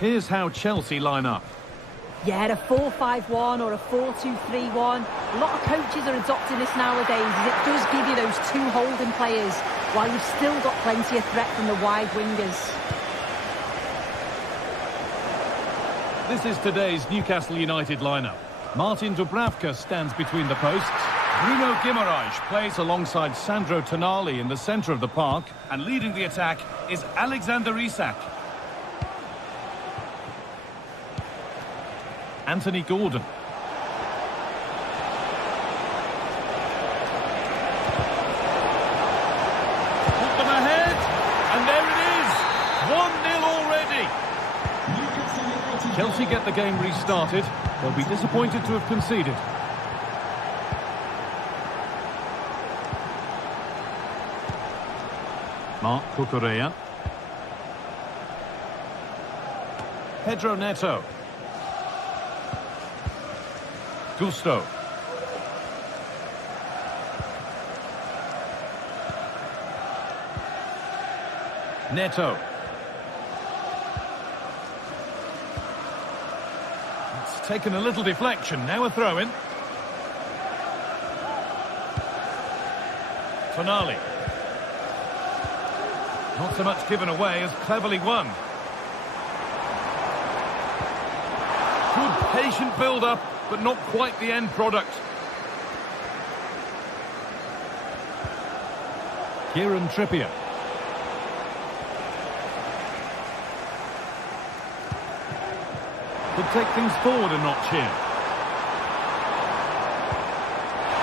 Here's how Chelsea line up. Yeah, a 4-5-1 or a 4-2-3-1. A lot of coaches are adopting this nowadays, as it does give you those two holding players, while you've still got plenty of threat from the wide wingers. This is today's Newcastle United lineup. Martin Dubravka stands between the posts. Bruno Guimaraes plays alongside Sandro Tonali in the centre of the park. And leading the attack is Alexander Isak. Anthony Gordon. Put them ahead, and there it is. 1-0 already. Chelsea get the game restarted. They'll be disappointed to have conceded. Marc Cucurella. Pedro Neto. Gusto. Neto. It's taken a little deflection. Now a throw-in. Tonali. Not so much given away as cleverly won. Good patient build-up, but not quite the end product. Kieran Trippier. Could take things forward a notch here.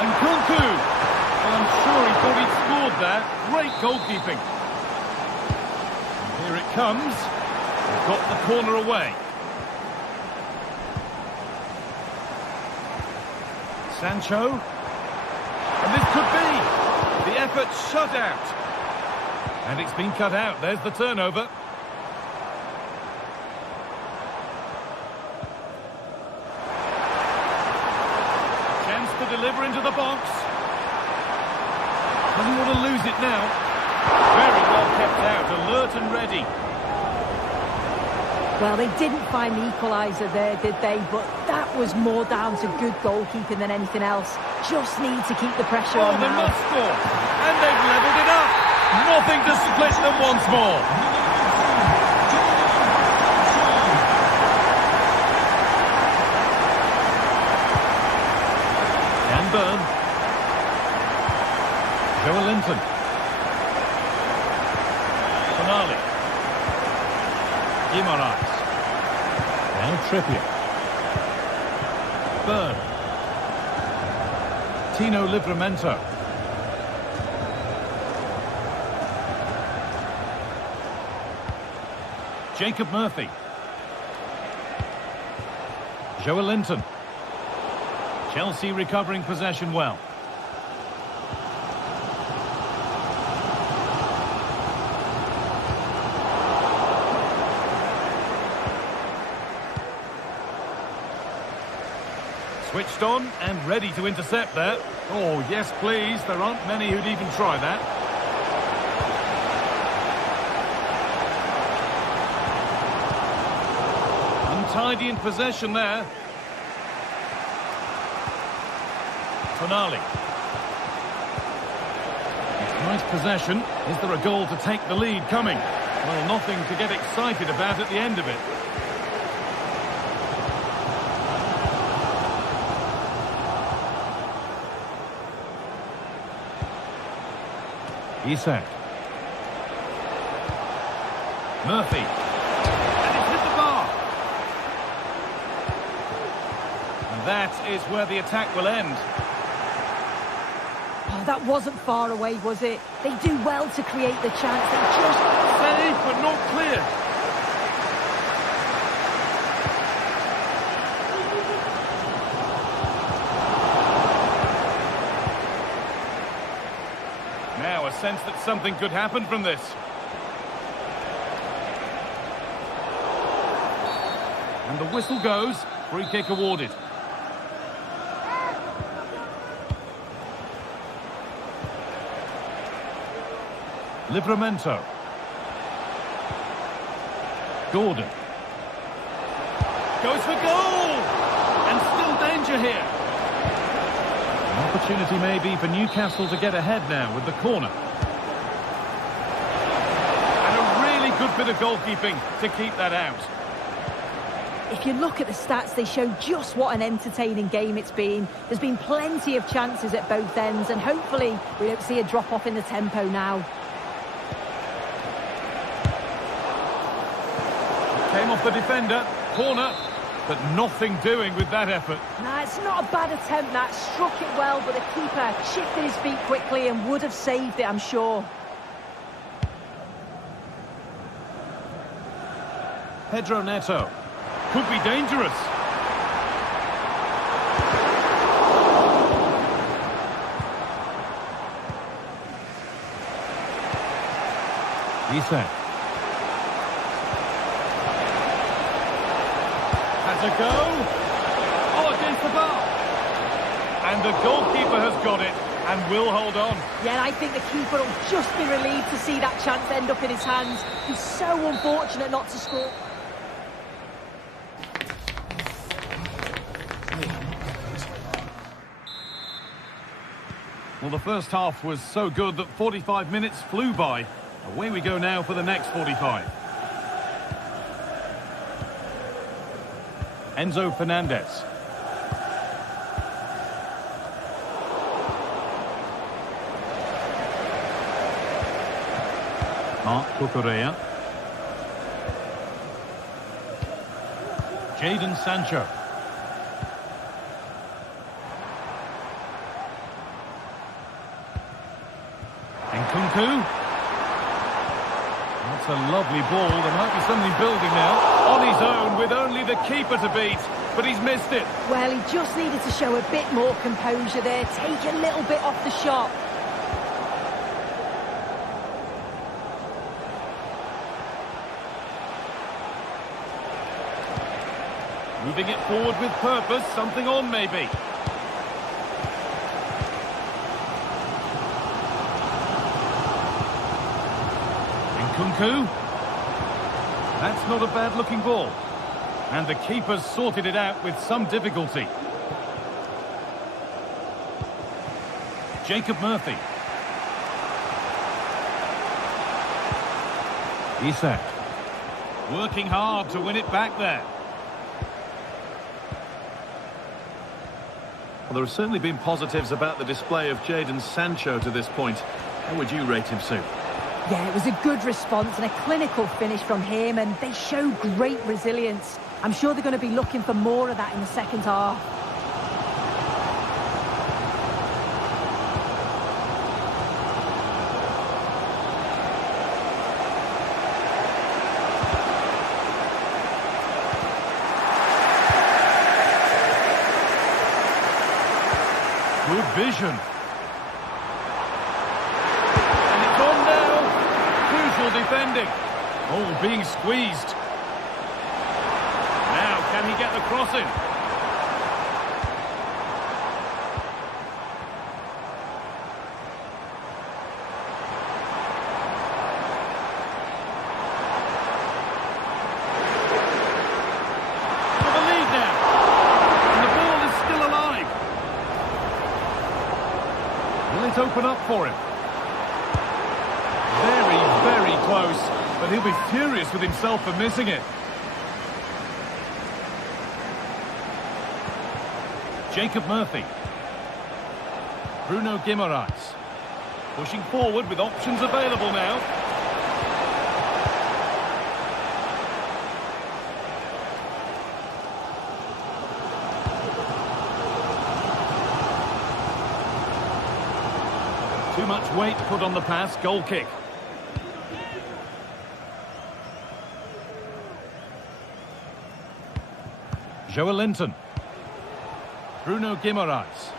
And Kunku! Well, I'm sure he thought he'd scored there. Great goalkeeping. And here it comes. He's got the corner away. Sancho. And this could be. The effort shut out. And it's been cut out. There's the turnover. Chance to deliver into the box. Doesn't want to lose it now. Very well kept out. Alert and ready. Well, they didn't find the equaliser there, did they? But that was more down to good goalkeeping than anything else. Just need to keep the pressure on they now. must score. And they've levelled it up. Nothing to split them once more. Can burn. Joe Linton. Tonali. Guimaraes. Now Trippier. Burn. Tino Livramento. Jacob Murphy. Joe Linton. Chelsea recovering possession well. Switched on and ready to intercept there. Oh, yes, please. There aren't many who'd even try that. Untidy in possession there. Tonali. Nice possession. Is there a goal to take the lead coming? Well, nothing to get excited about at the end of it. Isak. Murphy. And it's hit the bar. And that is where the attack will end. Oh, that wasn't far away, was it? They do well to create the chance. They just... Save, but not clear. sense that something could happen from this. And the whistle goes. Free kick awarded. Livramento. Gordon. Goes for goal! And still danger here. An opportunity maybe for Newcastle to get ahead now with the corner. And a really good bit of goalkeeping to keep that out. If you look at the stats, they show just what an entertaining game it's been. There's been plenty of chances at both ends, and hopefully we don't see a drop-off in the tempo now. Came off the defender, corner, but nothing doing with that effort. Nah, it's not a bad attempt, that. Struck it well, but the keeper shifted his feet quickly and would have saved it, I'm sure. Pedro Neto. Could be dangerous. Isak. Has a go. Oh, against the bar. And the goalkeeper has got it and will hold on. Yeah, I think the keeper will just be relieved to see that chance end up in his hands. He's so unfortunate not to score. Well, the first half was so good that 45 minutes flew by. Away we go now for the next 45. Enzo Fernandez. Marc Cucurella. Jadon Sancho. Nkunku. That's a lovely ball. There might be something building now. On his own with only the keeper to beat, but he's missed it. Well, he just needed to show a bit more composure there, take a little bit off the shot. Moving it forward with purpose, something on maybe. Nkunku. That's not a bad-looking ball. And the keeper's sorted it out with some difficulty. Jacob Murphy. Isak. Working hard to win it back there. Well, there have certainly been positives about the display of Jadon Sancho to this point. How would you rate him, Sue? Yeah, it was a good response and a clinical finish from him, and they show great resilience. I'm sure they're going to be looking for more of that in the second half. Good vision. And it's on now. Crucial defending. Oh, being squeezed. Now, can he get the cross in? For the lead now. And the ball is still alive. Will it open up for him? Very, very close. But he'll be furious with himself for missing it. Jacob Murphy. Bruno Guimaraes. Pushing forward with options available now. Too much weight put on the pass, goal kick. Joelinton. Bruno Guimaraes.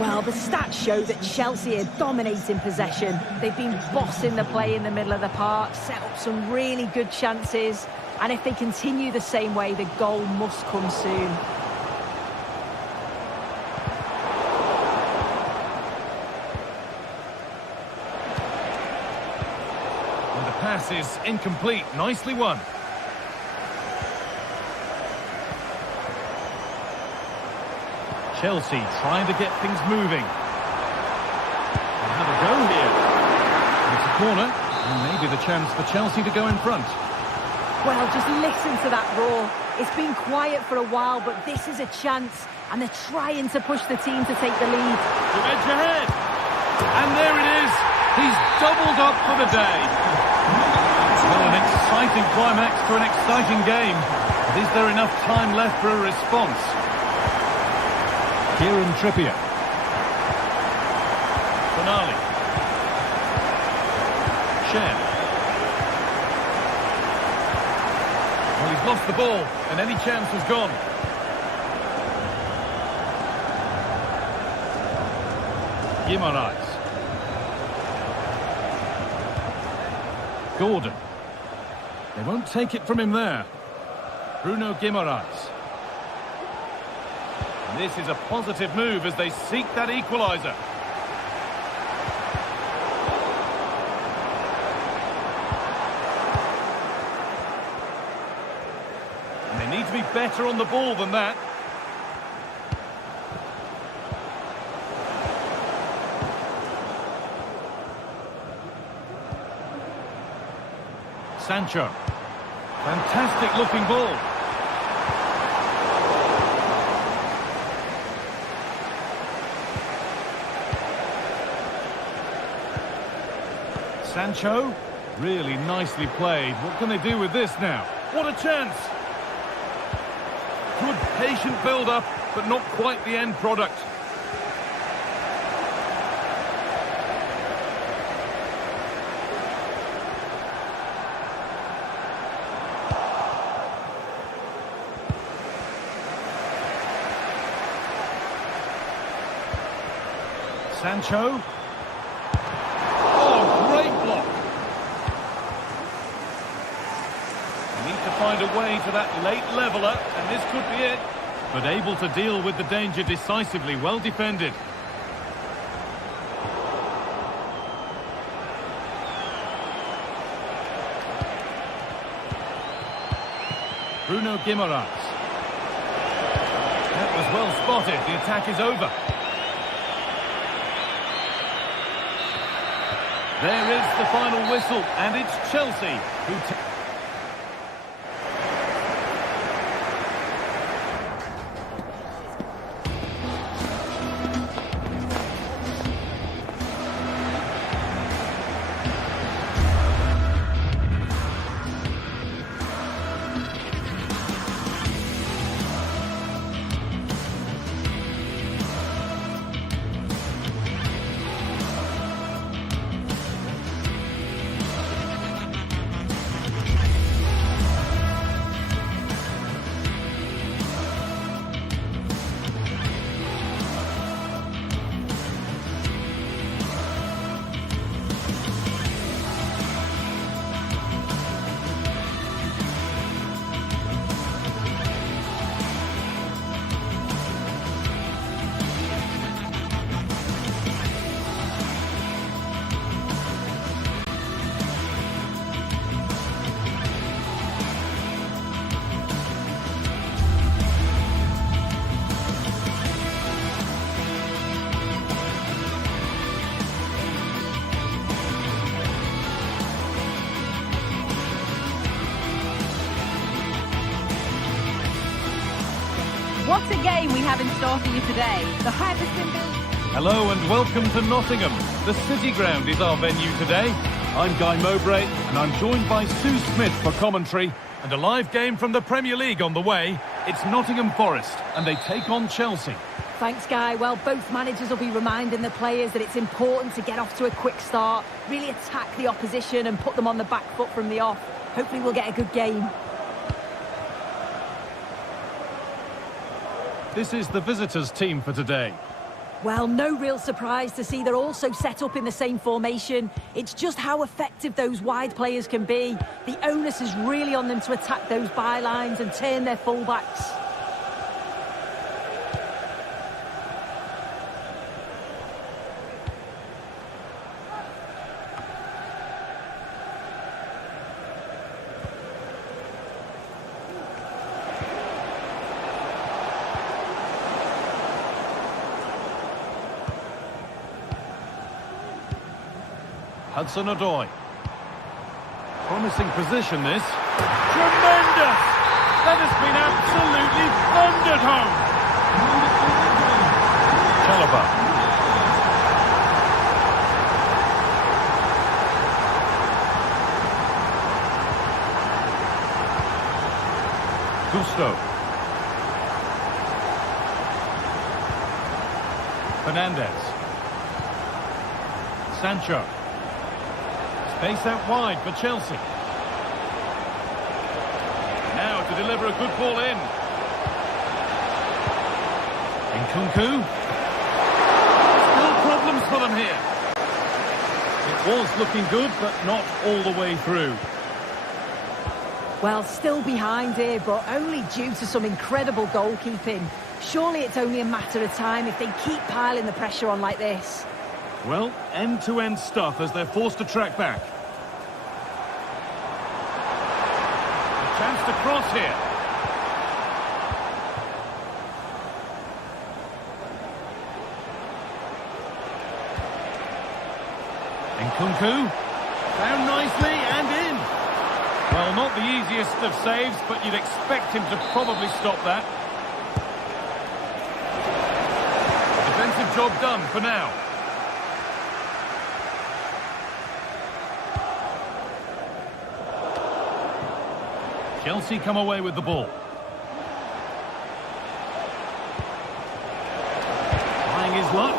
Well, the stats show that Chelsea are dominating possession. They've been bossing the play in the middle of the park, set up some really good chances, and if they continue the same way, the goal must come soon. And the pass is incomplete. Nicely won. Chelsea trying to get things moving. They'll have a go here. It's a corner, and maybe the chance for Chelsea to go in front. Well, just listen to that roar. It's been quiet for a while, but this is a chance, and they're trying to push the team to take the lead. To edge ahead. And there it is. He's doubled up for the day. Well, an exciting climax to an exciting game. But is there enough time left for a response? Kieran Trippier. Finale. Shen. Well, he's lost the ball, and any chance has gone. Guimaraes. Gordon. They won't take it from him there. Bruno Guimaraes. This is a positive move as they seek that equaliser. And they need to be better on the ball than that. Sancho. Fantastic looking ball. Sancho, really nicely played. What can they do with this now? What a chance! Good patient build-up, but not quite the end product. Sancho. Find a way to that late leveller, and this could be it. But able to deal with the danger decisively, well defended. Bruno Guimaraes. That was well spotted. The attack is over. There is the final whistle, and it's Chelsea who What a game we have in store for you today. The hype has been built. Hello and welcome to Nottingham. The City Ground is our venue today. I'm Guy Mowbray and I'm joined by Sue Smith for commentary. And a live game from the Premier League on the way. It's Nottingham Forest and they take on Chelsea. Thanks, Guy. Well, both managers will be reminding the players that it's important to get off to a quick start, really attack the opposition and put them on the back foot from the off. Hopefully we'll get a good game. This is the visitors' team for today. Well, no real surprise to see they're also set up in the same formation. It's just how effective those wide players can be. The onus is really on them to attack those bylines and turn their fullbacks. Hudson-Odoi. Promising position, this. Tremendous! That has been absolutely thundered home. Chalobah. Gusto. Fernandez. Sancho. Space out wide for Chelsea. Now to deliver a good ball in. Nkunku. Still problems for them here. It was looking good, but not all the way through. Well, still behind here, but only due to some incredible goalkeeping. Surely it's only a matter of time if they keep piling the pressure on like this. Well, end-to-end stuff as they're forced to track back. A chance to cross here. Nkunku. Found nicely and in. Well, not the easiest of saves, but you'd expect him to probably stop that. Defensive job done for now. Chelsea come away with the ball. Trying his luck.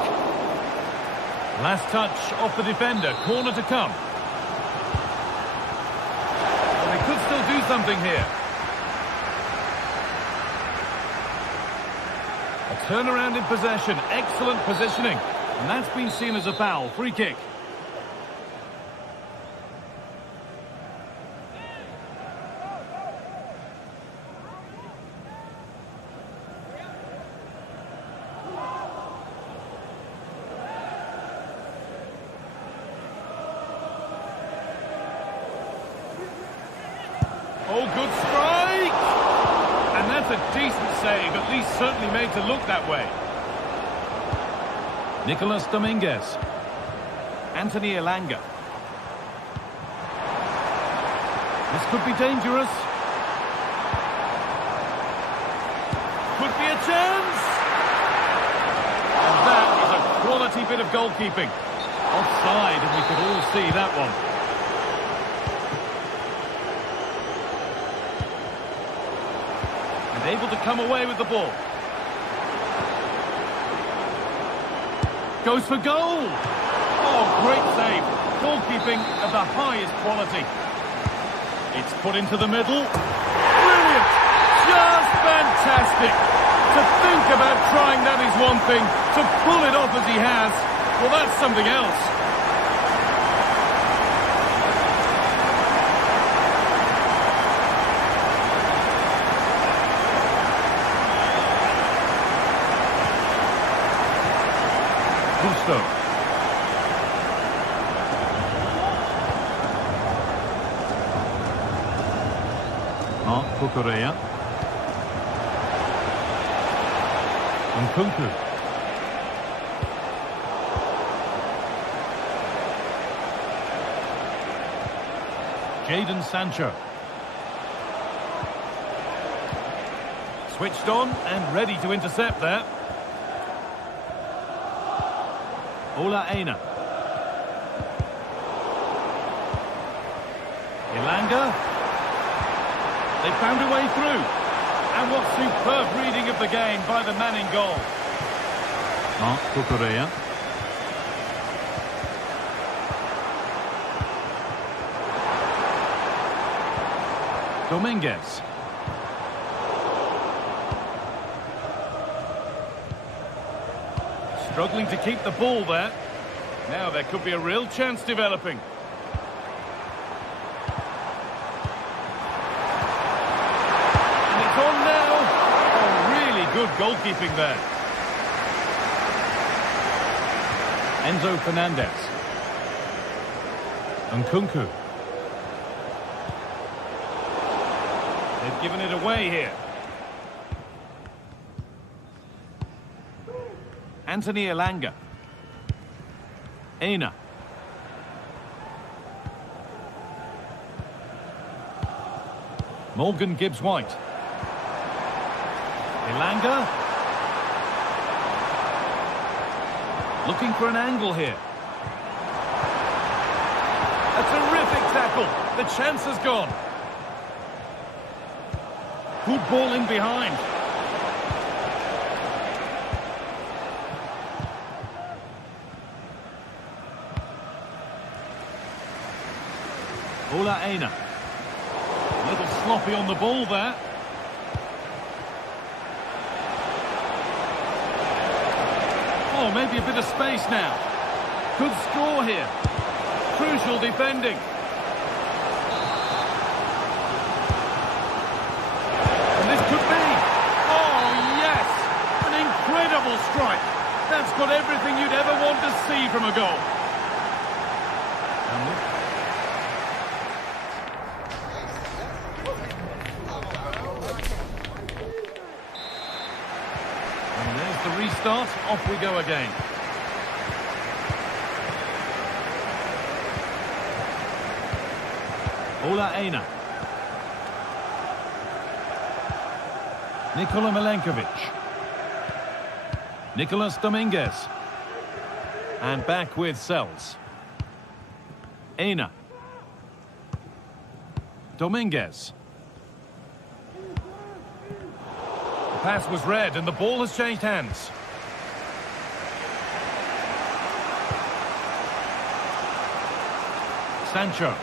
Last touch off the defender. Corner to come. Well, they could still do something here. A turnaround in possession. Excellent positioning. And that's been seen as a foul. Free kick. Oh, good strike! And that's a decent save, at least certainly made to look that way. Nicolas Dominguez. Anthony Elanga. This could be dangerous. Could be a chance! And that is a quality bit of goalkeeping. Offside, and we could all see that one. Able to come away with the ball. Goes for goal. Oh, great save. Goalkeeping of the highest quality. It's put into the middle. Brilliant. Just fantastic. To think about trying that is one thing. To pull it off as he has, well, that's something else. Gusto. Marc Cucurella. Nkunku. Jadon Sancho. Switched on and ready to intercept there. Ola Aina. Elanga. They found a way through. And what superb reading of the game by the man in goal. Marc Cucurella. Dominguez. Struggling to keep the ball there. Now there could be a real chance developing. And it's on now. Oh, really good goalkeeping there. Enzo Fernandez. Nkunku. They've given it away here. Anthony Elanga. Aina. Morgan Gibbs-White. Elanga. Looking for an angle here. A terrific tackle. The chance has gone. Good ball in behind. Ola Aina. A little sloppy on the ball there. Oh, maybe a bit of space now. Good score here. Crucial defending. And this could be. Oh, yes! An incredible strike. That's got everything you'd ever want to see from a goal. And there's the restart. Off we go again. Ola Aina. Nikola Milenkovic. Nicolas Dominguez. And back with Sells. Aina. Dominguez. The pass was read and the ball has changed hands. Sancho.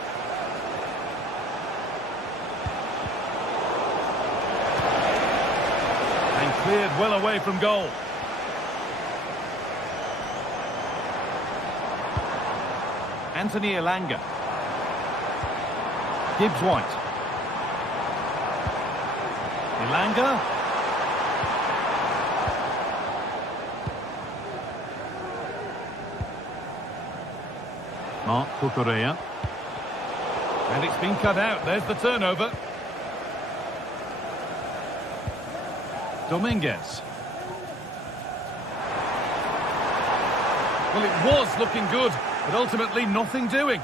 And cleared well away from goal. Anthony Elanga. Gibbs-White. Elanga. Marc Cucurella. And it's been cut out. There's the turnover. Dominguez. Well, it was looking good, but ultimately nothing doing.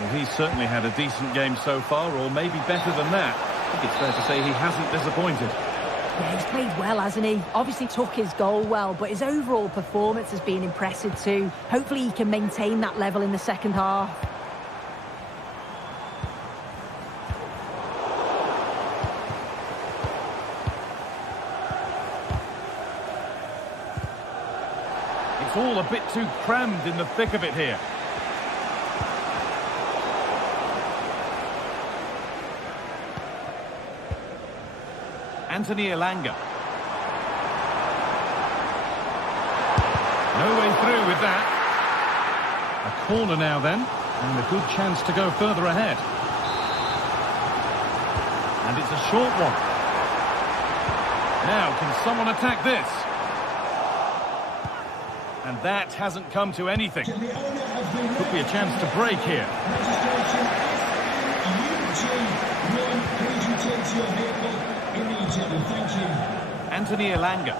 Well, he's certainly had a decent game so far, or maybe better than that. I think it's fair to say he hasn't disappointed. Yeah, he's played well, hasn't he? Obviously took his goal well, but his overall performance has been impressive too. Hopefully he can maintain that level in the second half. It's all a bit too crammed in the thick of it here. Anthony Elanga. No way through with that. A corner now then, and a good chance to go further ahead. And it's a short one. Now, can someone attack this? And that hasn't come to anything. Could be a chance to break here. Anthony Elanga.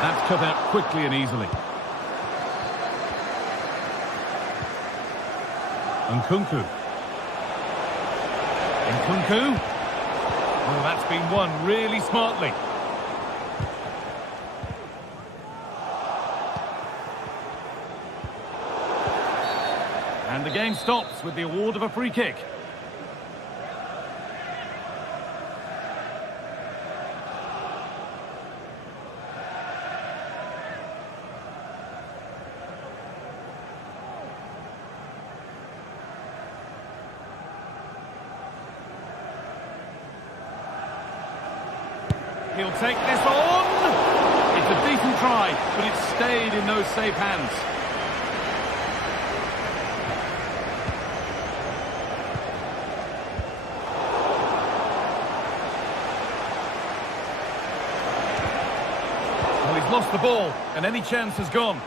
That's cut out quickly and easily. Nkunku. Nkunku. Oh, that's been won really smartly. And the game stops with the award of a free kick. He'll take this on. It's a decent try, but it stayed in those safe hands. Well, he's lost the ball, and any chance has gone.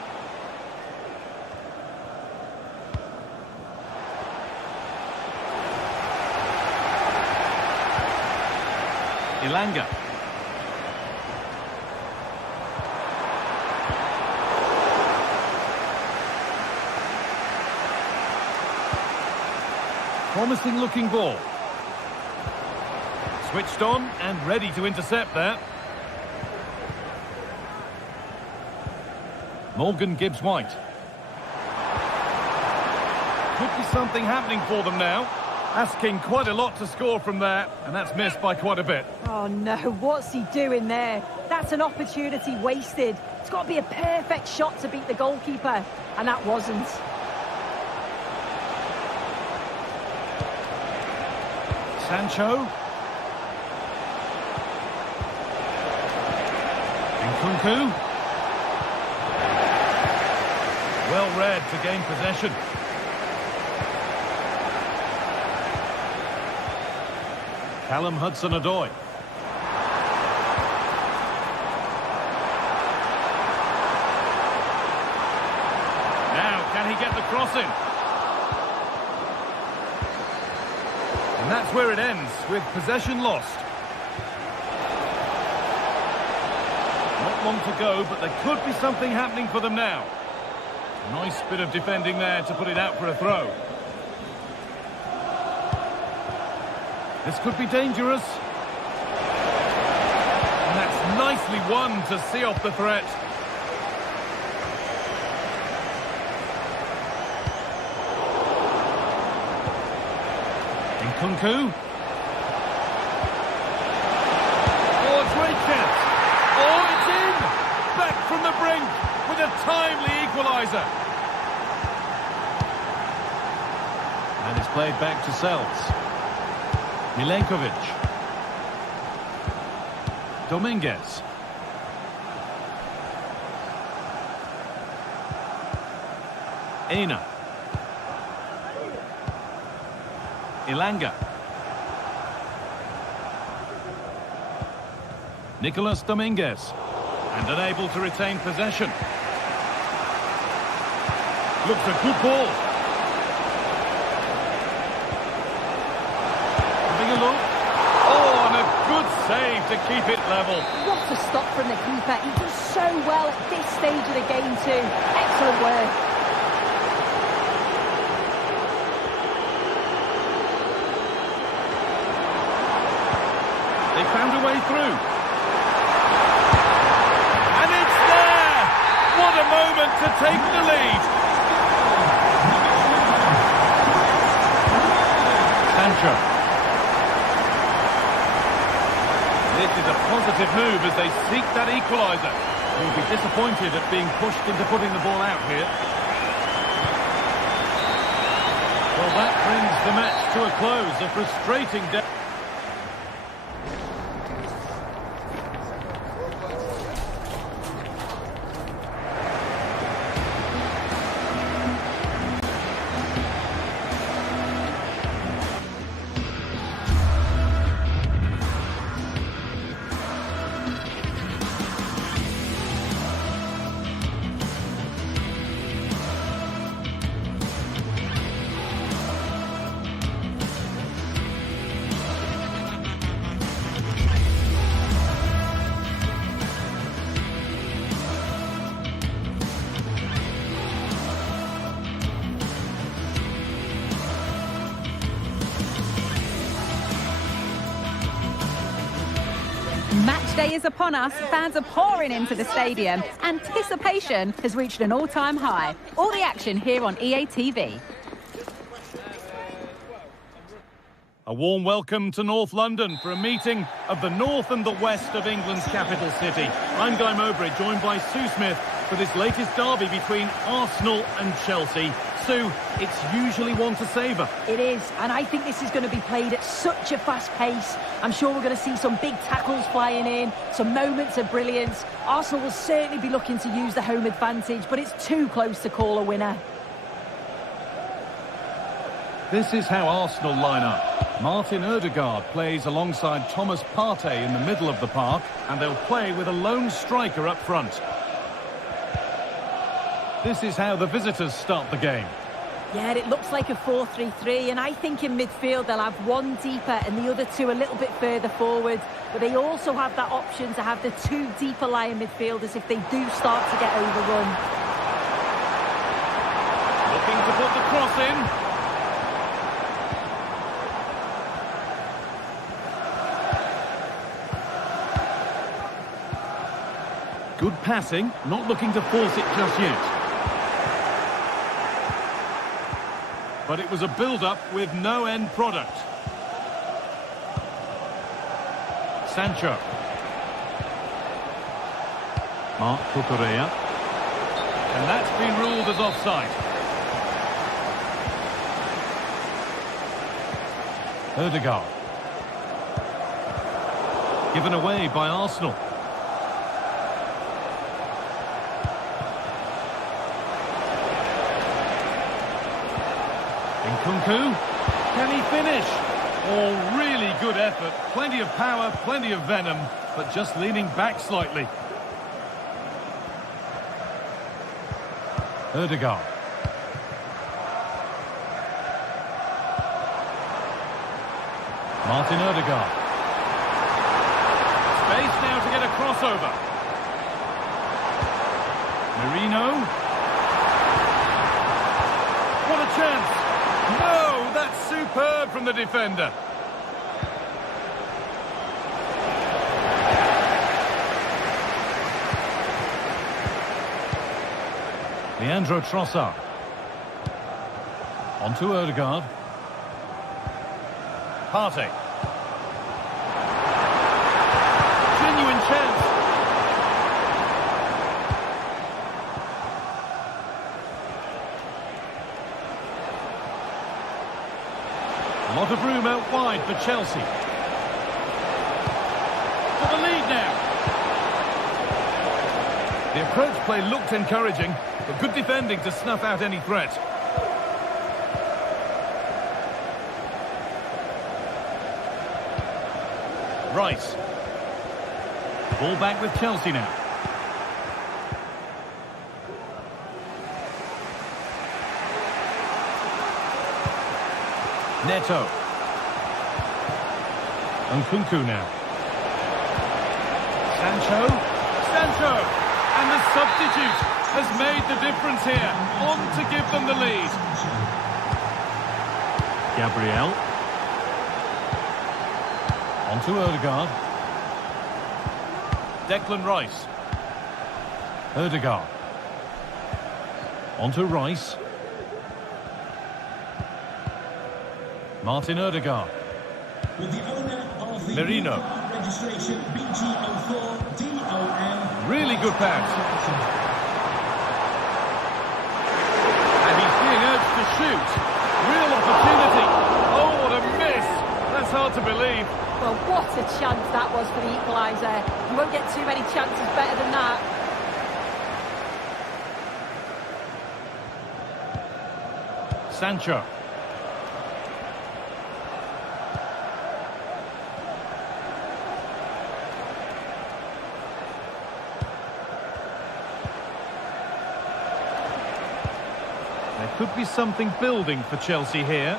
Ilanga. Promising looking ball. Switched on and ready to intercept that. Morgan Gibbs-White. Could be something happening for them now. Asking quite a lot to score from there, and that's missed by quite a bit. Oh no, what's he doing there? That's an opportunity wasted. It's got to be a perfect shot to beat the goalkeeper, and that wasn't. Sancho. Nkunku. Well read to gain possession. Callum Hudson-Odoi. Now, can he get the cross in? And that's where it ends, with possession lost. Not long to go, but there could be something happening for them now. Nice bit of defending there to put it out for a throw. This could be dangerous. And that's nicely won to see off the threat. Nkunku. Oh, a great chance. Oh, it's in! Back from the brink with a timely equaliser. And it's played back to Sells. Milenkovic. Dominguez. Aina. Ilanga. Nicolas Dominguez. And unable to retain possession. Looks a good ball. Save to keep it level. What a stop from the keeper. He does so well at this stage of the game too. Excellent work. They found a way through. And it's there! What a moment to take the lead. Sancho. This is a positive move as they seek that equaliser. Will be disappointed at being pushed into putting the ball out here. Well, that brings the match to a close. A frustrating day. Match day is upon us. Fans are pouring into the stadium. Anticipation has reached an all-time high. All the action here on EA TV. A warm welcome to North London for a meeting of the north and the west of England's capital city. I'm Guy Mowbray, joined by Sue Smith for this latest derby between Arsenal and Chelsea. Sue, it's usually one to savour. It is, and I think this is going to be played at such a fast pace. I'm sure we're going to see some big tackles flying in, some moments of brilliance. Arsenal will certainly be looking to use the home advantage, but it's too close to call a winner. This is how Arsenal line up. Martin Odegaard plays alongside Thomas Partey in the middle of the park, and they'll play with a lone striker up front. This is how the visitors start the game. Yeah, it looks like a 4-3-3, and I think in midfield they'll have one deeper and the other two a little bit further forward. But they also have that option to have the two deeper lying midfielders if they do start to get overrun. Looking to put the cross in. Good passing, not looking to force it just yet. But it was a build-up with no end product. Sancho. Marc Cucurella. And that's been ruled as offside. Odegaard. Given away by Arsenal. Nkunku, can he finish? Oh, really good effort. Plenty of power, plenty of venom, but just leaning back slightly. Odegaard. Martin Odegaard. Space now to get a crossover. Merino. What a chance! No, that's superb from the defender. Leandro Trossard. On to Odegaard. Partey. Genuine chance. A lot of room out wide for Chelsea. For the lead now. The approach play looked encouraging, but good defending to snuff out any threat. Rice. Ball back with Chelsea now. Neto. Nkunku now. Sancho. And the substitute has made the difference here. On to give them the lead. Gabriel. On to Odegaard. Declan Rice. Odegaard. On to Rice. Martin Odegaard. With the owner of the Merino. registration BG04DOM. Really good pass. And he's being urged to shoot. Real opportunity. Oh, what a miss. That's hard to believe. Well, what a chance that was for the equaliser. You won't get too many chances better than that. Sancho. There could be something building for Chelsea here.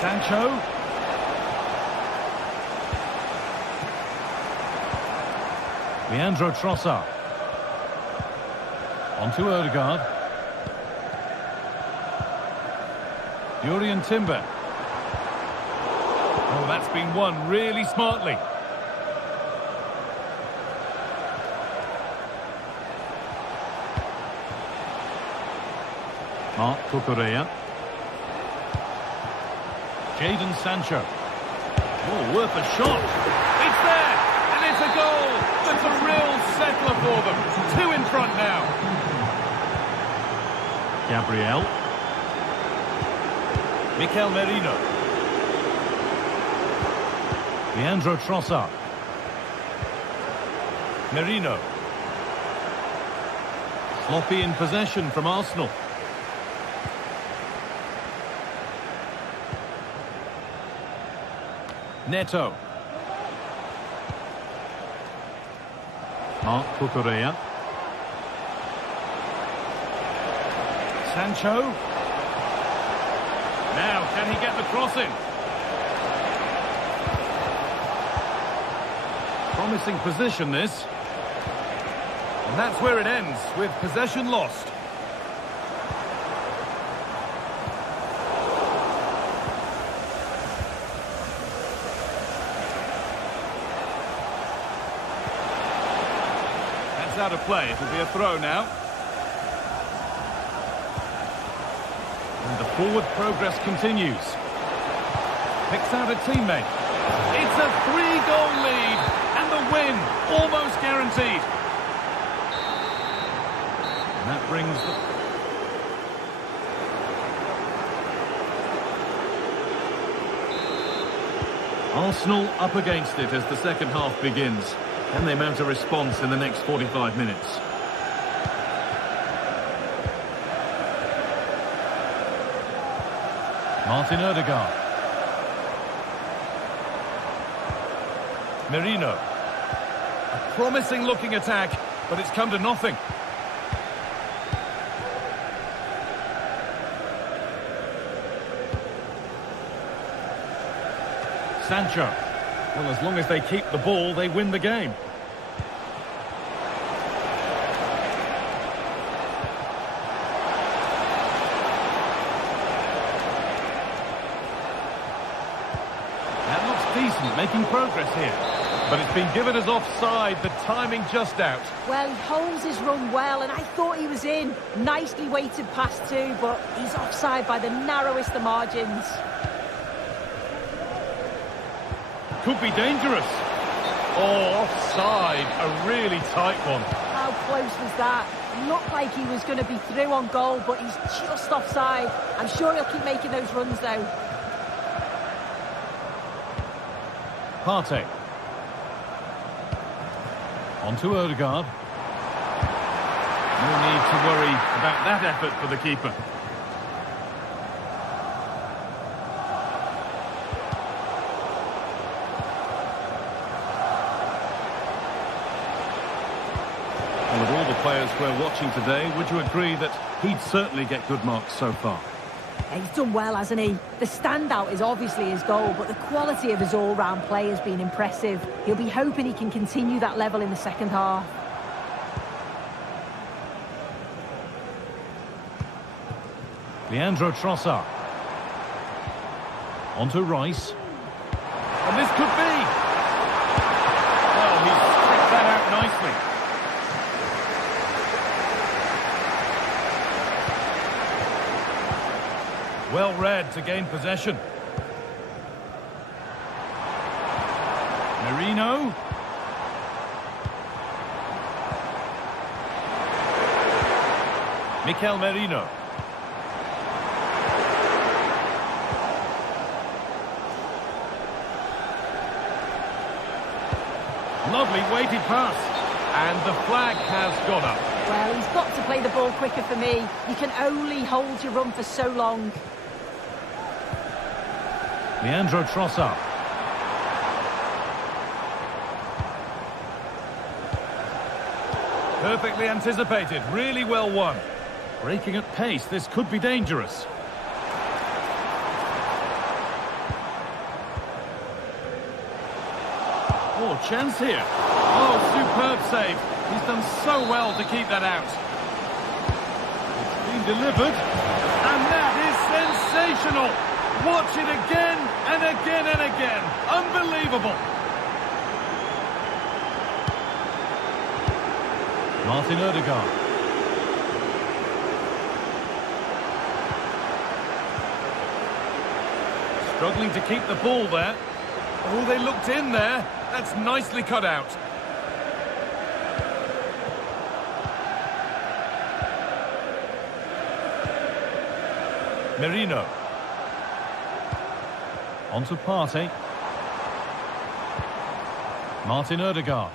Sancho. Leandro Trossard. On to Odegaard. Jurriën Timber. Oh, that's been won really smartly. Marc Cucurella. Jadon Sancho. Oh, worth a shot. It's there, and It's a goal! That's a real settler for them. 2 in front now. Gabriel. Mikel Merino. Leandro Trossard. Merino. Sloppy in possession from Arsenal. Neto. Marc Cucurella. Sancho. Now, can he get the cross in? Promising position, this. And that's where it ends, with possession lost. That's out of play. It'll be a throw now. And the forward progress continues. Picks out a teammate. It's a 3-goal lead, and the win almost guaranteed. And that brings the... Arsenal up against it as the second half begins. Can they mount a response in the next 45 minutes? Martin Odegaard. Merino. A promising looking attack, but it's come to nothing. Sancho. Well, as long as they keep the ball, they win the game. That looks decent, making progress here. But it's been given as offside, the timing just out. Well, he holds his run well, and I thought he was in. Nicely weighted pass too, but he's offside by the narrowest of margins. Could be dangerous. Oh, offside, a really tight one. How close was that? Looked like he was going to be through on goal, but he's just offside. I'm sure he'll keep making those runs though. Partey. On to Odegaard. No need to worry about that effort for the keeper. Well, of all the players we're watching today, would you agree that he'd certainly get good marks so far? He's done well, hasn't he? The standout is obviously his goal, but the quality of his all-round play has been impressive. He'll be hoping he can continue that level in the second half. Leandro Trossard. On to Rice. And this could be! Well, he's picked that out nicely. Well read to gain possession. Merino. Mikel Merino. Lovely weighted pass. And the flag has gone up. Well, he's got to play the ball quicker for me. You can only hold your run for so long. Leandro Trossard. Perfectly anticipated, really well won. Breaking at pace, this could be dangerous. Oh, chance here. Oh, superb save. He's done so well to keep that out. It's been delivered, and that is sensational. Watch it again and again and again. Unbelievable. Martin Odegaard. Struggling to keep the ball there. Oh, they looked in there. That's nicely cut out. Merino. On to Partey. Martin Odegaard.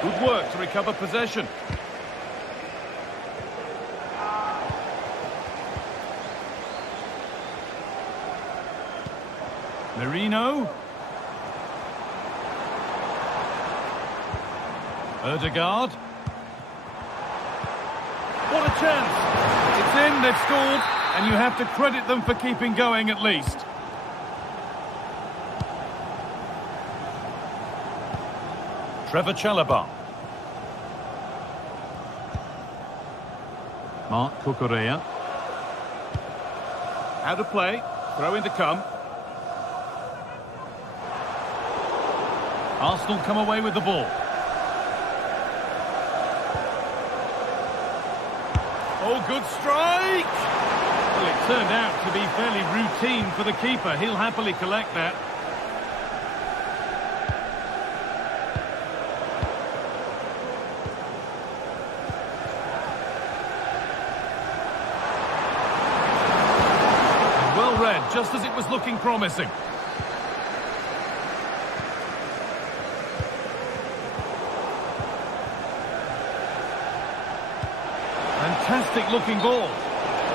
Good work to recover possession. Merino. Odegaard. What a chance! It's in, they've scored, and you have to credit them for keeping going at least. Trevor Chalobah. Mark Cucurella. Out of play, throw in to come. Arsenal come away with the ball. Oh, good strike! Well, it turned out to be fairly routine for the keeper. He'll happily collect that. And well read, just as it was looking promising. Fantastic looking ball.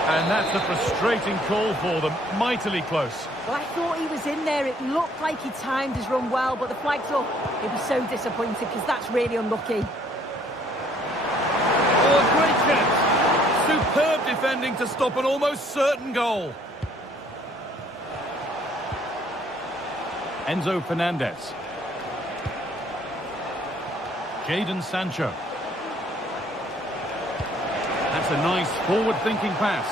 And that's a frustrating call for them. Mightily close. Well, I thought he was in there. It looked like he timed his run well, but the flag's up. He'll be so disappointed because that's really unlucky. Oh, a great chance. Superb defending to stop an almost certain goal. Enzo Fernandez. Jadon Sancho. That's a nice forward-thinking pass.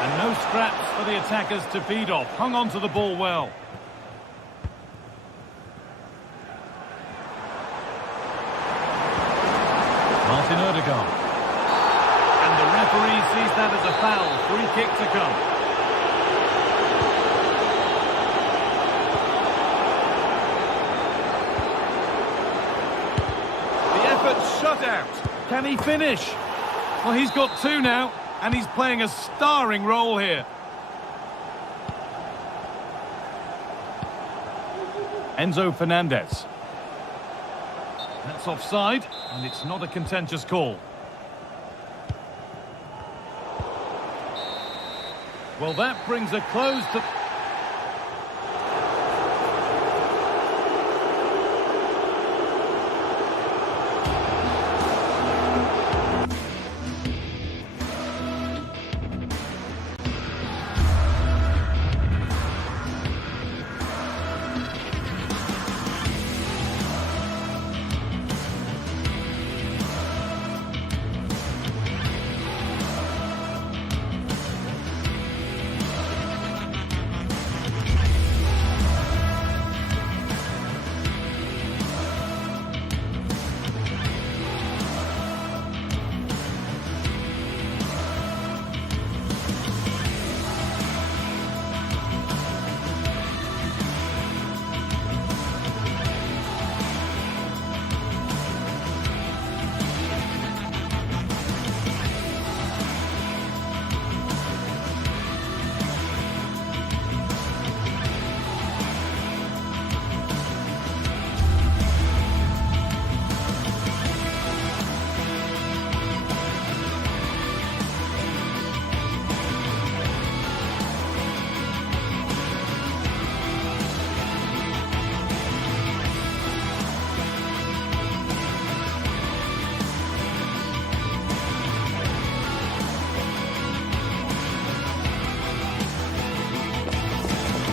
And no scraps for the attackers to feed off. Hung on to the ball well. Martin Odegaard. And the referee sees that as a foul. Free kick to come. Shut out. Can he finish? Well, he's got two now, and he's playing a starring role here. Enzo Fernandez. That's offside, and it's not a contentious call. Well, that brings a close to...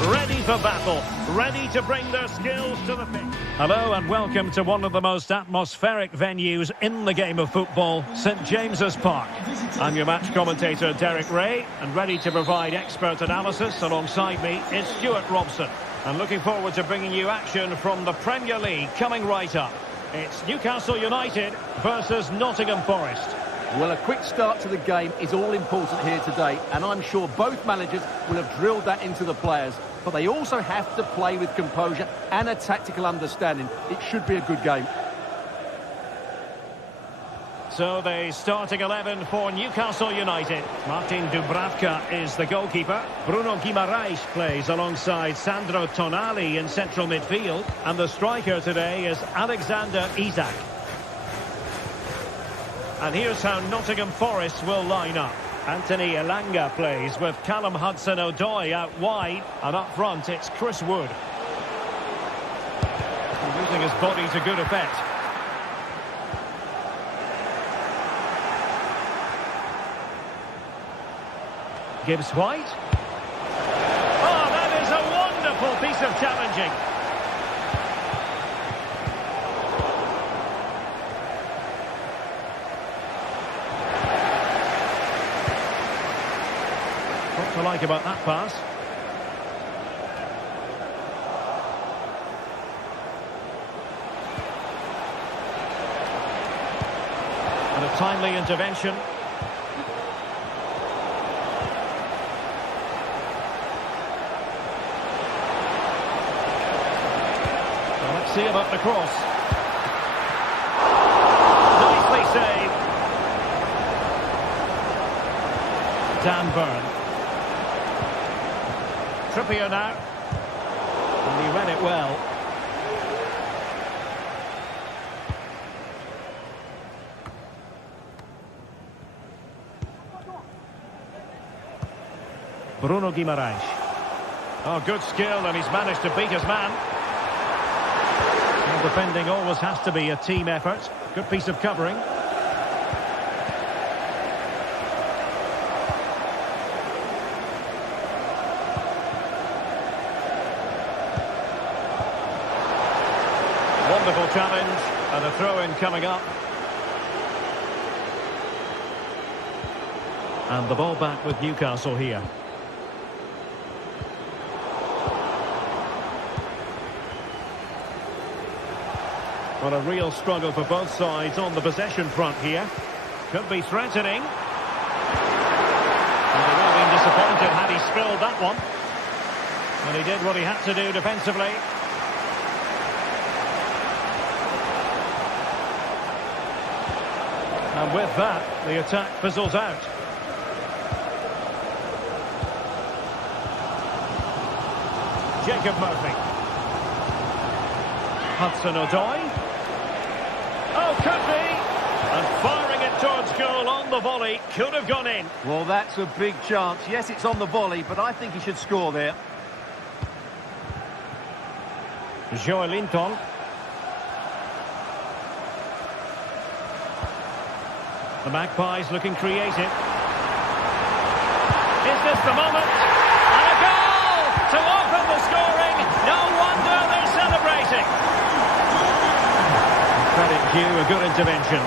Ready for battle, ready to bring their skills to the pitch. Hello and welcome to one of the most atmospheric venues in the game of football, St James's Park. I'm your match commentator Derek Ray, and ready to provide expert analysis alongside me is Stuart Robson. And looking forward to bringing you action from the Premier League coming right up. It's Newcastle United versus Nottingham Forest. Well, a quick start to the game is all important here today, and I'm sure both managers will have drilled that into the players. But they also have to play with composure and a tactical understanding. It should be a good game. So the starting 11 for Newcastle United. Martin Dubravka is the goalkeeper. Bruno Guimaraes plays alongside Sandro Tonali in central midfield. And the striker today is Alexander Isak. And here's how Nottingham Forest will line up. Anthony Elanga plays with Callum Hudson-Odoi out wide. And up front, it's Chris Wood. Using his body to good effect. Gibbs White. Oh, that is a wonderful piece of challenging. What to like about that pass? And a timely intervention. See about the cross. Nicely saved. Dan Burn. Trippier now. And he read it well. Bruno Guimaraes. Oh, good skill, and he's managed to beat his man. Defending always has to be a team effort. Good piece of covering. Wonderful challenge and a throw-in coming up. And the ball back with Newcastle here. Well, a real struggle for both sides on the possession front here. Could be threatening. And they would have been disappointed had he spilled that one. And he did what he had to do defensively. And with that, the attack fizzles out. Jacob Murphy. Hudson-Odoi. Oh, could be. And firing it towards goal on the volley. Could have gone in. Well, that's a big chance. Yes, it's on the volley, but I think he should score there. Joelinton. The Magpies looking creative. Is this the moment? And a goal to open the scoring. No wonder they're celebrating. Credit due, a good intervention.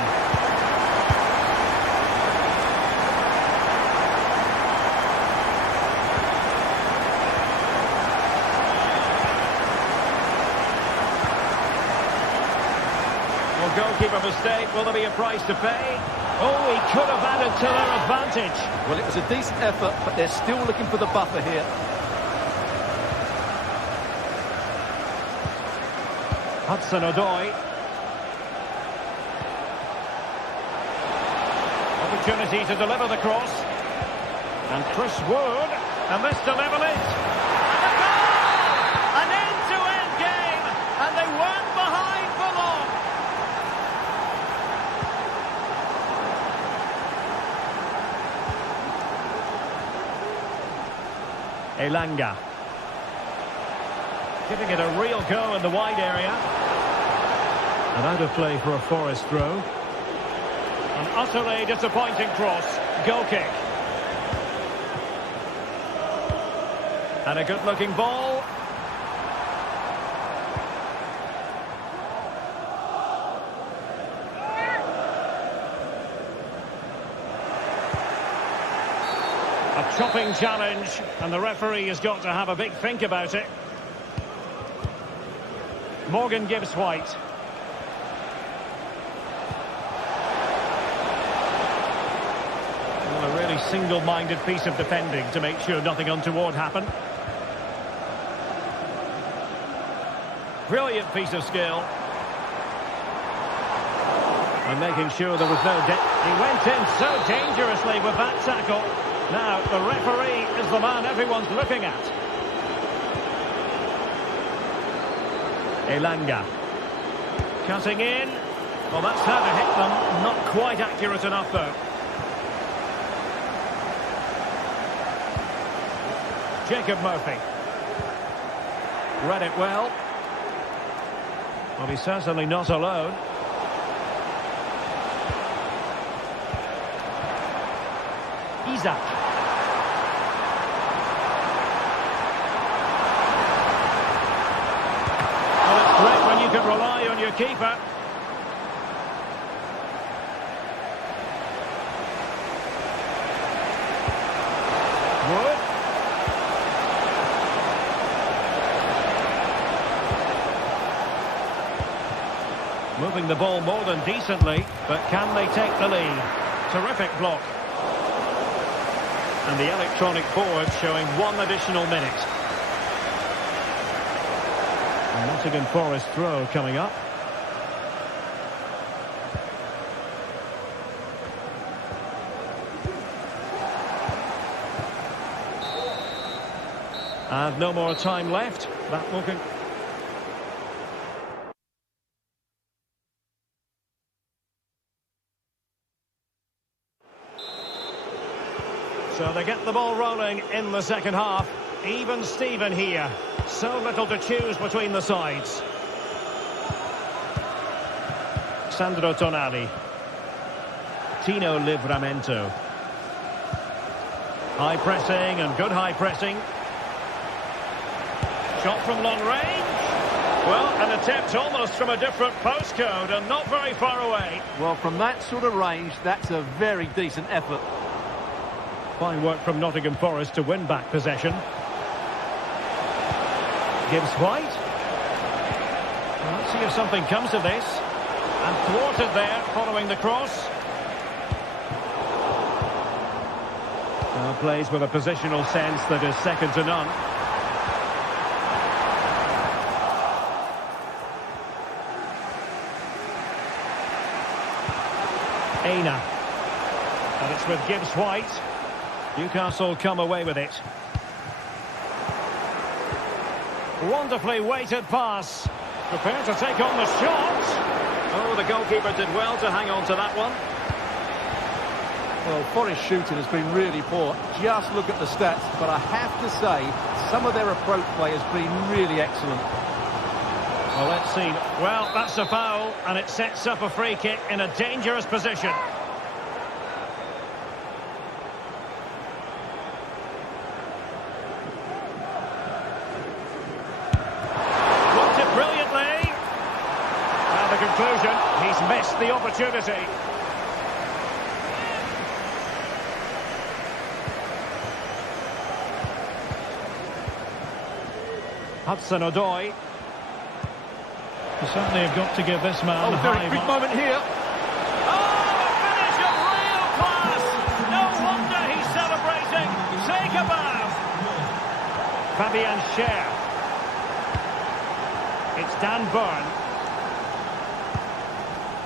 Well, goalkeeper mistake. Will there be a price to pay? Oh, he could have added to their advantage. Well, it was a decent effort, but they're still looking for the buffer here. Hudson-Odoi. Opportunity to deliver the cross. And Chris Wood. And this to level it. And a goal! An end-to-end game. And they weren't behind for long. Elanga. Giving it a real go in the wide area. And out of play for a Forest throw. An utterly disappointing cross. Goal kick. And a good-looking ball. A chopping challenge, and the referee has got to have a big think about it. Morgan gives White. Well, a really single-minded piece of defending to make sure nothing untoward happened. Brilliant piece of skill. And making sure there was no he went in so dangerously with that tackle. Now, the referee is the man everyone's looking at. Elanga. Cutting in. Well, that's how to hit them. Not quite accurate enough, though. Jacob Murphy. Read it well. Well, he's certainly not alone. Isaac. Well, it's great when you can rely on your keeper. Wood. Moving the ball more than decently, but can they take the lead? Terrific block. And the electronic board showing 1 additional minute. And Nottingham Forest throw coming up. And no more time left. That looking... So they get the ball rolling in the second half. Even Steven here. So little to choose between the sides. Sandro Tonali. Tino Livramento. High pressing and good high pressing. Shot from long range. Well, an attempt almost from a different postcode and not very far away. Well, from that sort of range, that's a very decent effort. Fine work from Nottingham Forest to win back possession. Gives White. Well, let's see if something comes of this. And thwarted there, following the cross. Well, plays with a positional sense that is second to none. Aina. And it's with Gibbs White. Newcastle come away with it. Wonderfully weighted pass. Prepared to take on the shot. Oh, the goalkeeper did well to hang on to that one. Well, Forest shooting has been really poor. Just look at the stats, but I have to say, some of their approach play has been really excellent. Well, let's see. Well, that's a foul, and it sets up a free kick in a dangerous position. Conclusion, he's missed the opportunity. Hudson-Odoi. You certainly have got to give this man a very big moment here. Oh, a finish of real class! No wonder he's celebrating. Take a bow. Fabian Schär. It's Dan Burn.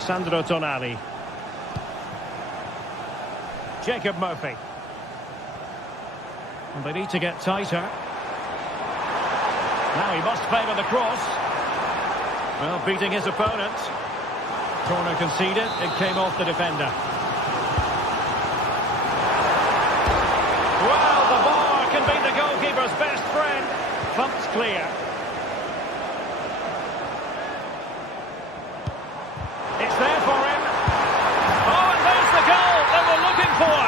Sandro Tonali. Jacob Murphy. And they need to get tighter. Now he must favour the cross. Well, beating his opponent. Corner conceded. It came off the defender. Well, the bar can be the goalkeeper's best friend. Thumped clear. It's there for him. Oh, and there's the goal they were looking for.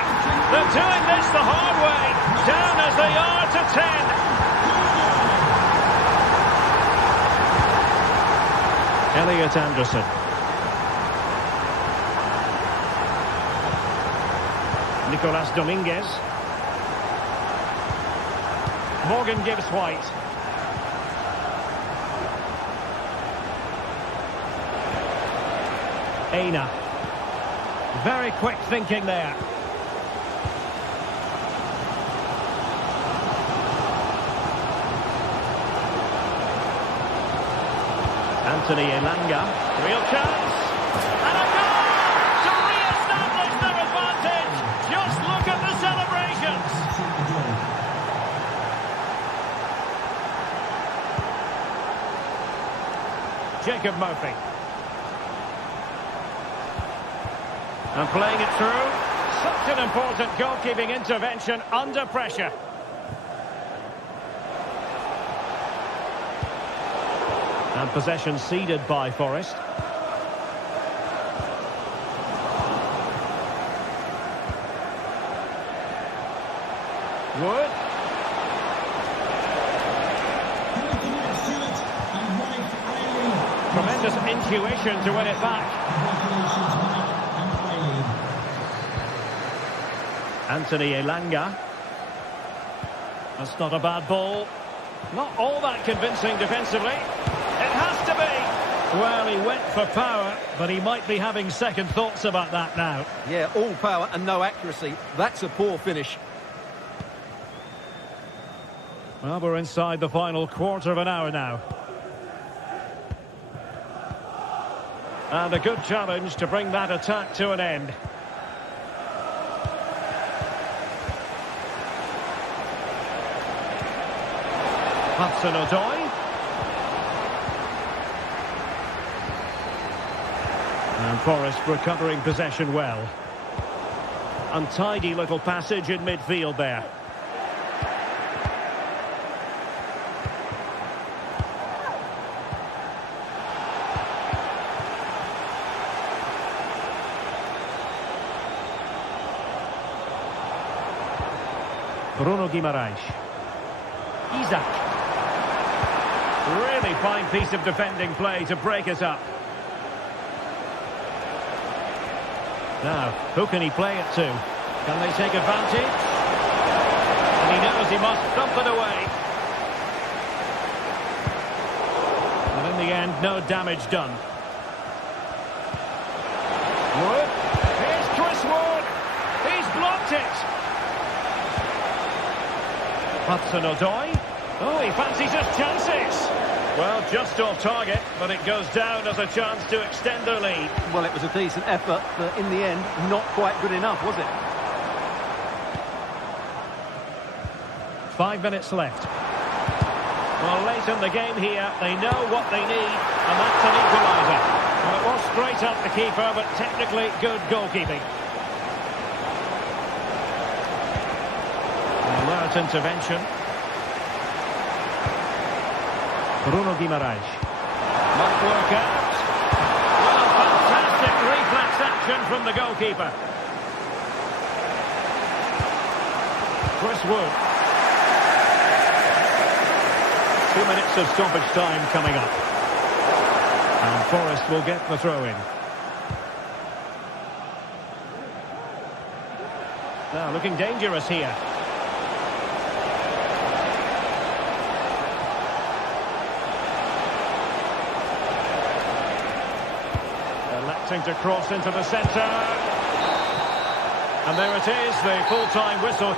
They're doing this the hard way. Down as they are to 10. Elliot Anderson. Nicolas Dominguez. Morgan gives White. Aina. Very quick thinking there. Anthony Elanga. Real chance. And a goal to re-establish their advantage. Just look at the celebrations. Jacob Murphy. And playing it through. Such an important goalkeeping intervention under pressure. And possession ceded by Forest. Wood. Tremendous intuition to win it back. Anthony Elanga. That's not a bad ball. Not all that convincing defensively. It has to be. Well, he went for power, but he might be having second thoughts about that now. Yeah, all power and no accuracy. That's a poor finish. Well, we're inside the final quarter of an hour now. And a good challenge to bring that attack to an end. Hudson-Odoi. And Forest recovering possession well. Untidy little passage in midfield there. Bruno Guimaraes. Isaac. Really fine piece of defending play to break us up. Now, who can he play it to? Can they take advantage? And he knows he must thump it away. And in the end, no damage done. Wood. Here's Chris Wood. He's blocked it. Hudson-Odoi. Oh, he fancies his chances. Well, just off target, but it goes down as a chance to extend their lead. Well, it was a decent effort, but in the end, not quite good enough, was it? 5 minutes left. Well, late in the game here, they know what they need, and that's an equaliser. Well, it was straight up the keeper, but technically good goalkeeping. Alert intervention. Bruno Guimaraes. Might work out. Well, fantastic reflex action from the goalkeeper. Chris Wood. 2 minutes of stoppage time coming up. And Forest will get the throw in. Now looking dangerous here. To cross into the centre. And there it is, the full-time whistle.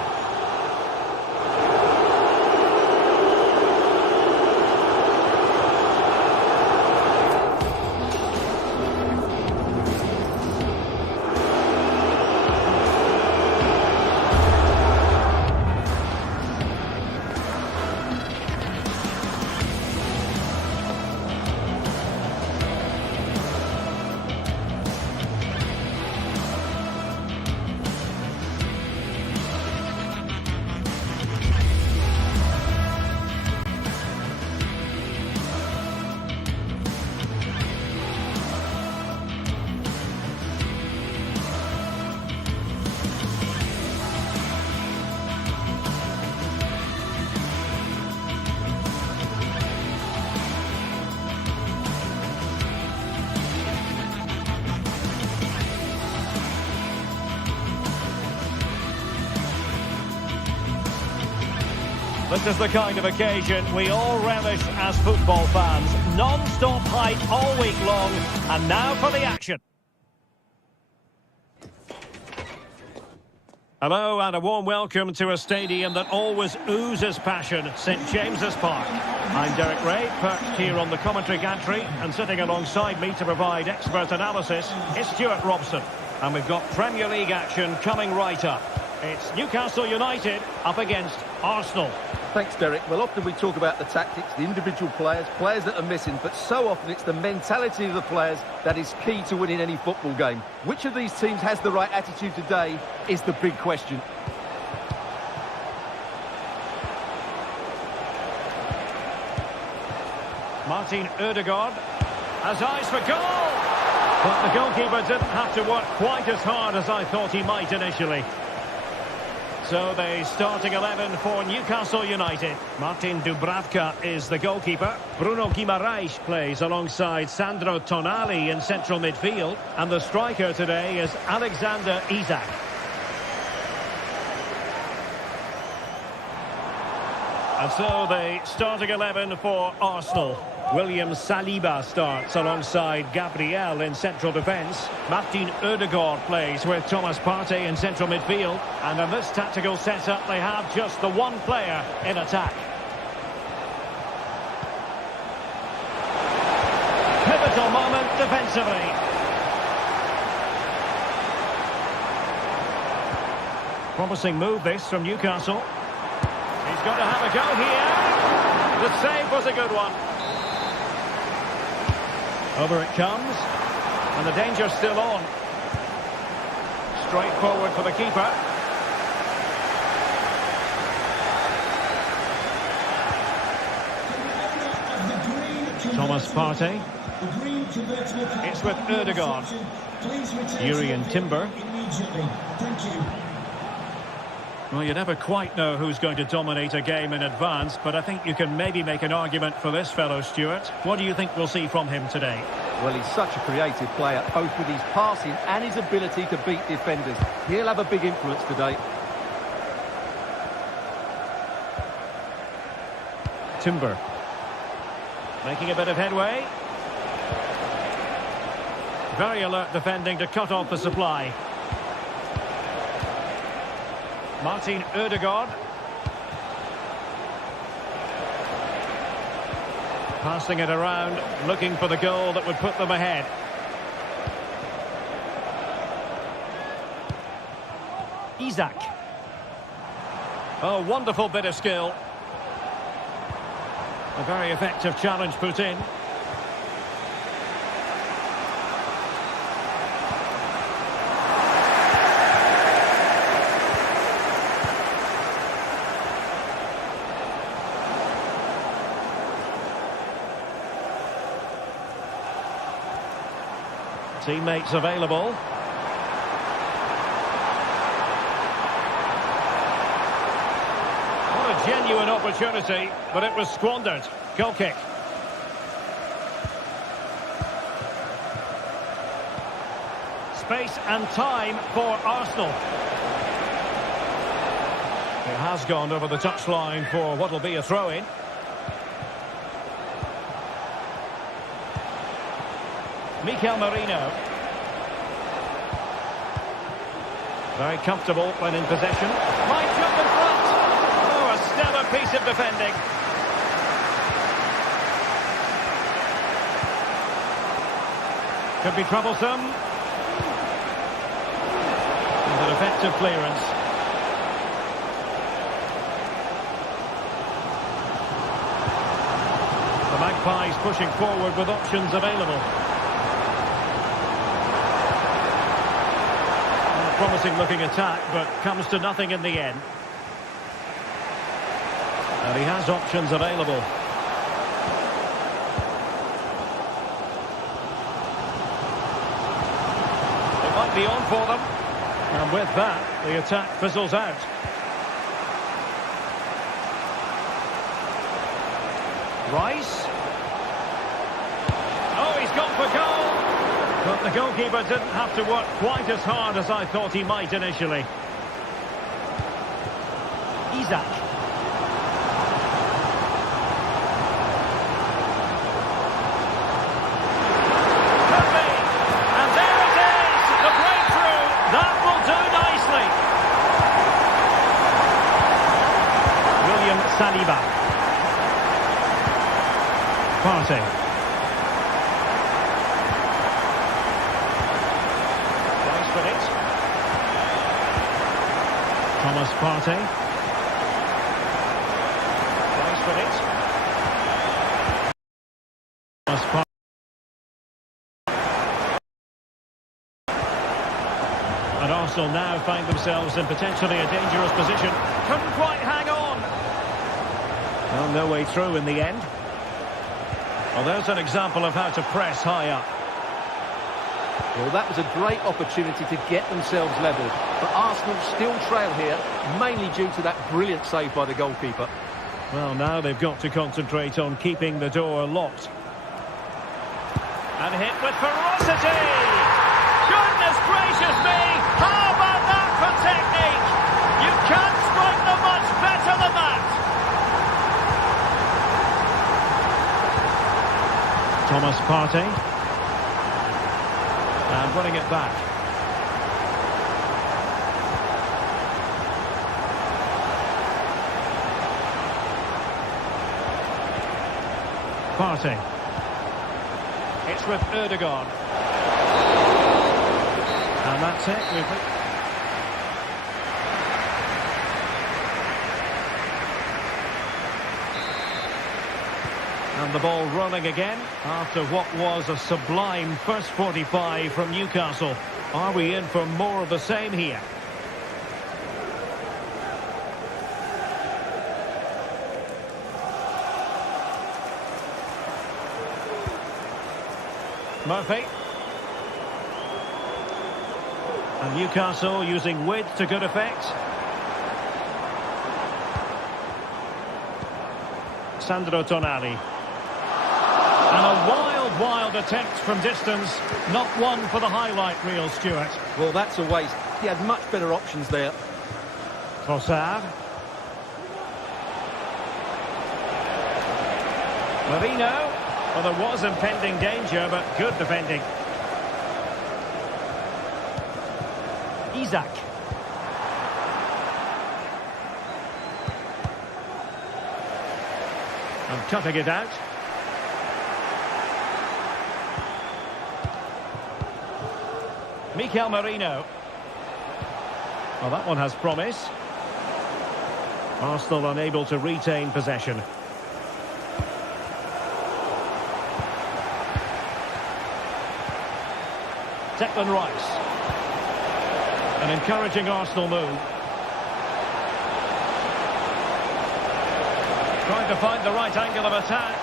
This is the kind of occasion we all relish as football fans. Non-stop hype all week long, and now for the action. Hello and a warm welcome to a stadium that always oozes passion, St James's Park. I'm Derek Ray, perched here on the commentary gantry, and sitting alongside me to provide expert analysis is Stuart Robson. And we've got Premier League action coming right up. It's Newcastle United up against Arsenal. Thanks, Derek. Well, often we talk about the tactics, the individual players that are missing, but so often it's the mentality of the players that is key to winning any football game. Which of these teams has the right attitude today is the big question. Martin Ødegaard has eyes for goal! But the goalkeeper didn't have to work quite as hard as I thought he might initially. So the starting 11 for Newcastle United. Martin Dubravka is the goalkeeper. Bruno Guimaraes plays alongside Sandro Tonali in central midfield. And the striker today is Alexander Isak. And so the starting 11 for Arsenal. William Saliba starts alongside Gabriel in central defence. Martin Ødegaard plays with Thomas Partey in central midfield. And in this tactical setup, they have just the one player in attack. Pivotal moment defensively. Promising move this from Newcastle. He's got to have a go here. The save was a good one. Over it comes, and the danger's still on. Straight forward for the keeper. Thomas Partey. It's with Ødegaard. Jurriën Timber. Well, you never quite know who's going to dominate a game in advance, but I think you can maybe make an argument for this fellow, Stuart. What do you think we'll see from him today? Well, he's such a creative player, both with his passing and his ability to beat defenders. He'll have a big influence today. Timber. Making a bit of headway. Very alert defending to cut off the supply. Martin Ødegaard. Passing it around, looking for the goal that would put them ahead. Isak. Oh, wonderful bit of skill. A very effective challenge put in. Teammates available. What a genuine opportunity, but it was squandered. Goal kick. Space and time for Arsenal. It has gone over the touchline for what will be a throw-in. Mikel Merino. Very comfortable when in possession. Might jump in front. Oh, a stellar piece of defending. Could be troublesome. And an effective clearance. The Magpies pushing forward with options available. Promising looking attack, but comes to nothing in the end. And he has options available. It might be on for them. And with that, the attack fizzles out. Rice. Oh, he's gone for goal. But the goalkeeper didn't have to work quite as hard as I thought he might initially. Isak. Could be. And there it is! The breakthrough! That will do nicely. Saliba. Partey. Goes with it. Thomas Partey. Goes with it. Thomas Partey. And Arsenal now find themselves in potentially a dangerous position. Couldn't quite hang on. Well, no way through in the end. Well, there's an example of how to press high up. Well, that was a great opportunity to get themselves levelled. But Arsenal still trail here, mainly due to that brilliant save by the goalkeeper. Well, now they've got to concentrate on keeping the door locked. And hit with ferocity! Goodness gracious me! How about that for technique? You can't strike them much better than that! Thomas Partey. And running it back. Partey. It's with Erdogan. And that's it. And the ball running again after what was a sublime first 45 from Newcastle. Are we in for more of the same here? Murphy. And Newcastle using width to good effect. Sandro Tonali. And a wild attempt from distance. Not one for the highlight reel, Stuart. Well, that's a waste. He had much better options there. Trossard. Marino. Well, there was impending danger, but good defending. Isaac. And cutting it out. Mikel Merino. Well, that one has promise. Arsenal unable to retain possession. Declan Rice. An encouraging Arsenal move. Trying to find the right angle of attack.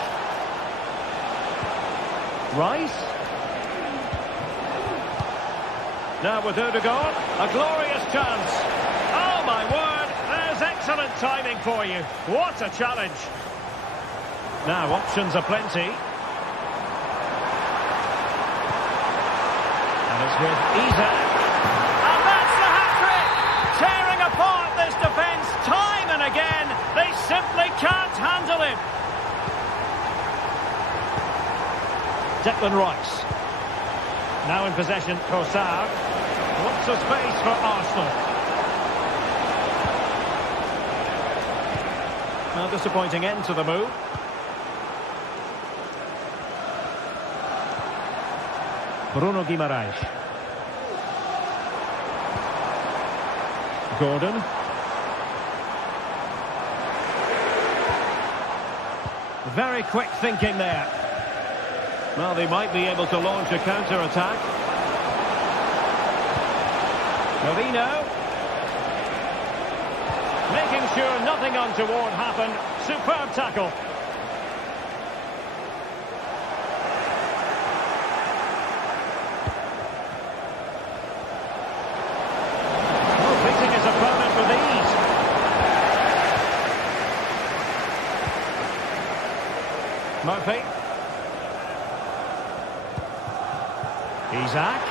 Rice. Now with Erdogan, a glorious chance. Oh my word, there's excellent timing for you. What a challenge. Now options are plenty. And it's with Isaac. And that's the hat-trick! Tearing apart this defence time and again. They simply can't handle him. Declan Rice. Now in possession, Trossard. Lots of space for Arsenal. Now, disappointing end to the move. Bruno Guimaraes. Gordon. Very quick thinking there. Well, they might be able to launch a counter-attack. Marino. Making sure nothing untoward happened. Superb tackle. Oh, beating his opponent with ease. Murphy. Isaac.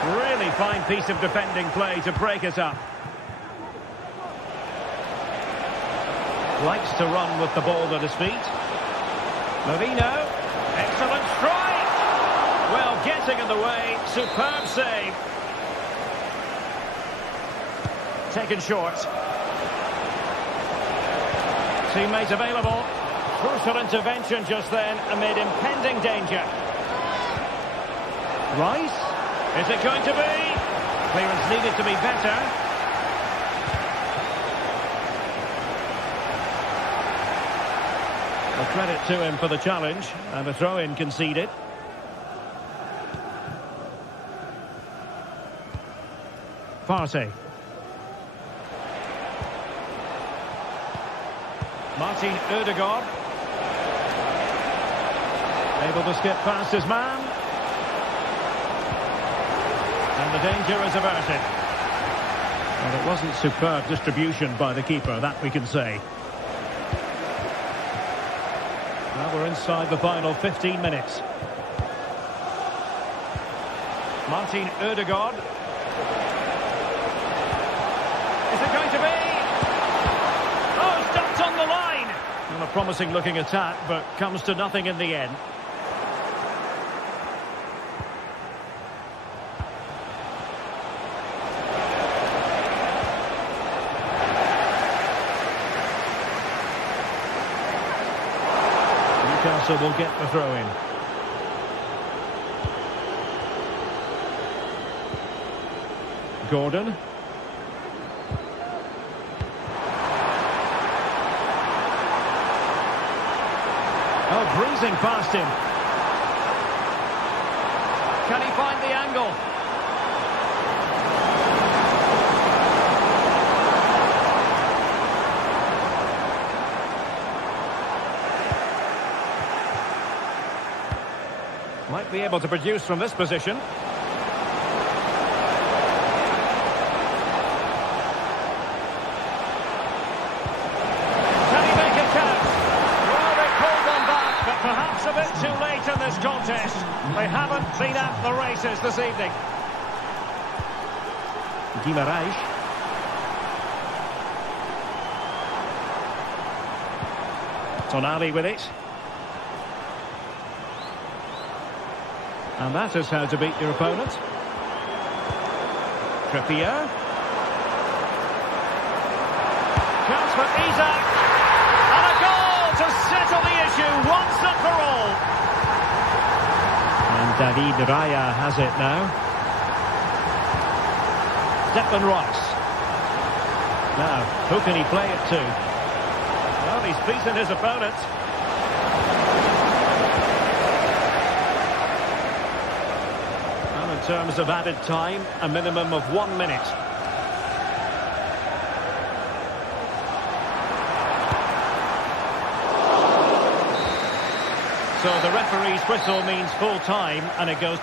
Really fine piece of defending play to break it up. Likes to run with the ball at his feet. Marino. Excellent strike. Well, getting in the way. Superb save. Taken short. Teammate available. Crucial intervention just then amid impending danger. Rice. Is it going to be? Clearance needed to be better. A credit to him for the challenge, and a throw-in conceded. Partey. Martin Ødegaard. Able to skip past his man. And the danger is averted. Well, it wasn't superb distribution by the keeper, that we can say. Now we're inside the final 15 minutes. Martin Ødegaard. Is it going to be? Oh, stopped on the line! Well, a promising looking attack, but comes to nothing in the end. Newcastle will get the throw-in. Gordon. Oh, breezing past him. Can he find the angle? Might be able to produce from this position. Can he make it count? Well, they pulled one back, but perhaps a bit too late in this contest. They haven't been at the races this evening. Guimaraes. Tonali with it. And that is how to beat your opponent. Trippier. Chance for Isak. And a goal to settle the issue once and for all. And David Raya has it now. Declan Rice. Now, who can he play it to? Well, he's beaten his opponent. In terms of added time, a minimum of 1 minute. So the referee's whistle means full time, and it goes...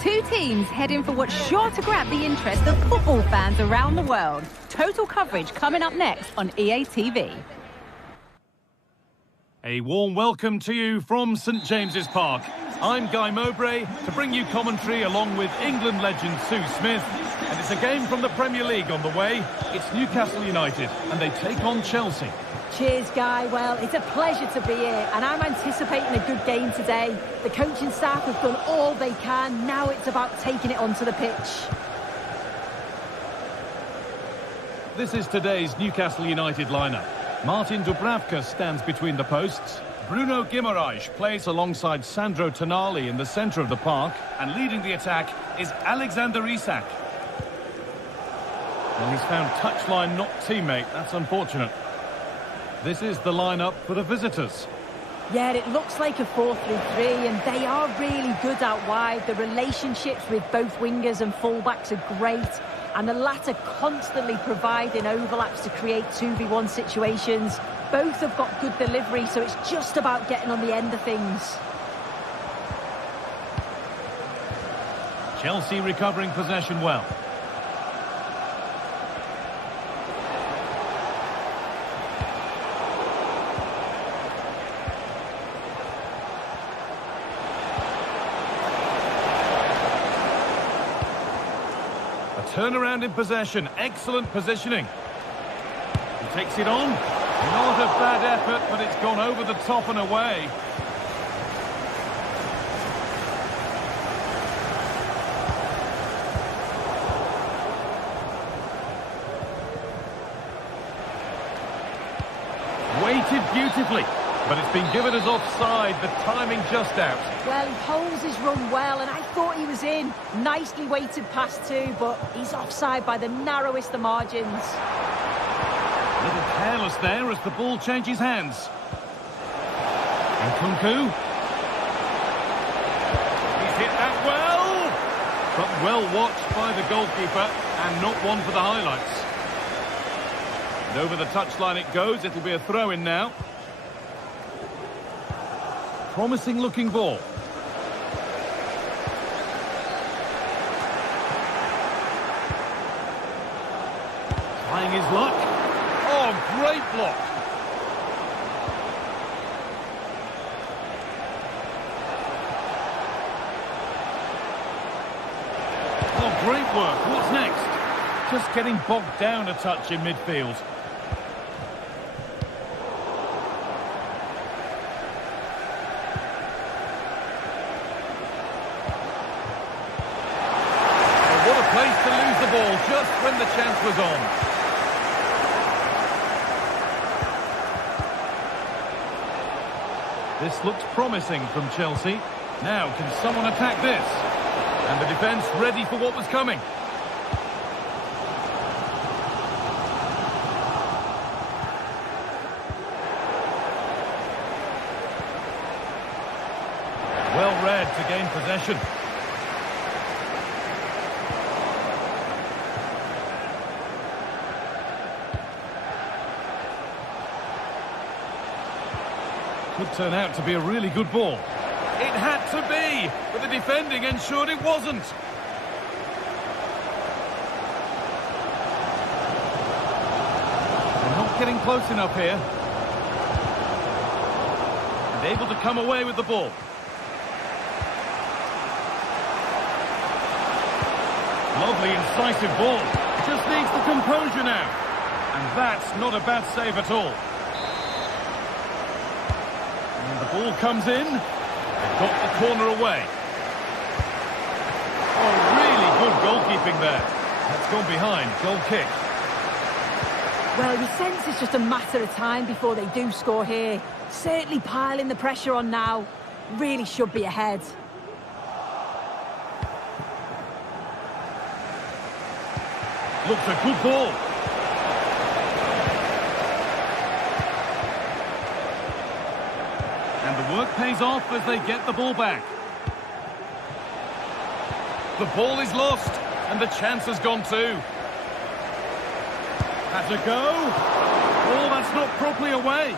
Two teams heading for what's sure to grab the interest of football fans around the world. Total coverage coming up next on EA TV. A warm welcome to you from St James's Park. I'm Guy Mowbray to bring you commentary along with England legend Sue Smith. And it's a game from the Premier League on the way. It's Newcastle United, and they take on Chelsea. Cheers, Guy. Well, it's a pleasure to be here, and I'm anticipating a good game today. The coaching staff have done all they can. Now it's about taking it onto the pitch. This is today's Newcastle United lineup. Martin Dubravka stands between the posts. Bruno Guimaraes plays alongside Sandro Tonali in the centre of the park. And leading the attack is Alexander Isak. Well, he's found touchline, not teammate. That's unfortunate. This is the lineup for the visitors. Yeah, it looks like a 4-3-3, and they are really good out wide. The relationships with both wingers and fullbacks are great, and the latter constantly providing overlaps to create 2v1 situations. Both have got good delivery, so it's just about getting on the end of things. Chelsea recovering possession well. Turnaround in possession, excellent positioning. He takes it on. Not a bad effort, but it's gone over the top and away. Weighted beautifully, but it's been given as offside, the timing just out. Well, he holds his run well, and I thought he was in. Nicely weighted pass too, but he's offside by the narrowest of margins. A little careless there as the ball changes hands. And Kunku. He's hit that well! But well watched by the goalkeeper, and not one for the highlights. And over the touchline it goes, it'll be a throw-in now. Promising looking ball. Trying his luck. Oh, great block. Oh, great work. What's next? Just getting bogged down a touch in midfield. Place to lose the ball just when the chance was on. This looks promising from Chelsea. Now, can someone attack this? And the defence ready for what was coming. Well read to gain possession. Could turn out to be a really good ball. It had to be, but the defending ensured it wasn't. They're not getting close enough here. And able to come away with the ball. Lovely, incisive ball. Just needs the composure now. And that's not a bad save at all. And the ball comes in. They've got the corner away. Oh, really good goalkeeping there. That's gone behind. Goal kick. Well, you sense it's just a matter of time before they do score here. Certainly piling the pressure on now. Really should be ahead. Looks a good ball. And the work pays off as they get the ball back. The ball is lost, and the chance has gone too. Has a go. Oh, that's not properly away.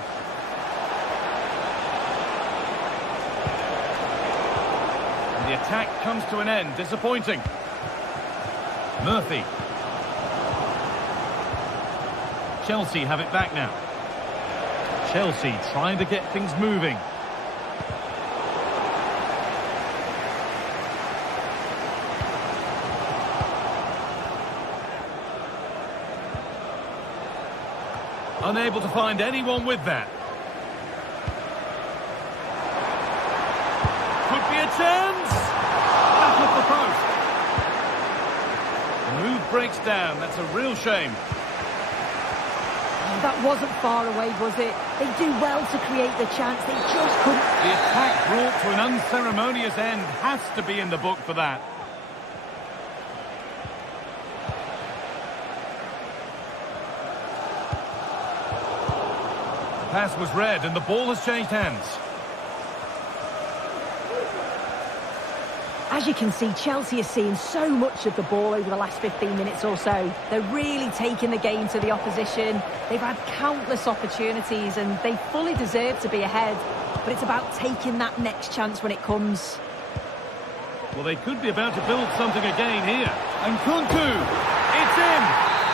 And the attack comes to an end. Disappointing. Murphy. Chelsea have it back now. Chelsea trying to get things moving. Unable to find anyone with that. Could be a chance. Back off the post. The move breaks down. That's a real shame. Oh, that wasn't far away, was it? They do well to create the chance. They just couldn't. The attack brought to an unceremonious end has to be in the book for that. The pass was read and the ball has changed hands. As you can see, Chelsea are seeing so much of the ball over the last 15 minutes or so. They're really taking the game to the opposition. They've had countless opportunities and they fully deserve to be ahead. But it's about taking that next chance when it comes. Well, they could be about to build something again here. And Kunku, it's in!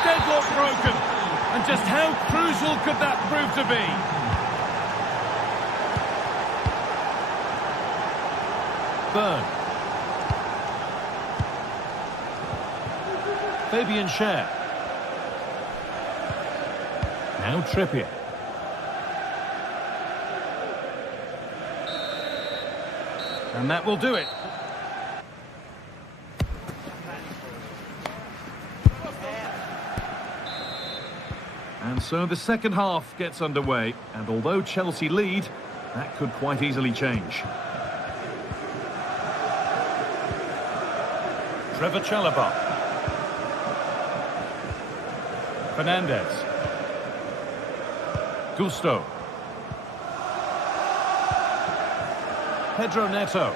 Deadlock broken. And just how crucial could that prove to be? Burn. Fabian Schär. Now Trippier. And that will do it. And so the second half gets underway. And although Chelsea lead, that could quite easily change. Trevor Chalobah. Fernandez. Gusto. Pedro Neto.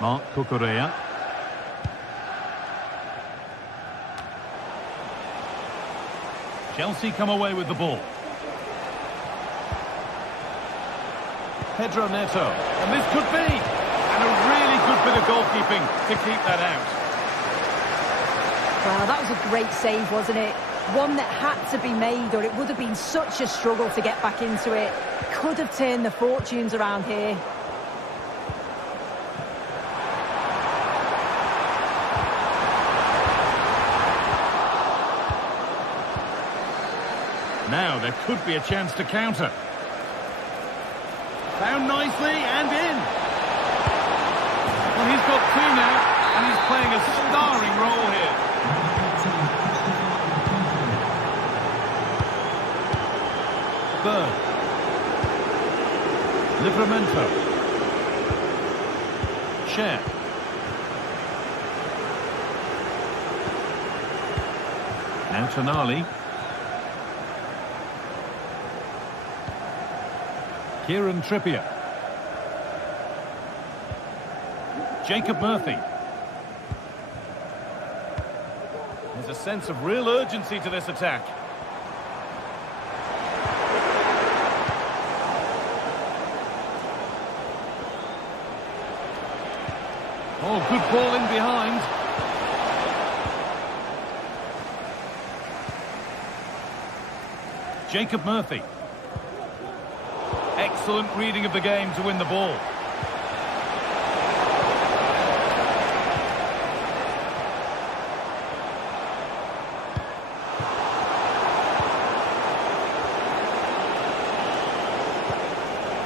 Marc Cucurella. Chelsea come away with the ball. Pedro Neto. And this could be. And a really good bit of goalkeeping to keep that out. Well, that was a great save, wasn't it? One that had to be made, or it would have been such a struggle to get back into it. Could have turned the fortunes around here. Now there could be a chance to counter. Found nicely and in. Well, he's got two now, and he's playing a starring role here. Bird. Livramento. Schär. Now Tonali. Kieran Trippier. Jacob Murphy. There's a sense of real urgency to this attack. Oh, good ball in behind. Jacob Murphy. Excellent reading of the game to win the ball.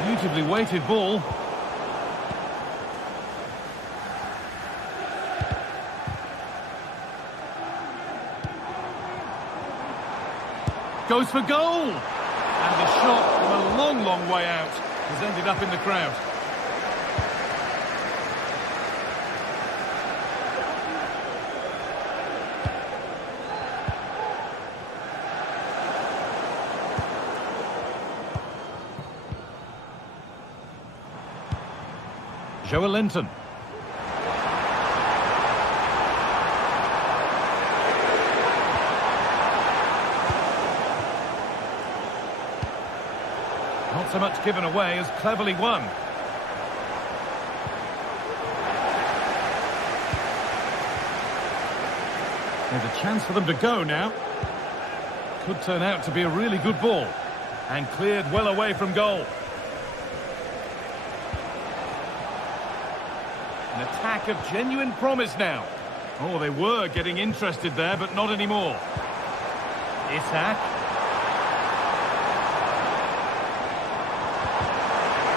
Beautifully weighted ball. Goes for goal! And the shot from a long, long way out has ended up in the crowd. Joelinton. Not so much given away as cleverly won. There's a chance for them to go now. Could turn out to be a really good ball. And cleared well away from goal. An attack of genuine promise now. Oh, they were getting interested there, but not anymore. Isak.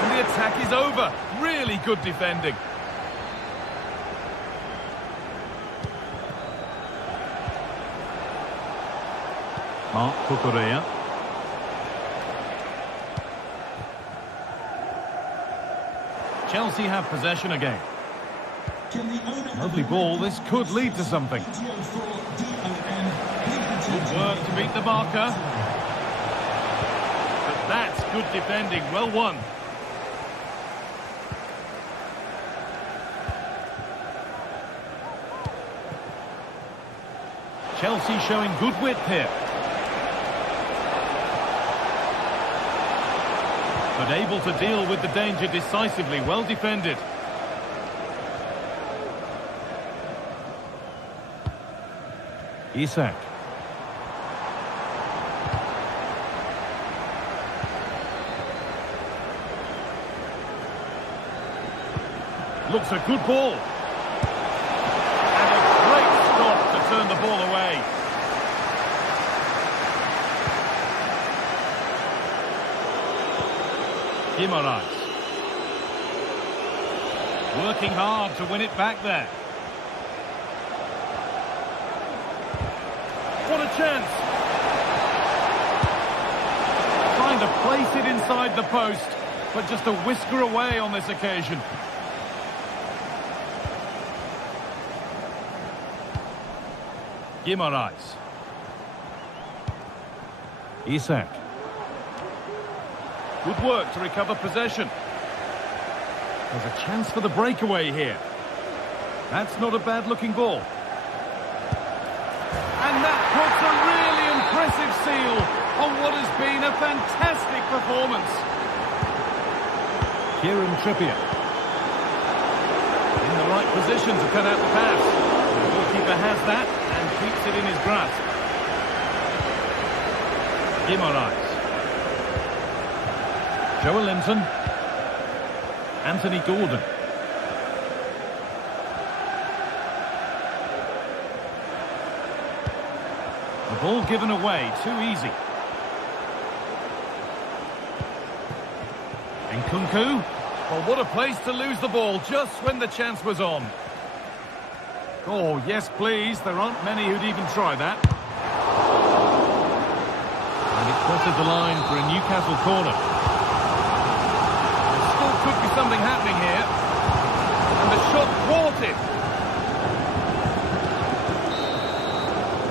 And the attack is over. Really good defending. Mark Cucurella. Chelsea have possession again. Lovely ball, this could lead to something. Good work to beat the marker. But that's good defending, well won. Chelsea showing good width here. But able to deal with the danger decisively, well defended. Isak. Looks a good ball. And a great stop to turn the ball away. Guimaraes. Working hard to win it back there. What a chance! Trying to place it inside the post, but just a whisker away on this occasion. Guimaraes. Isak. Good work to recover possession. There's a chance for the breakaway here. That's not a bad-looking ball. And that puts a really impressive seal on what has been a fantastic performance. Kieran Trippier. In the right position to cut out the pass. The goalkeeper has that and keeps it in his grasp. Guimaraes. Joel Linton. Anthony Gordon. The ball given away, too easy. Nkunku. Well, what a place to lose the ball just when the chance was on. Oh, yes, please. There aren't many who'd even try that. And it crosses the line for a Newcastle corner. There still could be something happening here. And the shot thwarted.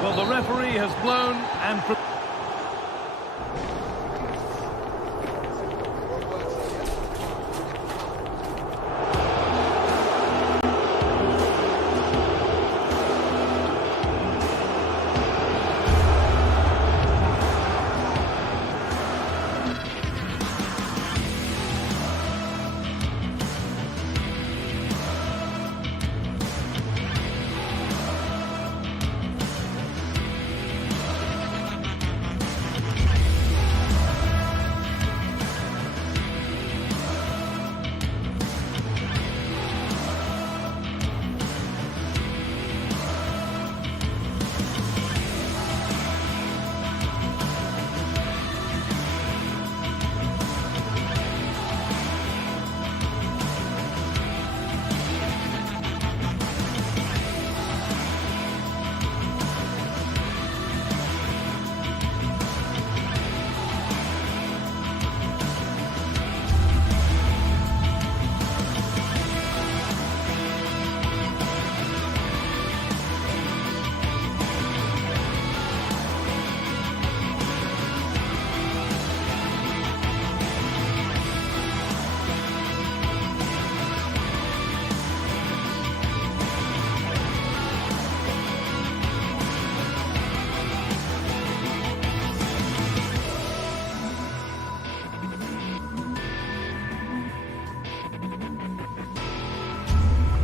Well, the referee has blown and...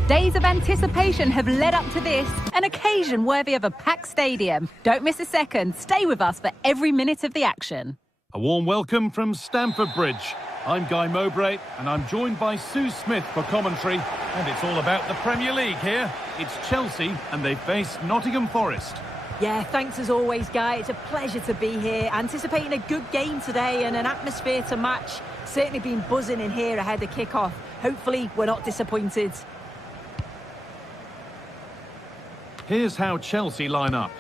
Days of anticipation have led up to this, an occasion worthy of a packed stadium. Don't miss a second. Stay with us for every minute of the action. A warm welcome from Stamford Bridge. I'm Guy Mowbray and I'm joined by Sue Smith for commentary, and it's all about the Premier League here. It's Chelsea and they face Nottingham Forest. Yeah, thanks as always, Guy. It's a pleasure to be here. Anticipating a good game today and an atmosphere to match. Certainly been buzzing in here ahead of kick-off. Hopefully, we're not disappointed. Here's how Chelsea line up.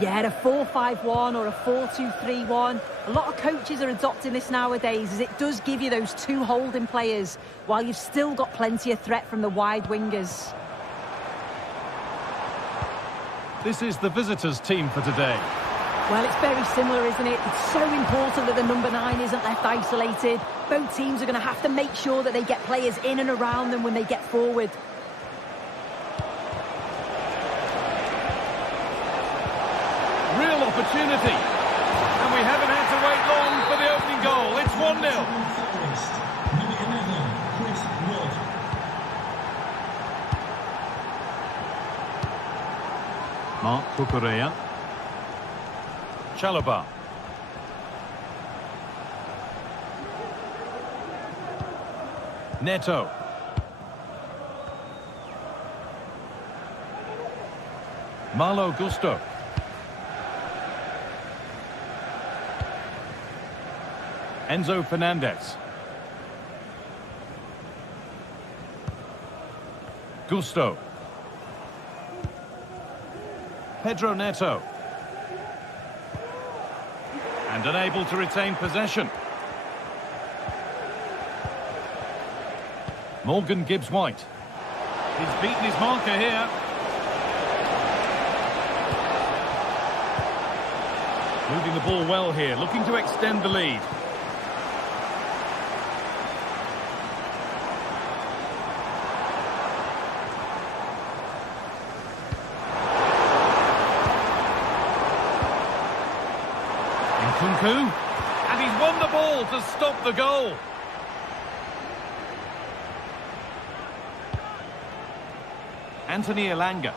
Yeah, a 4-5-1 or a 4-2-3-1. A lot of coaches are adopting this nowadays as it does give you those two holding players while you've still got plenty of threat from the wide wingers. This is the visitors' team for today. Well, it's very similar, isn't it? It's so important that the number 9 isn't left isolated. Both teams are going to have to make sure that they get players in and around them when they get forward. Real opportunity. And we haven't had to wait long for the opening goal. It's 1-0. Mark Cucurella. Chalobah. Neto. Malo Gusto. Enzo Fernandez. Gusto. Pedro Neto. And unable to retain possession. Morgan Gibbs-White. He's beaten his marker here. Moving the ball well here, looking to extend the lead. And he's won the ball to stop the goal. Anthony Elanga.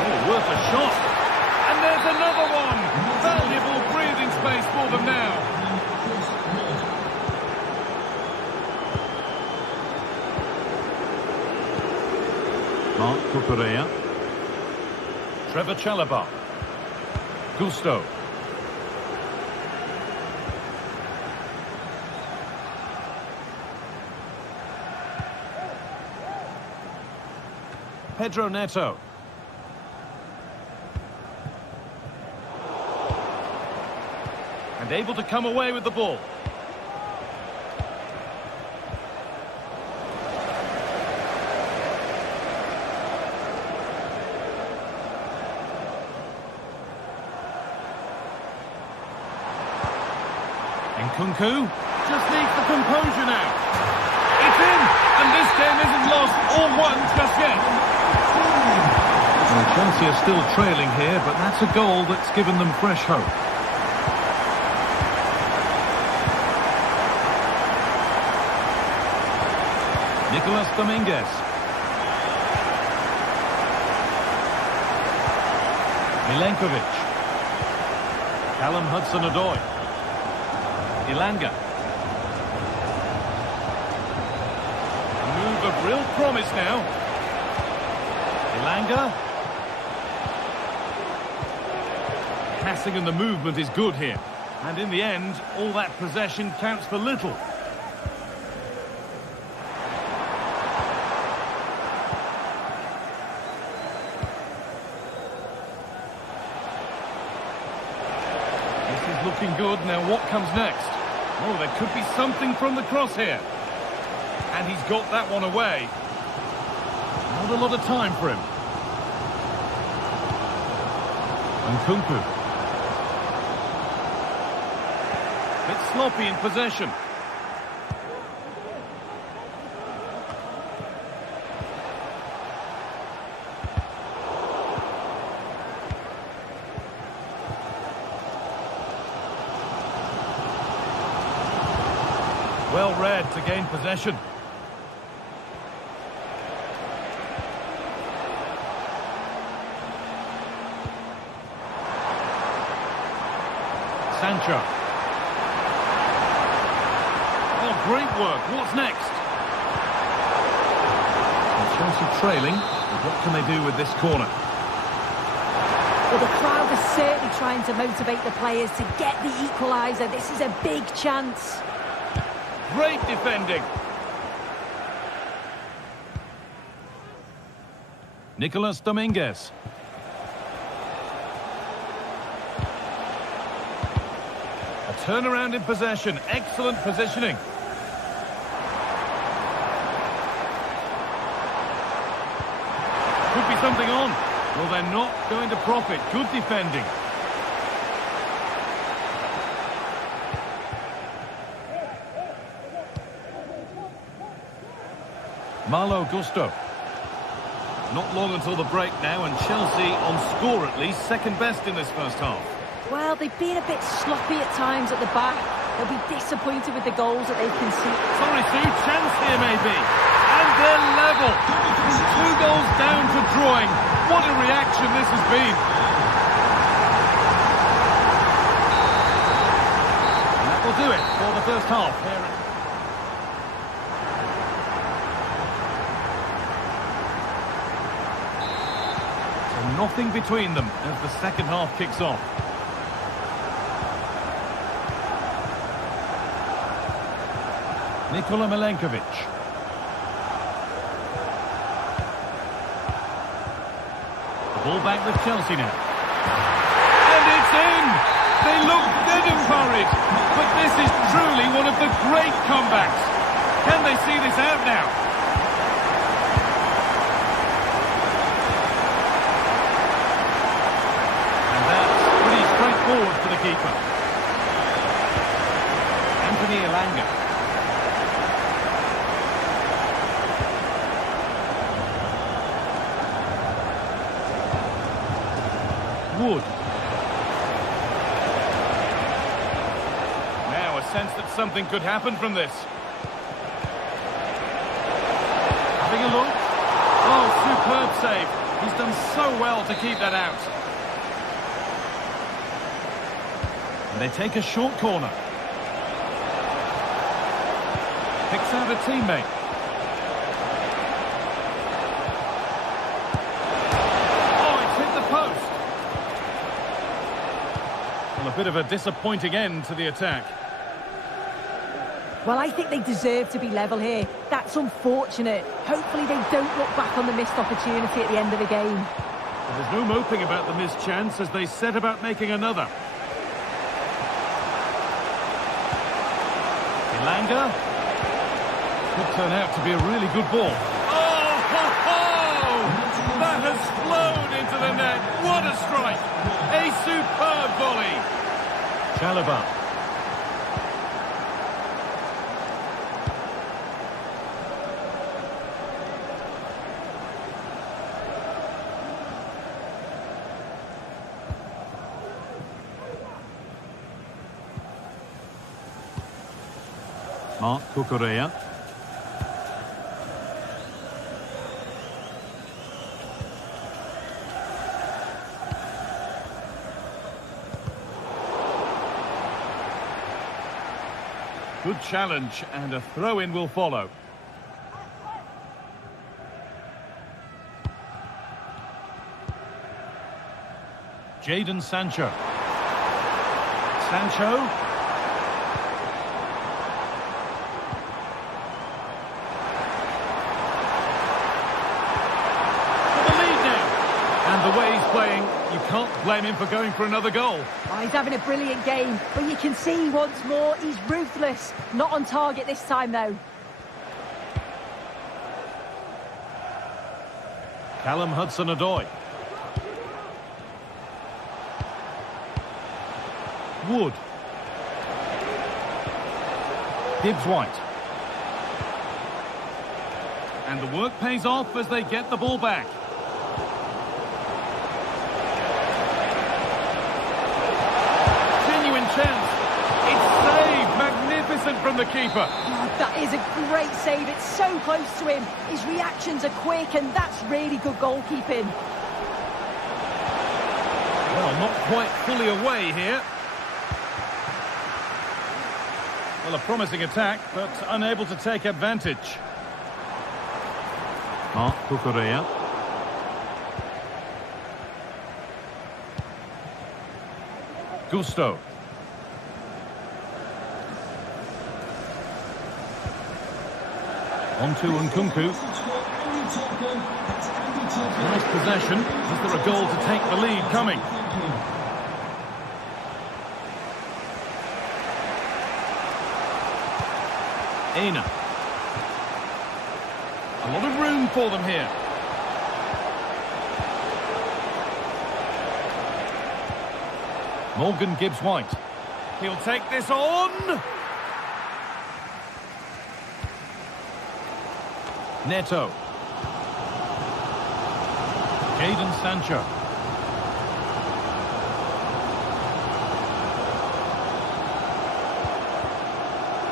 Oh, worth a shot. And there's another one. Valuable breathing space for them now. Mark Cucurella. Trevor Chalobah. Gusto. Pedro Neto. And able to come away with the ball. Nkunku just needs the composure now. It's in, and this game isn't lost or won just yet. Well, Chelsea are still trailing here, but that's a goal that's given them fresh hope. Nicolas Dominguez. Milenkovic. Callum Hudson-Odoi. Elanga. A move of real promise now. Elanga. Passing and the movement is good here. And in the end, all that possession counts for little. Looking good. Now what comes next? Oh, there could be something from the cross here. And he's got that one away. Not a lot of time for him. Nkunku. Bit sloppy in possession. Well read to gain possession. Sancho. Oh, great work. What's next? Chelsea trailing, but what can they do with this corner? Well, the crowd are certainly trying to motivate the players to get the equaliser. This is a big chance. Great defending. Nicolas Dominguez. A turnaround in possession. Excellent positioning. Could be something on. Well, they're not going to profit. Good defending. Malo Gusto. Not long until the break now, and Chelsea on score at least, second best in this first half. Well, they've been a bit sloppy at times at the back. They'll be disappointed with the goals that they've conceded. Sorry, Sue, chance here maybe. And they're level. 2 goals down to drawing. What a reaction this has been. And that will do it for the first half here. Nothing between them as the second half kicks off. Nikola Milenkovic. The ball back with Chelsea now. And it's in! They look dead and buried. But this is truly one of the great comebacks. Can they see this out now? Forward for the keeper. Anthony Elanga. Wood. Now a sense that something could happen from this. Having a look. Oh, superb save. He's done so well to keep that out. They take a short corner. Picks out a teammate. Oh, it's hit the post. Well, a bit of a disappointing end to the attack. Well, I think they deserve to be level here. That's unfortunate. Hopefully they don't look back on the missed opportunity at the end of the game. Well, there's no moping about the missed chance as they set about making another. Elanga. Could turn out to be a really good ball. Oh, ho, ho! That has flown into the net. What a strike! A superb volley. Chalobah. Mark Cucurella. Good challenge, and a throw-in will follow. Jadon Sancho. Sancho. The way he's playing, you can't blame him for going for another goal. Oh, he's having a brilliant game, but you can see once more he's ruthless. Not on target this time, though. Callum Hudson-Odoi. Wood. Gibbs-White. And the work pays off as they get the ball back. Chance. It's saved. Magnificent from the keeper. Oh, that is a great save. It's so close to him. His reactions are quick, and that's really good goalkeeping. Well, not quite fully away here. Well, a promising attack, but unable to take advantage. Mark Cucurella. Gusto. On to Nkunku. Nice possession. Is there a goal to take the lead coming? Aina. A lot of room for them here. Morgan Gibbs-White. He'll take this on. Neto. Jadon Sancho.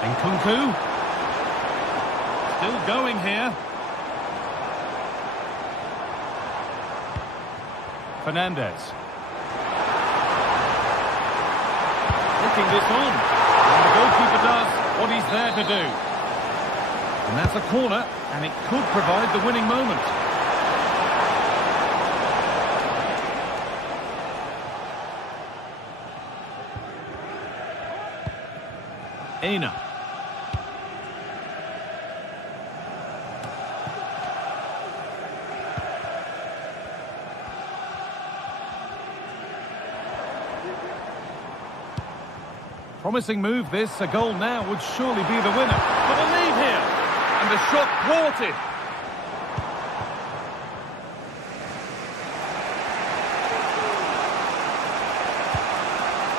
Nkunku. Still going here. Fernandez. Looking this on. And the goalkeeper does what he's there to do. And that's a corner, and it could provide the winning moment. Aina. Promising move this. A goal now would surely be the winner. For the lead here. And the shot thwarted.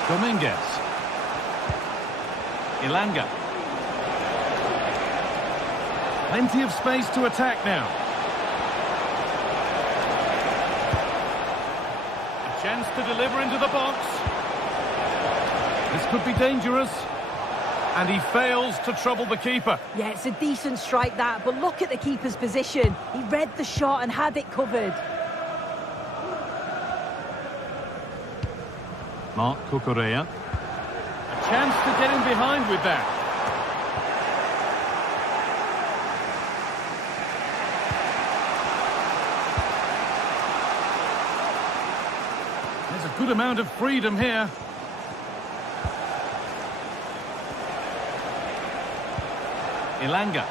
Dominguez. Ilanga. Plenty of space to attack now. A chance to deliver into the box. This could be dangerous. And he fails to trouble the keeper. Yeah, it's a decent strike that, but look at the keeper's position. He read the shot and had it covered. Mark Cucurella. A chance to get in behind with that. There's a good amount of freedom here. Ilanga.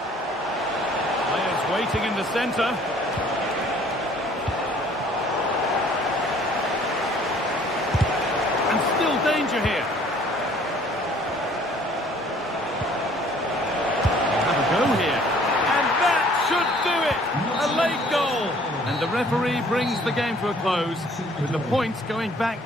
Players waiting in the centre. And still danger here. Have a go here. And that should do it! A late goal! And the referee brings the game to a close with the points going back.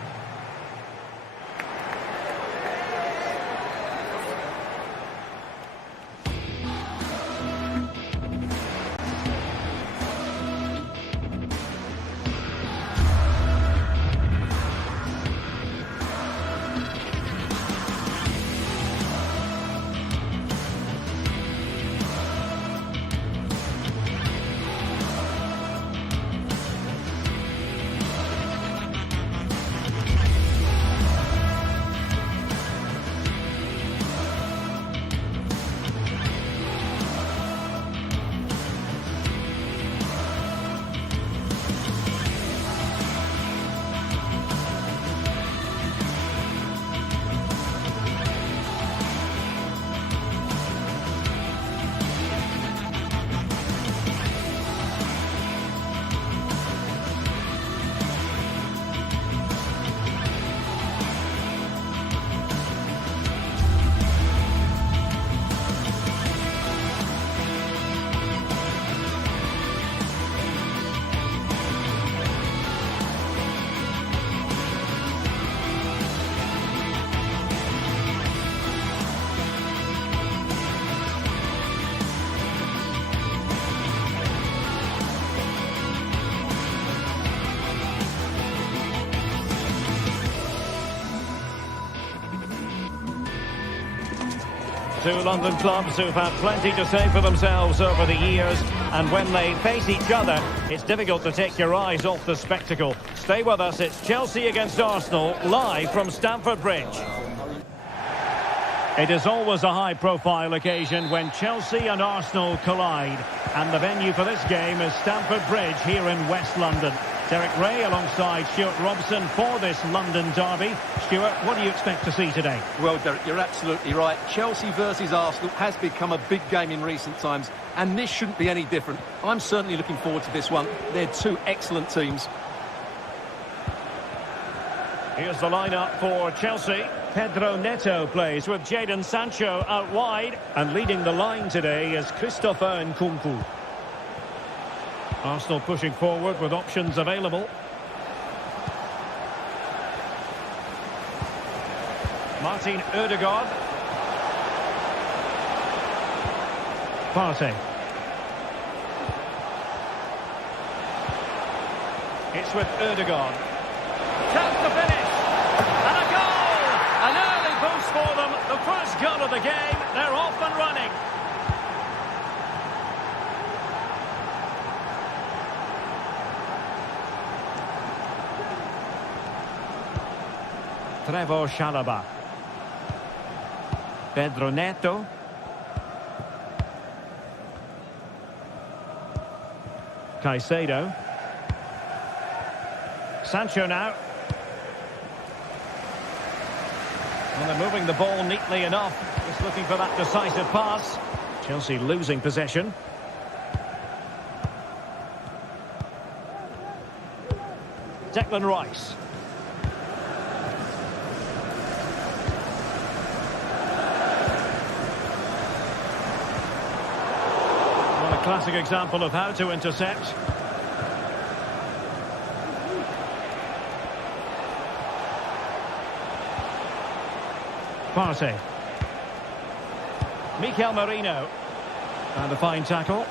Two London clubs who've had plenty to say for themselves over the years, and when they face each other, it's difficult to take your eyes off the spectacle. Stay with us, it's Chelsea against Arsenal, live from Stamford Bridge. It is always a high-profile occasion when Chelsea and Arsenal collide. And the venue for this game is Stamford Bridge here in West London. Derek Ray alongside Stuart Robson for this London derby. Stuart, what do you expect to see today? Well, Derek, you're absolutely right. Chelsea versus Arsenal has become a big game in recent times, and this shouldn't be any different. I'm certainly looking forward to this one. They're two excellent teams. Here's the lineup for Chelsea. Pedro Neto plays with Jadon Sancho out wide. And leading the line today is Christopher Nkunku. Arsenal pushing forward with options available. Martin Ødegaard. Partey. It's with Ødegaard. Chance to finish. And a goal! An early boost for them. The first goal of the game. They're off and running. Trevor Chalobah. Pedro Neto. Caicedo. Sancho now. And they're moving the ball neatly enough. Just looking for that decisive pass. Chelsea losing possession. Declan Rice. What a classic example of how to intercept. Partey. Mikel Merino. And a fine tackle.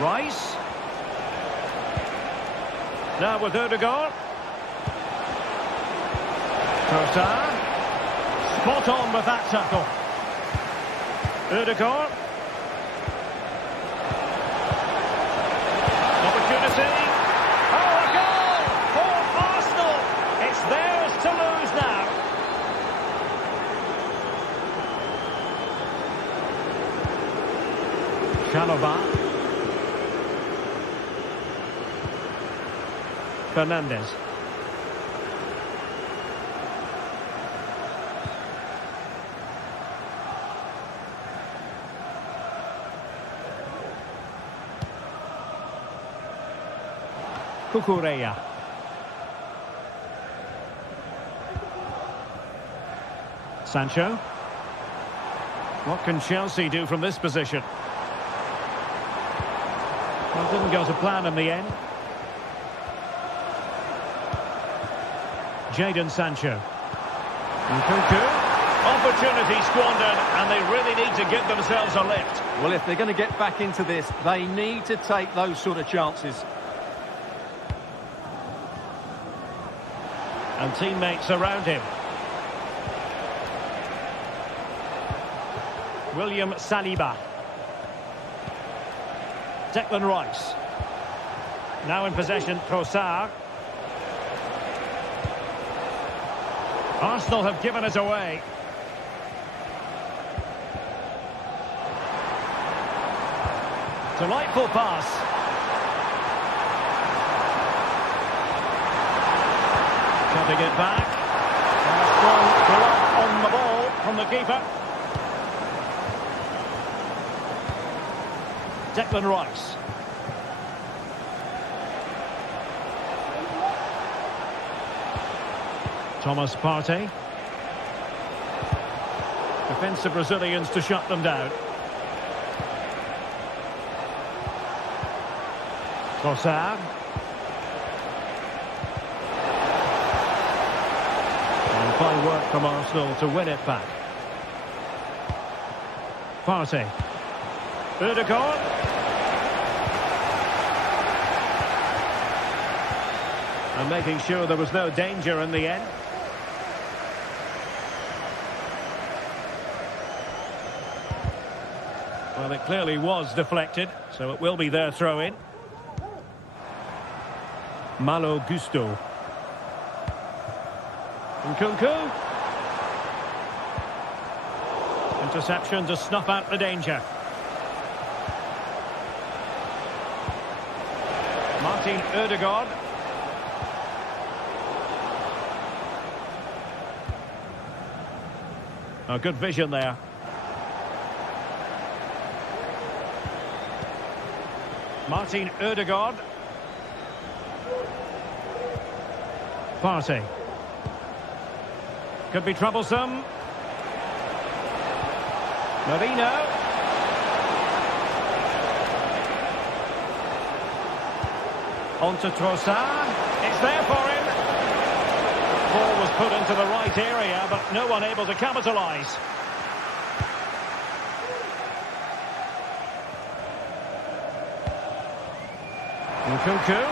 Rice. Now with Ødegaard. Trossard. Spot on with that tackle. Ødegaard. Opportunity. Oh, a goal for Arsenal. It's theirs to lose now. Chalobah. Fernandez. Cucurella. Sancho. What can Chelsea do from this position? Well, it didn't go to plan in the end. Jadon Sancho. Nkunku. Opportunity squandered, and they really need to give themselves a lift. Well, if they're going to get back into this, they need to take those sort of chances. And teammates around him. William Saliba. Declan Rice. Now in possession, Trossard. Arsenal have given it away. Delightful pass. Cutting it back. And a strong glove on the ball from the keeper. Declan Rice. Thomas Partey. Defensive Brazilians to shut them down. Trossard. And fine work from Arsenal to win it back. Partey. Ødegaard. And making sure there was no danger in the end. Well, it clearly was deflected, so it will be their throw-in. Malo Gusto. Nkunku. Interception to snuff out the danger. Martin Ødegaard. Oh, good vision there. Martin Ødegaard. Partey. Could be troublesome. Marino. On to Trossard. It's there for him. Ball was put into the right area, but no one able to capitalise. Nkunku.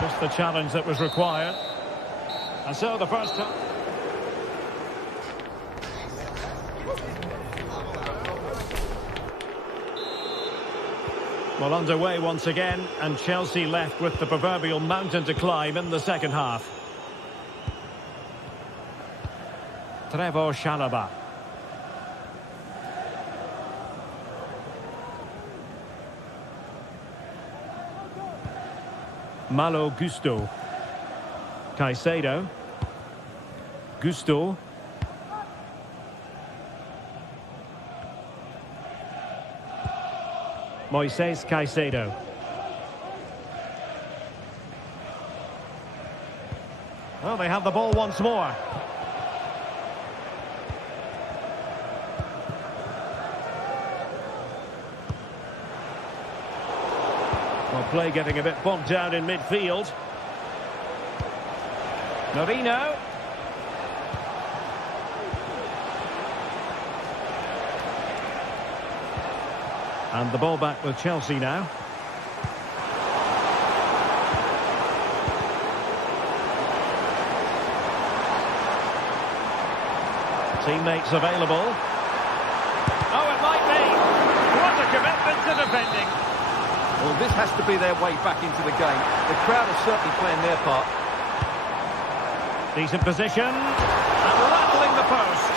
Just the challenge that was required. And so the first time. Well, underway once again, and Chelsea left with the proverbial mountain to climb in the second half. Trevor Chalobah. Malo Gusto. Caicedo. Gusto. Moises Caicedo. Well, they have the ball once more. Well, play getting a bit bogged down in midfield. Marino. And the ball back with Chelsea now. Teammates available. Oh, it might be. What a commitment to defending. Well, this has to be their way back into the game. The crowd are certainly playing their part. Decent position. And rattling the post.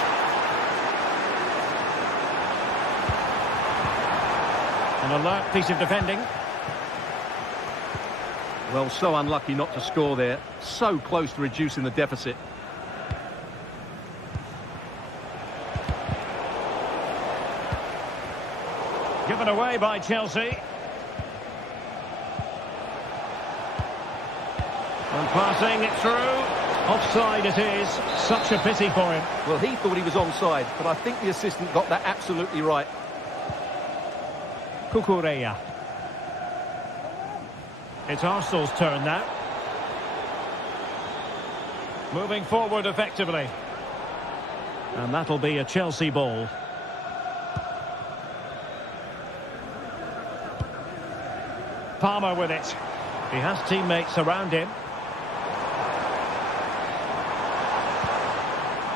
An alert piece of defending. Well, so unlucky not to score there. So close to reducing the deficit. Given away by Chelsea. And passing it through. Offside it is. Such a pity for him. Well, he thought he was onside, but I think the assistant got that absolutely right. Cucurella. It's Arsenal's turn now. Moving forward effectively. And that'll be a Chelsea ball. Palmer with it. He has teammates around him.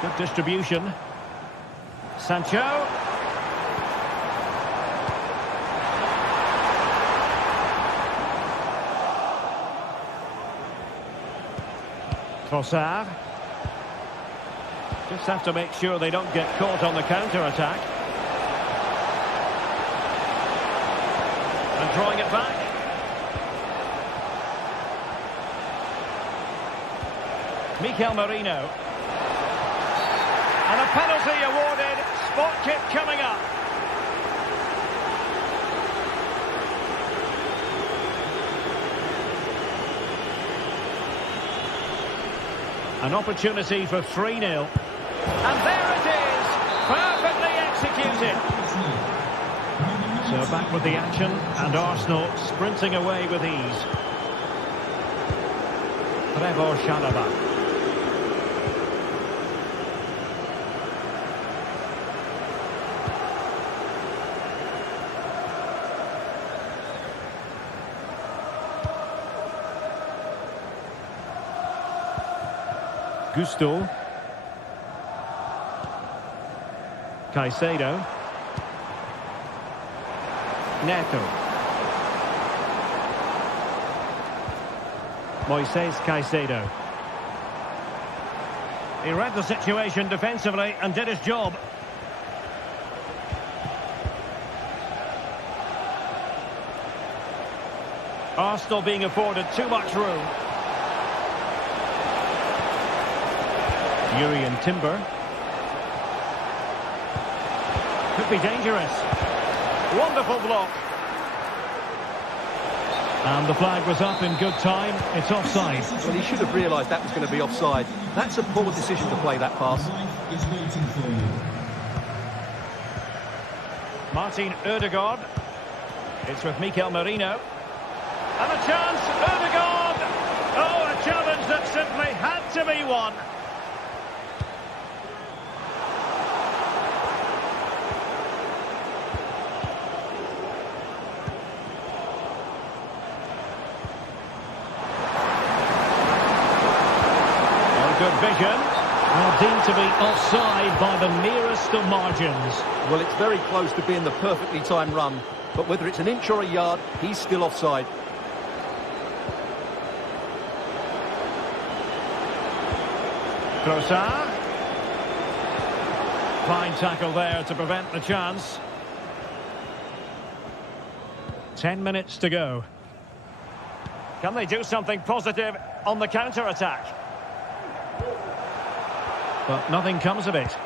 Good distribution. Sancho. Trossard. Just have to make sure they don't get caught on the counter-attack. And drawing it back. Mikel Merino. And a penalty awarded. Spot kick coming up. An opportunity for 3-0. And there it is! Perfectly executed. So back with the action, and Arsenal sprinting away with ease. Trevor Chalobah. Gusto. Caicedo. Neto. Moises Caicedo. He read the situation defensively and did his job. Arsenal being afforded too much room. Jurrien Timber. Could be dangerous. Wonderful block. And the flag was up in good time. It's offside. Well, he should have realised that was going to be offside. That's a poor decision to play that pass. Is waiting for you. Martin Ødegaard. It's with Mikel Merino. And a chance, Ødegaard! Oh, a challenge that simply had to be won. Good vision. Now deemed to be offside by the nearest of margins. Well, it's very close to being the perfectly timed run, but whether it's an inch or a yard, he's still offside. Trossard. Fine tackle there to prevent the chance. 10 minutes to go. Can they do something positive on the counter-attack? But nothing comes of it.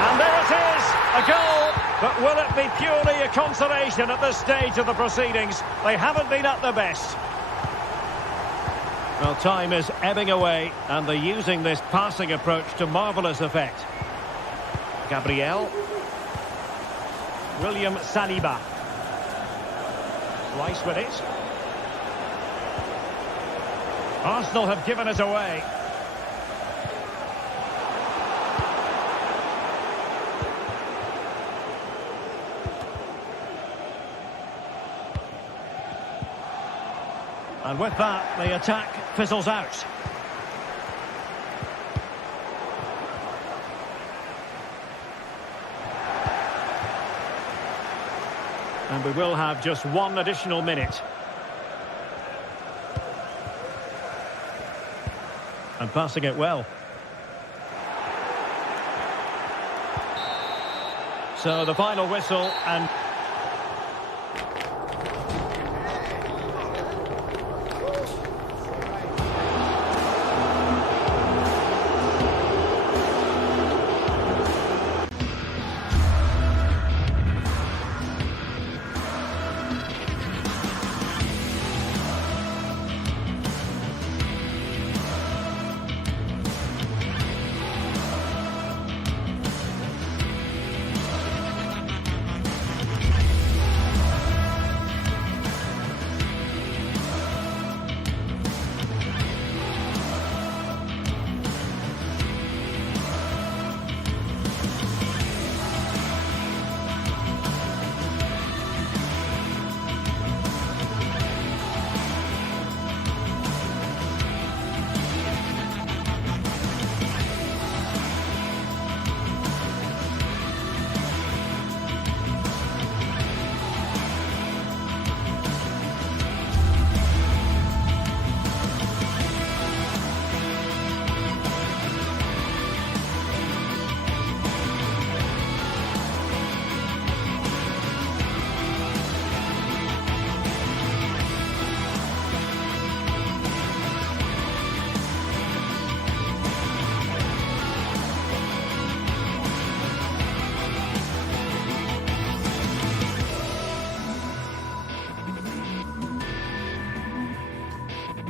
And there it is, a goal. But will it be purely a consolation at this stage of the proceedings? They haven't been at their best. Well, time is ebbing away, and they're using this passing approach to marvellous effect. Gabriel. William Saliba. Rice with it. Arsenal have given it away. And with that, the attack fizzles out. And we will have just one additional minute. And passing it well. So the final whistle and...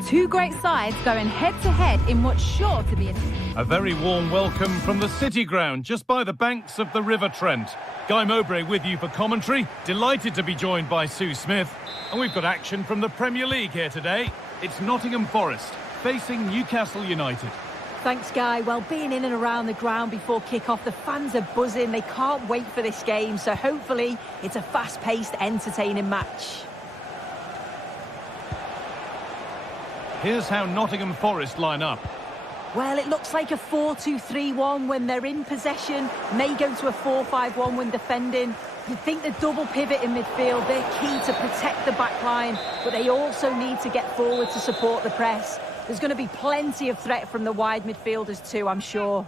Two great sides going head-to-head in what's sure to be A very warm welcome from the City Ground, just by the banks of the River Trent. Guy Mowbray with you for commentary. Delighted to be joined by Sue Smith. And we've got action from the Premier League here today. It's Nottingham Forest facing Newcastle United. Thanks, Guy. Well, being in and around the ground before kick-off, the fans are buzzing. They can't wait for this game, so hopefully it's a fast-paced, entertaining match. Here's how Nottingham Forest line up. Well, it looks like a 4-2-3-1 when they're in possession. May go to a 4-5-1 when defending. You think the double pivot in midfield, they're key to protect the back line, but they also need to get forward to support the press. There's going to be plenty of threat from the wide midfielders too, I'm sure.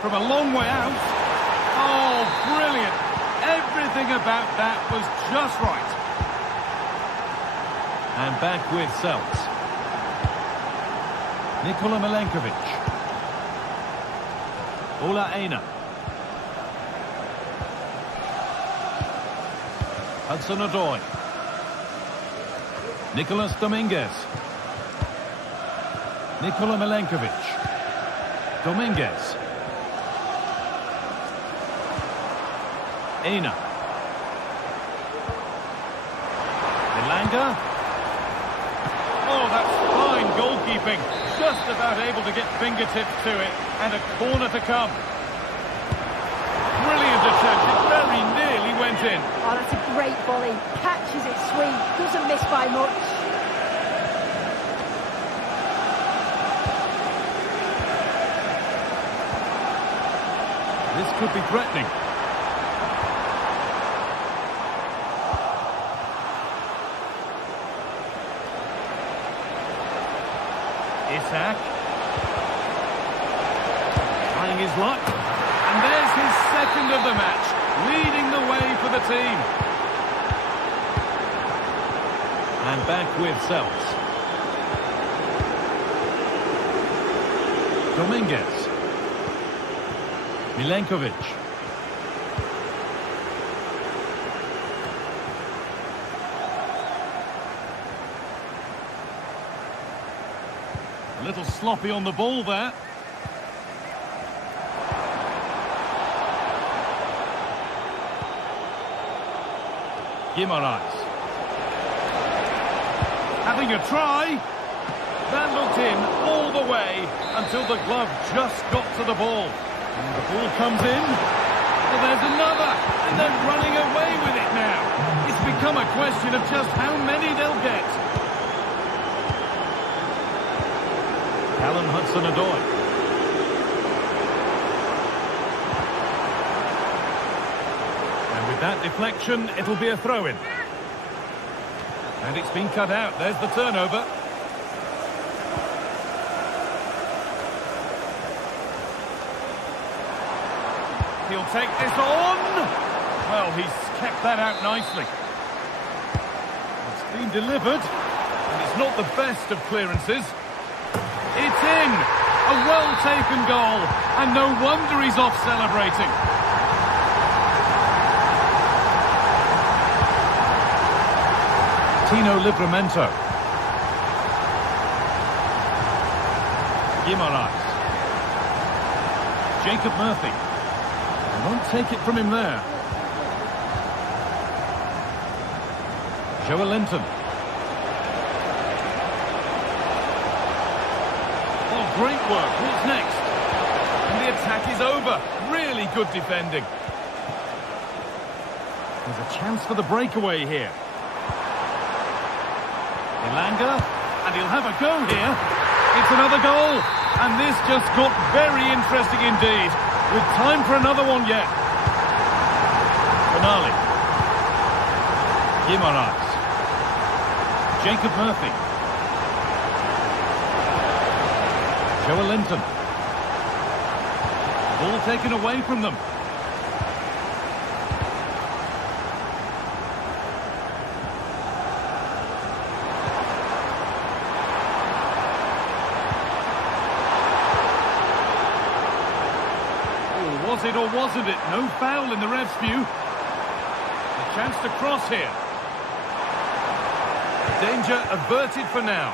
From a long way out. Oh, brilliant. Everything about that was just right. And back with Seltz. Nikola Milenkovic. Ola Aina. Hudson-Odoi. Nicolas Dominguez. Nikola Milenkovic. Dominguez. Aina. Elanga. Oh, that's fine goalkeeping. Just about able to get fingertips to it. And a corner to come. Brilliant attempt. It very nearly went in. Oh, that's a great volley. Catches it sweet. Doesn't miss by much. This could be threatening. Isak. Trying his luck. And there's his second of the match, leading the way for the team. And back with Seltz. Dominguez. Milenkovic. A little sloppy on the ball there. Guimaraes. Having a try. That looked in all the way until the glove just got to the ball. And the ball comes in. Well, there's another. And they're running away with it now. It's become a question of just how many they'll get. Callum Hudson-Odoi. And with that deflection, it'll be a throw-in. And it's been cut out. There's the turnover. He'll take this on. Well, he's kept that out nicely. It's been delivered. And it's not the best of clearances. It's in! A well-taken goal, and no wonder he's off celebrating. Tino Livramento. Guimaraes. Jacob Murphy. They won't take it from him there. Joel Linton. Great work. What's next? And the attack is over. Really good defending. There's a chance for the breakaway here. Elanga. And he'll have a go here. It's another goal. And this just got very interesting indeed. With time for another one yet. Finale. Guimaraes. Jacob Murphy. Joel Linton. Ball taken away from them. Oh, was it or wasn't it? No foul in the ref's view. A chance to cross here. Danger averted for now.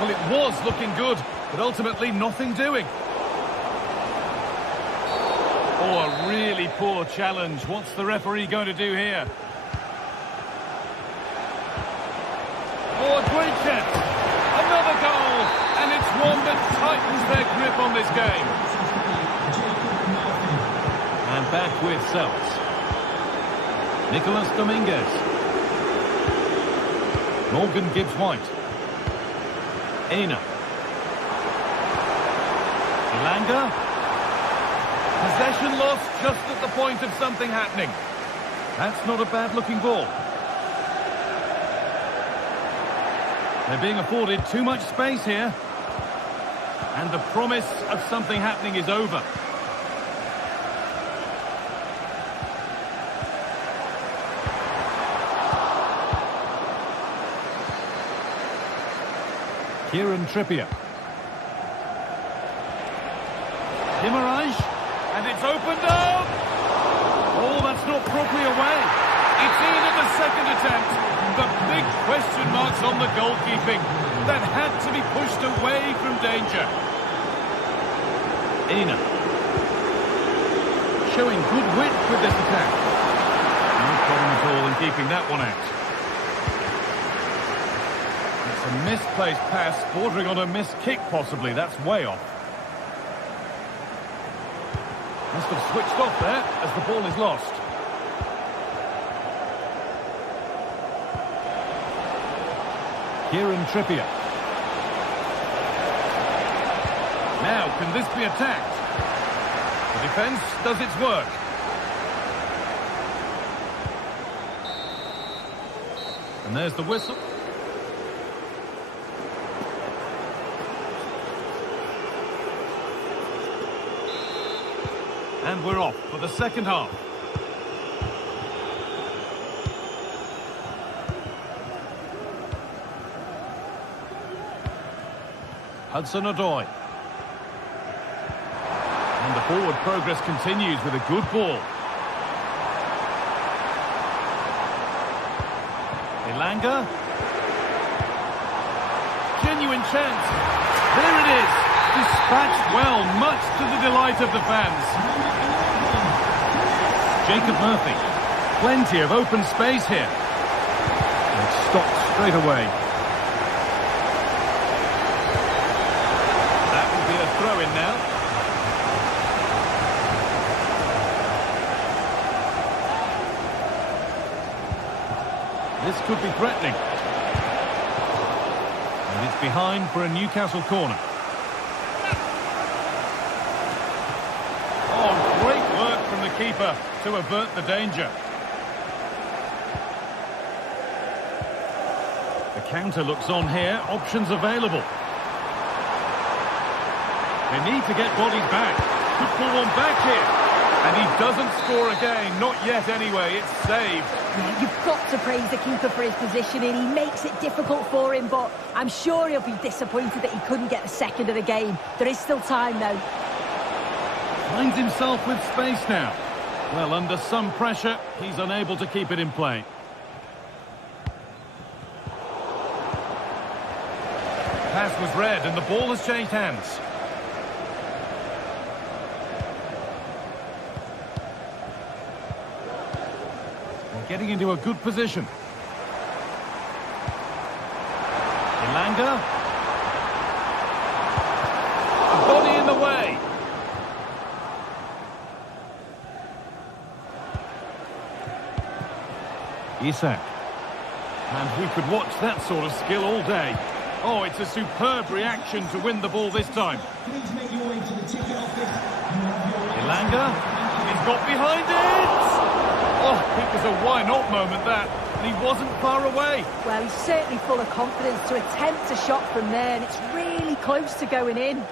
Well, it was looking good, but ultimately nothing doing. Oh, a really poor challenge. What's the referee going to do here? Oh, a great chance. Another goal. And it's one that tightens their grip on this game. And back with Seltz. Nicolas Dominguez. Morgan Gibbs-White. Aina. Elanga. Possession lost just at the point of something happening. That's not a bad-looking ball. They're being afforded too much space here. And the promise of something happening is over. Kieran Trippier. Guimaraes. And it's opened up! Oh, that's not properly away. It's in at the second attempt. The big question marks on the goalkeeping. That had to be pushed away from danger. Aina. Showing good width with this attack. No problem at all in keeping that one out. It's a misplaced pass, bordering on a missed kick possibly. That's way off. Must have switched off there as the ball is lost. Kieran Trippier. Now, can this be attacked? The defence does its work. And there's the whistle. And we're off for the second half. Hudson-Odoi. And the forward progress continues with a good ball. Elanga. Genuine chance. There it is. Dispatched well, much to the delight of the fans. Jacob Murphy. Plenty of open space here. And stopped straight away. That will be a throw-in now. This could be threatening. And it's behind for a Newcastle corner. Oh, great work from the keeper to avert the danger. The counter looks on here. Options available. They need to get bodies back. Could pull one back here. And he doesn't score again. Not yet anyway. It's saved. Yeah, you've got to praise the keeper for his positioning. He makes it difficult for him, but I'm sure he'll be disappointed that he couldn't get the second of the game. There is still time, though. Finds himself with space now. Well, under some pressure, he's unable to keep it in play. Pass was read, and the ball has changed hands. Getting into a good position. Elanga. A body in the way. Isak. And we could watch that sort of skill all day. Oh, it's a superb reaction to win the ball this time. Elanga. He's got behind it. Oh, it was a why-not moment, that. And he wasn't far away. Well, he's certainly full of confidence to attempt a shot from there, and it's really close to going in.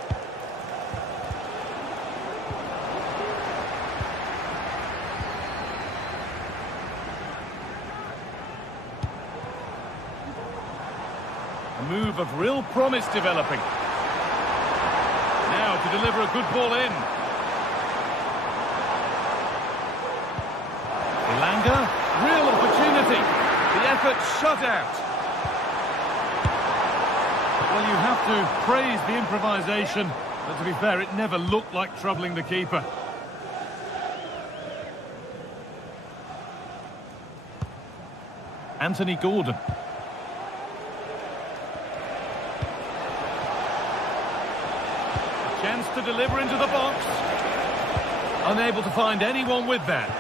A move of real promise developing. Now to deliver a good ball in. Elanga, real opportunity. The effort shut out. Well, you have to praise the improvisation, but to be fair, it never looked like troubling the keeper. Anthony Gordon. Chance to deliver into the box. Unable to find anyone with that.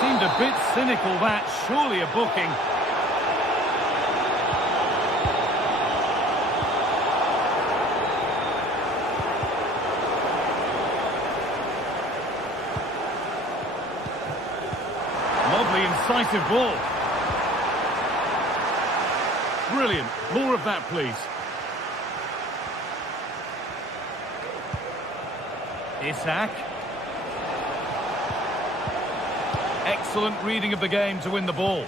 Seemed a bit cynical, that. Surely a booking. Lovely, incisive ball. Brilliant. More of that, please. Isak. Excellent reading of the game to win the ball.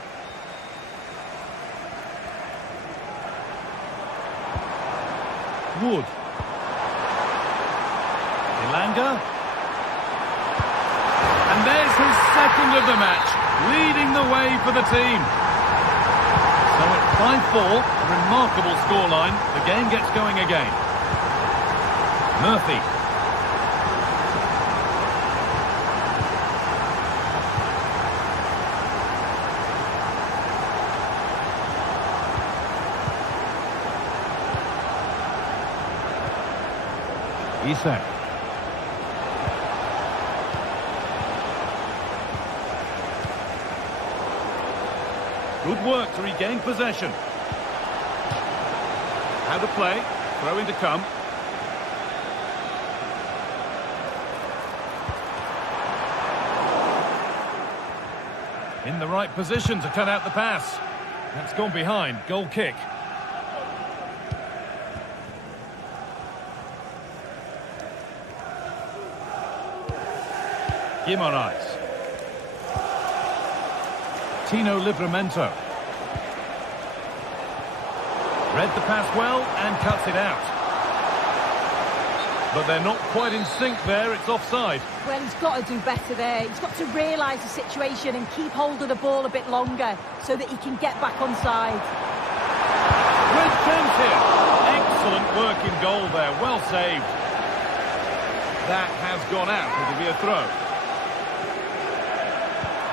Wood. Elanga. And there's his second of the match, leading the way for the team. So at 5-4, a remarkable scoreline. The game gets going again. Murphy. Isak. Good work to regain possession. How to play. Throw in to come. In the right position to cut out the pass. That's gone behind. Goal kick. Guimaraes. Tino Livramento. Read the pass well and cuts it out. But they're not quite in sync there, it's offside. Well, he's got to do better there. He's got to realise the situation and keep hold of the ball a bit longer so that he can get back on side. Great chance here. Excellent work in goal there, well saved. That has gone out, it'll be a throw.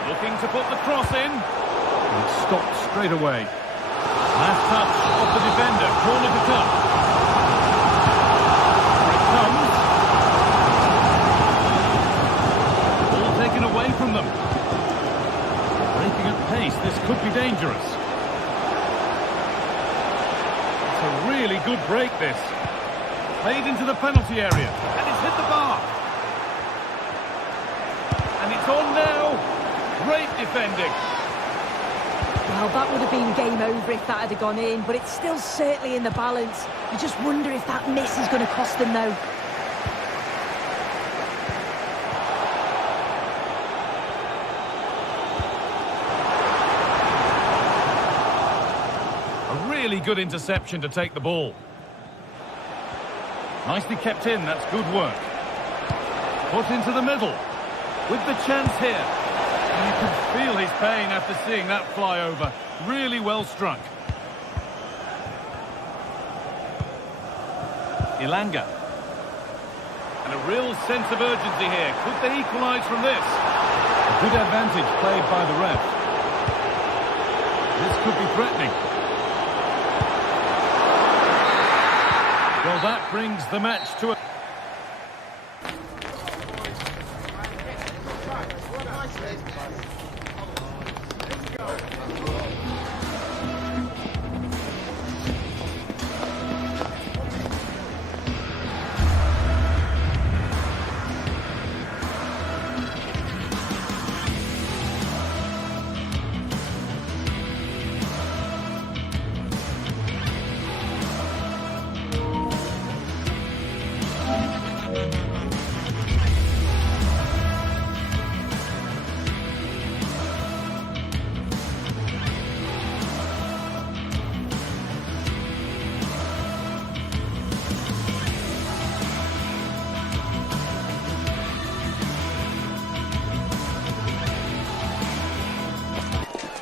Looking to put the cross in. It stopped straight away. Last touch of the defender. Corner to come. Here it comes. Ball taken away from them. Breaking at pace. This could be dangerous. It's a really good break, this. Played into the penalty area. And it's hit the bar. And it's on now. Great defending. Well, that would have been game over if that had gone in, but it's still certainly in the balance. You just wonder if that miss is going to cost them, though. A really good interception to take the ball. Nicely kept in, that's good work. Put into the middle. With the chance here. You can feel his pain after seeing that fly over. Really well struck. Elanga. And a real sense of urgency here. Could they equalise from this? A good advantage played by the ref. This could be threatening. Well, that brings the match to a...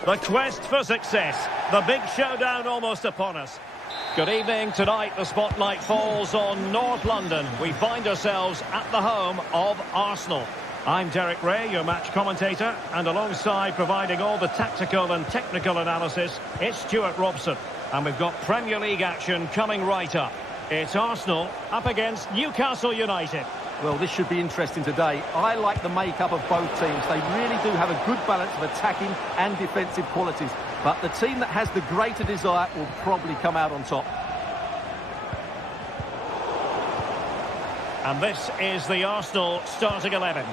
The quest for success. The big showdown almost upon us. Good evening. Tonight the spotlight falls on North London. We find ourselves at the home of Arsenal. I'm Derek Ray, your match commentator, and alongside providing all the tactical and technical analysis, it's Stuart Robson. And we've got Premier League action coming right up. It's Arsenal up against Newcastle United. Well, this should be interesting today. I like the makeup of both teams. They really do have a good balance of attacking and defensive qualities. But the team that has the greater desire will probably come out on top. And this is the Arsenal starting 11.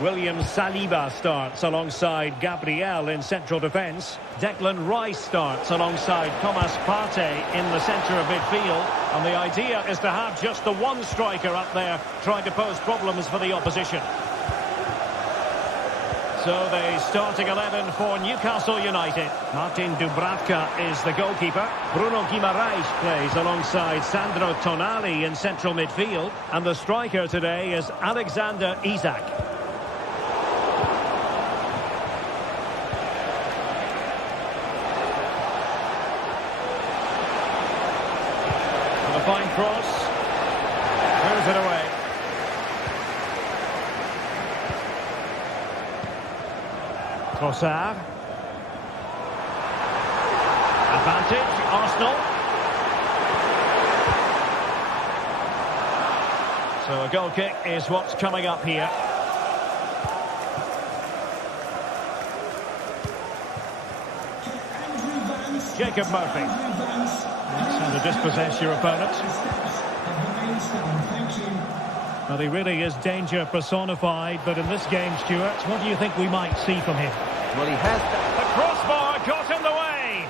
William Saliba starts alongside Gabriel in central defence. Declan Rice starts alongside Thomas Partey in the centre of midfield. And the idea is to have just the one striker up there trying to pose problems for the opposition. So the starting 11 for Newcastle United. Martin Dubravka is the goalkeeper. Bruno Guimaraes plays alongside Sandro Tonali in central midfield. And the striker today is Alexander Isak. Fine cross. Throws it away. Trossard. Advantage, Arsenal. So a goal kick is what's coming up here. Jacob Murphy. That's how to dispossess your opponent. Well, he really is danger personified, but in this game, Stuart, what do you think we might see from him? Well, he has... The crossbar got in the way.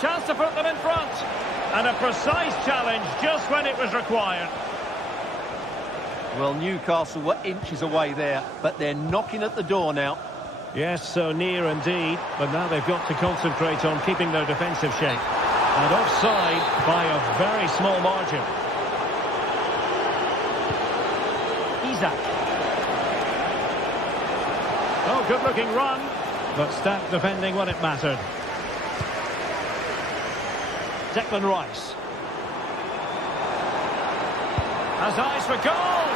Chance to put them in front. And a precise challenge just when it was required. Well, Newcastle were inches away there, but they're knocking at the door now. Yes, so near indeed, but now they've got to concentrate on keeping their defensive shape. And offside by a very small margin. Isak. Oh, good-looking run, but stout defending when it mattered. Declan Rice. Has eyes for goal.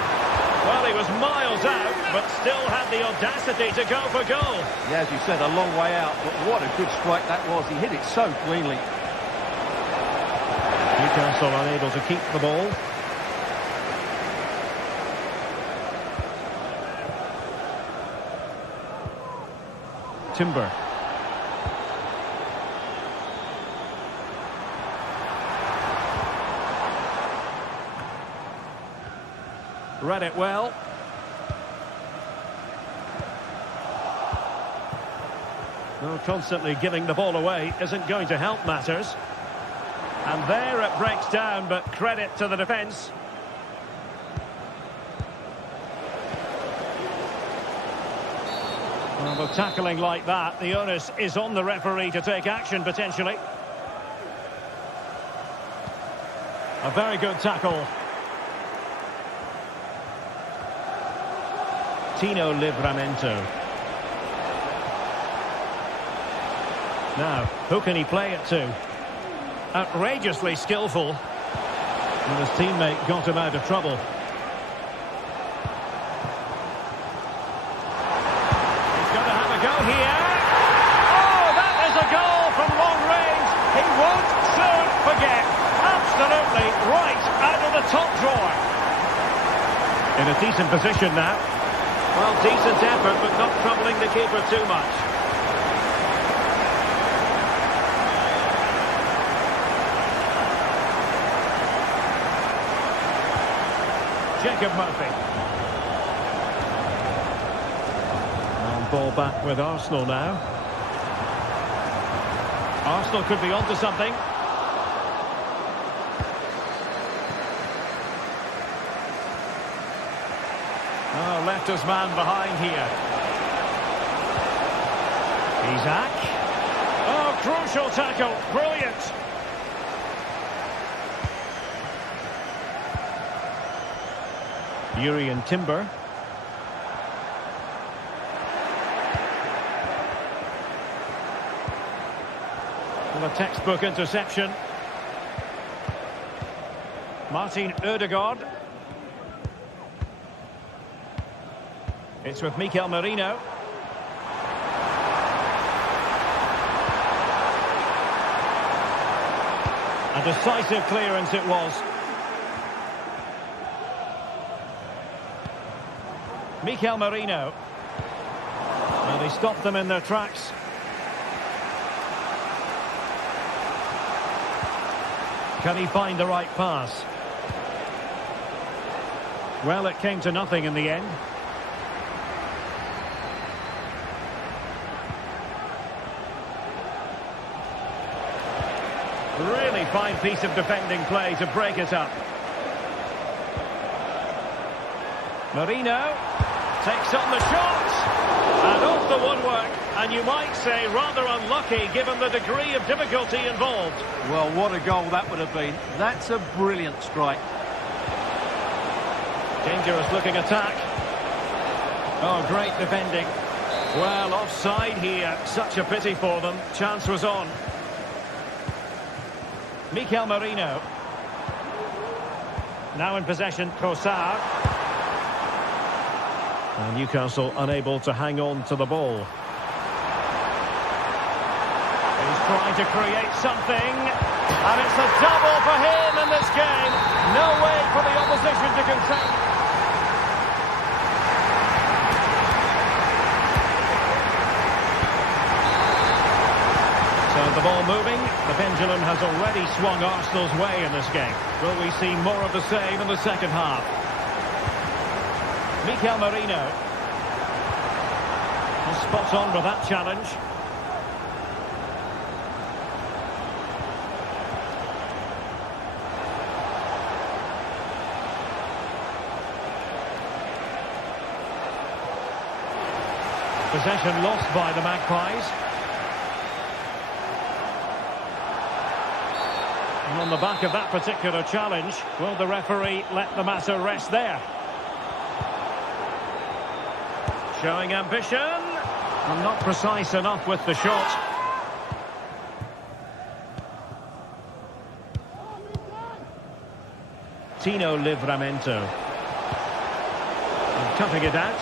Well, he was miles out, but still had the audacity to go for goal. Yeah, as you said, a long way out, but what a good strike that was. He hit it so cleanly. Newcastle unable to keep the ball. Timber. Read it well. Well, constantly giving the ball away isn't going to help matters. And there it breaks down, but credit to the defence. Well, with tackling like that, the onus is on the referee to take action, potentially. A very good tackle. Tino Livramento. Now, who can he play it to? Outrageously skillful. And his teammate got him out of trouble. He's going to have a go here. Oh, that is a goal from long range. He won't soon forget. Absolutely right out of the top drawer. In a decent position now. Well, decent effort, but not troubling the keeper too much. Jacob Murphy. And ball back with Arsenal now. Arsenal could be onto something. Oh, left his man behind here. Isak. Oh, crucial tackle. Brilliant. Urian Timber. Well, a textbook interception. Martin Ødegaard. It's with Mikel Merino. A decisive clearance it was. Mikel Merino. Well, he stopped them in their tracks. Can he find the right pass? Well, it came to nothing in the end. Really fine piece of defending play to break it up. Merino takes on the shot. And off the woodwork. And you might say rather unlucky given the degree of difficulty involved. Well, what a goal that would have been. That's a brilliant strike. Dangerous looking attack. Oh, great defending. Well, offside here. Such a pity for them. Chance was on. Mikel Merino. Now in possession, Trossard. And Newcastle unable to hang on to the ball. He's trying to create something. And it's a double for him in this game. No way for the opposition to contain. So the ball moving. The pendulum has already swung Arsenal's way in this game. Will we see more of the same in the second half? Mikel Merino. Spot on with that challenge. Possession lost by the Magpies. And on the back of that particular challenge, will the referee let the matter rest there? Showing ambition, and not precise enough with the shot. Tino Livramento. And cutting it out.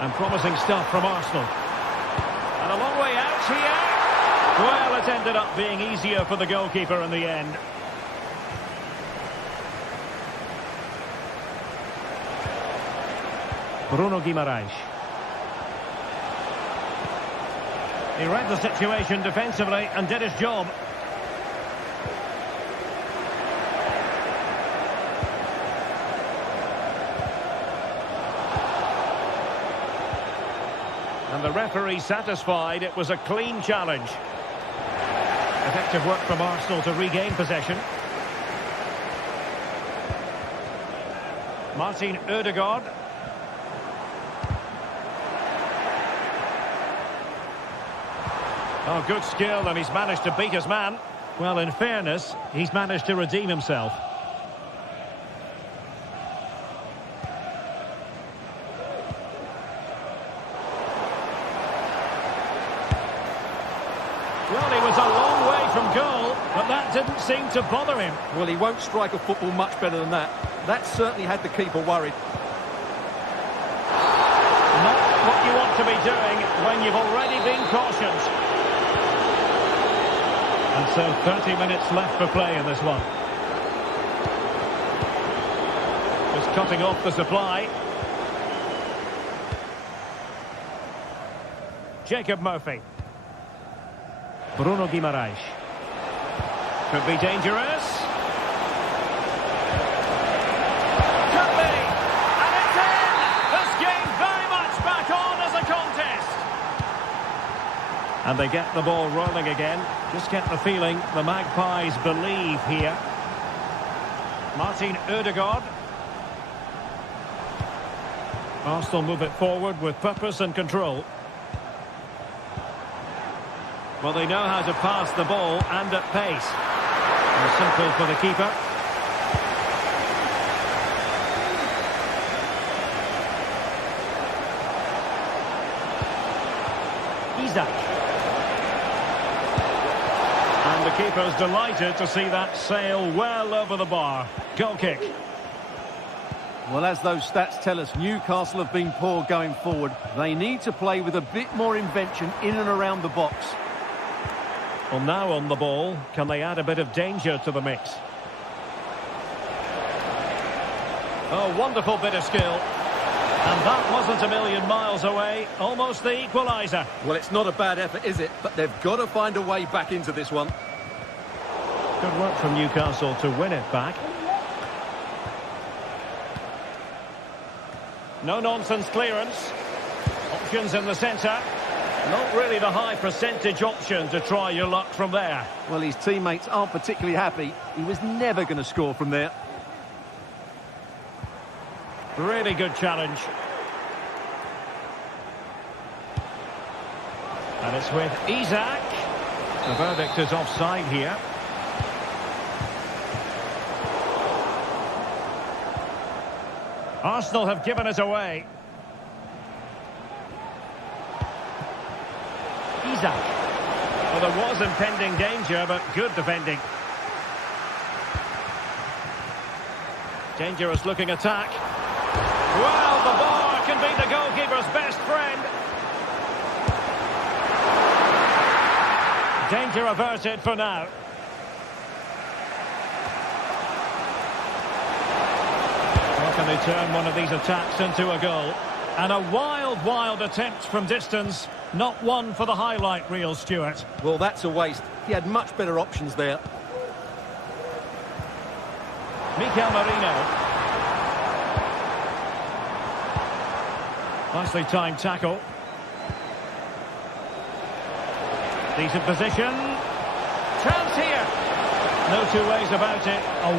And promising stuff from Arsenal. And a long way out here. Well, it ended up being easier for the goalkeeper in the end. Bruno Guimaraes. He read the situation defensively and did his job. And the referee satisfied it was a clean challenge. Effective work from Arsenal to regain possession. Martin Ødegaard. Oh, good skill, and he's managed to beat his man. Well, in fairness, he's managed to redeem himself. Well, he was a long way from goal, but that didn't seem to bother him. Well, he won't strike a football much better than that. That certainly had the keeper worried. Not what you want to be doing when you've already been cautioned. And so 30 minutes left for play in this one. Just cutting off the supply. Jacob Murphy. Bruno Guimaraes. Could be dangerous. Could be. And it's in! This game very much back on as a contest. And they get the ball rolling again. Just get the feeling the Magpies believe here. Martin Ødegaard. Arsenal move it forward with purpose and control. Well, they know how to pass the ball and at pace. And simple for the keeper. Isak. And the keeper's delighted to see that sail well over the bar. Goal kick. Well, as those stats tell us, Newcastle have been poor going forward. They need to play with a bit more invention in and around the box. Well, now on the ball, can they add a bit of danger to the mix? Oh, wonderful bit of skill. And that wasn't a million miles away. Almost the equaliser. Well, it's not a bad effort, is it? But they've got to find a way back into this one. Good work from Newcastle to win it back. No-nonsense clearance. Options in the centre. Not really the high percentage option to try your luck from there. Well, his teammates aren't particularly happy. He was never going to score from there. Really good challenge. And it's with Isak. The verdict is offside here. Arsenal have given it away. Isak. Well, there was impending danger, but good defending. Dangerous looking attack. Well, the bar can be the goalkeeper's best friend. Danger averted for now. How can they turn one of these attacks into a goal? And a wild attempt from distance. Not one for the highlight reel, Stuart. Well, that's a waste. He had much better options there. Mikel Merino. Nicely timed tackle. Decent position. Chance here. No two ways about it. A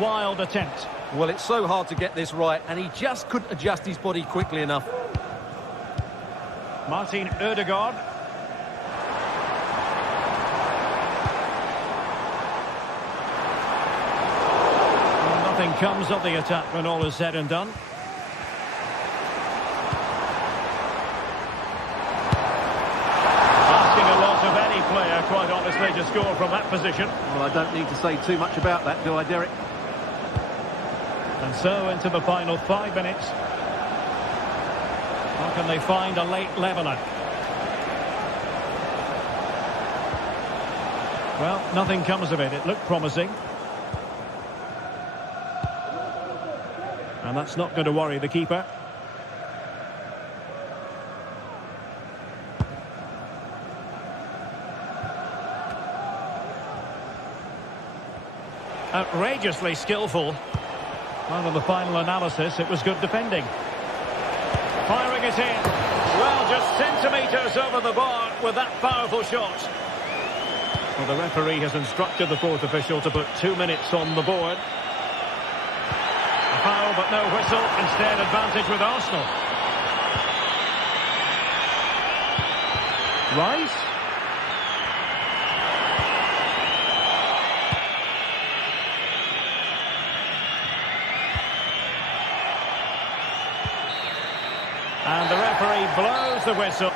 wild attempt. Well, it's so hard to get this right, and he just couldn't adjust his body quickly enough. Martin Ødegaard. Well, nothing comes of the attack when all is said and done. Of any player, quite honestly, to score from that position. Well, I don't need to say too much about that, do I, Derek? And so into the final 5 minutes. How can they find a late leveller? Well, nothing comes of it. It looked promising. And that's not going to worry the keeper. Outrageously skillful. Well, in the final analysis, it was good defending. Firing it in. Well, just centimetres over the bar with that powerful shot. Well, the referee has instructed the fourth official to put 2 minutes on the board. A foul, but no whistle. Instead, advantage with Arsenal. Rice. And the referee blows the whistle.